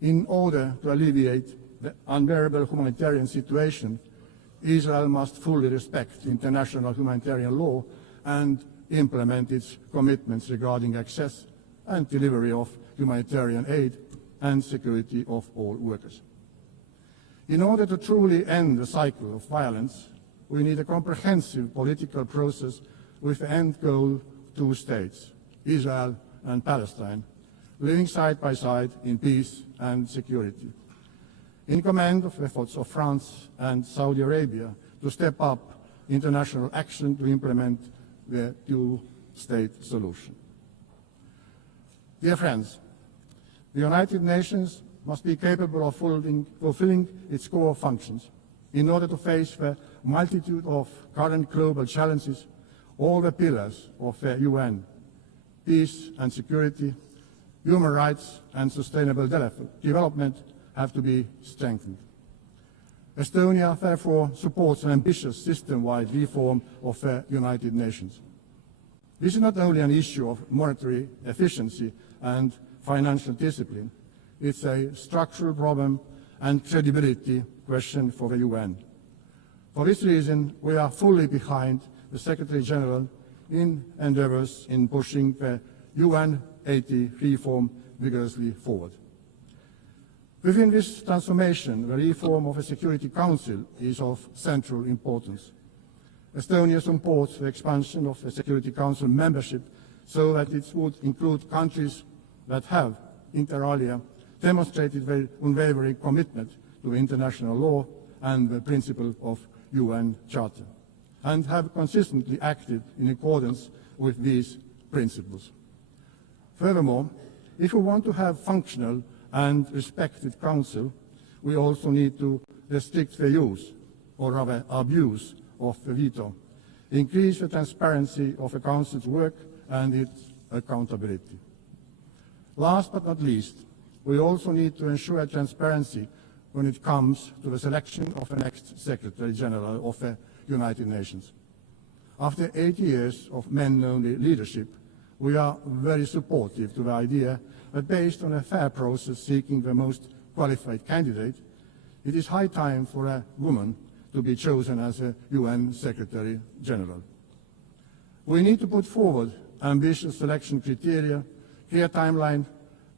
In order to alleviate the unbearable humanitarian situation, Israel must fully respect international humanitarian law and implement its commitments regarding access and delivery of humanitarian aid and security of all workers. In order to truly end the cycle of violence, we need a comprehensive political process with the end goal 2 states, Israel and Palestine, living side by side in peace and security. In command of efforts of France and Saudi Arabia to step up international action to implement the 2-state solution. Dear friends, the United Nations must be capable of fulfilling its core functions. In order to face the multitude of current global challenges, all the pillars of the UN, peace and security, human rights and sustainable development have to be strengthened. Estonia, therefore, supports an ambitious system-wide reform of the United Nations. This is not only an issue of monetary efficiency and financial discipline, it's a structural problem and credibility question for the UN. For this reason, we are fully behind the Secretary General in endeavors in pushing the UN 80 reform vigorously forward. Within this transformation, the reform of the Security Council is of central importance. Estonia supports the expansion of the Security Council membership so that it would include countries that have, inter alia, demonstrated their unwavering commitment to international law and the principle of UN Charter and have consistently acted in accordance with these principles. Furthermore, if we want to have functional and respected Council, we also need to restrict the use, or rather abuse, of the veto, increase the transparency of the Council's work and its accountability. Last but not least, we also need to ensure transparency when it comes to the selection of the next Secretary General of the United Nations. After 80 years of men-only leadership, we are very supportive to the idea that based on a fair process seeking the most qualified candidate, it is high time for a woman to be chosen as a UN Secretary General. We need to put forward ambitious selection criteria, clear timeline,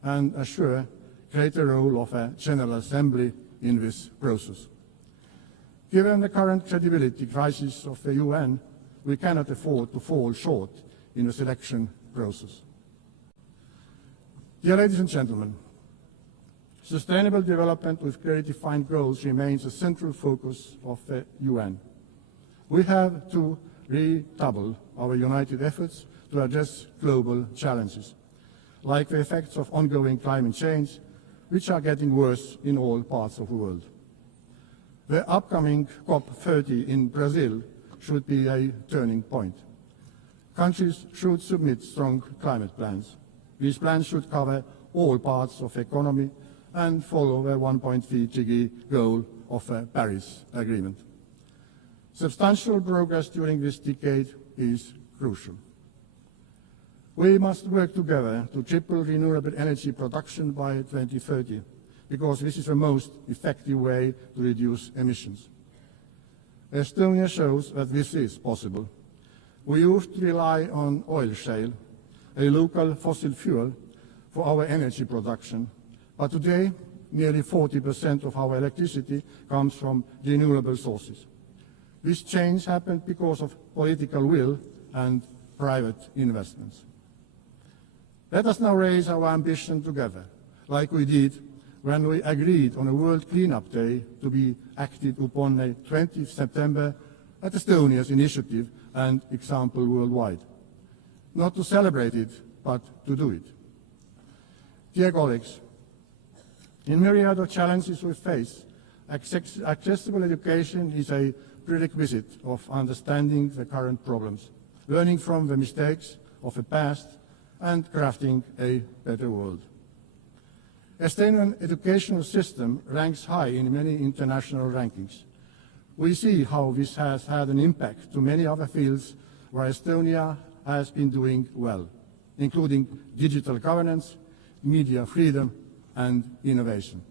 and assure greater role of a General Assembly in this process. Given the current credibility crisis of the UN, we cannot afford to fall short in the selection process. Dear ladies and gentlemen, sustainable development with clearly defined goals remains a central focus of the UN. We have to redouble our united efforts to address global challenges, like the effects of ongoing climate change, which are getting worse in all parts of the world. The upcoming COP30 in Brazil should be a turning point. Countries should submit strong climate plans. These plans should cover all parts of the economy and follow the 1.3 degree goal of the Paris Agreement. Substantial progress during this decade is crucial. We must work together to triple renewable energy production by 2030, because this is the most effective way to reduce emissions. Estonia shows that this is possible. We used to rely on oil shale, a local fossil fuel, for our energy production, but today nearly 40% of our electricity comes from renewable sources. This change happened because of political will and private investments. Let us now raise our ambition together, like we did when we agreed on a World Cleanup Day to be acted upon on 20th September at Estonia's initiative and example worldwide. Not to celebrate it, but to do it. Dear colleagues, in myriad of challenges we face, accessible education is a prerequisite of understanding the current problems, learning from the mistakes of the past, and crafting a better world. Estonian educational system ranks high in many international rankings. We see how this has had an impact to many other fields where Estonia has been doing well, including digital governance, media freedom, and innovation.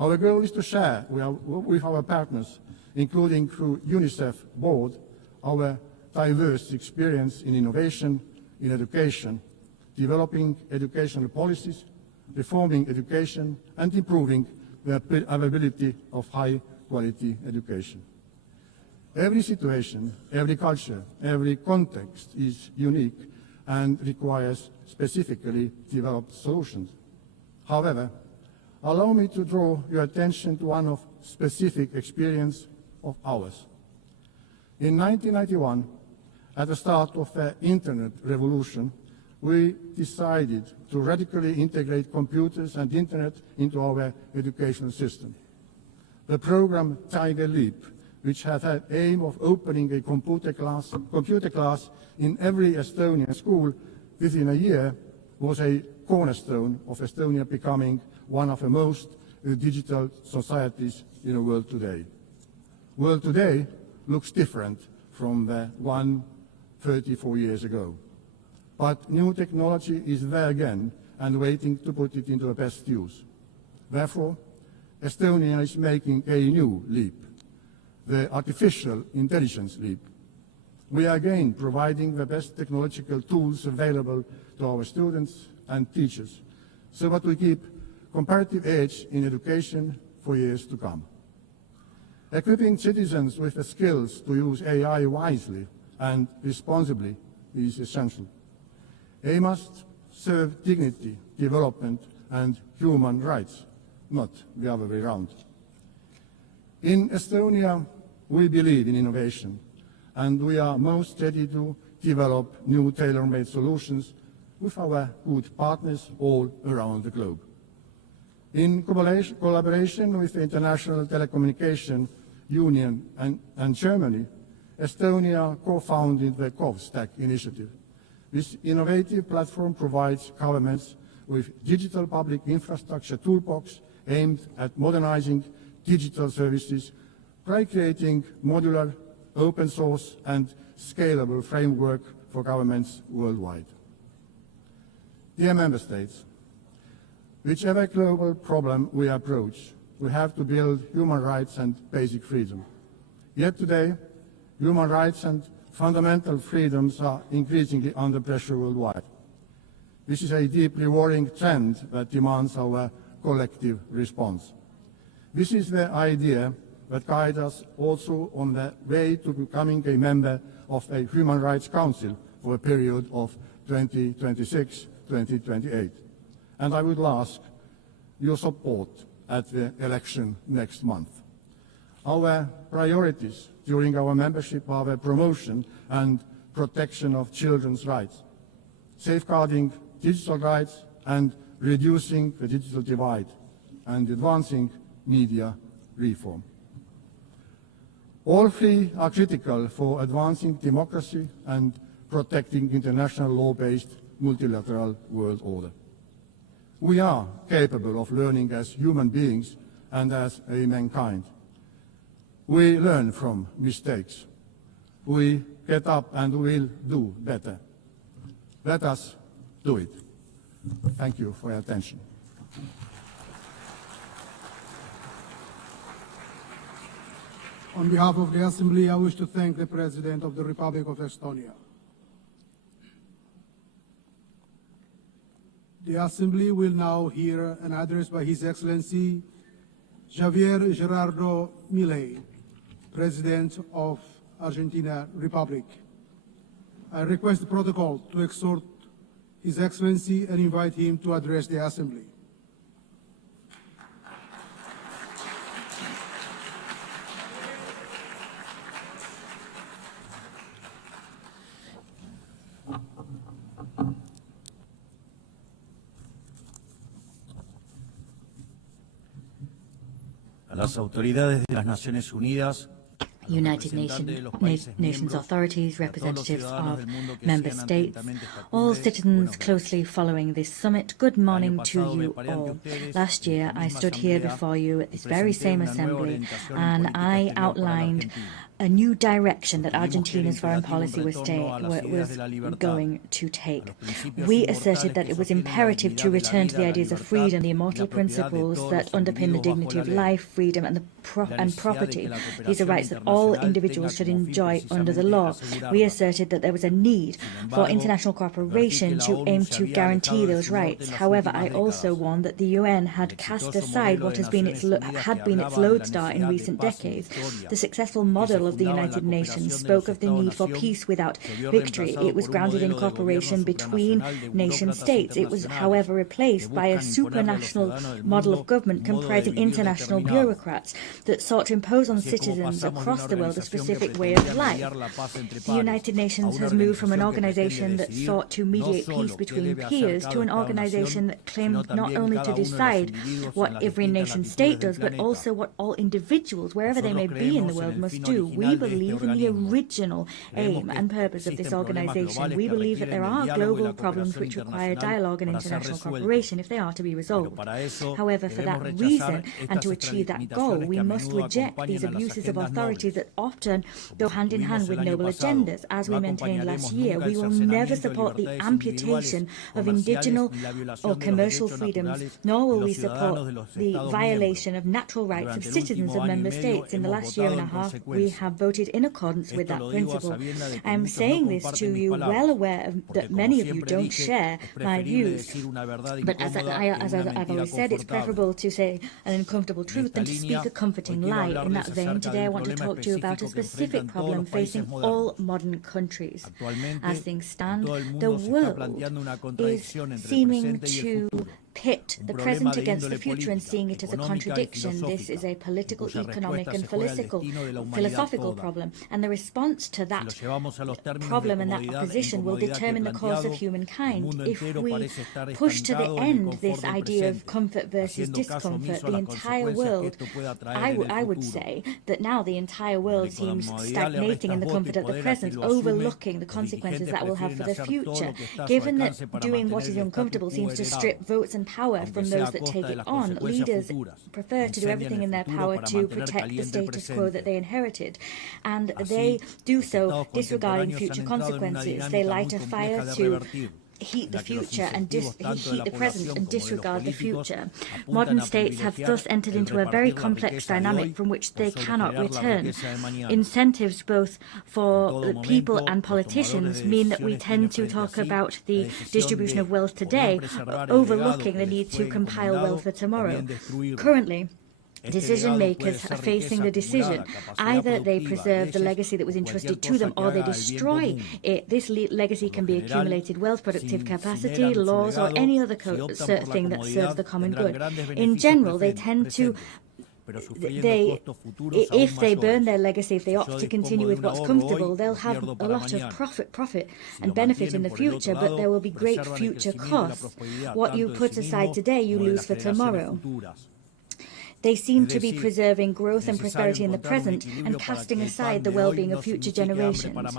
Our goal is to share with our partners, including through UNICEF board, our diverse experience in innovation, in education, developing educational policies, reforming education, and improving the availability of high-quality education. Every situation, every culture, every context is unique and requires specifically developed solutions. However, allow me to draw your attention to one of specific experience of ours. In 1991, at the start of the Internet revolution, we decided to radically integrate computers and Internet into our educational system. The program Tiger Leap, which had the aim of opening a computer class in every Estonian school within a year, was a cornerstone of Estonia becoming one of the most digital societies in the world today. The world today looks different from the one 34 years ago. But new technology is there again and waiting to put it into the best use. Therefore, Estonia is making a new leap, the artificial intelligence leap. We are again providing the best technological tools available to our students and teachers so that we keep comparative edge in education for years to come. Equipping citizens with the skills to use AI wisely and responsibly is essential. AI must serve dignity, development, and human rights, not the other way around. In Estonia, We believe in innovation, and we are most ready to develop new tailor-made solutions with our good partners all around the globe. In collaboration with the International Telecommunication Union and Germany, Estonia co-founded the CovStack initiative. This innovative platform provides governments with digital public infrastructure toolbox aimed at modernizing digital services by creating modular, open source and scalable framework for governments worldwide. Dear Member States, whichever global problem we approach, we have to build human rights and basic freedom. Yet today, human rights and fundamental freedoms are increasingly under pressure worldwide. This is a deeply worrying trend that demands our collective response. This is the idea that guides us also on the way to becoming a member of a Human Rights Council for a period of 2026-2028. And I would ask your support at the election next month. Our priorities during our membership are the promotion and protection of children's rights, safeguarding digital rights and reducing the digital divide, and advancing media reform. All three are critical for advancing democracy and protecting international law-based multilateral world order. We are capable of learning as human beings and as a mankind. We learn from mistakes. We get up and will do better. Let us do it. Thank you for your attention. On behalf of the Assembly, I wish to thank the President of the Republic of Estonia. The Assembly will now hear an address by His Excellency Javier Gerardo Milei, President of Argentina Republic. I request the protocol to exhort His Excellency and invite him to address the Assembly. Las autoridades de las Naciones Unidas, United Nations authorities, representatives of member states, all citizens closely following this summit, good morning to you all. Last year I stood here before you at this very same assembly and I outlined a new direction that Argentina's foreign policy was going to take. We asserted that it was imperative to return to the ideas of freedom, the immortal principles that underpin the dignity of life, freedom and property. These are rights that all individuals should enjoy under the law. We asserted that there was a need for international cooperation to aim to guarantee those rights. However, I also warned that the UN had cast aside what had been its lodestar in recent decades. The successful model of the United Nations spoke of the need for peace without victory. It was grounded in cooperation between nation states. It was, however, replaced by a supranational model of government comprising international bureaucrats that sought to impose on citizens across the world a specific way of life. The United Nations has moved from an organization that sought to mediate peace between peers to an organization that claimed not only to decide what every nation state does, but also what all individuals, wherever they may be in the world, must do. We believe in the original aim and purpose of this organization. We believe that there are global problems which require dialogue and international cooperation if they are to be resolved. However, for that reason and to achieve that goal, we must reject these abuses of authorities that often go hand in hand with noble agendas. As we maintained last year, we will never support the amputation of indigenous or commercial freedoms, nor will we support the violation of natural rights of citizens of member states. In the last year and a half, we have voted in accordance with that principle. I am saying this to you well aware that many of you don't share my views, but as I've always said, it's preferable to say an uncomfortable truth than to speak a comforting lie. In that vein, today I want to talk to you about a specific problem facing all modern countries. As things stand, the world is seeming to pit the present against the future and seeing it as a contradiction. This is a political, economic and philosophical problem. And the response to that problem and that opposition will determine the course of humankind. If we push to the end this idea of comfort versus discomfort, the entire world, I would say that now the entire world seems stagnating in the comfort of the present, overlooking the consequences that will have for the future. Given that doing what is uncomfortable seems to strip votes and power from those that take it on, leaders prefer to do everything in their power to protect the status quo that they inherited. And they do so disregarding future consequences. They light a fire to heat the future and heat the present and disregard the future. Modern states have thus entered into a very complex dynamic from which they cannot return. Incentives both for the people and politicians mean that we tend to talk about the distribution of wealth today, overlooking the need to compile wealth for tomorrow. Currently, decision makers are facing the decision. Either they preserve the legacy that was entrusted to them or they destroy it. This legacy can be accumulated wealth, productive capacity, laws, or any other thing that serves the common good. In general, they tend to if they burn their legacy, if they opt to continue with what's comfortable, they'll have a lot of profit and benefit in the future, but there will be great future costs. What you put aside today, you lose for tomorrow. They seem to be preserving growth and prosperity in the present and casting aside the well-being of future generations.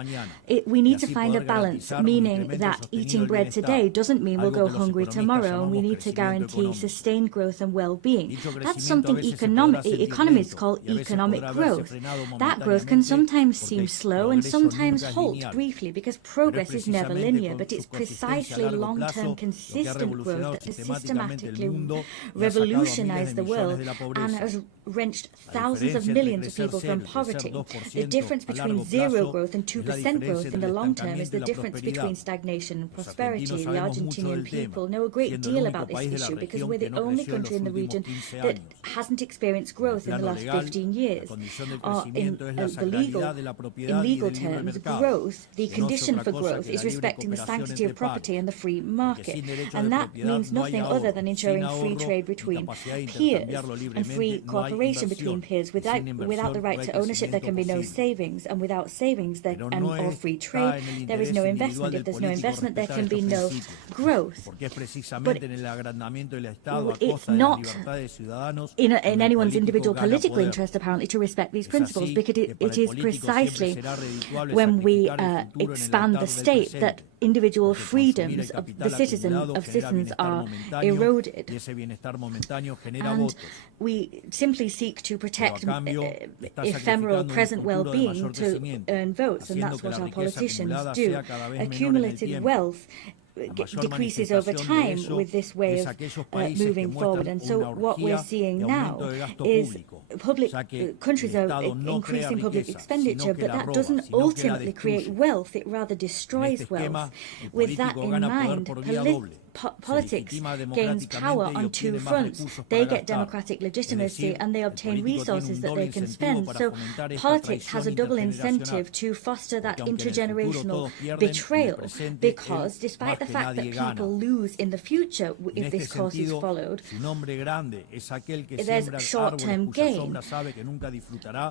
We need to find a balance, meaning that eating bread today doesn't mean we'll go hungry tomorrow, and we need to guarantee sustained growth and well-being. That's something economists call economic growth. That growth can sometimes seem slow and sometimes halt briefly because progress is never linear, but it's precisely long-term consistent growth that has systematically revolutionized the world and has wrenched thousands of millions of people from poverty. The difference between zero growth and 2% growth in the long term is the difference between stagnation and prosperity. The Argentinian people know a great deal about this issue because we're the only country in the region that hasn't experienced growth in the last 15 years. In legal terms, growth, the condition for growth, is respecting the sanctity of property and the free market. And that means nothing other than ensuring free trade between peers and free cooperation between peers. Without the right to ownership, there can be no savings, and without savings or free trade, there is no investment. If there's no investment, there can be no growth. But it's not in anyone's individual political interest, apparently, to respect these principles, because it is precisely when we expand the state that individual freedoms of citizens are eroded. And we simply seek to protect ephemeral present well-being to earn votes, and that's what our politicians do. Accumulated wealth decreases over time with this way of moving forward. And so what we're seeing now is countries are increasing public expenditure, but that doesn't ultimately create wealth, it rather destroys wealth. With that in mind, politics gains power on two fronts. They get democratic legitimacy and they obtain resources that they can spend. So politics has a double incentive to foster that intergenerational betrayal, because despite the fact that people lose in the future if this course is followed, there's short-term gain.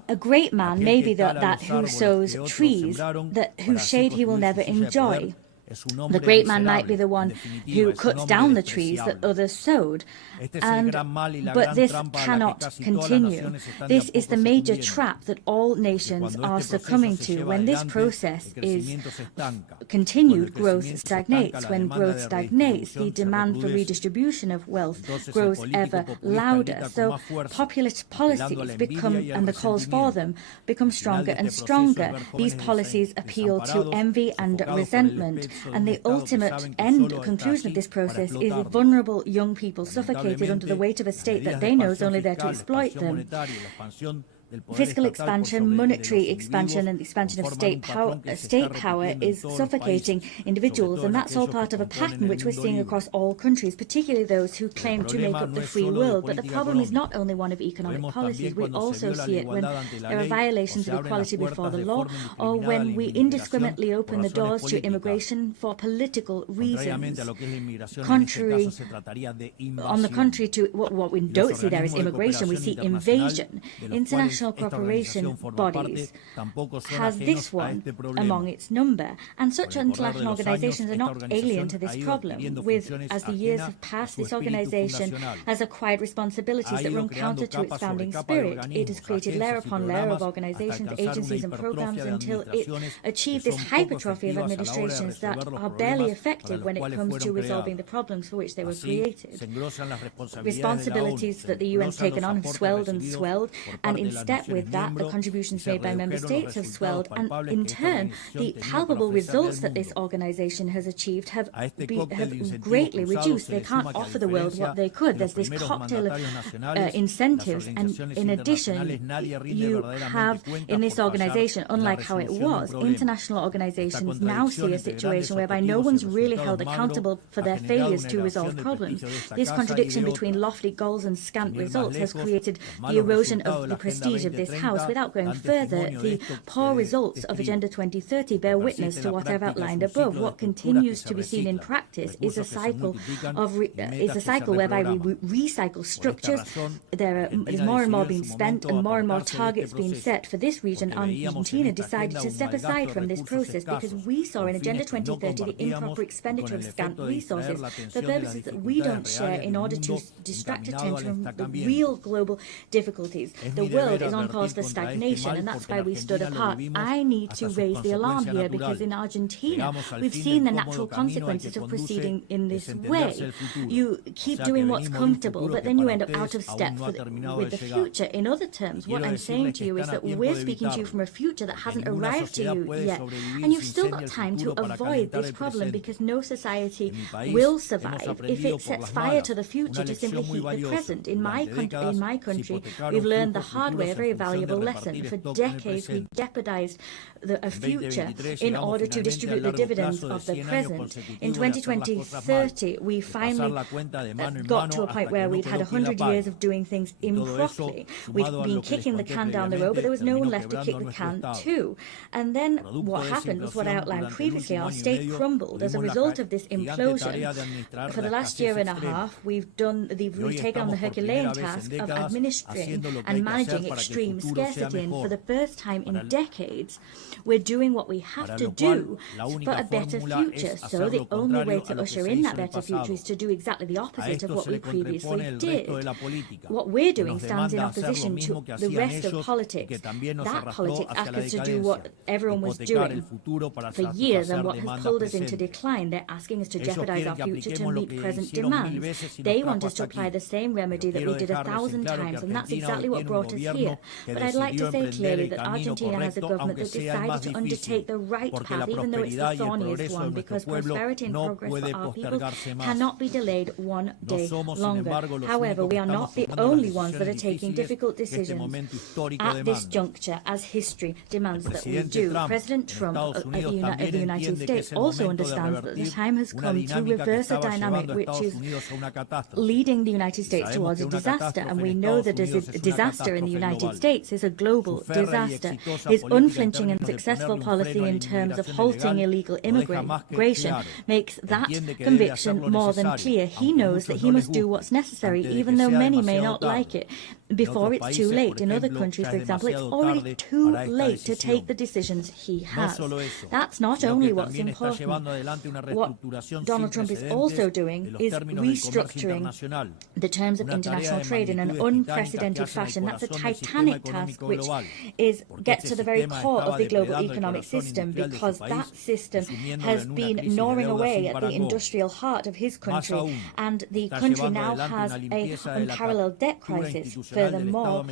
A great man may be that who sows trees, whose shade he will never enjoy. The great man might be the one who cuts down the trees that others sowed. But this cannot continue. This is the major trap that all nations are succumbing to. When this process is continued, growth stagnates. When growth stagnates, the demand for redistribution of wealth grows ever louder. So populist policies become, and the calls for them, become stronger and stronger. These policies appeal to envy and resentment. And the ultimate conclusion of this process is vulnerable young people suffocated under the weight of a state that they know is only there to exploit them. fiscal expansion, monetary expansion, and the expansion of state power is suffocating individuals, and that's all part of a pattern which we're seeing across all countries, particularly those who claim to make up the free world. But the problem is not only one of economic policies. We also see it when there are violations of equality before the law, or when we indiscriminately open the doors to immigration for political reasons. On the contrary to what we don't see there is immigration, we see invasion. International cooperation bodies has this one among its number, and such international organizations are not alien to this problem. As the years have passed, this organization has acquired responsibilities that run counter to its founding spirit. It has created layer upon layer of organizations, agencies and programs until it achieved this hypertrophy of administrations that are barely effective when it comes to resolving the problems for which they were created. Responsibilities that the UN has taken on have swelled and swelled, and in step with that, the contributions made by member states have swelled, and in turn, the palpable results that this organization has achieved have greatly reduced. They can't offer the world what they could. There's this cocktail of incentives, and in addition, you have in this organization, unlike how it was, international organizations now see a situation whereby no one's really held accountable for their failures to resolve problems. This contradiction between lofty goals and scant results has created the erosion of the prestige of this House. Without going further, the poor results of Agenda 2030 bear witness to what I've outlined above. What continues to be seen in practice is a cycle whereby we recycle structures. There's more and more being spent and more targets being set. For this region, Argentina decided to step aside from this process because we saw in Agenda 2030 the improper expenditure of scant resources for purposes that we don't share in order to distract attention from the real global difficulties. The world is on course for stagnation, and that's why we stood apart. I need to raise the alarm here because in Argentina we've seen the natural consequences of proceeding in this way. You keep doing what's comfortable, but then you end up out of step with the future. In other terms, what I'm saying to you is that we're speaking to you from a future that hasn't arrived to you yet, and you've still got time to avoid this problem because no society will survive if it sets fire to the future to simply heat the present. In my country, we've learned the hard way a very valuable lesson. For decades, we jeopardized a future in order to distribute the dividends of the present. In 2030, we finally got to a point where we'd had 100 years of doing things improperly. We'd been kicking the can down the road, but there was no one left to kick the can to. And then what happened was what I outlined previously. Our state crumbled as a result of this implosion. For the last year and a half, we've taken on the Herculean task of administering and managing extreme scarcity, and for the first time in decades, we're doing what we have to do for a better future. So the only way to usher in that better future is to do exactly the opposite of what we previously did. What we're doing stands in opposition to the rest of politics. That politics asked us to do what everyone was doing for years and what has pulled us into decline. They're asking us to jeopardize our future to meet present demands. They want us to apply the same remedy that we did 1,000 times, and that's exactly what brought us here. But I'd like to say clearly that Argentina has a government that decided to undertake the right path, even though it's the thorniest one, because prosperity and progress for our people cannot be delayed one day longer. However, we are not the only ones that are taking difficult decisions at this juncture, as history demands that we do. President Trump of the United States also understands that the time has come to reverse a dynamic which is leading the United States towards a disaster, and we know that a disaster in the United States is a global disaster. His unflinching and successful policy in terms of halting illegal immigration makes that conviction more than clear. He knows that he must do what's necessary, even though many may not like it, before it's too late. In other countries, for example, it's already too late to take the decisions he has. That's not only what's important. What Donald Trump is also doing is restructuring the terms of international trade in an unprecedented fashion. That's a titanic task which gets to the very core of the global economic system, because that system has been gnawing away at the industrial heart of his country, and the country now has an unparalleled debt crisis. Furthermore,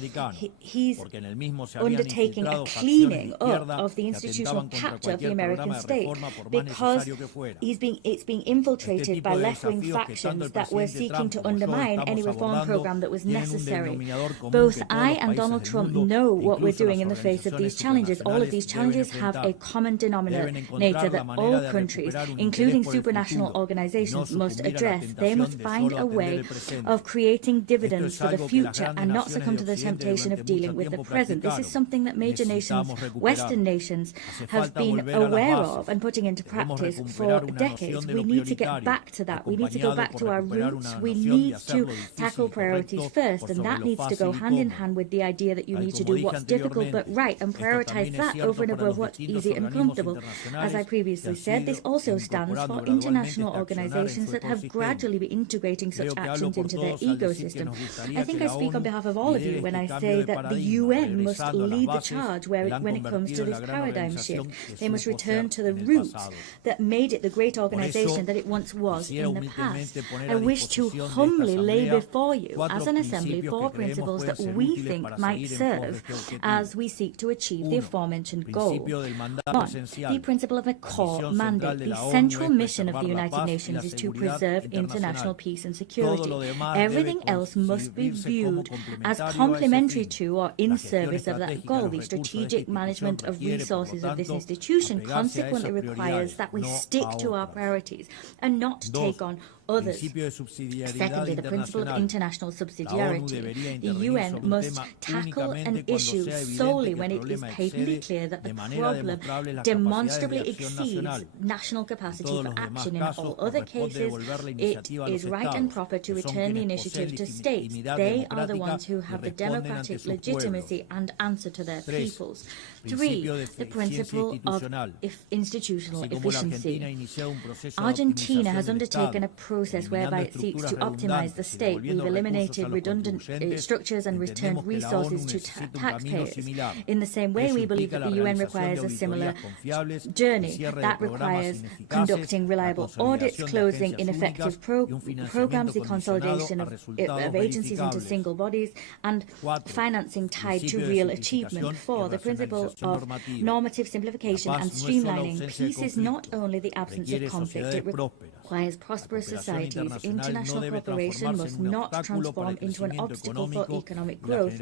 he's undertaking a cleaning up of the institutional capture of the American state, because it's being infiltrated by left-wing factions that were seeking to undermine any reform program that was necessary. Both I and Donald Donald Trump know what we're doing in the face of these challenges. All of these challenges have a common denominator that all countries, including supranational organizations, must address. They must find a way of creating dividends for the future and not succumb to the temptation of dealing with the present. This is something that major nations, Western nations, have been aware of and putting into practice for decades. We need to get back to that. We need to go back to our roots. We need to tackle priorities first, and that needs to go hand in hand with the idea that you need to do what's difficult but right and prioritize that over and above what's easy and comfortable. As I previously said, this also stands for international organizations that have gradually been integrating such actions into their ecosystem. I think I speak on behalf of all of you when I say that the UN must lead the charge when it comes to this paradigm shift. They must return to the roots that made it the great organization that it once was in the past. I wish to humbly lay before you as an assembly 4 principles that we think might serve as we seek to achieve the aforementioned goal. 1. The principle of a core mandate. The central mission of the United Nations is to preserve international peace and security. Everything else must be viewed as complementary to or in service of that goal. The strategic management of resources of this institution consequently requires that we stick to our priorities and not take on others. Secondly, the principle of international subsidiarity. The UN must tackle an issue solely when it is patently clear that the problem demonstrably exceeds national capacity for action. In all other cases, it is right and proper to return the initiative to states. They are the ones who have the democratic legitimacy and answer to their peoples. 3. The principle of institutional efficiency. Argentina has undertaken a process whereby it seeks to optimize the state. We've eliminated redundant structures and returned resources to taxpayers. In the same way, we believe that the UN requires a similar journey. That requires conducting reliable audits, closing ineffective programs, the consolidation of agencies into single bodies, and financing tied to real achievement. 4. The principle of normative simplification and streamlining. Peace is not only the absence of conflict, it requires prosperous societies. International cooperation must not transform into an obstacle for economic growth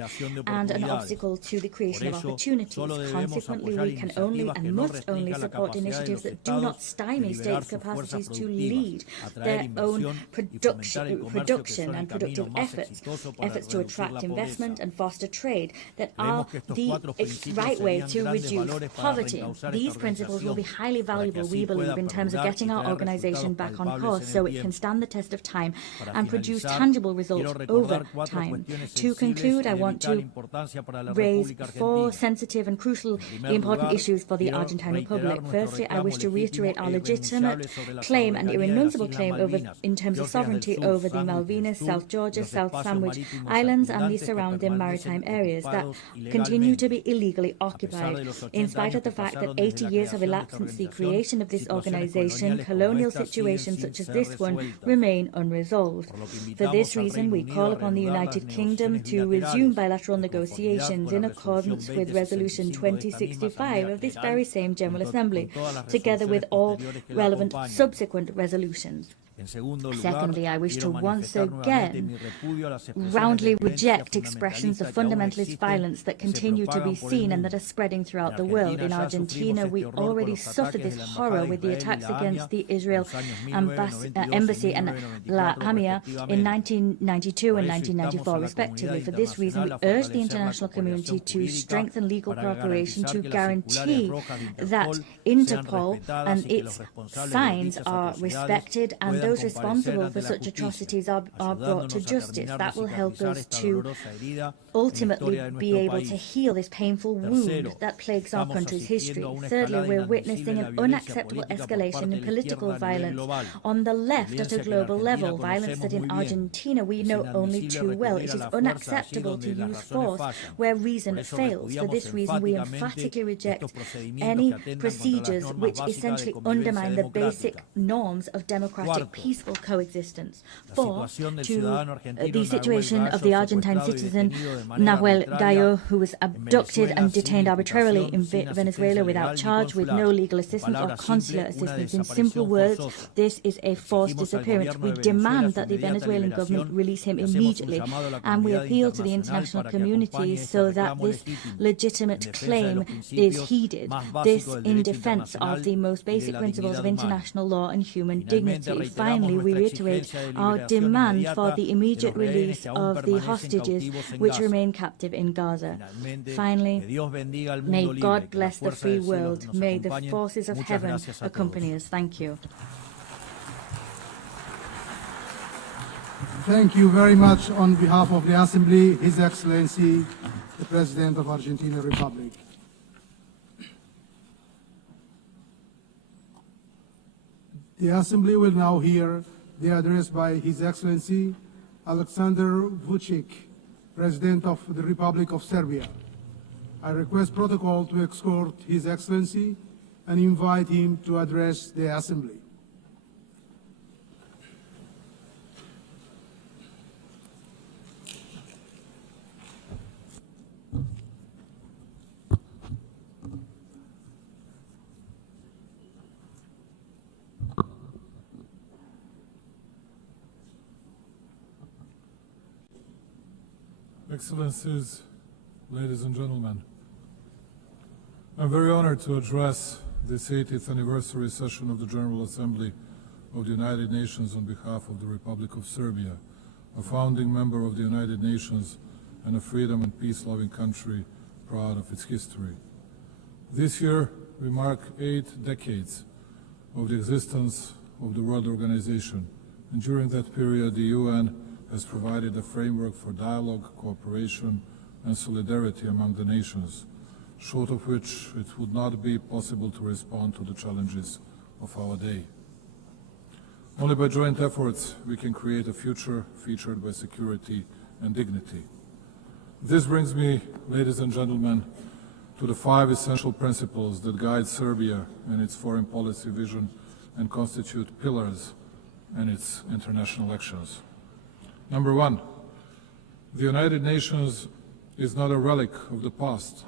and an obstacle to the creation of opportunities. Consequently, we can only and must only support initiatives that do not stymie states' capacities to lead their own production and productive efforts to attract investment and foster trade that are the right way to reduce poverty. These principles will be highly valuable, we believe, in terms of getting our organization back on course so it can stand the test of time and produce tangible results over time. To conclude, I want to raise 4 sensitive and crucially important issues for the Argentine Republic. Firstly, I wish to reiterate our legitimate claim and irrenunciable claim in terms of sovereignty over the Malvinas, South Georgia, South Sandwich Islands and the surrounding maritime areas that continue to be illegally occupied. In spite of the fact that 80 years have elapsed since the creation of this organization, colonial situations such as this one remain unresolved. For this reason, we call upon the United Kingdom to resume bilateral negotiations in accordance with Resolution 2065 of this very same General Assembly, together with all relevant subsequent resolutions. Secondly, I wish to once again roundly reject expressions of fundamentalist violence that continue to be seen and that are spreading throughout the world. In Argentina, we already suffered this horror with the attacks against the Israel embassy and La Hamia in 1992 and 1994, respectively. For this reason, we urge the international community to strengthen legal cooperation to guarantee that Interpol and its signs are respected and those responsible for such atrocities are brought to justice. That will help us to ultimately be able to heal this painful wound that plagues our country's history. Thirdly, we're witnessing an unacceptable escalation in political violence on the left at a global level, violence that in Argentina we know only too well. It is unacceptable to use force where reason fails. For this reason, we emphatically reject any procedures which essentially undermine the basic norms of democratic peaceful coexistence. 4, to the situation of the Argentine citizen Nahuel Gallo, who was abducted and detained arbitrarily in Venezuela without charge, with no legal assistance or consular assistance. In simple words, this is a forced disappearance. We demand that the Venezuelan government release him immediately, and we appeal to the international community so that this legitimate claim is heeded. This in defense of the most basic principles of international law and human dignity. Finally, we reiterate our demand for the immediate release of the hostages which remain captive in Gaza. Finally, may God bless the free world. May the forces of heaven accompany us. Thank you. Thank you very much. On behalf of the Assembly, His Excellency, the President of Argentina Republic. The Assembly will now hear the address by His Excellency Alexander Vučić, President of the Republic of Serbia. I request protocol to escort His Excellency and invite him to address the Assembly. Excellencies, ladies and gentlemen, I'm very honored to address this 80th anniversary session of the General Assembly of the United Nations on behalf of the Republic of Serbia, a founding member of the United Nations and a freedom and peace-loving country proud of its history. This year, we mark 8 decades of the existence of the World Organization, and during that period, the UN has provided a framework for dialogue, cooperation, and solidarity among the nations, short of which it would not be possible to respond to the challenges of our day. Only by joint efforts we can create a future featured by security and dignity. This brings me, ladies and gentlemen, to the 5 essential principles that guide Serbia and its foreign policy vision and constitute pillars in its international actions. Number 1, the United Nations is not a relic of the past.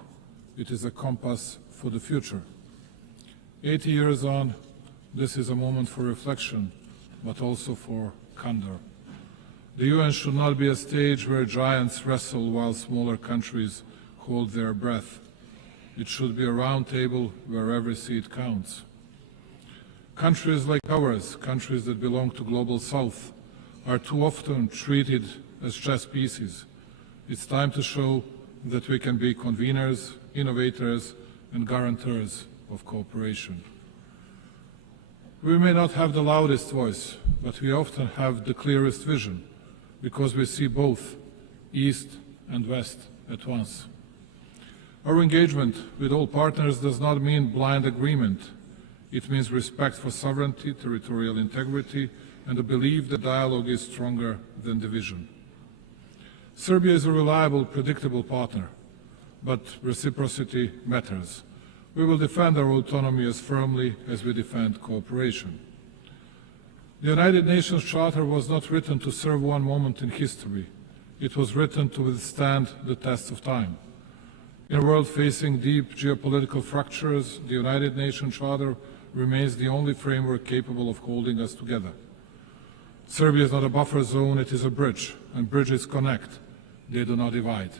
It is a compass for the future. 80 years on, this is a moment for reflection, but also for candor. The UN should not be a stage where giants wrestle while smaller countries hold their breath. It should be a round table where every seat counts. Countries like ours, countries that belong to Global South, are too often treated as chess pieces. It's time to show that we can be conveners, innovators, and guarantors of cooperation. We may not have the loudest voice, but we often have the clearest vision, because we see both East and West at once. Our engagement with all partners does not mean blind agreement. It means respect for sovereignty, territorial integrity, and a belief that dialogue is stronger than division. Serbia is a reliable, predictable partner, but reciprocity matters. We will defend our autonomy as firmly as we defend cooperation. The United Nations Charter was not written to serve one moment in history. It was written to withstand the test of time. In a world facing deep geopolitical fractures, the United Nations Charter remains the only framework capable of holding us together. Serbia is not a buffer zone, it is a bridge, and bridges connect, they do not divide.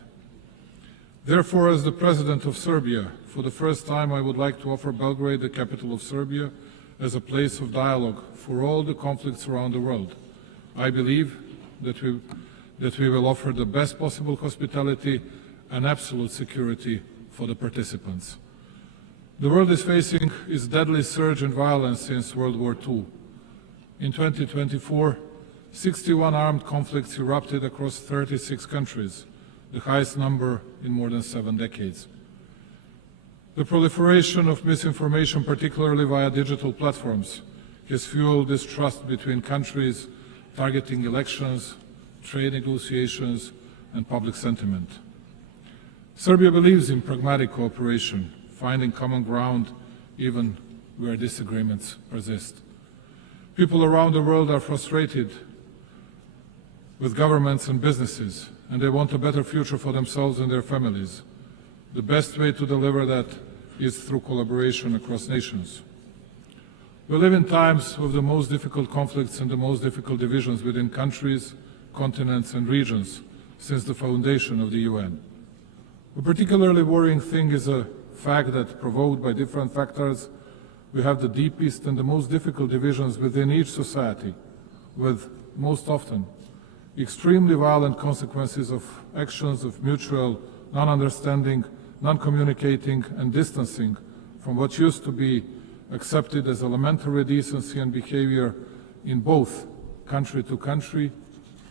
Therefore, as the President of Serbia, for the first time I would like to offer Belgrade, the capital of Serbia, as a place of dialogue for all the conflicts around the world. I believe that we will offer the best possible hospitality and absolute security for the participants. The world is facing its deadly surge in violence since World War II. In 2024, 61 armed conflicts erupted across 36 countries, the highest number in more than 7 decades. The proliferation of misinformation, particularly via digital platforms, has fueled distrust between countries, targeting elections, trade negotiations, and public sentiment. Serbia believes in pragmatic cooperation, finding common ground even where disagreements persist. People around the world are frustrated with governments and businesses, and they want a better future for themselves and their families. The best way to deliver that is through collaboration across nations. We live in times of the most difficult conflicts and the most difficult divisions within countries, continents and regions since the foundation of the UN. A particularly worrying thing is a fact that, provoked by different factors, we have the deepest and the most difficult divisions within each society, with, most often, extremely violent consequences of actions of mutual non-understanding, non-communicating and distancing from what used to be accepted as elementary decency and behavior in both country-to-country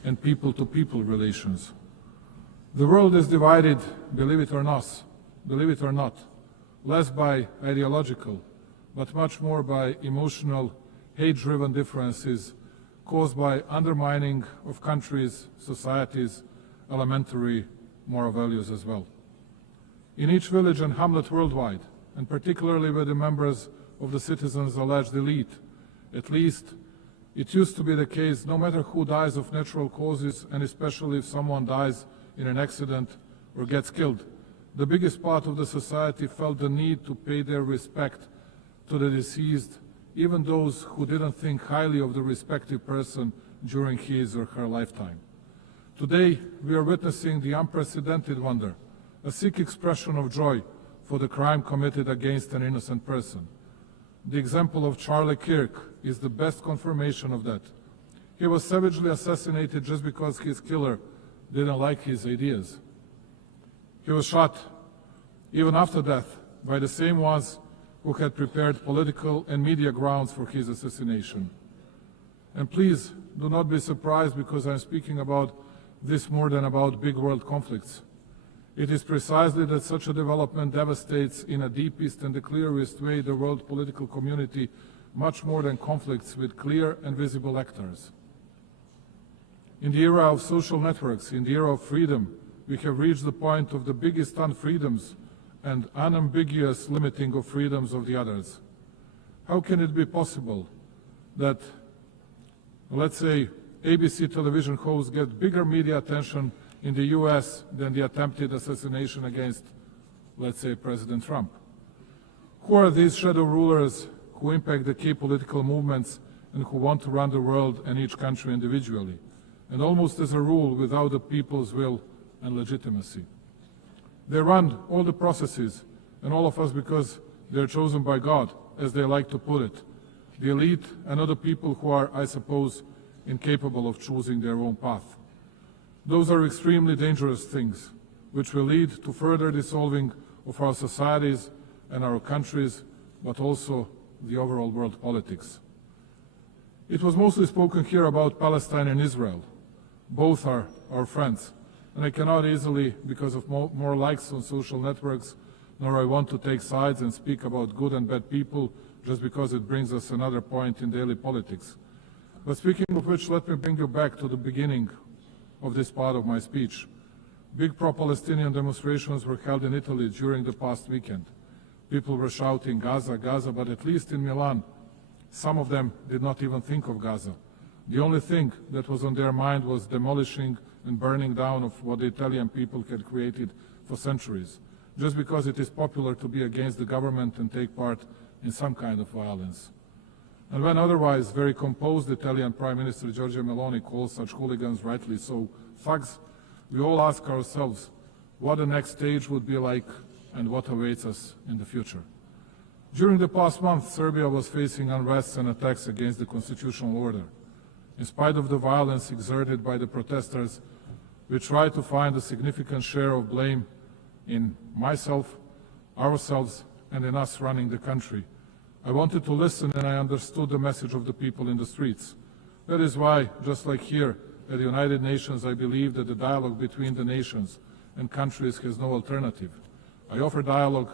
and people-to-people relations. The world is divided, believe it or not, less by ideological, but much more by emotional, hate-driven differences caused by undermining of countries, societies, elementary moral values as well. In each village and hamlet worldwide, and particularly with the members of the citizens' alleged elite, at least it used to be the case, no matter who dies of natural causes, and especially if someone dies in an accident or gets killed, the biggest part of the society felt the need to pay their respect to the deceased, even those who didn't think highly of the respective person during his or her lifetime. Today, we are witnessing the unprecedented wonder, a sick expression of joy for the crime committed against an innocent person. The example of Charlie Kirk is the best confirmation of that. He was savagely assassinated just because his killer didn't like his ideas. He was shot, even after death, by the same ones who had prepared political and media grounds for his assassination. And please do not be surprised because I'm speaking about this more than about big world conflicts. It is precisely that such a development devastates in a deepest and the clearest way the world political community much more than conflicts with clear and visible actors. In the era of social networks, in the era of freedom, we have reached the point of the biggest unfreedoms and unambiguous limiting of freedoms of the others. How can it be possible that, let's say, ABC television hosts get bigger media attention in the US than the attempted assassination against, let's say, President Trump? Who are these shadow rulers who impact the key political movements and who want to run the world and each country individually, and almost as a rule without the people's will and legitimacy? They run all the processes, and all of us because they're chosen by God, as they like to put it. The elite and other people who are, I suppose, incapable of choosing their own path. Those are extremely dangerous things, which will lead to further dissolving of our societies and our countries, but also the overall world politics. It was mostly spoken here about Palestine and Israel. Both are our friends, and I cannot easily, because of more likes on social networks, nor I want to take sides and speak about good and bad people just because it brings us another point in daily politics. But speaking of which, let me bring you back to the beginning of this part of my speech. Big pro-Palestinian demonstrations were held in Italy during the past weekend. People were shouting Gaza, Gaza, but at least in Milan, some of them did not even think of Gaza. The only thing that was on their mind was demolishing and burning down of what the Italian people had created for centuries, just because it is popular to be against the government and take part in some kind of violence. And when otherwise very composed Italian Prime Minister Giorgia Meloni calls such hooligans, rightly so, thugs, we all ask ourselves what the next stage would be like and what awaits us in the future. During the past month, Serbia was facing unrest and attacks against the constitutional order. In spite of the violence exerted by the protesters, we try to find a significant share of blame in myself, ourselves, and in us running the country. I wanted to listen and I understood the message of the people in the streets. That is why, just like here at the United Nations, I believe that the dialogue between the nations and countries has no alternative. I offer dialogue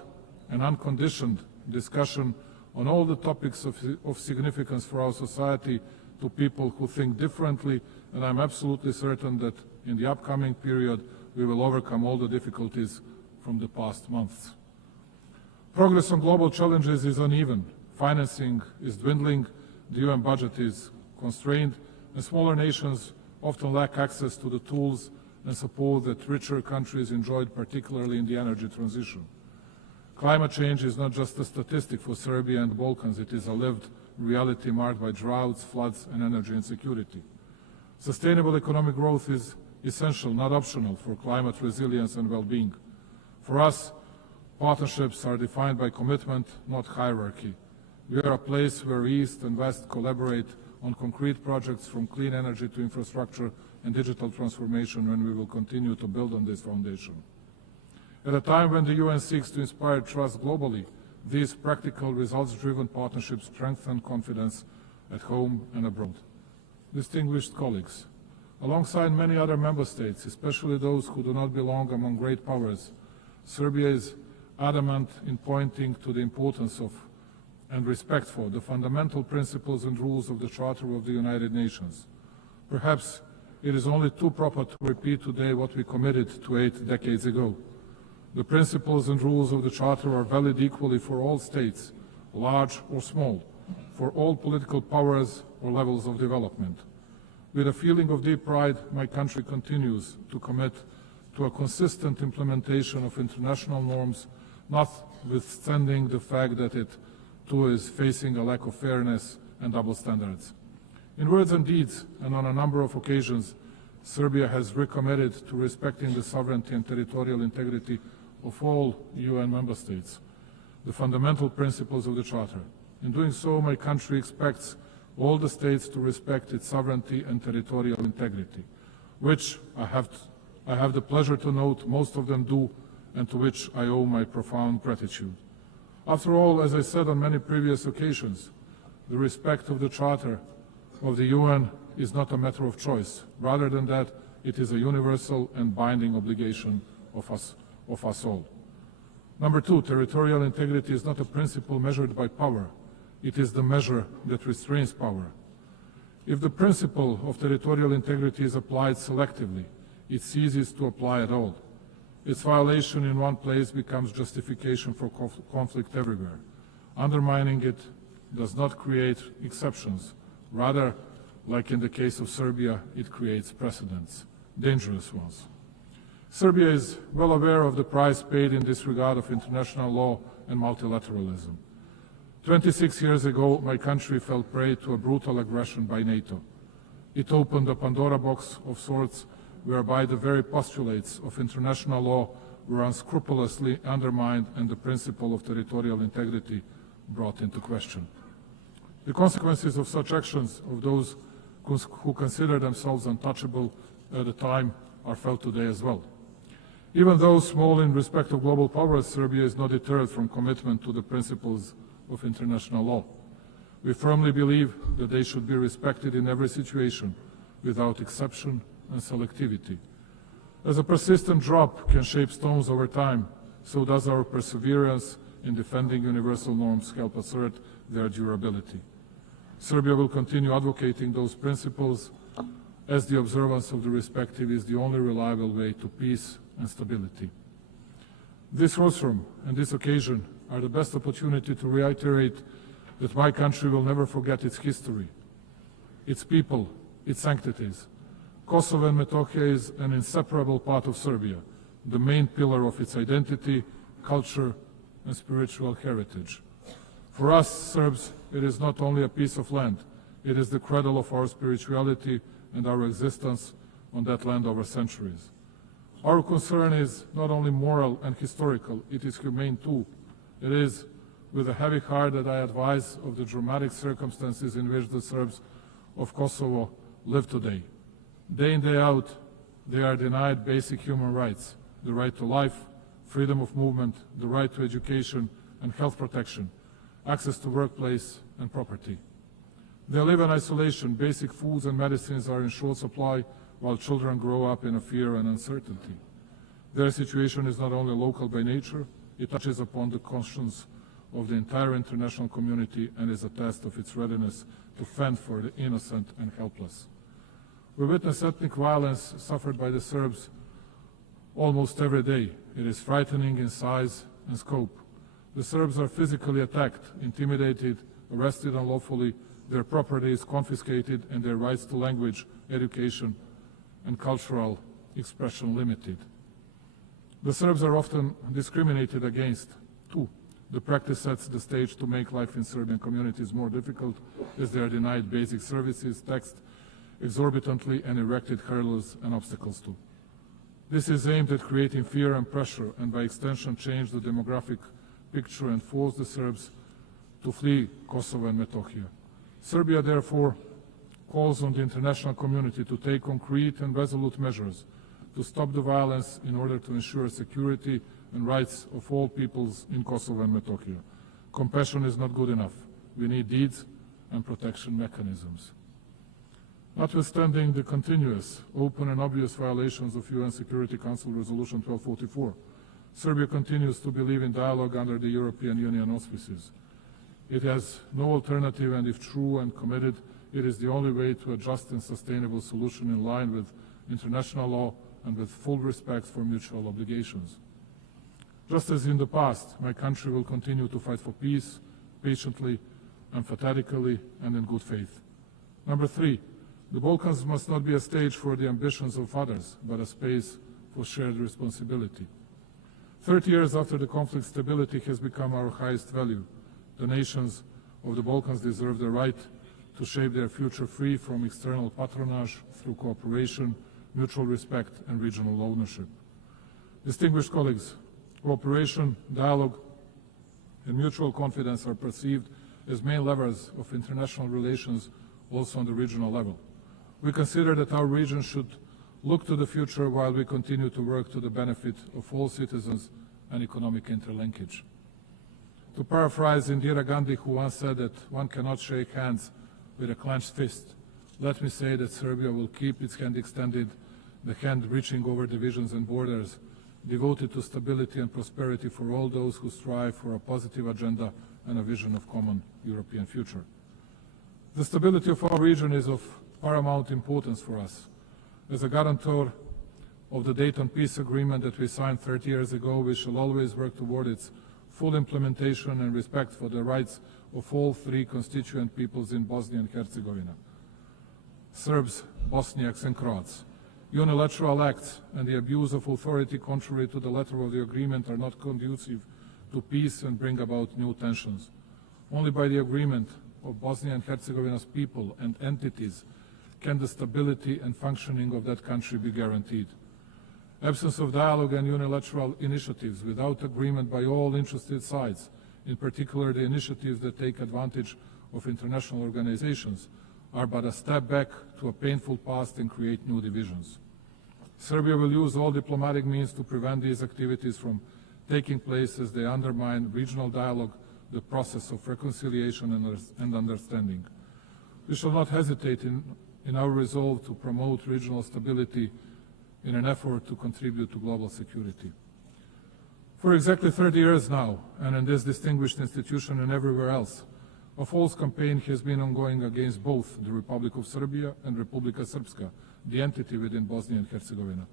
and unconditioned discussion on all the topics of significance for our society to people who think differently, and I'm absolutely certain that in the upcoming period we will overcome all the difficulties from the past months. Progress on global challenges is uneven. Financing is dwindling, the UN budget is constrained, and smaller nations often lack access to the tools and support that richer countries enjoyed, particularly in the energy transition. Climate change is not just a statistic for Serbia and the Balkans, it is a lived reality marked by droughts, floods, and energy insecurity. Sustainable economic growth is essential, not optional, for climate resilience and well-being. For us, partnerships are defined by commitment, not hierarchy. We are a place where East and West collaborate on concrete projects from clean energy to infrastructure and digital transformation, and we will continue to build on this foundation. At a time when the UN seeks to inspire trust globally, these practical, results-driven partnerships strengthen confidence at home and abroad. Distinguished colleagues, alongside many other member states, especially those who do not belong among great powers, Serbia is adamant in pointing to the importance of and respect for the fundamental principles and rules of the Charter of the United Nations. Perhaps it is only too proper to repeat today what we committed to 8 decades ago. The principles and rules of the Charter are valid equally for all states, large or small, for all political powers or levels of development. With a feeling of deep pride, my country continues to commit to a consistent implementation of international norms, notwithstanding the fact that it too is facing a lack of fairness and double standards. In words and deeds, and on a number of occasions, Serbia has recommitted to respecting the sovereignty and territorial integrity of all UN member states, the fundamental principles of the Charter. In doing so, my country expects all the states to respect its sovereignty and territorial integrity, which I have the pleasure to note most of them do, and to which I owe my profound gratitude. After all, as I said on many previous occasions, the respect of the Charter of the UN is not a matter of choice. Rather than that, it is a universal and binding obligation of us all. Number two, territorial integrity is not a principle measured by power. It is the measure that restrains power. If the principle of territorial integrity is applied selectively, it ceases to apply at all. Its violation in one place becomes justification for conflict everywhere. Undermining it does not create exceptions. Rather, like in the case of Serbia, it creates precedents, dangerous ones. Serbia is well aware of the price paid in this regard of international law and multilateralism. 26 years ago, my country fell prey to a brutal aggression by NATO. It opened a Pandora box of sorts, whereby the very postulates of international law were unscrupulously undermined and the principle of territorial integrity brought into question. The consequences of such actions of those who consider themselves untouchable at the time are felt today as well. Even though small in respect of global powers, Serbia is not deterred from commitment to the principles of international law. We firmly believe that they should be respected in every situation, without exception and selectivity. As a persistent drop can shape stones over time, so does our perseverance in defending universal norms help assert their durability. Serbia will continue advocating those principles, as the observance of the respective is the only reliable way to peace and stability. This rostrum and this occasion are the best opportunity to reiterate that my country will never forget its history, its people, its sanctities. Kosovo and Metohija is an inseparable part of Serbia, the main pillar of its identity, culture, and spiritual heritage. For us Serbs, it is not only a piece of land, it is the cradle of our spirituality and our existence on that land over centuries. Our concern is not only moral and historical, it is humane too. It is with a heavy heart that I advise of the dramatic circumstances in which the Serbs of Kosovo live today. Day in, day out, they are denied basic human rights, the right to life, freedom of movement, the right to education and health protection, access to workplace and property. They live in isolation, basic foods and medicines are in short supply, while children grow up in a fear and uncertainty. Their situation is not only local by nature, it touches upon the conscience of the entire international community and is a test of its readiness to fend for the innocent and helpless. We witness ethnic violence suffered by the Serbs almost every day. It is frightening in size and scope. The Serbs are physically attacked, intimidated, arrested unlawfully, their property is confiscated, and their rights to language, education, and cultural expression limited. The Serbs are often discriminated against, too. The practice sets the stage to make life in Serbian communities more difficult, as they are denied basic services, taxed exorbitantly, and erected hurdles and obstacles too. This is aimed at creating fear and pressure, and by extension change the demographic picture and force the Serbs to flee Kosovo and Metohija. Serbia therefore calls on the international community to take concrete and resolute measures to stop the violence in order to ensure security and rights of all peoples in Kosovo and Metohija. Compassion is not good enough. We need deeds and protection mechanisms. Notwithstanding the continuous, open and obvious violations of UN Security Council Resolution 1244, Serbia continues to believe in dialogue under the European Union auspices. It has no alternative, and if true and committed, it is the only way to a just and sustainable solution in line with international law and with full respect for mutual obligations. Just as in the past, my country will continue to fight for peace, patiently, emphatically, and in good faith. Number 3, the Balkans must not be a stage for the ambitions of others, but a space for shared responsibility. 30 years after the conflict, stability has become our highest value. The nations of the Balkans deserve the right to shape their future free from external patronage through cooperation, mutual respect, and regional ownership. Distinguished colleagues, cooperation, dialogue, and mutual confidence are perceived as main levers of international relations also on the regional level. We consider that our region should look to the future while we continue to work to the benefit of all citizens and economic interlinkage. To paraphrase Indira Gandhi, who once said that one cannot shake hands with a clenched fist, let me say that Serbia will keep its hand extended, the hand reaching over divisions and borders, devoted to stability and prosperity for all those who strive for a positive agenda and a vision of common European future. The stability of our region is of paramount importance for us. As a guarantor of the Dayton Peace Agreement that we signed 30 years ago, we shall always work toward its full implementation and respect for the rights of all 3 constituent peoples in Bosnia and Herzegovina, Serbs, Bosniaks, and Croats. Unilateral acts and the abuse of authority contrary to the letter of the agreement are not conducive to peace and bring about new tensions. Only by the agreement of Bosnia and Herzegovina's people and entities can the stability and functioning of that country be guaranteed. Absence of dialogue and unilateral initiatives without agreement by all interested sides, in particular the initiatives that take advantage of international organizations, are but a step back to a painful past and create new divisions. Serbia will use all diplomatic means to prevent these activities from taking place as they undermine regional dialogue, the process of reconciliation and understanding. We shall not hesitate in our resolve to promote regional stability in an effort to contribute to global security. For exactly 30 years now, and in this distinguished institution and everywhere else, a false campaign has been ongoing against both the Republic of Serbia and Republika Srpska, the entity within Bosnia and Herzegovina.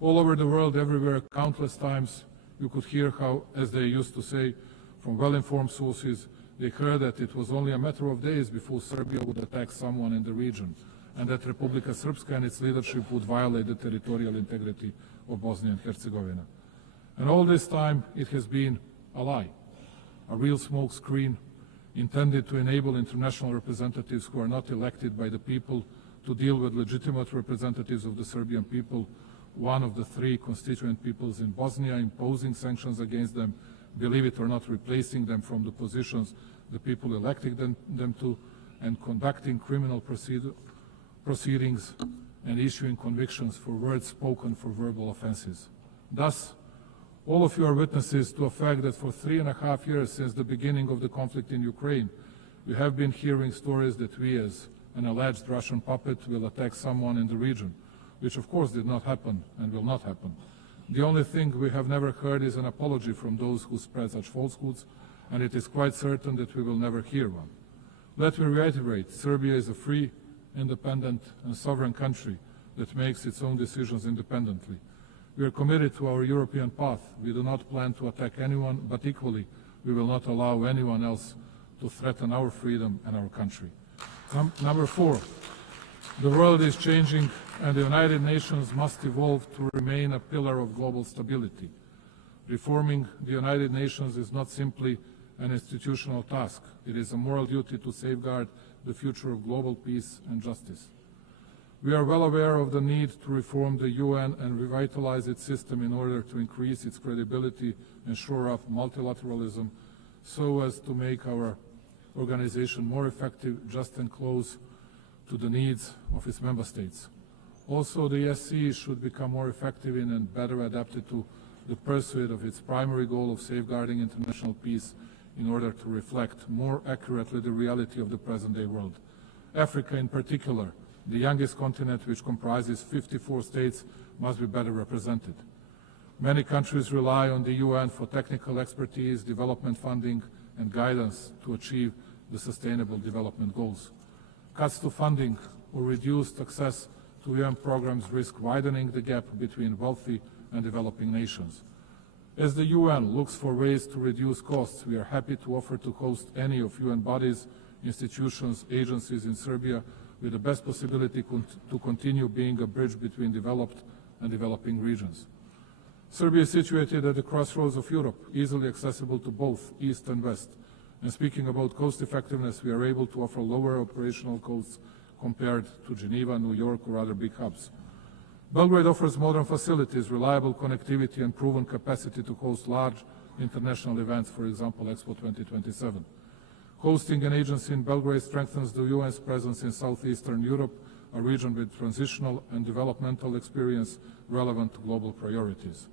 All over the world, everywhere, countless times, you could hear how, as they used to say, from well-informed sources, they heard that it was only a matter of days before Serbia would attack someone in the region, and that Republika Srpska and its leadership would violate the territorial integrity of Bosnia and Herzegovina. And all this time, it has been a lie, a real smoke screen intended to enable international representatives who are not elected by the people to deal with legitimate representatives of the Serbian people, one of the 3 constituent peoples in Bosnia, imposing sanctions against them, believe it or not, replacing them from the positions the people elected them to, and conducting criminal proceedings and issuing convictions for words spoken for verbal offenses. Thus, all of you are witnesses to a fact that for 3.5 years since the beginning of the conflict in Ukraine, we have been hearing stories that we, as an alleged Russian puppet, will attack someone in the region, which of course did not happen and will not happen. The only thing we have never heard is an apology from those who spread such falsehoods, and it is quite certain that we will never hear one. Let me reiterate, Serbia is a free, independent and sovereign country that makes its own decisions independently. We are committed to our European path. We do not plan to attack anyone, but equally, we will not allow anyone else to threaten our freedom and our country. Number 4, the world is changing and the United Nations must evolve to remain a pillar of global stability. Reforming the United Nations is not simply an institutional task. It is a moral duty to safeguard the future of global peace and justice. We are well aware of the need to reform the UN and revitalize its system in order to increase its credibility and shore up multilateralism so as to make our organization more effective, just and close to the needs of its member states. Also, the ESC should become more effective in and better adapted to the pursuit of its primary goal of safeguarding international peace in order to reflect more accurately the reality of the present-day world. Africa in particular, the youngest continent which comprises 54 states, must be better represented. Many countries rely on the UN for technical expertise, development funding, and guidance to achieve the Sustainable Development Goals. Cuts to funding or reduced access to UN programs risk widening the gap between wealthy and developing nations. As the UN looks for ways to reduce costs, we are happy to offer to host any of UN bodies, institutions, agencies in Serbia with the best possibility to continue being a bridge between developed and developing regions. Serbia is situated at the crossroads of Europe, easily accessible to both East and West. And speaking about cost effectiveness, we are able to offer lower operational costs compared to Geneva, New York, or other big hubs. Belgrade offers modern facilities, reliable connectivity, and proven capacity to host large international events, for example, Expo 2027. Hosting an agency in Belgrade strengthens the UN's presence in Southeastern Europe, a region with transitional and developmental experience relevant to global priorities.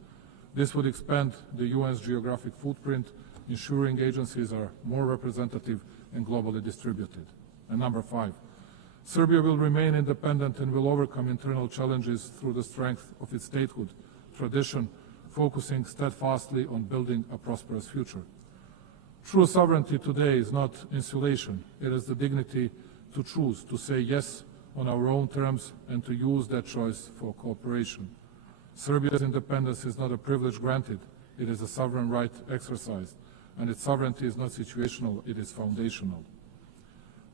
This would expand the UN's geographic footprint, ensuring agencies are more representative and globally distributed. And number 5, Serbia will remain independent and will overcome internal challenges through the strength of its statehood tradition, focusing steadfastly on building a prosperous future. True sovereignty today is not insulation. It is the dignity to choose, to say yes on our own terms, and to use that choice for cooperation. Serbia's independence is not a privilege granted. It is a sovereign right exercised, and its sovereignty is not situational, it is foundational.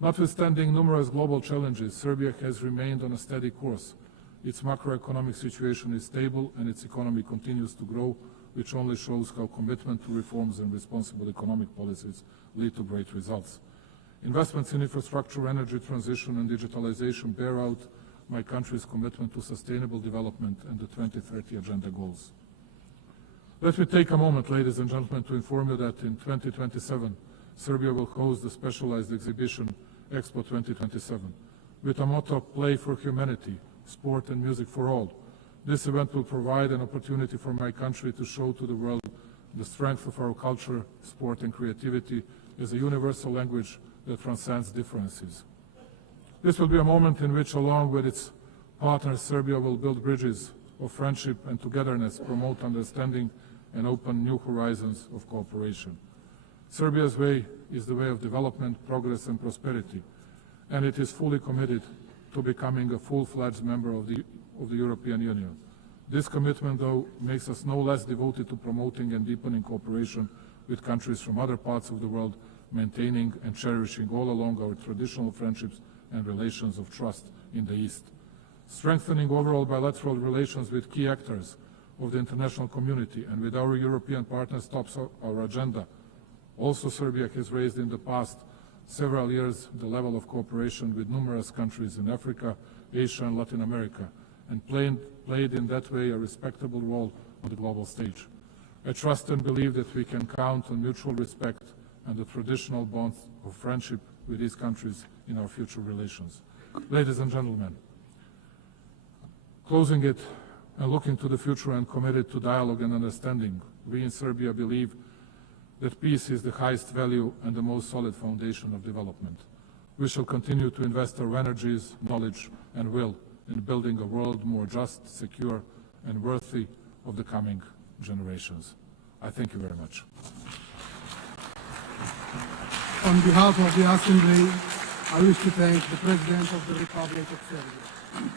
Notwithstanding numerous global challenges, Serbia has remained on a steady course. Its macroeconomic situation is stable and its economy continues to grow, which only shows how commitment to reforms and responsible economic policies lead to great results. Investments in infrastructure, energy transition, and digitalization bear out my country's commitment to sustainable development and the 2030 Agenda goals. Let me take a moment, ladies and gentlemen, to inform you that in 2027, Serbia will host the specialized exhibition Expo 2027 with a motto, Play for Humanity, Sport and Music for All. This event will provide an opportunity for my country to show to the world the strength of our culture, sport and creativity as a universal language that transcends differences. This will be a moment in which, along with its partners, Serbia will build bridges of friendship and togetherness, promote understanding, and open new horizons of cooperation. Serbia's way is the way of development, progress, and prosperity, and it is fully committed to becoming a full-fledged member of the European Union. This commitment, though, makes us no less devoted to promoting and deepening cooperation with countries from other parts of the world, maintaining and cherishing all along our traditional friendships and relations of trust in the East. Strengthening overall bilateral relations with key actors of the international community and with our European partners tops our agenda. Also, Serbia has raised in the past several years the level of cooperation with numerous countries in Africa, Asia, and Latin America, and played in that way a respectable role on the global stage. I trust and believe that we can count on mutual respect and the traditional bonds of friendship with these countries in our future relations. Ladies and gentlemen, closing it and looking to the future and committed to dialogue and understanding, we in Serbia believe that peace is the highest value and the most solid foundation of development. We shall continue to invest our energies, knowledge, and will in building a world more just, secure, and worthy of the coming generations. I thank you very much. On behalf of the Assembly, I wish to thank the President of the Republic of Serbia.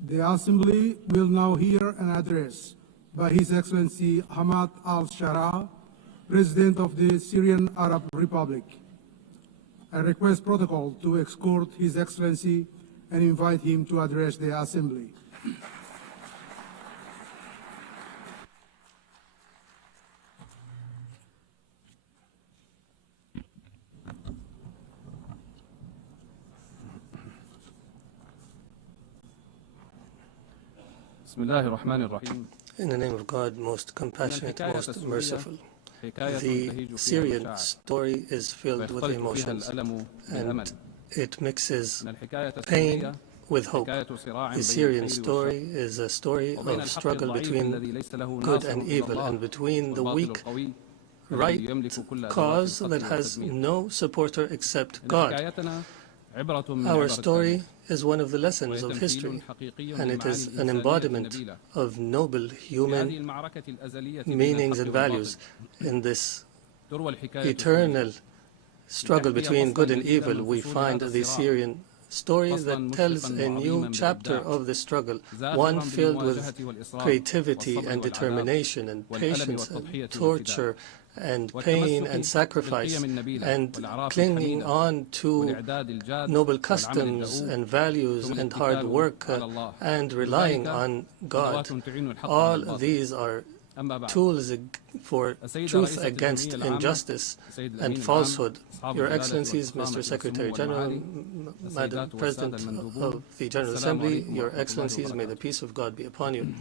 The Assembly will now hear an address by His Excellency Hamad al-Shara, President of the Syrian Arab Republic. I request protocol to escort His Excellency and invite him to address the Assembly. In the name of God, most compassionate, most merciful. The Syrian story is filled with emotions, and it mixes pain with hope. The Syrian story is a story of struggle between good and evil, and between the weak, right cause that has no supporter except God. Our story is one of the lessons of history, and it is an embodiment of noble human meanings and values in this eternal struggle between good and evil. We find the Syrian story that tells a new chapter of the struggle, one filled with creativity and determination and patience and torture and pain and sacrifice, and clinging on to noble customs and values and hard work and relying on God. All these are tools for truth against injustice and falsehood. Your Excellencies, Mr. Secretary General, Madam President of the General Assembly, Your Excellencies, may the peace of God be upon you.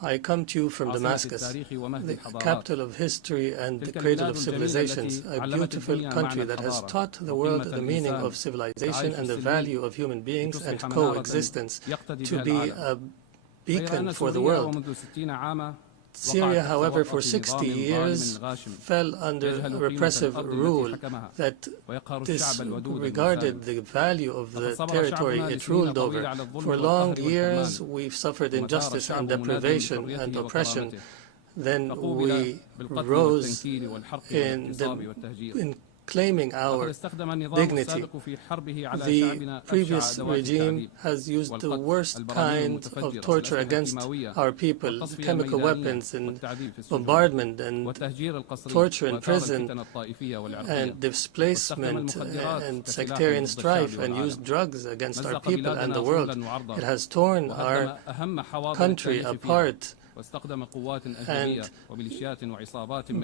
I come to you from Damascus, the capital of history and the cradle of civilizations, a beautiful country that has taught the world the meaning of civilization and the value of human beings and coexistence, to be a beacon for the world. Syria, however, for 60 years fell under repressive rule that disregarded the value of the territory it ruled over. For long years, we've suffered injustice and deprivation and oppression. Then we rose in claiming our dignity. The previous regime has used the worst kind of torture against our people, chemical weapons and bombardment and torture in prison and displacement and sectarian strife, and used drugs against our people and the world. It has torn our country apart and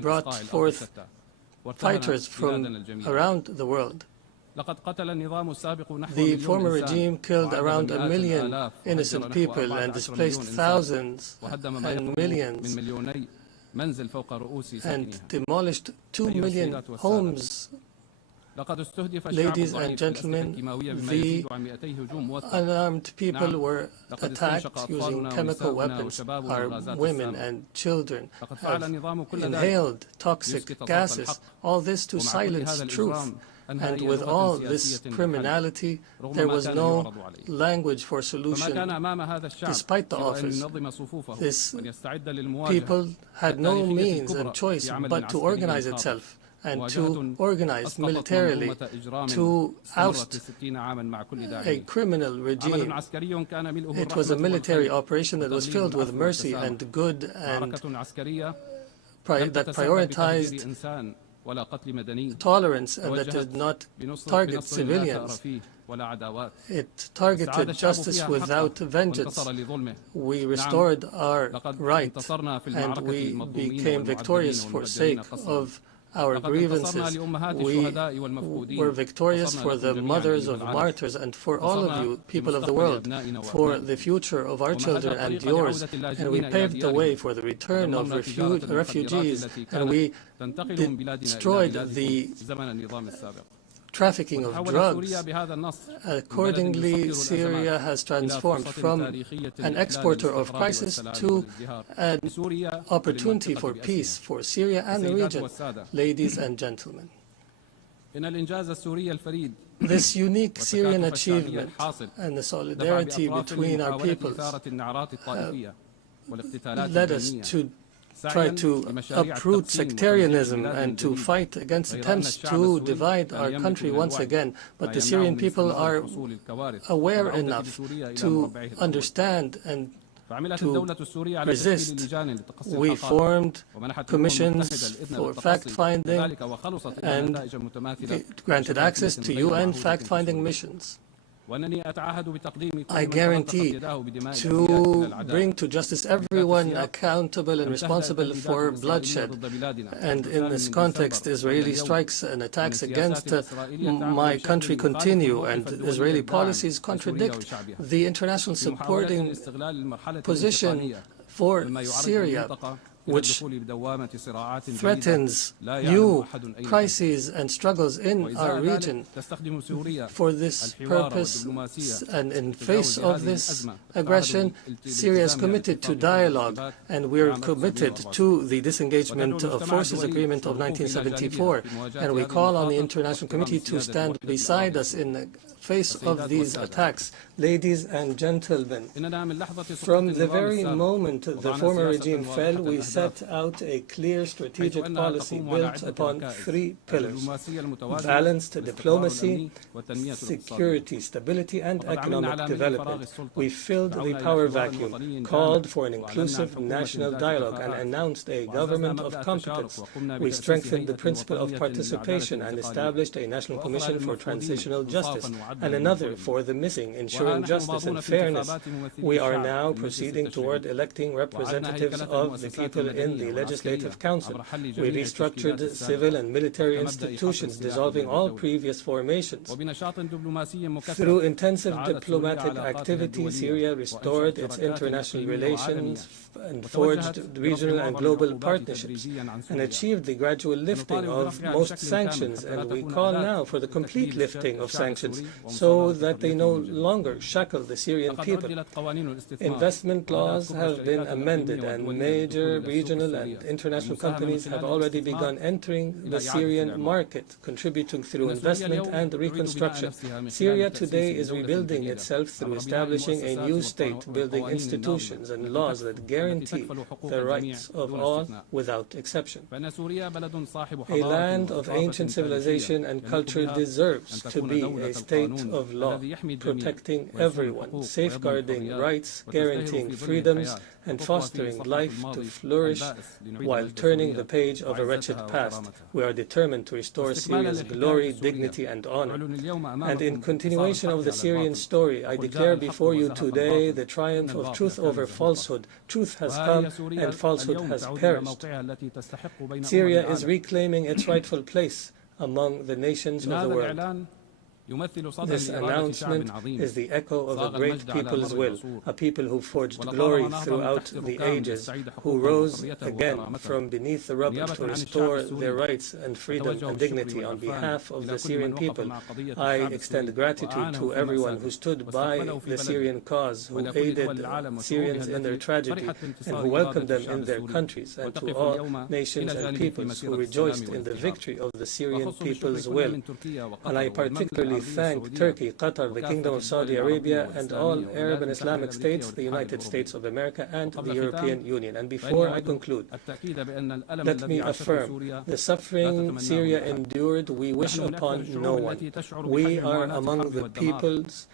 brought forth fighters from around the world. The former regime killed around 1 million innocent people and displaced thousands and millions and demolished 2 million homes. Ladies and gentlemen, the unarmed people were attacked using chemical weapons. Our women and children have inhaled toxic gases, all this to silence truth. And with all this criminality, there was no language for solution despite the office. This people had no means and choice but to organize itself and to organize militarily to oust a criminal regime. It was a military operation that was filled with mercy and good and that prioritized tolerance and that did not target civilians. It targeted justice without vengeance. We restored our rights and we became victorious for sake of our grievances. We were victorious for the mothers of martyrs and for all of you, people of the world, for the future of our children and yours. And we paved the way for the return of refugees, and we destroyed the trafficking of drugs. Accordingly, Syria has transformed from an exporter of crisis to an opportunity for peace for Syria and the region. Ladies and gentlemen, this unique Syrian achievement and the solidarity between our peoples led us to try to uproot sectarianism and to fight against attempts to divide our country once again. But the Syrian people are aware enough to understand and to resist. We formed commissions for fact-finding and granted access to UN fact-finding missions. I guarantee to bring to justice everyone accountable and responsible for bloodshed. And in this context, Israeli strikes and attacks against my country continue, and Israeli policies contradict the international supporting position for Syria, which threatens new crises and struggles in our region. For this purpose, and in face of this aggression, Syria is committed to dialogue, and we're committed to the disengagement of forces agreement of 1974. And we call on the international community to stand beside us in the face of these attacks. Ladies and gentlemen, from the very moment the former regime fell, we set out a clear strategic policy built upon three pillars: balanced diplomacy, security, stability, and economic development. We filled the power vacuum, called for an inclusive national dialogue, and announced a government of competence. We strengthened the principle of participation and established a national commission for transitional justice and another for the missing, ensuring justice and fairness. We are now proceeding toward electing representatives of the people in the Legislative Council. We restructured civil and military institutions, dissolving all previous formations. Through intensive diplomatic activity, Syria restored its international relations and forged regional and global partnerships, and achieved the gradual lifting of most sanctions. And we call now for the complete lifting of sanctions so that they no longer shackle the Syrian people. Investment laws have been amended, and major regional and international companies have already begun entering the Syrian market, contributing through investment and reconstruction. Syria today is rebuilding itself through establishing a new state, building institutions and laws that guarantee the rights of all without exception. A land of ancient civilization and culture deserves to be a state of law, protecting everyone, safeguarding rights, guaranteeing freedoms, and fostering life to flourish while turning the page of a wretched past. We are determined to restore Syria's glory, dignity, and honor. And in continuation of the Syrian story, I declare before you today the triumph of truth over falsehood. Truth has come and falsehood has perished. Syria is reclaiming its rightful place among the nations of the world. This announcement is the echo of a great people's will, a people who forged glory throughout the ages, who rose again from beneath the rubble to restore their rights and freedom and dignity. On behalf of the Syrian people, I extend gratitude to everyone who stood by the Syrian cause, who aided Syrians in their tragedy, and who welcomed them in their countries, and to all nations and peoples who rejoiced in the victory of the Syrian people's will. And I particularly thank Turkey, Qatar, the Kingdom of Saudi Arabia, and all Arab and Islamic states, the United States of America, and the European Union. And before I conclude, let me affirm, the suffering Syria endured, we wish upon no one. We are among the peoples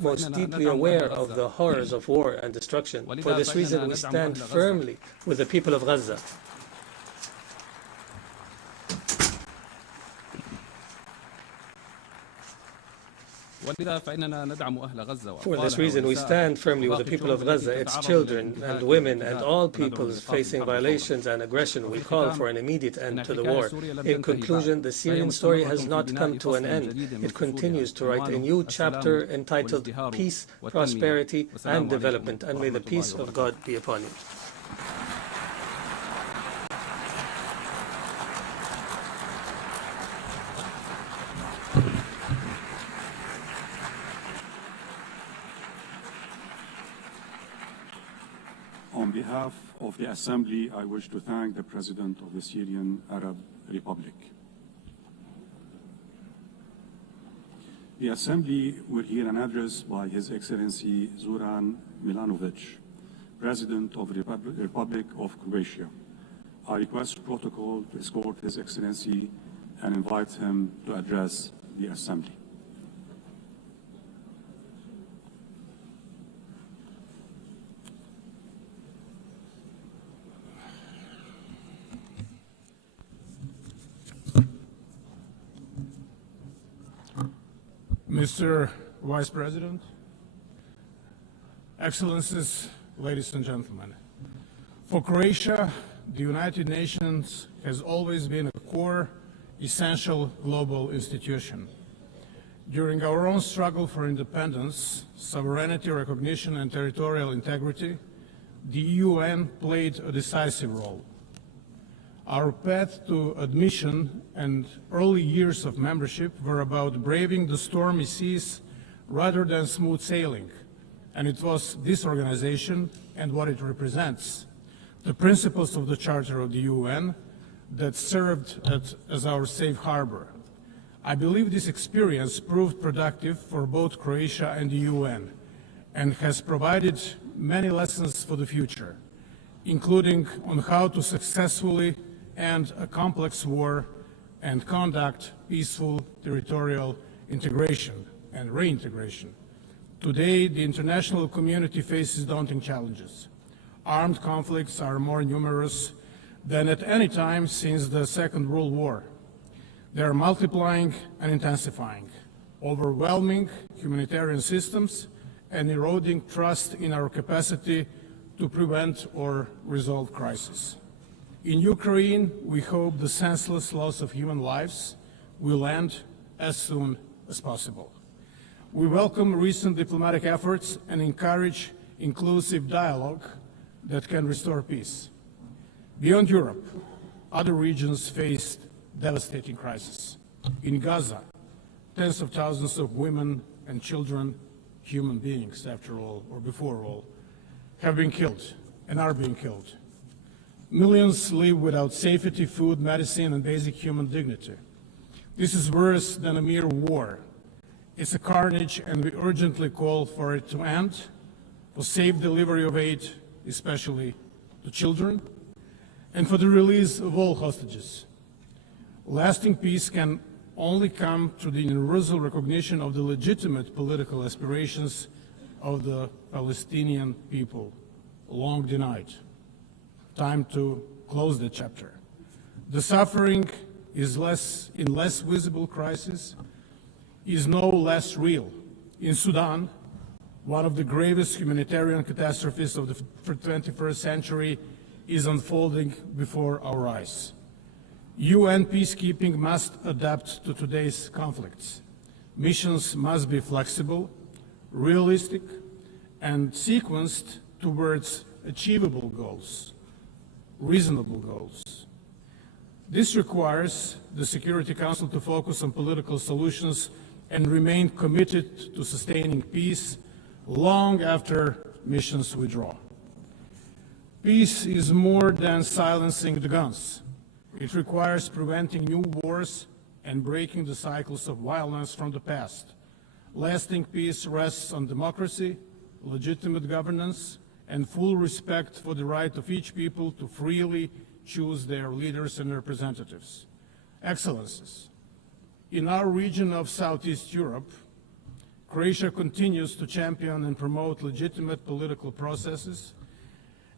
most deeply aware of the horrors of war and destruction. For this reason, we stand firmly with the people of Gaza. For this reason, we stand firmly with the people of Gaza, its children and women, and all peoples facing violations and aggression. We call for an immediate end to the war. In conclusion, the Syrian story has not come to an end. It continues to write a new chapter entitled Peace, Prosperity, and Development. And may the peace of God be upon you. On behalf of the Assembly, I wish to thank the President of the Syrian Arab Republic. The Assembly will hear an address by His Excellency Zoran Milanovic, President of the Republic of Croatia. I request protocol to escort His Excellency and invite him to address the Assembly. Mr. Vice President, Excellencies, ladies and gentlemen, for Croatia, the United Nations has always been a core, essential global institution. During our own struggle for independence, sovereignty, recognition, and territorial integrity, the UN played a decisive role. Our path to admission and early years of membership were about braving the stormy seas rather than smooth sailing, and it was this organization and what it represents, the principles of the Charter of the UN, that served as our safe harbor. I believe this experience proved productive for both Croatia and the UN and has provided many lessons for the future, including on how to successfully end a complex war and conduct peaceful territorial integration and reintegration. Today, the international community faces daunting challenges. Armed conflicts are more numerous than at any time since the Second World War. They are multiplying and intensifying, overwhelming humanitarian systems and eroding trust in our capacity to prevent or resolve crises. In Ukraine, we hope the senseless loss of human lives will end as soon as possible. We welcome recent diplomatic efforts and encourage inclusive dialogue that can restore peace. Beyond Europe, other regions faced devastating crises. In Gaza, tens of thousands of women and children, human beings after all, or before all, have been killed and are being killed. Millions live without safety, food, medicine, and basic human dignity. This is worse than a mere war. It's a carnage, and we urgently call for it to end, for safe delivery of aid, especially to children, and for the release of all hostages. Lasting peace can only come through the universal recognition of the legitimate political aspirations of the Palestinian people, long denied. Time to close the chapter. The suffering is in less visible crisis is no less real. In Sudan, one of the gravest humanitarian catastrophes of the 21st century is unfolding before our eyes. UN peacekeeping must adapt to today's conflicts. Missions must be flexible, realistic, and sequenced towards achievable goals, reasonable goals. This requires the Security Council to focus on political solutions and remain committed to sustaining peace long after missions withdraw. Peace is more than silencing the guns. It requires preventing new wars and breaking the cycles of violence from the past. Lasting peace rests on democracy, legitimate governance, and full respect for the right of each people to freely choose their leaders and representatives. Excellencies, in our region of Southeast Europe, Croatia continues to champion and promote legitimate political processes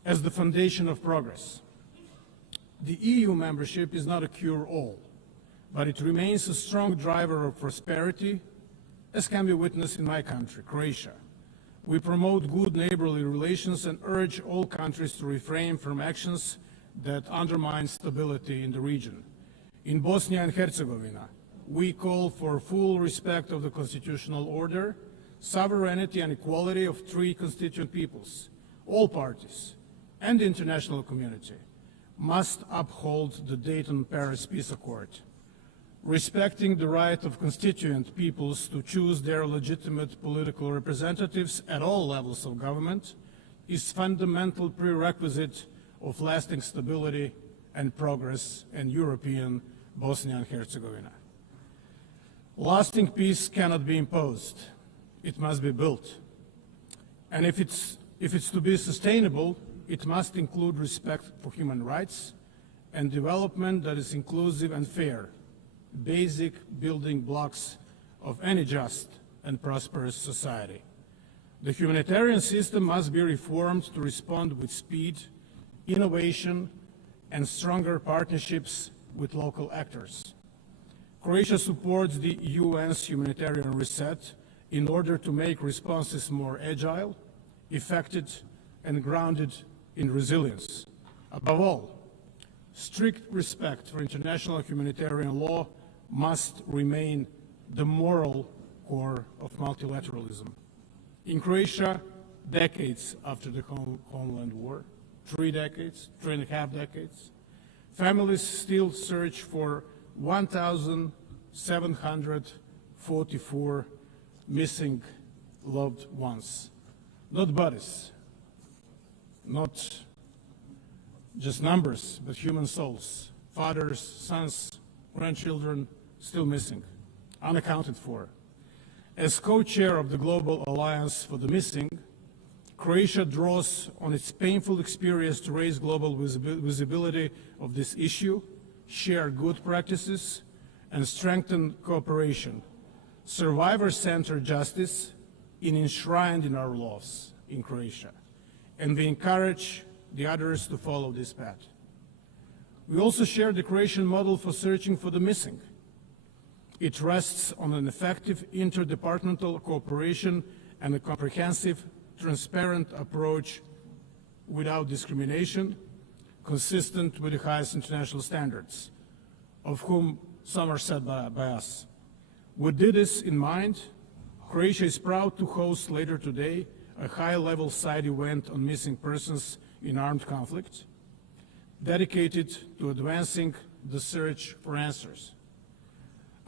as the foundation of progress. The EU membership is not a cure-all, but it remains a strong driver of prosperity, as can be witnessed in my country, Croatia. We promote good neighborly relations and urge all countries to refrain from actions that undermine stability in the region. In Bosnia and Herzegovina, we call for full respect of the constitutional order, sovereignty and equality of three constituent peoples. All parties and the international community must uphold the Dayton-Paris Peace Accord. Respecting the right of constituent peoples to choose their legitimate political representatives at all levels of government is fundamental prerequisite of lasting stability and progress in European Bosnia and Herzegovina. Lasting peace cannot be imposed. It must be built. And if it's to be sustainable, it must include respect for human rights and development that is inclusive and fair, basic building blocks of any just and prosperous society. The humanitarian system must be reformed to respond with speed, innovation, and stronger partnerships with local actors. Croatia supports the UN's humanitarian reset in order to make responses more agile, effective, and grounded in resilience. Above all, strict respect for international humanitarian law must remain the moral core of multilateralism. In Croatia, decades after the Homeland War, 3 decades, 3.5 decades, families still search for 1,744 missing loved ones. Not bodies, not just numbers, but human souls, fathers, sons, grandchildren still missing, unaccounted for. As co-chair of the Global Alliance for the Missing, Croatia draws on its painful experience to raise global visibility of this issue, share good practices, and strengthen cooperation. Survivor-centered justice is enshrined in our laws in Croatia, and we encourage the others to follow this path. We also share the Croatian model for searching for the missing. It rests on an effective interdepartmental cooperation and a comprehensive, transparent approach without discrimination, consistent with the highest international standards, of whom some are set by us. With this in mind, Croatia is proud to host later today a high-level side event on missing persons in armed conflict, dedicated to advancing the search for answers.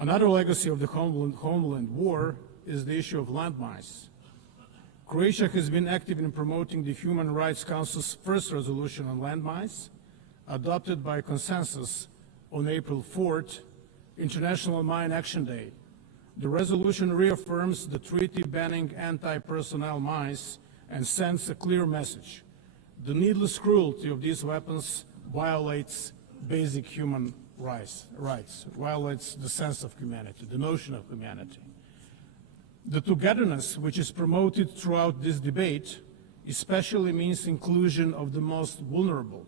Another legacy of the Homeland War is the issue of landmines. Croatia has been active in promoting the Human Rights Council's first resolution on landmines, adopted by consensus on April 4th, International Mine Action Day. The resolution reaffirms the treaty banning anti-personnel mines and sends a clear message. The needless cruelty of these weapons violates basic human rights, violates the sense of humanity, the notion of humanity. The togetherness which is promoted throughout this debate especially means inclusion of the most vulnerable.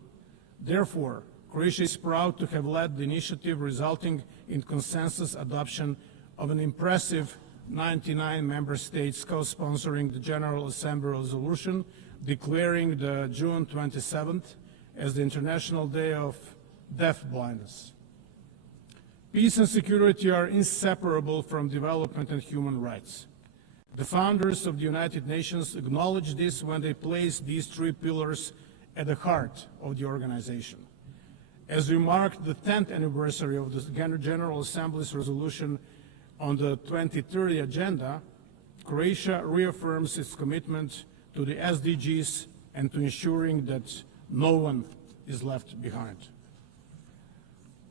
Therefore, Croatia is proud to have led the initiative resulting in consensus adoption of an impressive 99 member states co-sponsoring the General Assembly resolution declaring the June 27th as the International Day of Deaf Blindness. Peace and security are inseparable from development and human rights. The founders of the United Nations acknowledged this when they placed these 3 pillars at the heart of the organization. As we mark the 10th anniversary of the General Assembly's resolution on the 2030 agenda, Croatia reaffirms its commitment to the SDGs and to ensuring that no one is left behind.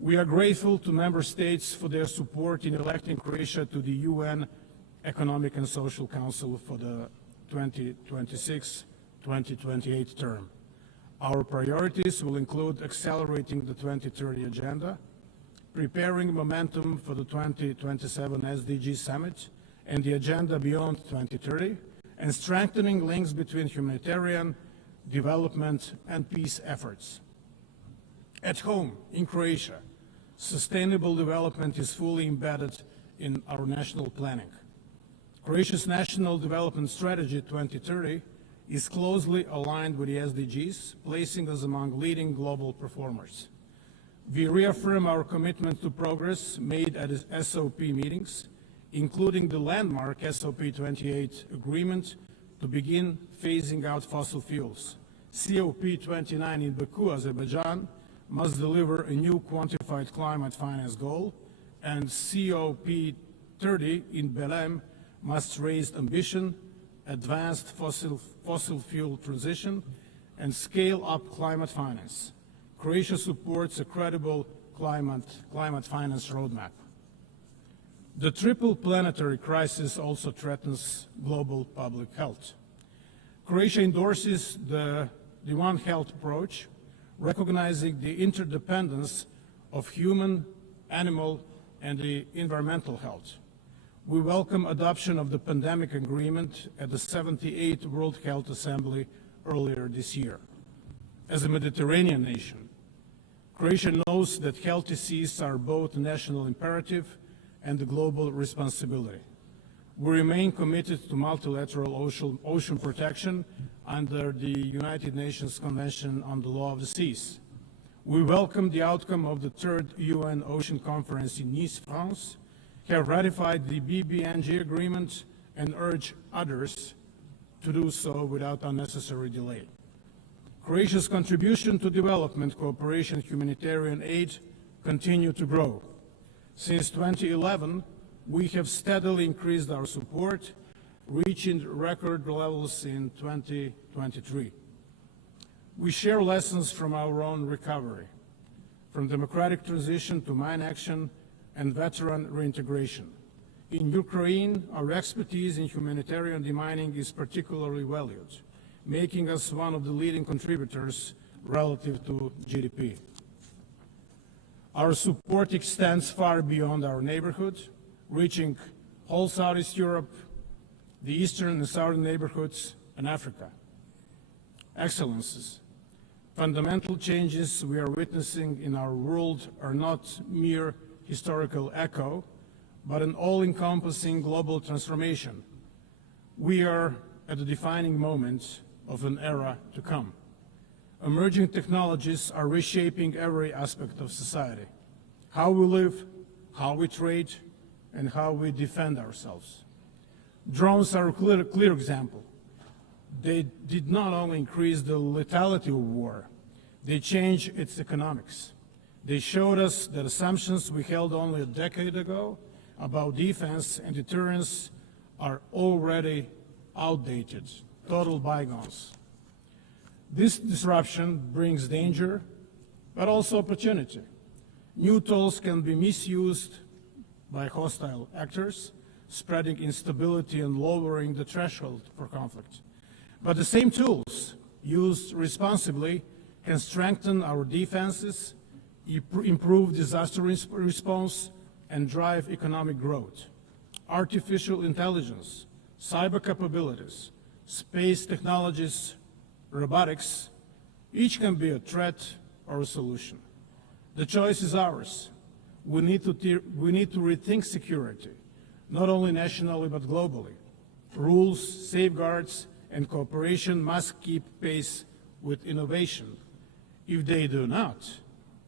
We are grateful to member states for their support in electing Croatia to the UN Economic and Social Council for the 2026-2028 term. Our priorities will include accelerating the 2030 agenda, preparing momentum for the 2027 SDG Summit and the agenda beyond 2030, and strengthening links between humanitarian, development, and peace efforts. At home, in Croatia, sustainable development is fully embedded in our national planning. Croatia's National Development Strategy 2030 is closely aligned with the SDGs, placing us among leading global performers. We reaffirm our commitment to progress made at SOP meetings, including the landmark SOP 28 agreement to begin phasing out fossil fuels. COP 29 in Baku, Azerbaijan, must deliver a new quantified climate finance goal, and COP 30 in Belém must raise ambition, advance fossil fuel transition, and scale up climate finance. Croatia supports a credible climate finance roadmap. The triple planetary crisis also threatens global public health. Croatia endorses the One Health approach, recognizing the interdependence of human, animal, and the environmental health. We welcome adoption of the pandemic agreement at the 78th World Health Assembly earlier this year. As a Mediterranean nation, Croatia knows that healthy seas are both a national imperative and the global responsibility. We remain committed to multilateral ocean protection under the United Nations Convention on the Law of the Seas. We welcome the outcome of the third UN Ocean Conference in Nice, France, have ratified the BBNG agreement, and urge others to do so without unnecessary delay. Croatia's contribution to development cooperation and humanitarian aid continue to grow. Since 2011, we have steadily increased our support, reaching record levels in 2023. We share lessons from our own recovery, from democratic transition to mine action and veteran reintegration. In Ukraine, our expertise in humanitarian demining is particularly valued, making us one of the leading contributors relative to GDP. Our support extends far beyond our neighborhood, reaching whole Southeast Europe, the eastern and southern neighborhoods, and Africa. Excellencies, fundamental changes we are witnessing in our world are not mere historical echo, but an all-encompassing global transformation. We are at a defining moment of an era to come. Emerging technologies are reshaping every aspect of society: how we live, how we trade, and how we defend ourselves. Drones are a clear example. They did not only increase the lethality of war, they changed its economics. They showed us that assumptions we held only a decade ago about defense and deterrence are already outdated, total bygones. This disruption brings danger, but also opportunity. New tools can be misused by hostile actors, spreading instability and lowering the threshold for conflict. But the same tools, used responsibly, can strengthen our defenses, improve disaster response, and drive economic growth. Artificial intelligence, cyber capabilities, space technologies, robotics, each can be a threat or a solution. The choice is ours. We need to rethink security, not only nationally but globally. Rules, safeguards, and cooperation must keep pace with innovation. If they do not,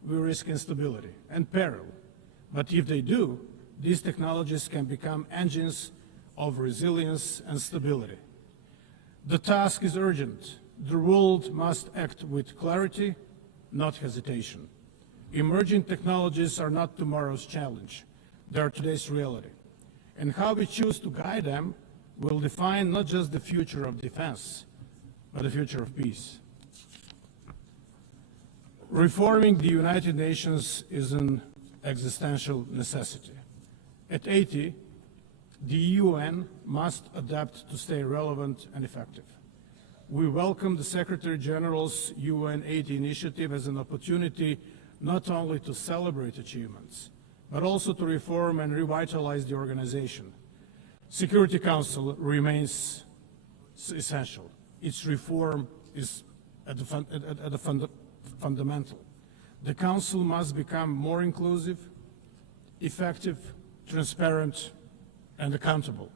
we risk instability and peril. But if they do, these technologies can become engines of resilience and stability. The task is urgent. The world must act with clarity, not hesitation. Emerging technologies are not tomorrow's challenge. They are today's reality. And how we choose to guide them will define not just the future of defense, but the future of peace. Reforming the United Nations is an existential necessity. At 80, the UN must adapt to stay relevant and effective. We welcome the Secretary General's UN 80 initiative as an opportunity not only to celebrate achievements, but also to reform and revitalize the organization. Security Council remains essential. Its reform is at the fundamental. The Council must become more inclusive, effective, transparent, and accountable.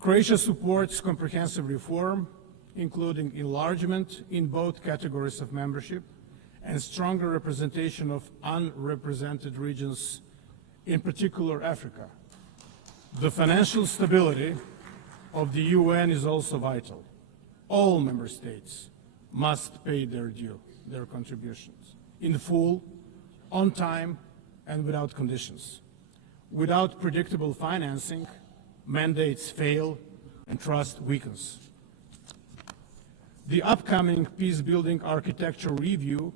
Croatia supports comprehensive reform, including enlargement in both categories of membership and stronger representation of unrepresented regions, in particular Africa. The financial stability of the UN is also vital. All member states must pay their due, their contributions, in full, on time, and without conditions. Without predictable financing, mandates fail and trust weakens. The upcoming peace-building architecture review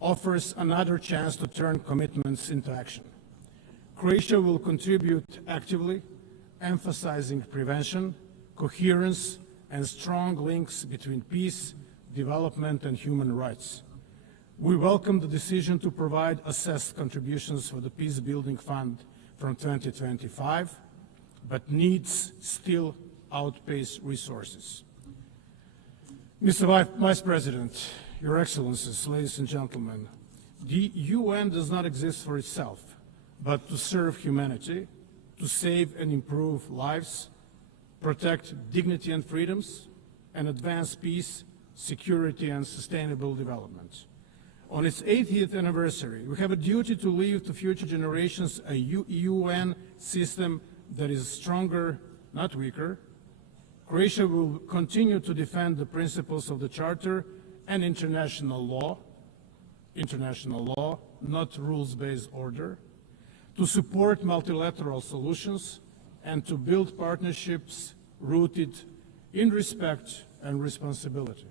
offers another chance to turn commitments into action. Croatia will contribute actively, emphasizing prevention, coherence, and strong links between peace, development, and human rights. We welcome the decision to provide assessed contributions for the Peace-Building Fund from 2025, but needs still outpace resources. Mr. Vice President, Your Excellencies, ladies and gentlemen, the UN does not exist for itself, but to serve humanity, to save and improve lives, protect dignity and freedoms, and advance peace, security, and sustainable development. On its 80th anniversary, we have a duty to leave to future generations a UN system that is stronger, not weaker. Croatia will continue to defend the principles of the Charter and international law, not rules-based order, to support multilateral solutions, and to build partnerships rooted in respect and responsibility.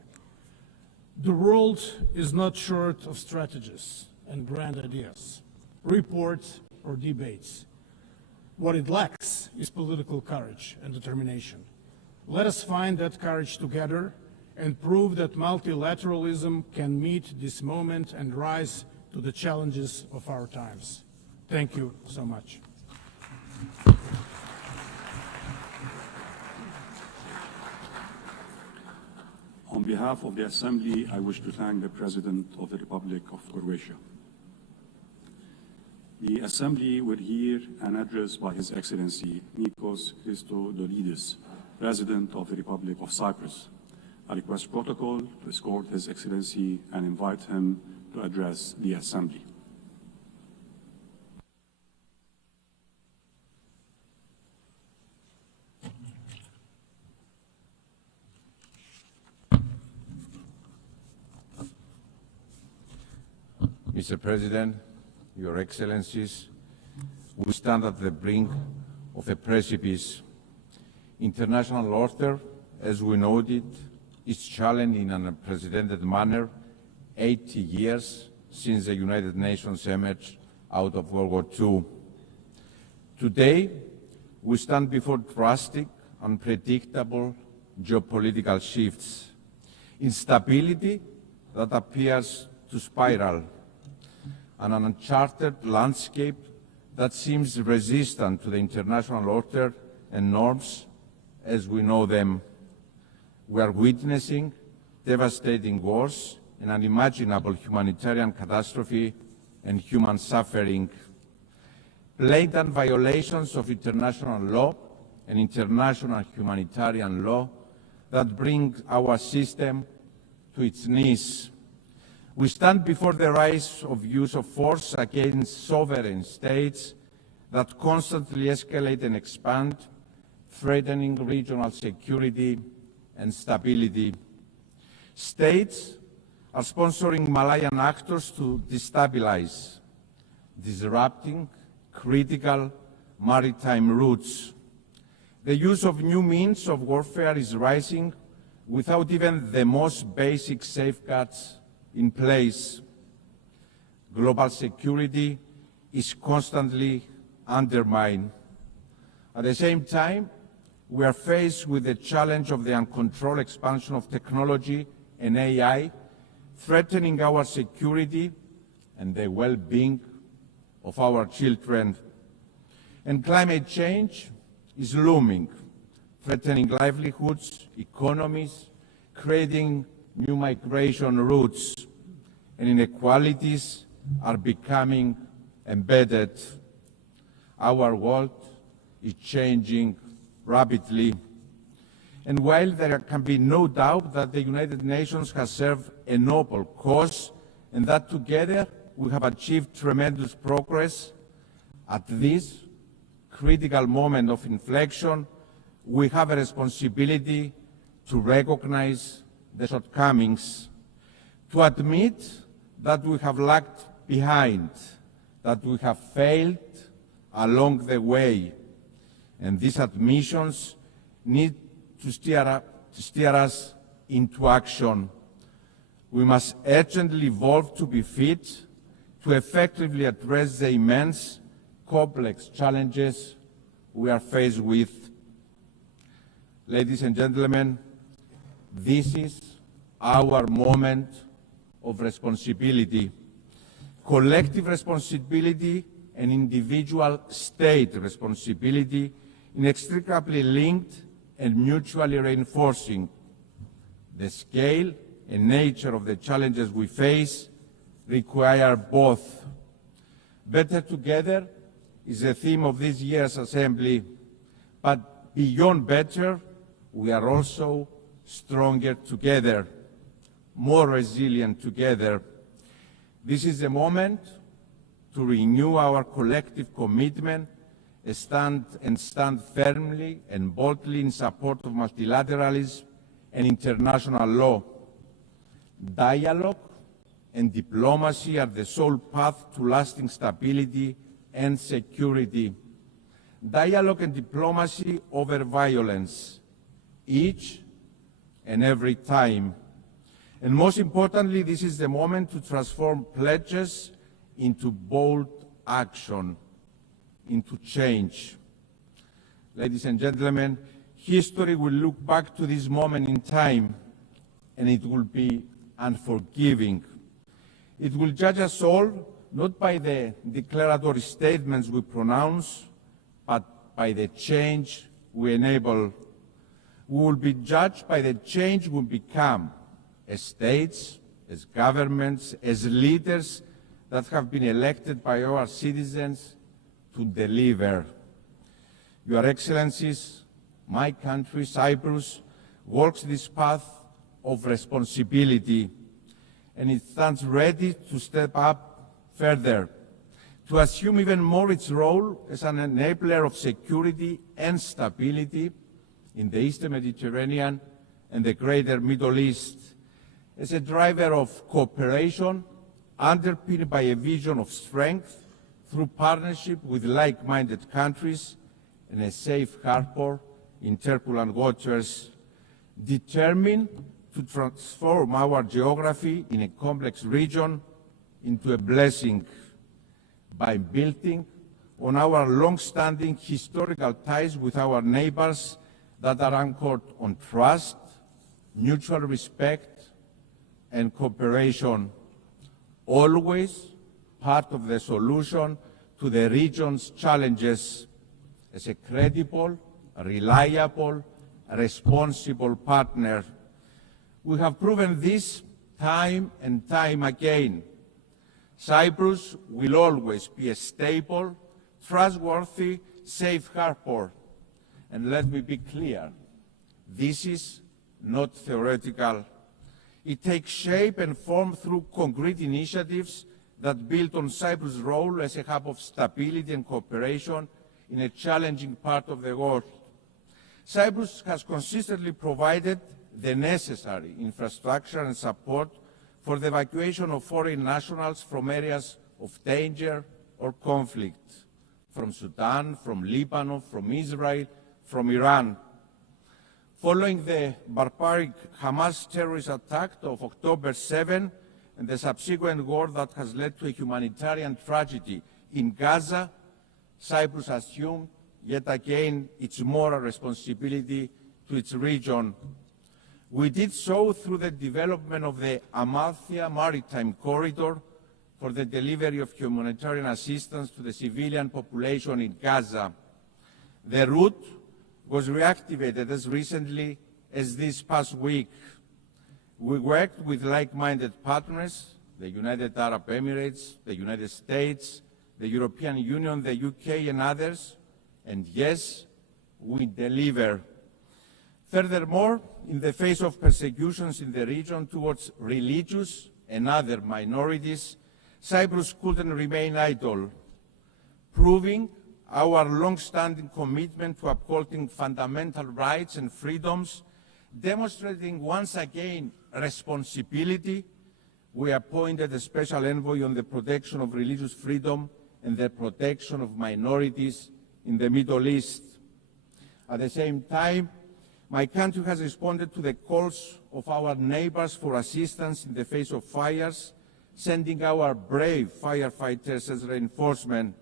The world is not short of strategies and grand ideas, reports, or debates. What it lacks is political courage and determination. Let us find that courage together and prove that multilateralism can meet this moment and rise to the challenges of our times. Thank you so much. On behalf of the Assembly, I wish to thank the President of the Republic of Croatia. The Assembly will hear an address by His Excellency Nikos Christodoulidis, President of the Republic of Cyprus. I request protocol to escort His Excellency and invite him to address the Assembly. Mr. President, Your Excellencies, we stand at the brink of a precipice. International order, as we noted, is challenged in an unprecedented manner 80 years since the United Nations emerged out of World War II. Today, we stand before drastic, unpredictable geopolitical shifts, instability that appears to spiral, and an uncharted landscape that seems resistant to the international order and norms as we know them. We are witnessing devastating wars, an unimaginable humanitarian catastrophe, and human suffering. Blatant violations of international law and international humanitarian law that bring our system to its knees. We stand before the rise of use of force against sovereign states that constantly escalate and expand, threatening regional security and stability. States are sponsoring Malayan actors to destabilize, disrupting critical maritime routes. The use of new means of warfare is rising without even the most basic safeguards in place. Global security is constantly undermined. At the same time, we are faced with the challenge of the uncontrolled expansion of technology and AI, threatening our security and the well-being of our children. And climate change is looming, threatening livelihoods, economies, creating new migration routes, and inequalities are becoming embedded. Our world is changing rapidly. And while there can be no doubt that the United Nations has served a noble cause and that together we have achieved tremendous progress, at this critical moment of inflection, we have a responsibility to recognize the shortcomings, to admit that we have lagged behind, that we have failed along the way. And these admissions need to steer us into action. We must urgently evolve to be fit to effectively address the immense, complex challenges we are faced with. Ladies and gentlemen, this is our moment of responsibility, collective responsibility and individual state responsibility, inextricably linked and mutually reinforcing. The scale and nature of the challenges we face require both. Better together is the theme of this year's Assembly, but beyond better, we are also stronger together, more resilient together. This is the moment to renew our collective commitment and stand firmly and boldly in support of multilateralism and international law. Dialogue and diplomacy are the sole path to lasting stability and security. Dialogue and diplomacy over violence, each and every time. And most importantly, this is the moment to transform pledges into bold action, into change. Ladies and gentlemen, history will look back to this moment in time, and it will be unforgiving. It will judge us all, not by the declaratory statements we pronounce, but by the change we enable. We will be judged by the change we become as states, as governments, as leaders that have been elected by our citizens to deliver. Your Excellencies, my country, Cyprus, walks this path of responsibility, and it stands ready to step up further, to assume even more its role as an enabler of security and stability in the Eastern Mediterranean and the greater Middle East, as a driver of cooperation underpinned by a vision of strength through partnership with like-minded countries and a safe harbor in turbulent waters, determined to transform our geography in a complex region into a blessing by building on our long-standing historical ties with our neighbors that are anchored on trust, mutual respect, and cooperation, always part of the solution to the region's challenges as a credible, reliable, responsible partner. We have proven this time and time again. Cyprus will always be a stable, trustworthy, safe harbor. And let me be clear, this is not theoretical. It takes shape and form through concrete initiatives that build on Cyprus' role as a hub of stability and cooperation in a challenging part of the world. Cyprus has consistently provided the necessary infrastructure and support for the evacuation of foreign nationals from areas of danger or conflict, from Sudan, from Lebanon, from Israel, from Iran. Following the barbaric Hamas terrorist attack of October 7 and the subsequent war that has led to a humanitarian tragedy in Gaza, Cyprus assumed yet again its moral responsibility to its region. We did so through the development of the Amalthea Maritime Corridor for the delivery of humanitarian assistance to the civilian population in Gaza. The route was reactivated as recently as this past week. We worked with like-minded partners, the United Arab Emirates, the United States, the European Union, the UK, and others, and yes, we deliver. Furthermore, in the face of persecutions in the region towards religious and other minorities, Cyprus couldn't remain idle, proving our long-standing commitment to upholding fundamental rights and freedoms, demonstrating once again responsibility. We appointed a special envoy on the protection of religious freedom and the protection of minorities in the Middle East. At the same time, my country has responded to the calls of our neighbors for assistance in the face of fires, sending our brave firefighters as reinforcement,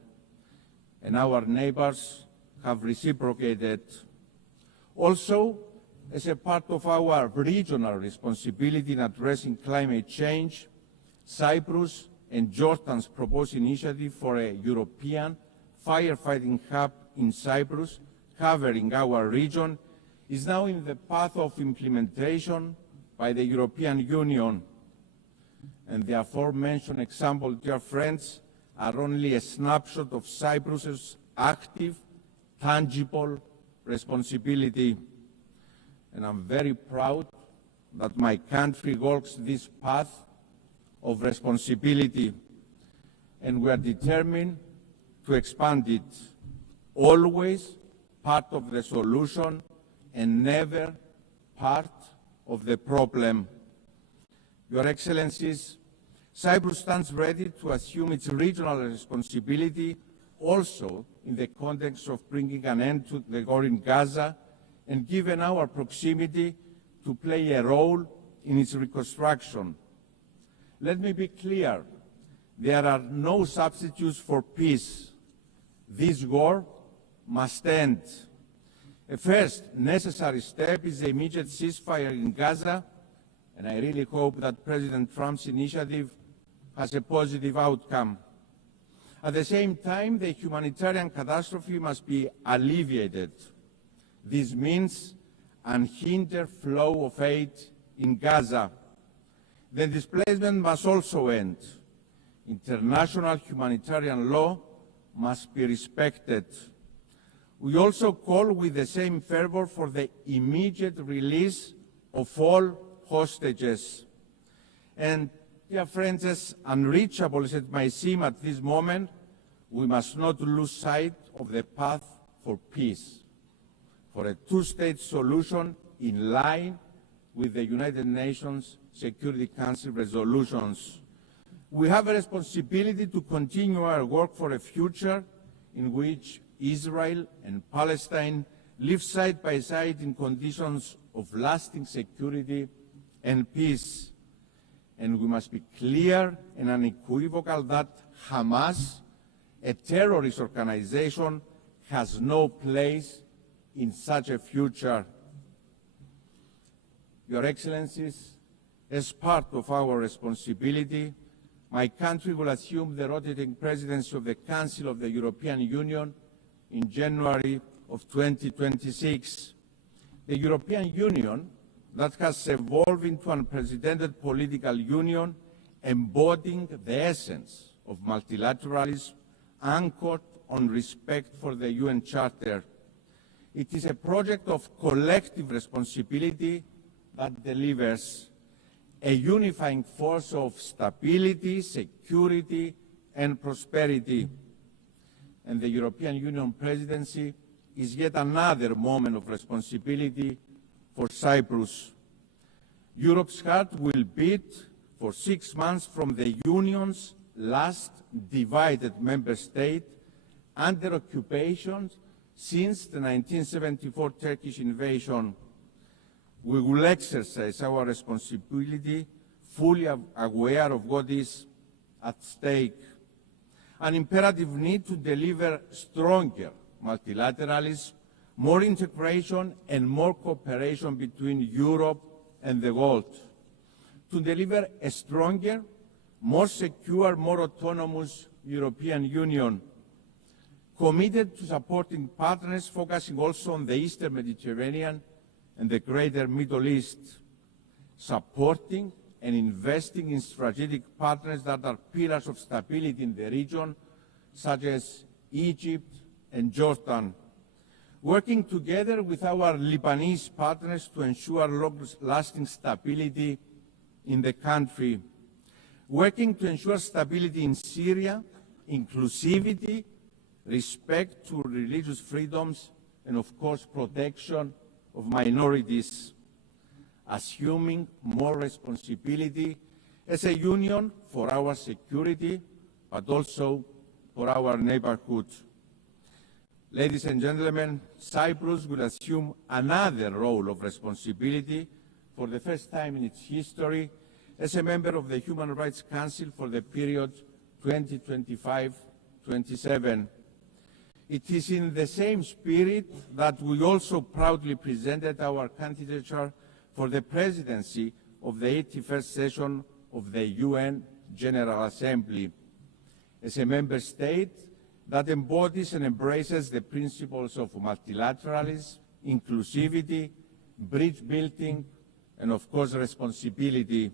and our neighbors have reciprocated. Also, as a part of our regional responsibility in addressing climate change, Cyprus and Jordan's proposed initiative for a European firefighting hub in Cyprus, covering our region, is now in the path of implementation by the European Union. And the aforementioned example, dear friends, are only a snapshot of Cyprus's active, tangible responsibility. And I'm very proud that my country walks this path of responsibility, and we are determined to expand it, always part of the solution and never part of the problem. Your Excellencies, Cyprus stands ready to assume its regional responsibility also in the context of bringing an end to the war in Gaza, and given our proximity, to play a role in its reconstruction. Let me be clear, there are no substitutes for peace. This war must end. A first necessary step is the immediate ceasefire in Gaza, and I really hope that President Trump's initiative has a positive outcome. At the same time, the humanitarian catastrophe must be alleviated. This means unhindered flow of aid in Gaza. The displacement must also end. International humanitarian law must be respected. We also call with the same fervor for the immediate release of all hostages. And, dear friends, as unreachable as it may seem at this moment, we must not lose sight of the path for peace, for a two-state solution in line with the United Nations Security Council resolutions. We have a responsibility to continue our work for a future in which Israel and Palestine live side by side in conditions of lasting security and peace. And we must be clear and unequivocal that Hamas, a terrorist organization, has no place in such a future. Your Excellencies, as part of our responsibility, my country will assume the rotating presidency of the Council of the European Union in January of 2026. The European Union that has evolved into an unprecedented political union embodying the essence of multilateralism anchored on respect for the UN Charter. It is a project of collective responsibility that delivers a unifying force of stability, security, and prosperity. And the European Union presidency is yet another moment of responsibility for Cyprus. Europe's heart will beat for 6 months from the Union's last divided member state under occupation since the 1974 Turkish invasion. We will exercise our responsibility fully aware of what is at stake. An imperative need to deliver stronger multilateralism, more integration and more cooperation between Europe and the world. To deliver a stronger, more secure, more autonomous European Union, committed to supporting partners focusing also on the Eastern Mediterranean and the greater Middle East, supporting and investing in strategic partners that are pillars of stability in the region, such as Egypt and Jordan, working together with our Lebanese partners to ensure long-lasting stability in the country, working to ensure stability in Syria, inclusivity, respect to religious freedoms, and of course protection of minorities, assuming more responsibility as a union for our security, but also for our neighborhood. Ladies and gentlemen, Cyprus will assume another role of responsibility for the first time in its history as a member of the Human Rights Council for the period 2025-27. It is in the same spirit that we also proudly presented our candidature for the presidency of the 81st session of the UN General Assembly. As a member state that embodies and embraces the principles of multilateralism, inclusivity, bridge building, and of course responsibility.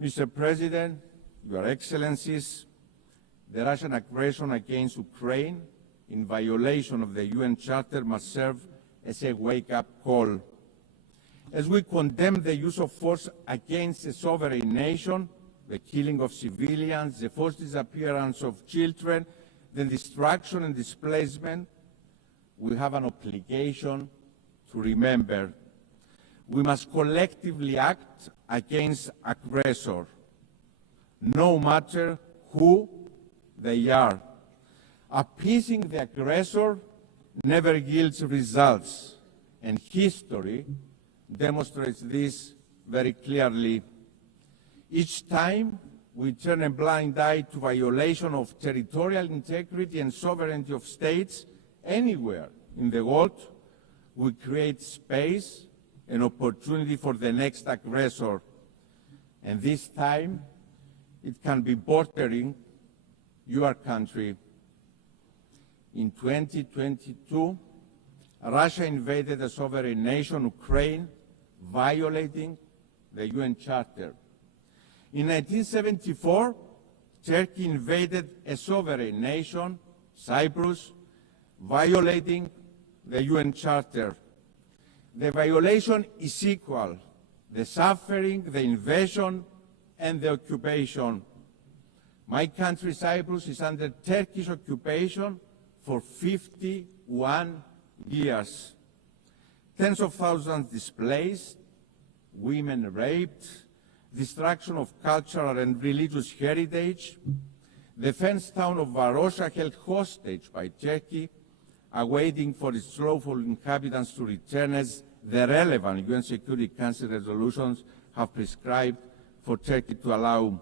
Mr. President, Your Excellencies, The Russian aggression against Ukraine, in violation of the UN Charter, must serve as a wake-up call. As we condemn the use of force against a sovereign nation, the killing of civilians, the forced disappearance of children, the destruction and displacement, we have an obligation to remember. We must collectively act against aggressor, no matter who they are. Appeasing the aggressor never yields results, and history demonstrates this very clearly. Each time we turn a blind eye to violation of territorial integrity and sovereignty of states anywhere in the world, we create space and opportunity for the next aggressor. And this time, it can be bordering your country. In 2022, Russia invaded a sovereign nation, Ukraine, violating the UN Charter. In 1974, Turkey invaded a sovereign nation, Cyprus, violating the UN Charter. The violation is equal: the suffering, the invasion, and the occupation. My country, Cyprus, is under Turkish occupation for 51 years. Tens of thousands displaced, women raped, destruction of cultural and religious heritage, the fenced town of Varosha held hostage by Turkey, awaiting for its lawful inhabitants to return, as the relevant UN Security Council resolutions have prescribed for Turkey to allow.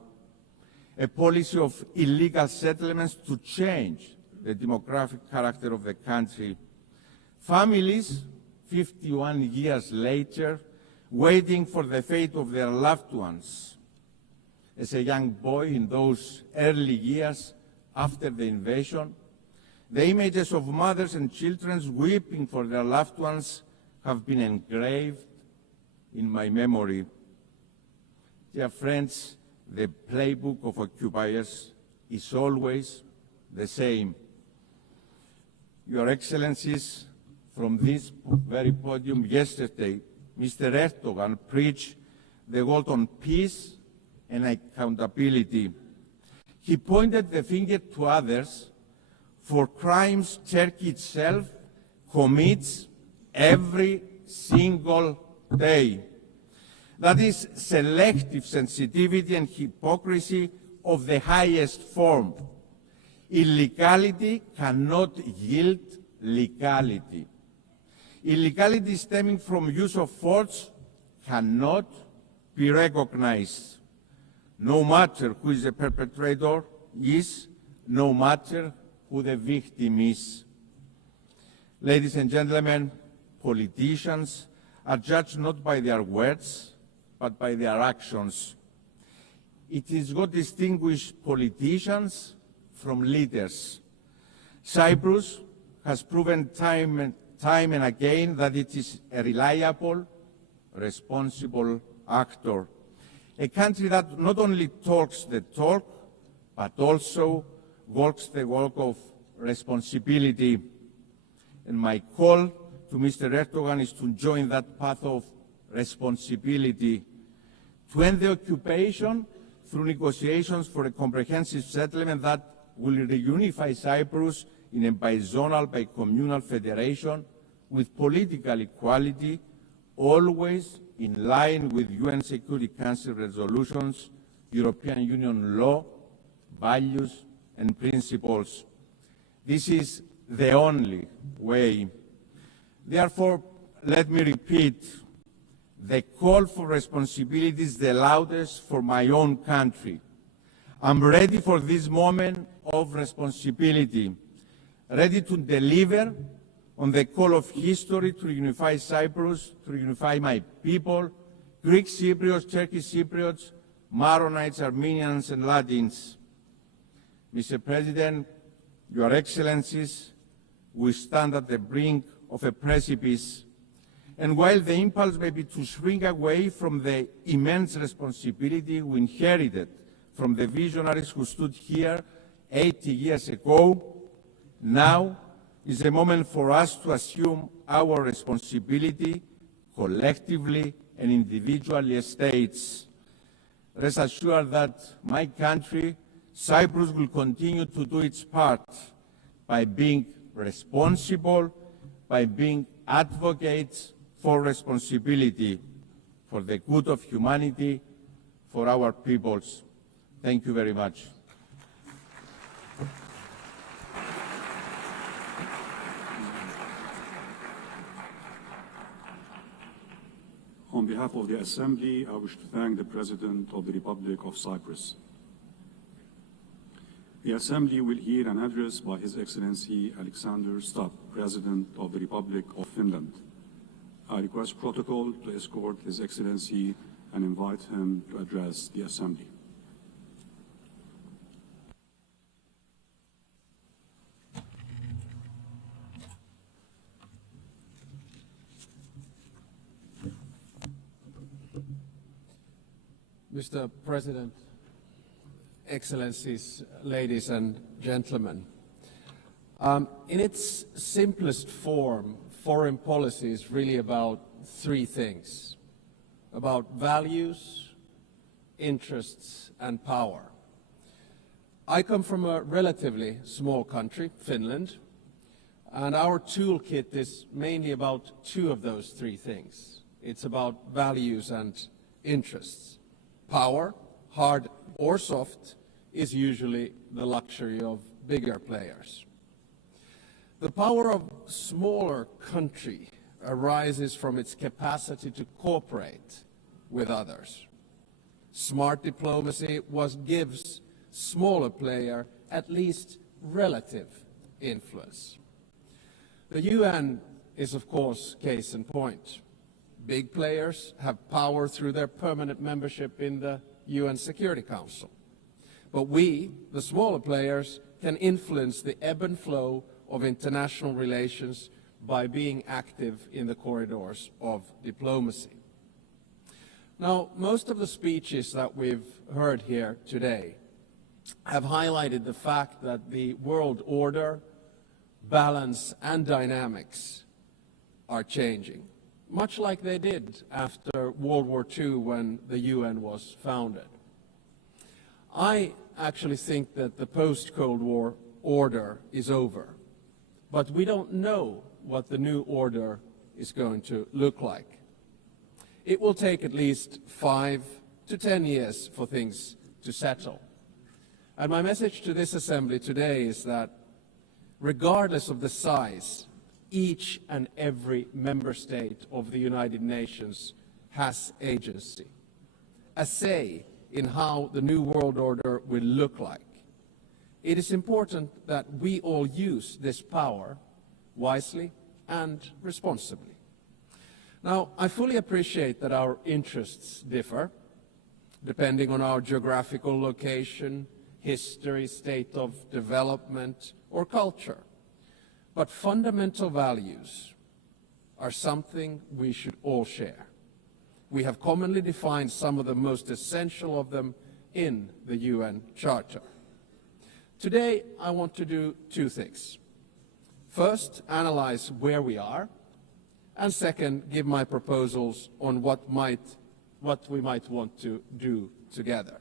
A policy of illegal settlements to change the demographic character of the country. Families, 51 years later, waiting for the fate of their loved ones. As a young boy in those early years after the invasion, the images of mothers and children weeping for their loved ones have been engraved in my memory. Dear friends, the playbook of occupiers is always the same. Your Excellencies, from this very podium yesterday, Mr. Erdogan preached the word on peace and accountability. He pointed the finger to others for crimes Turkey itself commits every single day. That is selective sensitivity and hypocrisy of the highest form. Illegality cannot yield legality. Illegality stemming from use of force cannot be recognized, no matter who is the perpetrator is, no matter who the victim is. Ladies and gentlemen, politicians are judged not by their words, but by their actions. It is what distinguishes politicians from leaders. Cyprus has proven time and again that it is a reliable, responsible actor. A country that not only talks the talk, but also walks the walk of responsibility. And my call to Mr. Erdogan is to join that path of responsibility, to end the occupation through negotiations for a comprehensive settlement that will reunify Cyprus in a bizonal, bicommunal federation with political equality, always in line with UN Security Council resolutions, European Union law, values and principles. This is the only way. Therefore, let me repeat, the call for responsibility is the loudest for my own country. I'm ready for this moment of responsibility, ready to deliver on the call of history to reunify Cyprus, to reunify my people, Greek Cypriots, Turkish Cypriots, Maronites, Armenians and Latins. Mr. President, Your Excellencies, we stand at the brink of a precipice. And while the impulse may be to shrink away from the immense responsibility we inherited from the visionaries who stood here 80 years ago, now is a moment for us to assume our responsibility collectively and individually as states. Rest assured that my country, Cyprus, will continue to do its part by being responsible, by being advocates for responsibility, for the good of humanity, for our peoples. Thank you very much. On behalf of the Assembly, I wish to thank the President of the Republic of Cyprus. The Assembly will hear an address by His Excellency Alexander Stubb, President of the Republic of Finland. I request protocol to escort His Excellency and invite him to address the Assembly. Mr. President, Excellencies, ladies and gentlemen, in its simplest form, foreign policy is really about three things: about values, interests, and power. I come from a relatively small country, Finland, and our toolkit is mainly about two of those three things. It's about values and interests. Power, hard or soft, is usually the luxury of bigger players. The power of a smaller country arises from its capacity to cooperate with others. Smart diplomacy gives smaller player at least relative influence. The UN is, of course, case in point. Big players have power through their permanent membership in the UN Security Council. But we, the smaller players, can influence the ebb and flow of international relations by being active in the corridors of diplomacy. Now, most of the speeches that we've heard here today have highlighted the fact that the world order, balance, and dynamics are changing, much like they did after World War II when the UN was founded. I actually think that the post-Cold War order is over, but we don't know what the new order is going to look like. It will take at least 5 to 10 years for things to settle. And my message to this Assembly today is that regardless of the size, each and every member state of the United Nations has agency, a say in how the new world order will look like. It is important that we all use this power wisely and responsibly. Now, I fully appreciate that our interests differ, depending on our geographical location, history, state of development, or culture. But fundamental values are something we should all share. We have commonly defined some of the most essential of them in the UN Charter. Today, I want to do two things. First, analyze where we are, and second, give my proposals on what we might want to do together.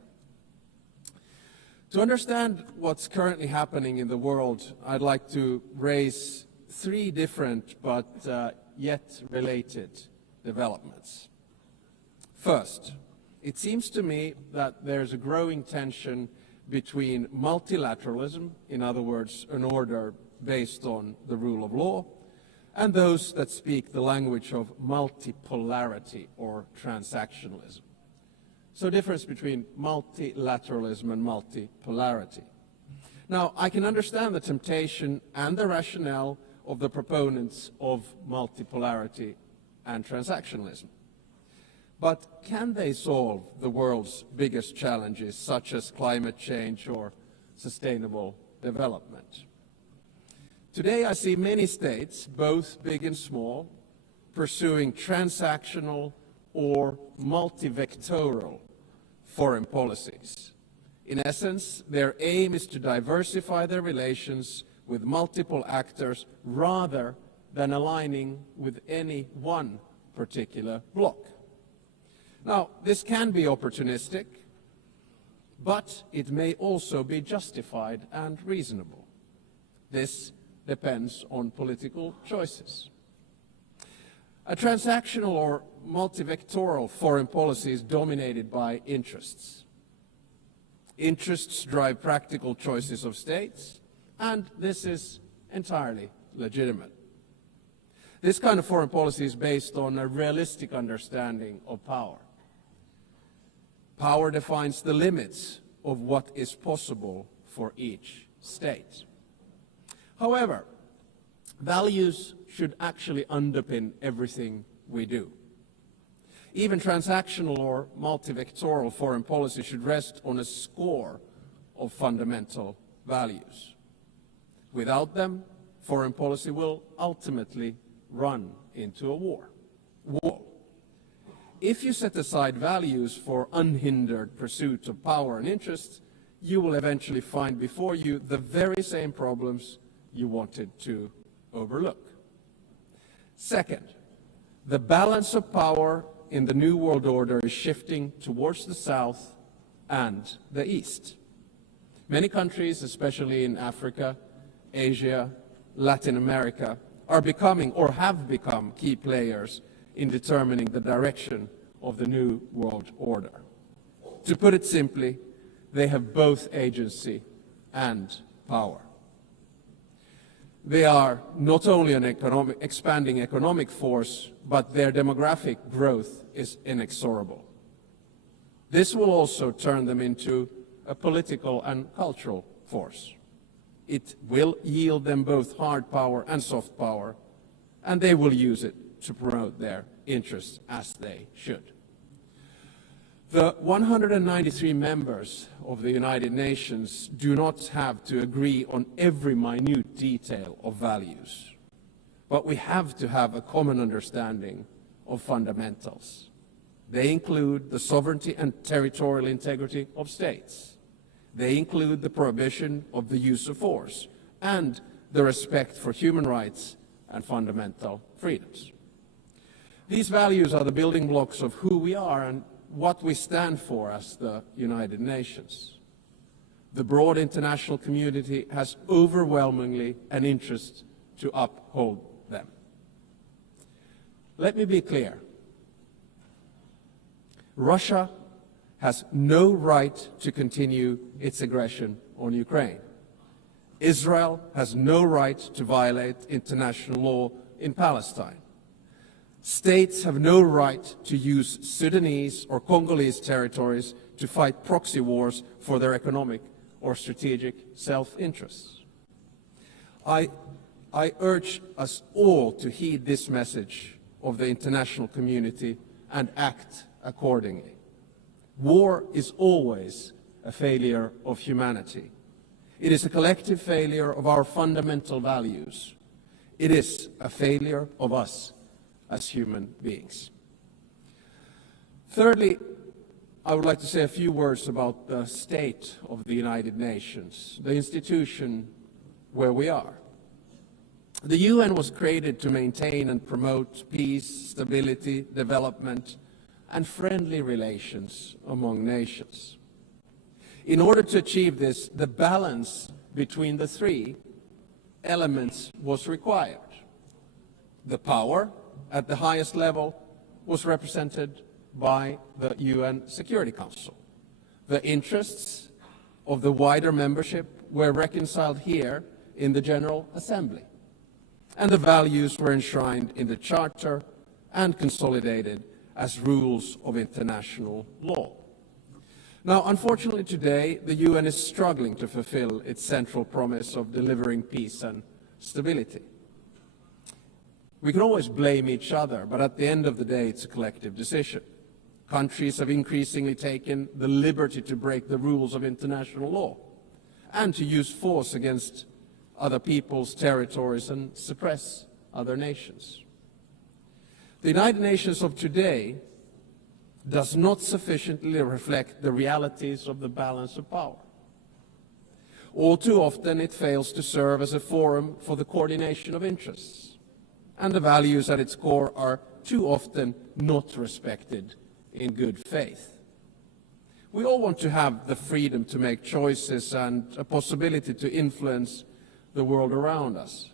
To understand what's currently happening in the world, I'd like to raise three different but yet related developments. First, it seems to me that there's a growing tension between multilateralism, in other words, an order based on the rule of law, and those that speak the language of multipolarity or transactionalism. So difference between multilateralism and multipolarity. Now, I can understand the temptation and the rationale of the proponents of multipolarity and transactionalism. But can they solve the world's biggest challenges, such as climate change or sustainable development? Today, I see many states, both big and small, pursuing transactional or multivectoral foreign policies. In essence, their aim is to diversify their relations with multiple actors rather than aligning with any one particular bloc. Now, this can be opportunistic, but it may also be justified and reasonable. This depends on political choices. A transactional or multivectoral foreign policy is dominated by interests. Interests drive practical choices of states, and this is entirely legitimate. This kind of foreign policy is based on a realistic understanding of power. Power defines the limits of what is possible for each state. However, values should actually underpin everything we do. Even transactional or multivectoral foreign policy should rest on a score of fundamental values. Without them, foreign policy will ultimately run into a wall. If you set aside values for unhindered pursuit of power and interests, you will eventually find before you the very same problems you wanted to overlook. Second, the balance of power in the New World Order is shifting towards the South and the East. Many countries, especially in Africa, Asia, Latin America, are becoming or have become key players in determining the direction of the New World Order. To put it simply, they have both agency and power. They are not only an expanding economic force, but their demographic growth is inexorable. This will also turn them into a political and cultural force. It will yield them both hard power and soft power, and they will use it to promote their interests as they should. The 193 members of the United Nations do not have to agree on every minute detail of values, but we have to have a common understanding of fundamentals. They include the sovereignty and territorial integrity of states. They include the prohibition of the use of force and the respect for human rights and fundamental freedoms. These values are the building blocks of who we are and what we stand for as the United Nations. The broad international community has overwhelmingly an interest to uphold them. Let me be clear. Russia has no right to continue its aggression on Ukraine. Israel has no right to violate international law in Palestine. States have no right to use Sudanese or Congolese territories to fight proxy wars for their economic or strategic self-interests. I urge us all to heed this message of the international community and act accordingly. War is always a failure of humanity. It is a collective failure of our fundamental values. It is a failure of us as human beings. Thirdly, I would like to say a few words about the state of the United Nations, the institution where we are. The UN was created to maintain and promote peace, stability, development, and friendly relations among nations. In order to achieve this, the balance between the three elements was required. The power at the highest level was represented by the UN Security Council. The interests of the wider membership were reconciled here in the General Assembly, and the values were enshrined in the Charter and consolidated as rules of international law. Now, unfortunately today, the UN is struggling to fulfill its central promise of delivering peace and stability. We can always blame each other, but at the end of the day, it's a collective decision. Countries have increasingly taken the liberty to break the rules of international law and to use force against other people's territories and suppress other nations. The United Nations of today does not sufficiently reflect the realities of the balance of power. All too often it fails to serve as a forum for the coordination of interests, and the values at its core are too often not respected in good faith. We all want to have the freedom to make choices and a possibility to influence the world around us.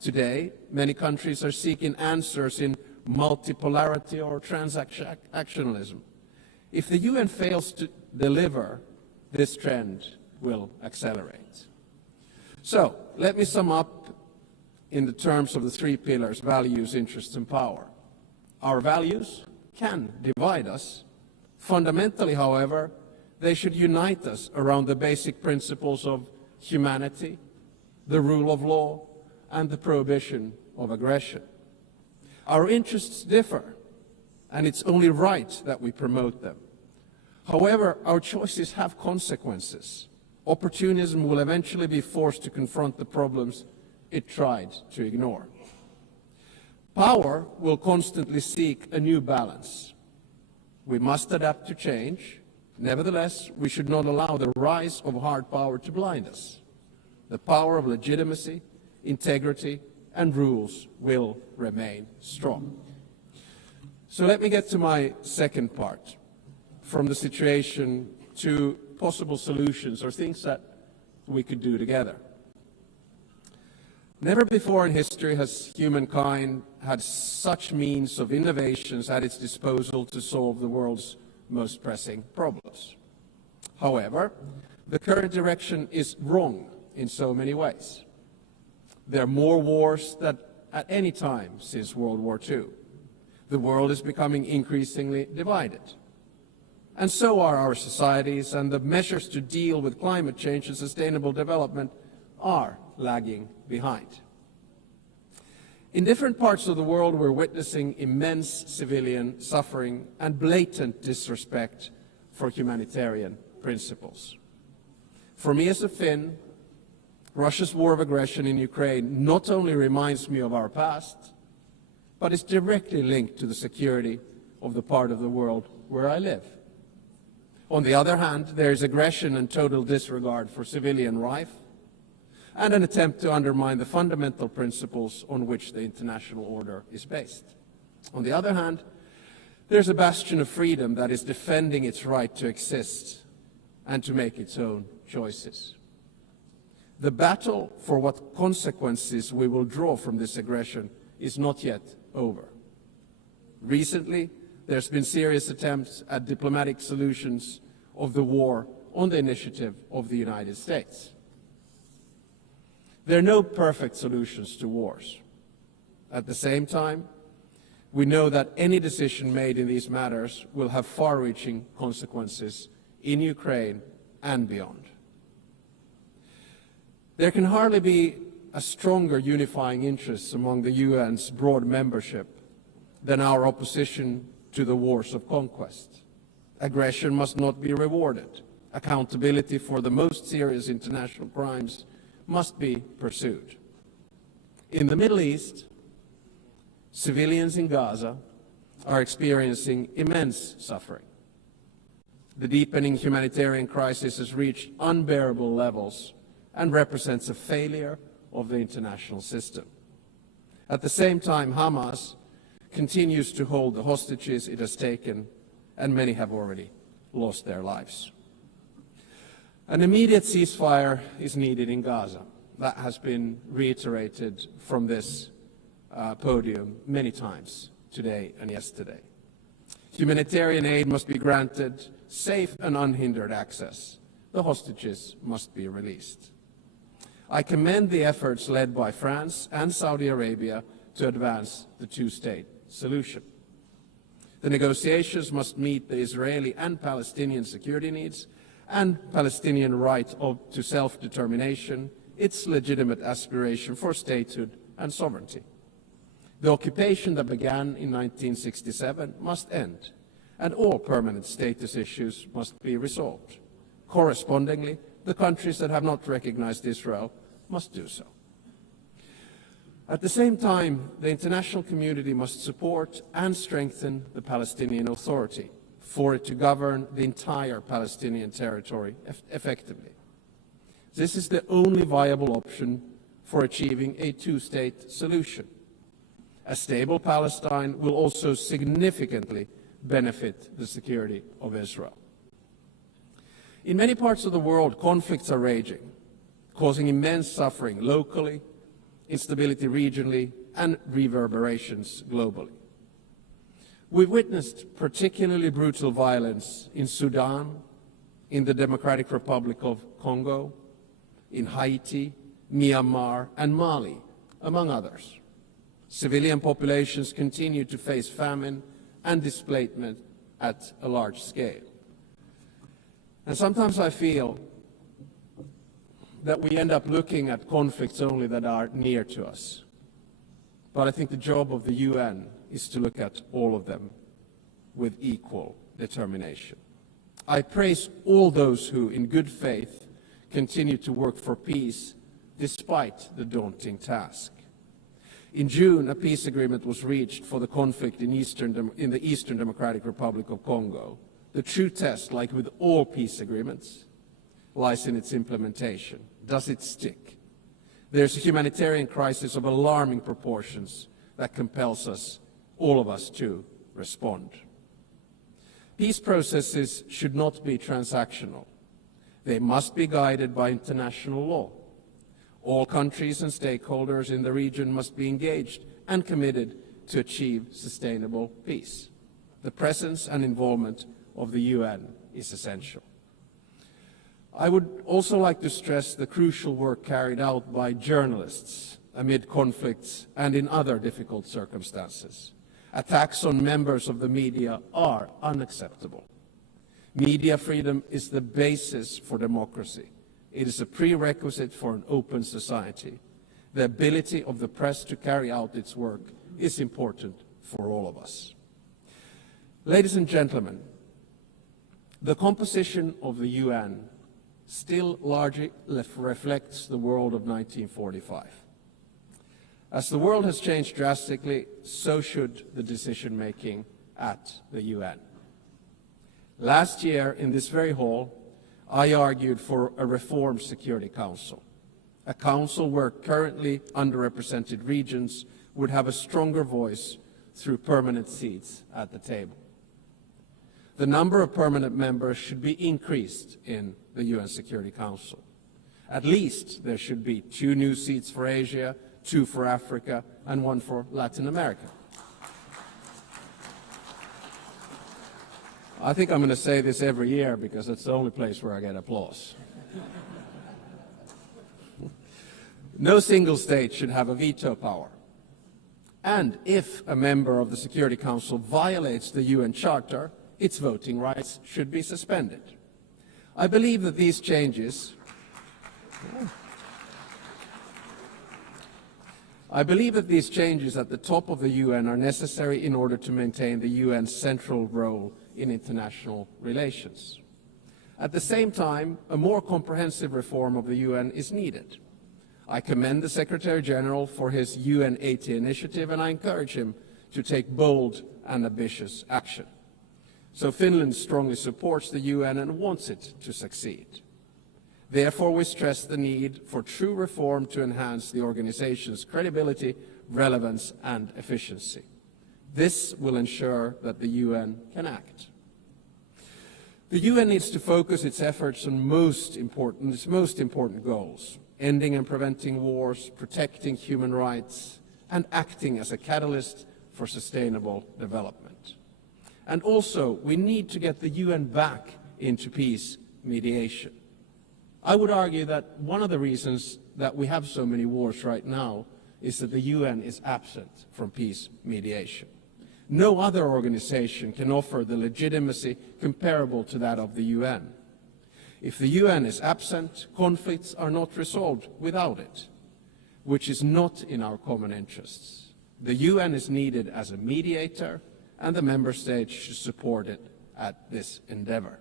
Today, many countries are seeking answers in multipolarity or transactionalism. If the UN fails to deliver, this trend will accelerate. So, let me sum up in the terms of the three pillars: values, interests, and power. Our values can divide us. Fundamentally, however, they should unite us around the basic principles of humanity, the rule of law, and the prohibition of aggression. Our interests differ, and it's only right that we promote them. However, our choices have consequences. Opportunism will eventually be forced to confront the problems it tried to ignore. Power will constantly seek a new balance. We must adapt to change. Nevertheless, we should not allow the rise of hard power to blind us. The power of legitimacy, integrity, and rules will remain strong. So let me get to my second part, from the situation to possible solutions or things that we could do together. Never before in history has humankind had such means of innovations at its disposal to solve the world's most pressing problems. However, the current direction is wrong in so many ways. There are more wars than at any time since World War II. The world is becoming increasingly divided. And so are our societies, and the measures to deal with climate change and sustainable development are lagging behind. In different parts of the world, we're witnessing immense civilian suffering and blatant disrespect for humanitarian principles. For me as a Finn, Russia's war of aggression in Ukraine not only reminds me of our past, but is directly linked to the security of the part of the world where I live. On the other hand, there is aggression and total disregard for civilian life, and an attempt to undermine the fundamental principles on which the international order is based. On the other hand, there's a bastion of freedom that is defending its right to exist and to make its own choices. The battle for what consequences we will draw from this aggression is not yet over. Recently, there's been serious attempts at diplomatic solutions of the war on the initiative of the United States. There are no perfect solutions to wars. At the same time, we know that any decision made in these matters will have far-reaching consequences in Ukraine and beyond. There can hardly be a stronger unifying interest among the UN's broad membership than our opposition to the wars of conquest. Aggression must not be rewarded. Accountability for the most serious international crimes must be pursued. In the Middle East, civilians in Gaza are experiencing immense suffering. The deepening humanitarian crisis has reached unbearable levels and represents a failure of the international system. At the same time, Hamas continues to hold the hostages it has taken, and many have already lost their lives. An immediate ceasefire is needed in Gaza. That has been reiterated from this podium many times today and yesterday. Humanitarian aid must be granted safe and unhindered access. The hostages must be released. I commend the efforts led by France and Saudi Arabia to advance the two-state solution. The negotiations must meet the Israeli and Palestinian security needs and Palestinian right to self-determination, its legitimate aspiration for statehood and sovereignty. The occupation that began in 1967 must end, and all permanent status issues must be resolved. Correspondingly, the countries that have not recognized Israel must do so. At the same time, the international community must support and strengthen the Palestinian Authority, for it to govern the entire Palestinian territory effectively. This is the only viable option for achieving a two-state solution. A stable Palestine will also significantly benefit the security of Israel. In many parts of the world, conflicts are raging, causing immense suffering locally, instability regionally, and reverberations globally. We've witnessed particularly brutal violence in Sudan, in the Democratic Republic of Congo, in Haiti, Myanmar, and Mali, among others. Civilian populations continue to face famine and displacement at a large scale. And sometimes I feel that we end up looking at conflicts only that are near to us. But I think the job of the UN is to look at all of them with equal determination. I praise all those who, in good faith, continue to work for peace despite the daunting task. In June, a peace agreement was reached for the conflict in the Eastern Democratic Republic of Congo. The true test, like with all peace agreements, lies in its implementation. Does it stick? There's a humanitarian crisis of alarming proportions that compels us, all of us, to respond. Peace processes should not be transactional. They must be guided by international law. All countries and stakeholders in the region must be engaged and committed to achieve sustainable peace. The presence and involvement of the UN is essential. I would also like to stress the crucial work carried out by journalists amid conflicts and in other difficult circumstances. Attacks on members of the media are unacceptable. Media freedom is the basis for democracy. It is a prerequisite for an open society. The ability of the press to carry out its work is important for all of us. Ladies and gentlemen, the composition of the UN still largely reflects the world of 1945. As the world has changed drastically, so should the decision-making at the UN. Last year, in this very hall, I argued for a reformed Security Council, a council where currently underrepresented regions would have a stronger voice through permanent seats at the table. The number of permanent members should be increased in the UN Security Council. At least there should be 2 new seats for Asia, 2 for Africa, and 1 for Latin America. I think I'm going to say this every year because it's the only place where I get applause. No single state should have a veto power. And if a member of the Security Council violates the UN Charter, its voting rights should be suspended. I believe that these changes at the top of the UN are necessary in order to maintain the UN's central role in international relations. At the same time, a more comprehensive reform of the UN is needed. I commend the Secretary General for his UN 80 initiative, and I encourage him to take bold and ambitious action. So Finland strongly supports the UN and wants it to succeed. Therefore, we stress the need for true reform to enhance the organization's credibility, relevance, and efficiency. This will ensure that the UN can act. The UN needs to focus its efforts on its most important goals: ending and preventing wars, protecting human rights, and acting as a catalyst for sustainable development. And also, we need to get the UN back into peace mediation. I would argue that one of the reasons that we have so many wars right now is that the UN is absent from peace mediation. No other organization can offer the legitimacy comparable to that of the UN. If the UN is absent, conflicts are not resolved without it, which is not in our common interests. The UN is needed as a mediator, and the member states should support it at this endeavor.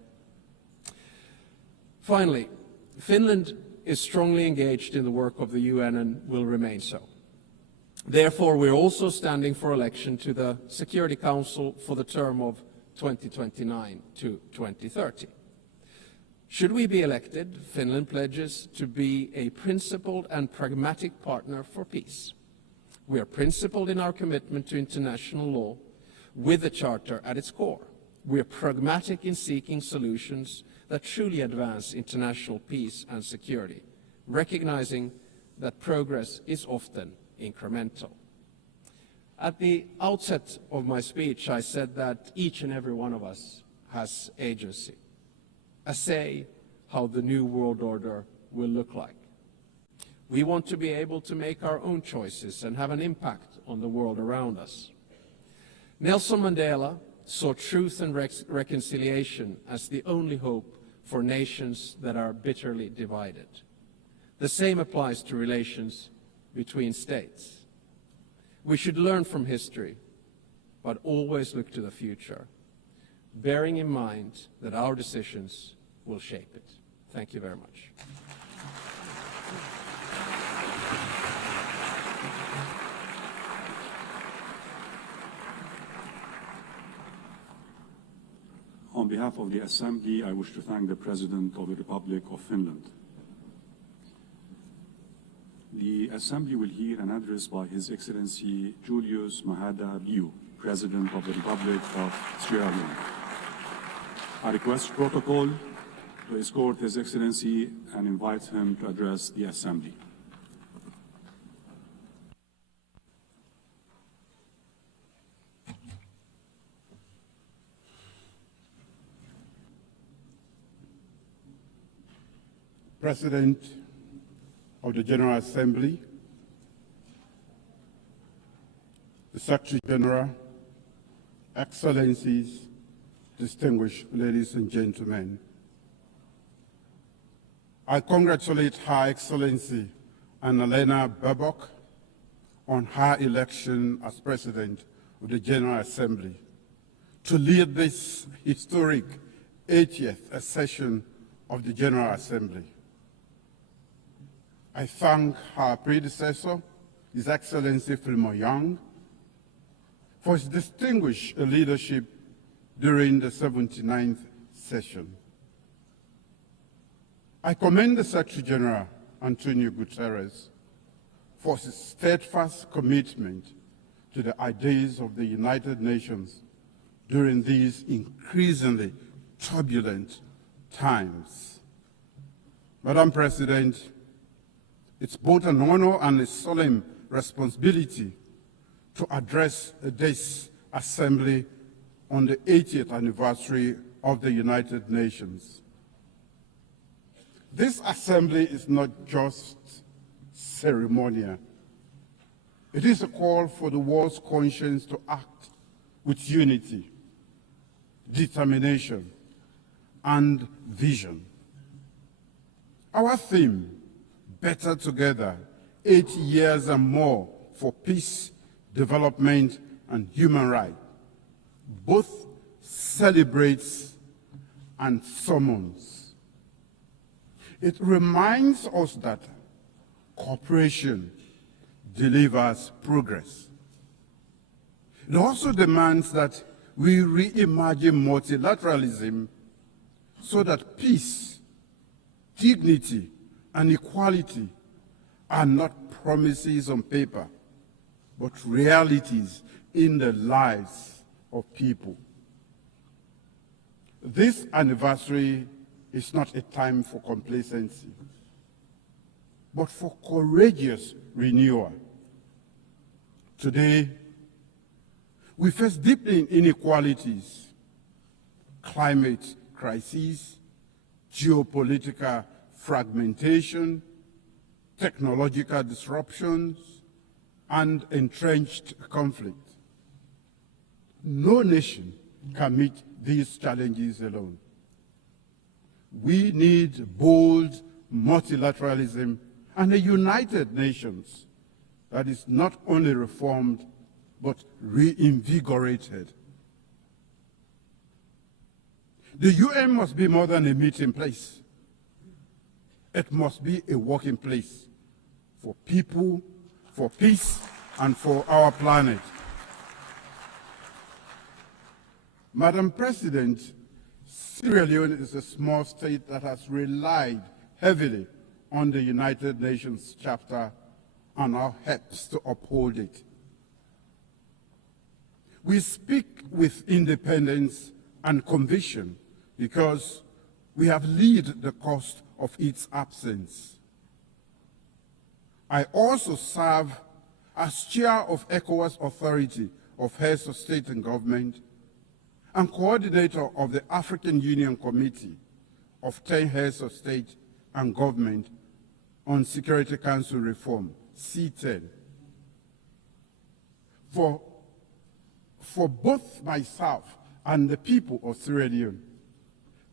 Finally, Finland is strongly engaged in the work of the UN and will remain so. Therefore, we're also standing for election to the Security Council for the term of 2029 to 2030. Should we be elected, Finland pledges to be a principled and pragmatic partner for peace. We are principled in our commitment to international law with the Charter at its core. We are pragmatic in seeking solutions that truly advance international peace and security, recognizing that progress is often incremental. At the outset of my speech, I said that each and every one of us has agency, a say how the new world order will look like. We want to be able to make our own choices and have an impact on the world around us. Nelson Mandela saw truth and reconciliation as the only hope for nations that are bitterly divided. The same applies to relations between states. We should learn from history, but always look to the future, bearing in mind that our decisions will shape it. Thank you very much. On behalf of the Assembly, I wish to thank the President of the Republic of Finland. The Assembly will hear an address by His Excellency Julius Maada Bio, President of the Republic of Sierra Leone. I request protocol to escort His Excellency and invite him to address the Assembly. President of the General Assembly, the Secretary General, Excellencies, distinguished ladies and gentlemen, I congratulate Her Excellency Annalena Baerbock on her election as President of the General Assembly to lead this historic 80th session of the General Assembly. I thank her predecessor, His Excellency Philemon Yang, for his distinguished leadership during the 79th session. I commend the Secretary General Antonio Guterres for his steadfast commitment to the ideas of the United Nations during these increasingly turbulent times. Madam President, it's both an honor and a solemn responsibility to address this Assembly on the 80th anniversary of the United Nations. This Assembly is not just ceremonial. It is a call for the world's conscience to act with unity, determination, and vision. Our theme, Better Together, 80 years and more for peace, development, and human rights, both celebrates and summons. It reminds us that cooperation delivers progress. It also demands that we reimagine multilateralism so that peace, dignity, and equality are not promises on paper, but realities in the lives of people. This anniversary is not a time for complacency, but for courageous renewal. Today, we face deepening inequalities, climate crises, geopolitical fragmentation, technological disruptions, and entrenched conflict. No nation can meet these challenges alone. We need bold multilateralism and a united nations that is not only reformed, but reinvigorated. The UN must be more than a meeting place. It must be a working place for people, for peace, and for our planet. Madam President, Sierra Leone is a small state that has relied heavily on the United Nations Charter and our helps to uphold it. We speak with independence and conviction because we have lived the cost of its absence. I also serve as chair of ECOWAS Authority of Heads of State and Government and coordinator of the African Union Committee of 10 Heads of State and Government on Security Council Reform, C10. For both myself and the people of Sierra Leone,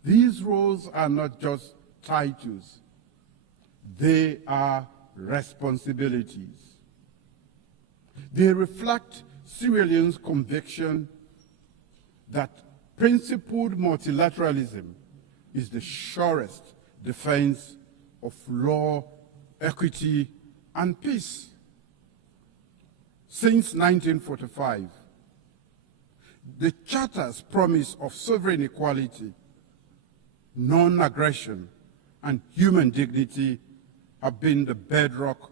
these roles are not just titles, they are responsibilities. They reflect Sierra Leone's conviction that principled multilateralism is the surest defense of law, equity, and peace. Since 1945, the Charter's promise of sovereign equality, non-aggression, and human dignity have been the bedrock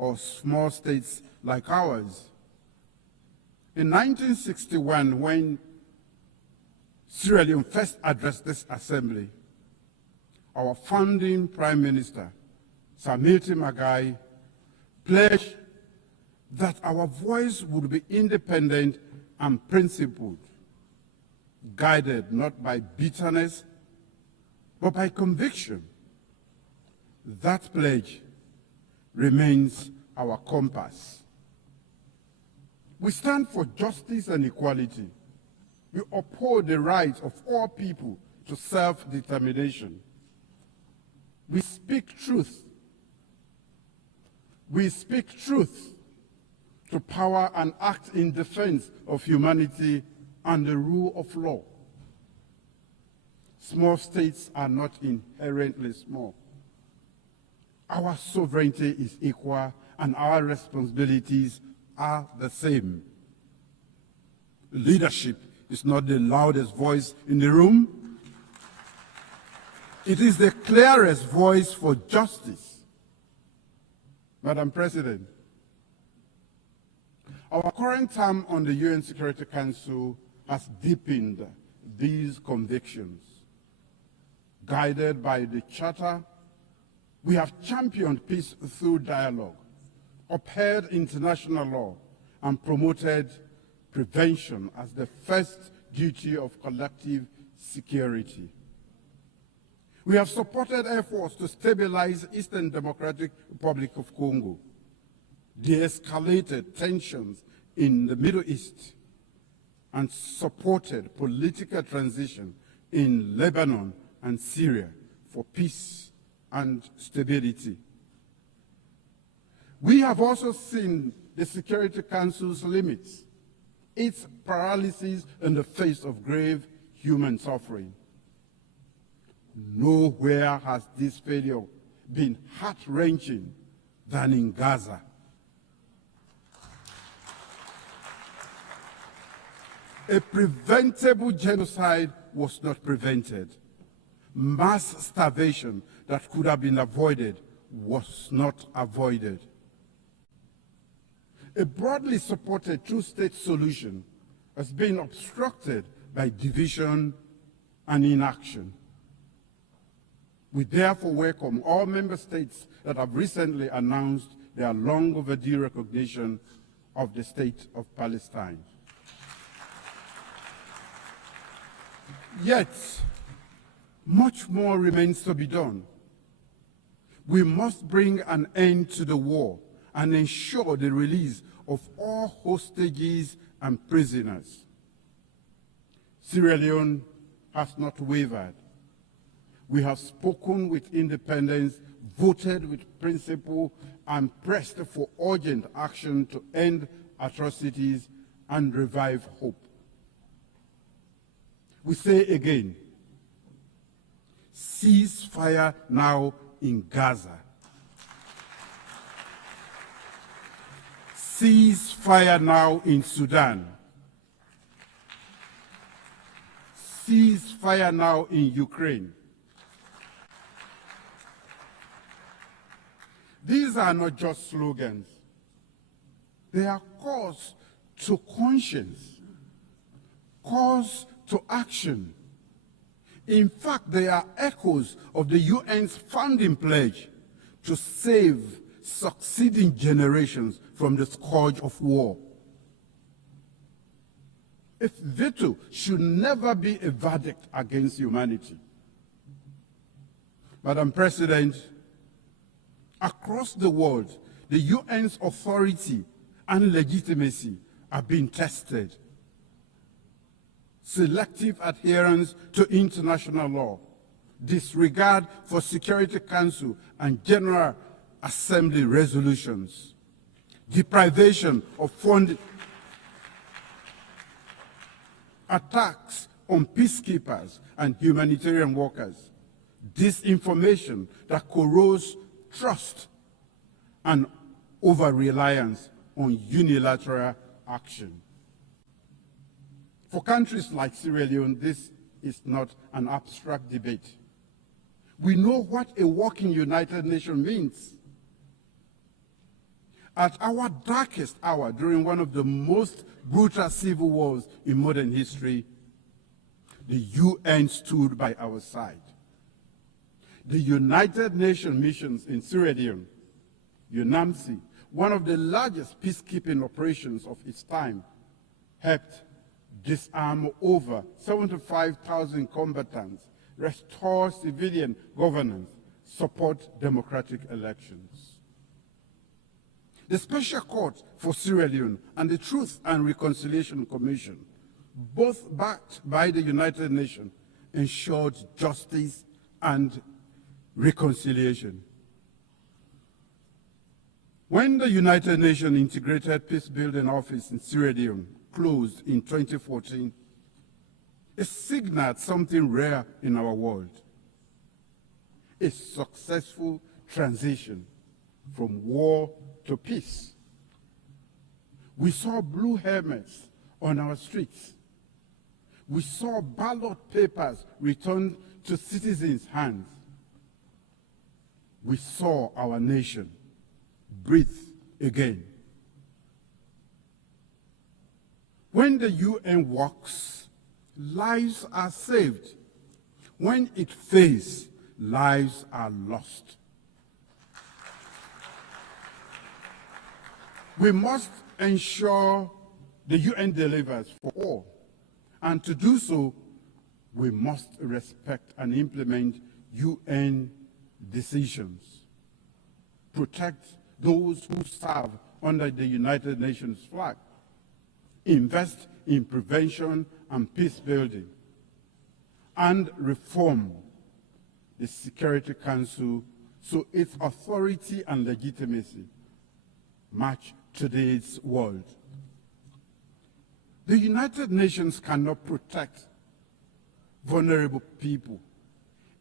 of small states like ours. In 1961, when Sierra Leone first addressed this assembly, our founding Prime Minister, Sir Milton Magai, pledged that our voice would be independent and principled, guided not by bitterness, but by conviction. That pledge remains our compass. We stand for justice and equality. We uphold the right of all people to self-determination. We speak truth. We speak truth to power and act in defense of humanity and the rule of law. Small states are not inherently small. Our sovereignty is equal and our responsibilities are the same. Leadership is not the loudest voice in the room. It is the clearest voice for justice. Madam President, our current term on the UN Security Council has deepened these convictions. Guided by the Charter, we have championed peace through dialogue, upheld international law, and promoted prevention as the first duty of collective security. We have supported efforts to stabilize Eastern Democratic Republic of Congo, de-escalated tensions in the Middle East, and supported political transition in Lebanon and Syria for peace and stability. We have also seen the Security Council's limits, its paralysis in the face of grave human suffering. Nowhere has this failure been heart-wrenching than in Gaza. A preventable genocide was not prevented. Mass starvation that could have been avoided was not avoided. A broadly supported two-state solution has been obstructed by division and inaction. We therefore welcome all member states that have recently announced their long overdue recognition of the State of Palestine. Yet, much more remains to be done. We must bring an end to the war and ensure the release of all hostages and prisoners. Sierra Leone has not wavered. We have spoken with independence, voted with principle, and pressed for urgent action to end atrocities and revive hope. We say again, cease fire now in Gaza. Cease fire now in Sudan. cease fire now in Ukraine. These are not just slogans. They are calls to conscience, calls to action. In fact, they are echoes of the UN's founding pledge to save succeeding generations from the scourge of war. A veto should never be a verdict against humanity. Madam President, across the world, the UN's authority and legitimacy are being tested. Selective adherence to international law, disregard for Security Council and General Assembly resolutions, deprivation of funding, attacks on peacekeepers and humanitarian workers, disinformation that corrodes trust, and over-reliance on unilateral action. For countries like Sierra Leone, this is not an abstract debate. We know what a working United Nations means. At our darkest hour, during one of the most brutal civil wars in modern history, the UN stood by our side. The United Nations missions in Sierra Leone, UNAMSI, one of the largest peacekeeping operations of its time, helped disarm over 75,000 combatants, restore civilian governance, support democratic elections. The Special Court for Sierra Leone and the Truth and Reconciliation Commission, both backed by the United Nations, ensured justice and reconciliation. When the United Nations Integrated Peacebuilding Office in Sierra Leone closed in 2014, it signaled something rare in our world: a successful transition from war to peace. We saw blue helmets on our streets. We saw ballot papers returned to citizens' hands. We saw our nation breathe again. When the UN works, lives are saved. When it fails, lives are lost. We must ensure the UN delivers for all. And to do so, we must respect and implement UN decisions, protect those who serve under the United Nations flag, invest in prevention and peace building, and reform the Security Council so its authority and legitimacy match today's world. The United Nations cannot protect vulnerable people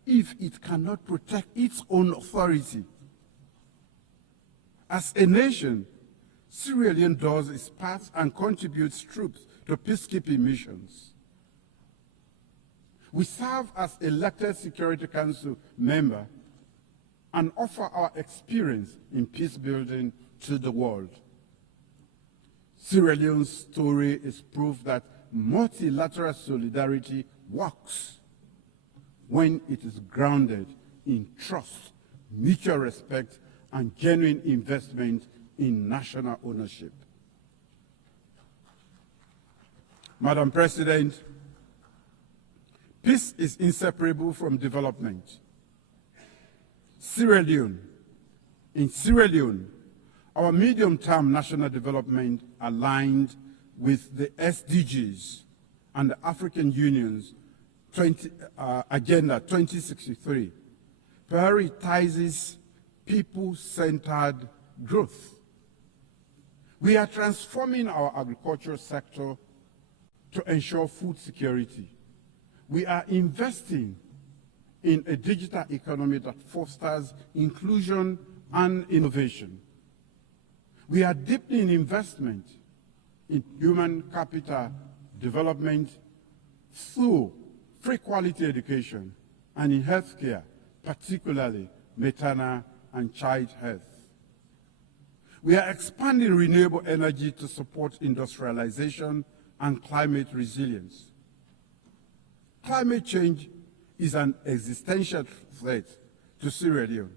if it cannot protect its own authority. As a nation, Sierra Leone does its part and contributes troops to peacekeeping missions. We serve as elected Security Council member and offer our experience in peace building to the world. Sierra Leone's story is proof that multilateral solidarity works when it is grounded in trust, mutual respect, and genuine investment in national ownership. Madam President, peace is inseparable from development. In Sierra Leone, our medium-term national development aligned with the SDGs and the African Union's Agenda 2063 prioritizes people-centered growth. We are transforming our agricultural sector to ensure food security. We are investing in a digital economy that fosters inclusion and innovation. We are deepening investment in human capital development through free quality education, and in healthcare, particularly maternal and child health. We are expanding renewable energy to support industrialization and climate resilience. Climate change is an existential threat to Sierra Leone.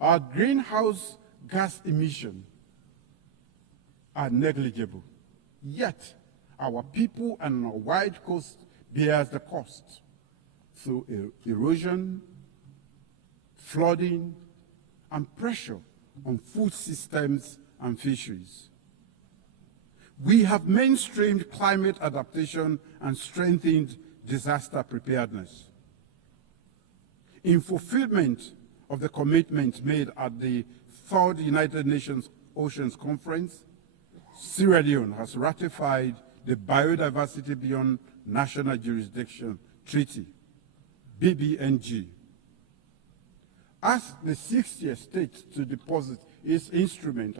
Our greenhouse gas emissions are negligible, yet our people and our wide coast bears the cost through erosion, flooding, and pressure on food systems and fisheries. We have mainstreamed climate adaptation and strengthened disaster preparedness. In fulfillment of the commitment made at the Third United Nations Oceans Conference, Sierra Leone has ratified the Biodiversity Beyond National Jurisdiction Treaty, BBNG. As the 60th state to deposit its instrument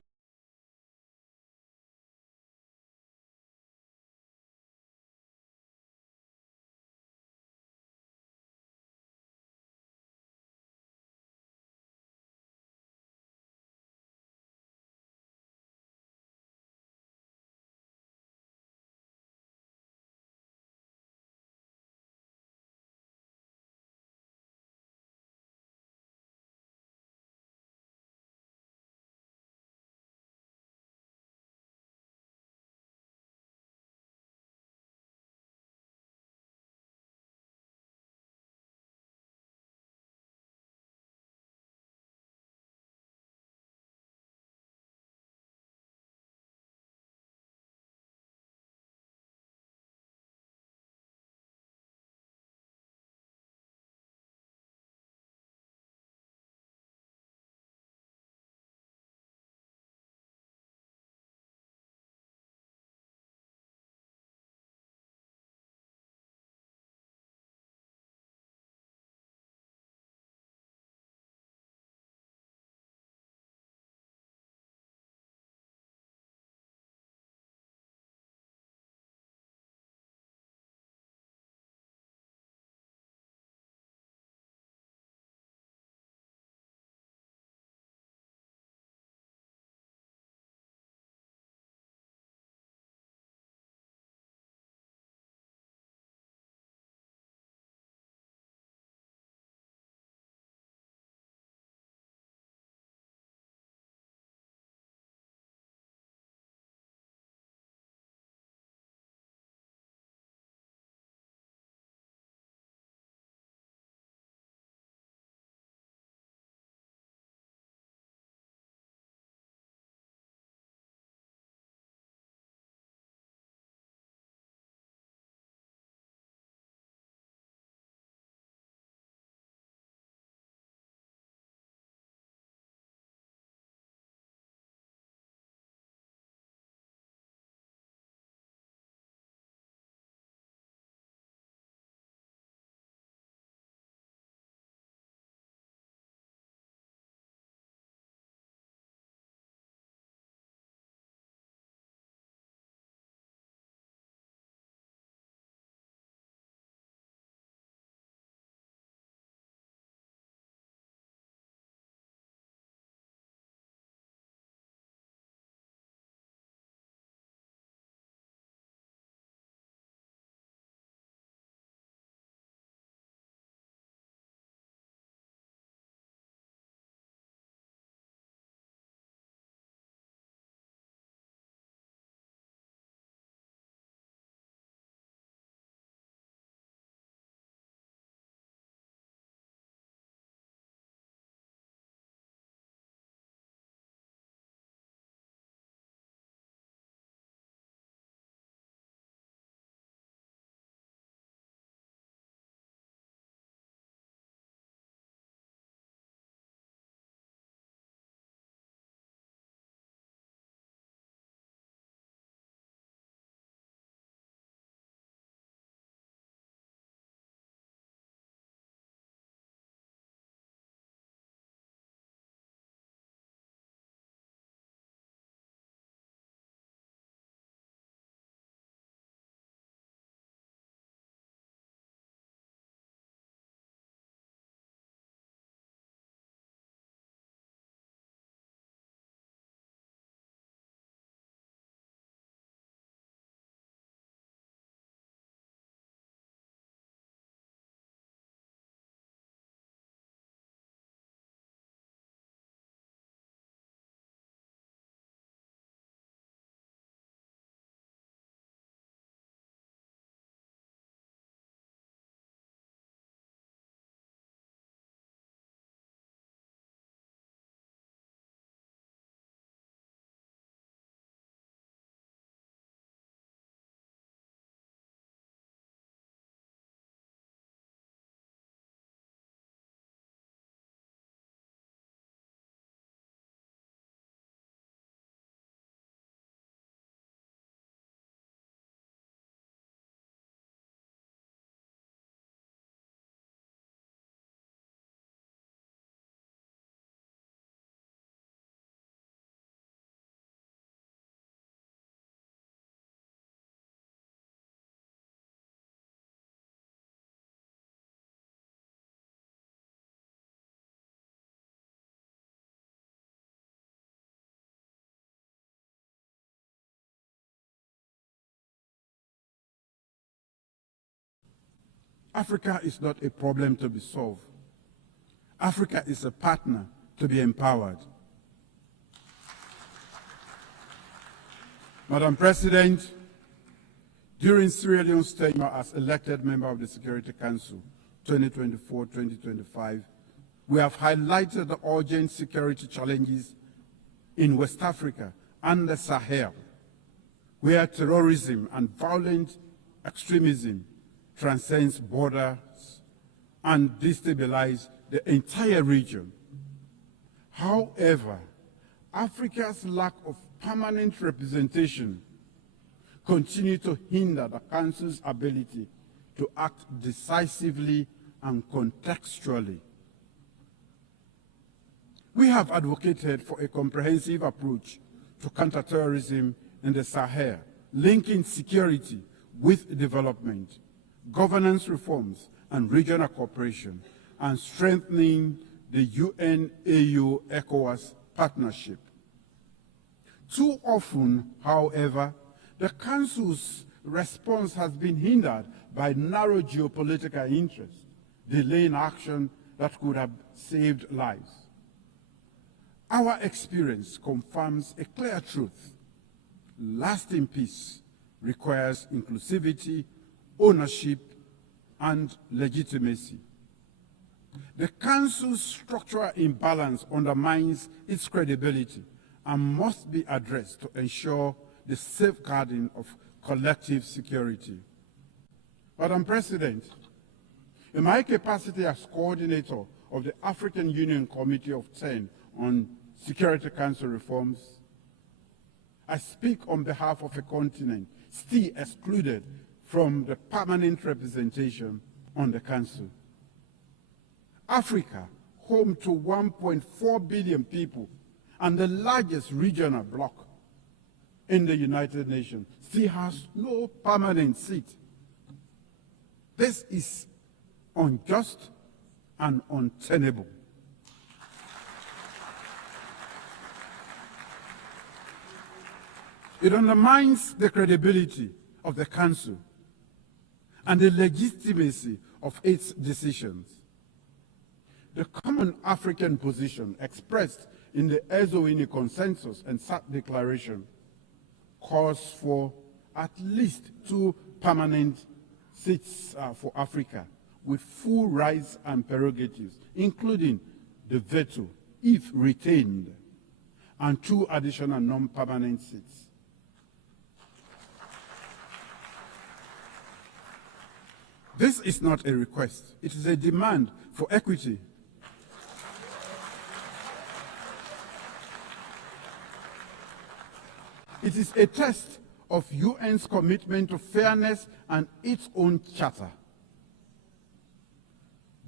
Africa is not a problem to be solved. Africa is a partner to be empowered. Madam President, during Sierra Leone's tenure as elected member of the Security Council 2024-2025, we have highlighted the urgent security challenges in West Africa and the Sahel, where terrorism and violent extremism transcends borders and destabilize the entire region. However, Africa's lack of permanent representation continues to hinder the Council's ability to act decisively and contextually. We have advocated for a comprehensive approach to counterterrorism in the Sahel, linking security with development, governance reforms and regional cooperation, and strengthening the UN-AU-ECOWAS partnership. Too often, however, the Council's response has been hindered by narrow geopolitical interests, delaying action that could have saved lives. Our experience confirms a clear truth. Lasting peace requires inclusivity, ownership, and legitimacy. The Council's structural imbalance undermines its credibility and must be addressed to ensure the safeguarding of collective security. Madam President, in my capacity as coordinator of the African Union Committee of 10 on Security Council reforms, I speak on behalf of a continent still excluded from the permanent representation on the Council. Africa, home to 1.4 billion people and the largest regional bloc in the United Nations, still has no permanent seat. This is unjust and untenable. It undermines the credibility of the Council and the legitimacy of its decisions. The common African position expressed in the Estonia Consensus and SAT Declaration calls for at least 2 permanent seats for Africa with full rights and prerogatives, including the veto, if retained, and 2 additional non-permanent seats. This is not a request. It is a demand for equity. It is a test of UN's commitment to fairness and its own charter.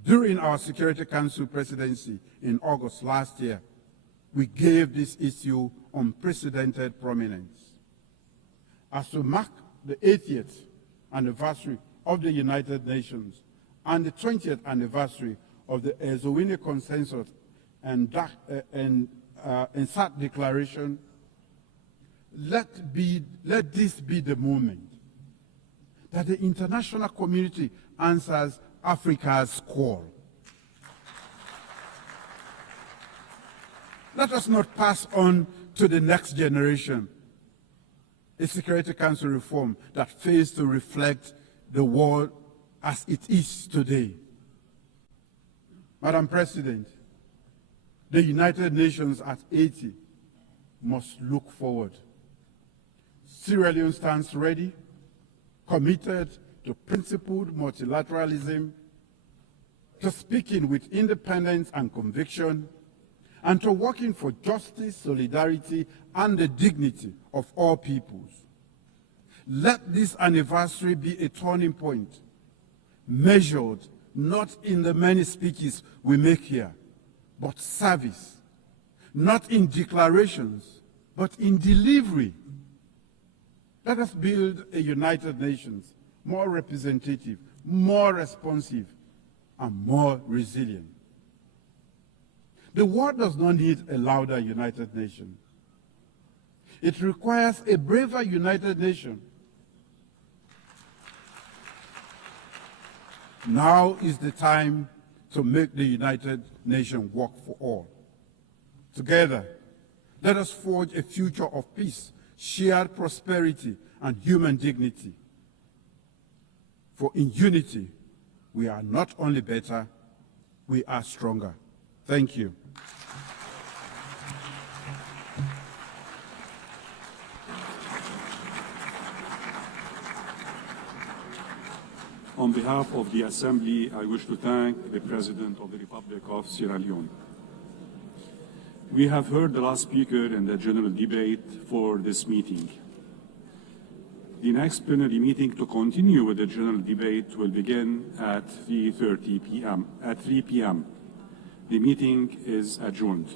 During our Security Council presidency in August last year, we gave this issue unprecedented prominence. As we mark the 80th anniversary of the United Nations and the 20th anniversary of the Estonia Consensus and SAT Declaration, let this be the moment that the international community answers Africa's call. Let us not pass on to the next generation a Security Council reform that fails to reflect the world as it is today. Madam President, the United Nations at 80 must look forward. Sierra Leone stands ready, committed to principled multilateralism, to speaking with independence and conviction, and to working for justice, solidarity, and the dignity of all peoples. Let this anniversary be a turning point, measured not in the many speeches we make here, but service, not in declarations, but in delivery. Let us build a United Nations more representative, more responsive, and more resilient. The world does not need a louder United Nations. It requires a braver United Nations. Now is the time to make the United Nations work for all. Together, let us forge a future of peace, shared prosperity, and human dignity. For in unity, we are not only better, we are stronger. Thank you. On behalf of the Assembly, I wish to thank the President of the Republic of Sierra Leone. We have heard the last speaker in the general debate for this meeting. The next plenary meeting to continue with the general debate will begin at 3 p.m. The meeting is adjourned.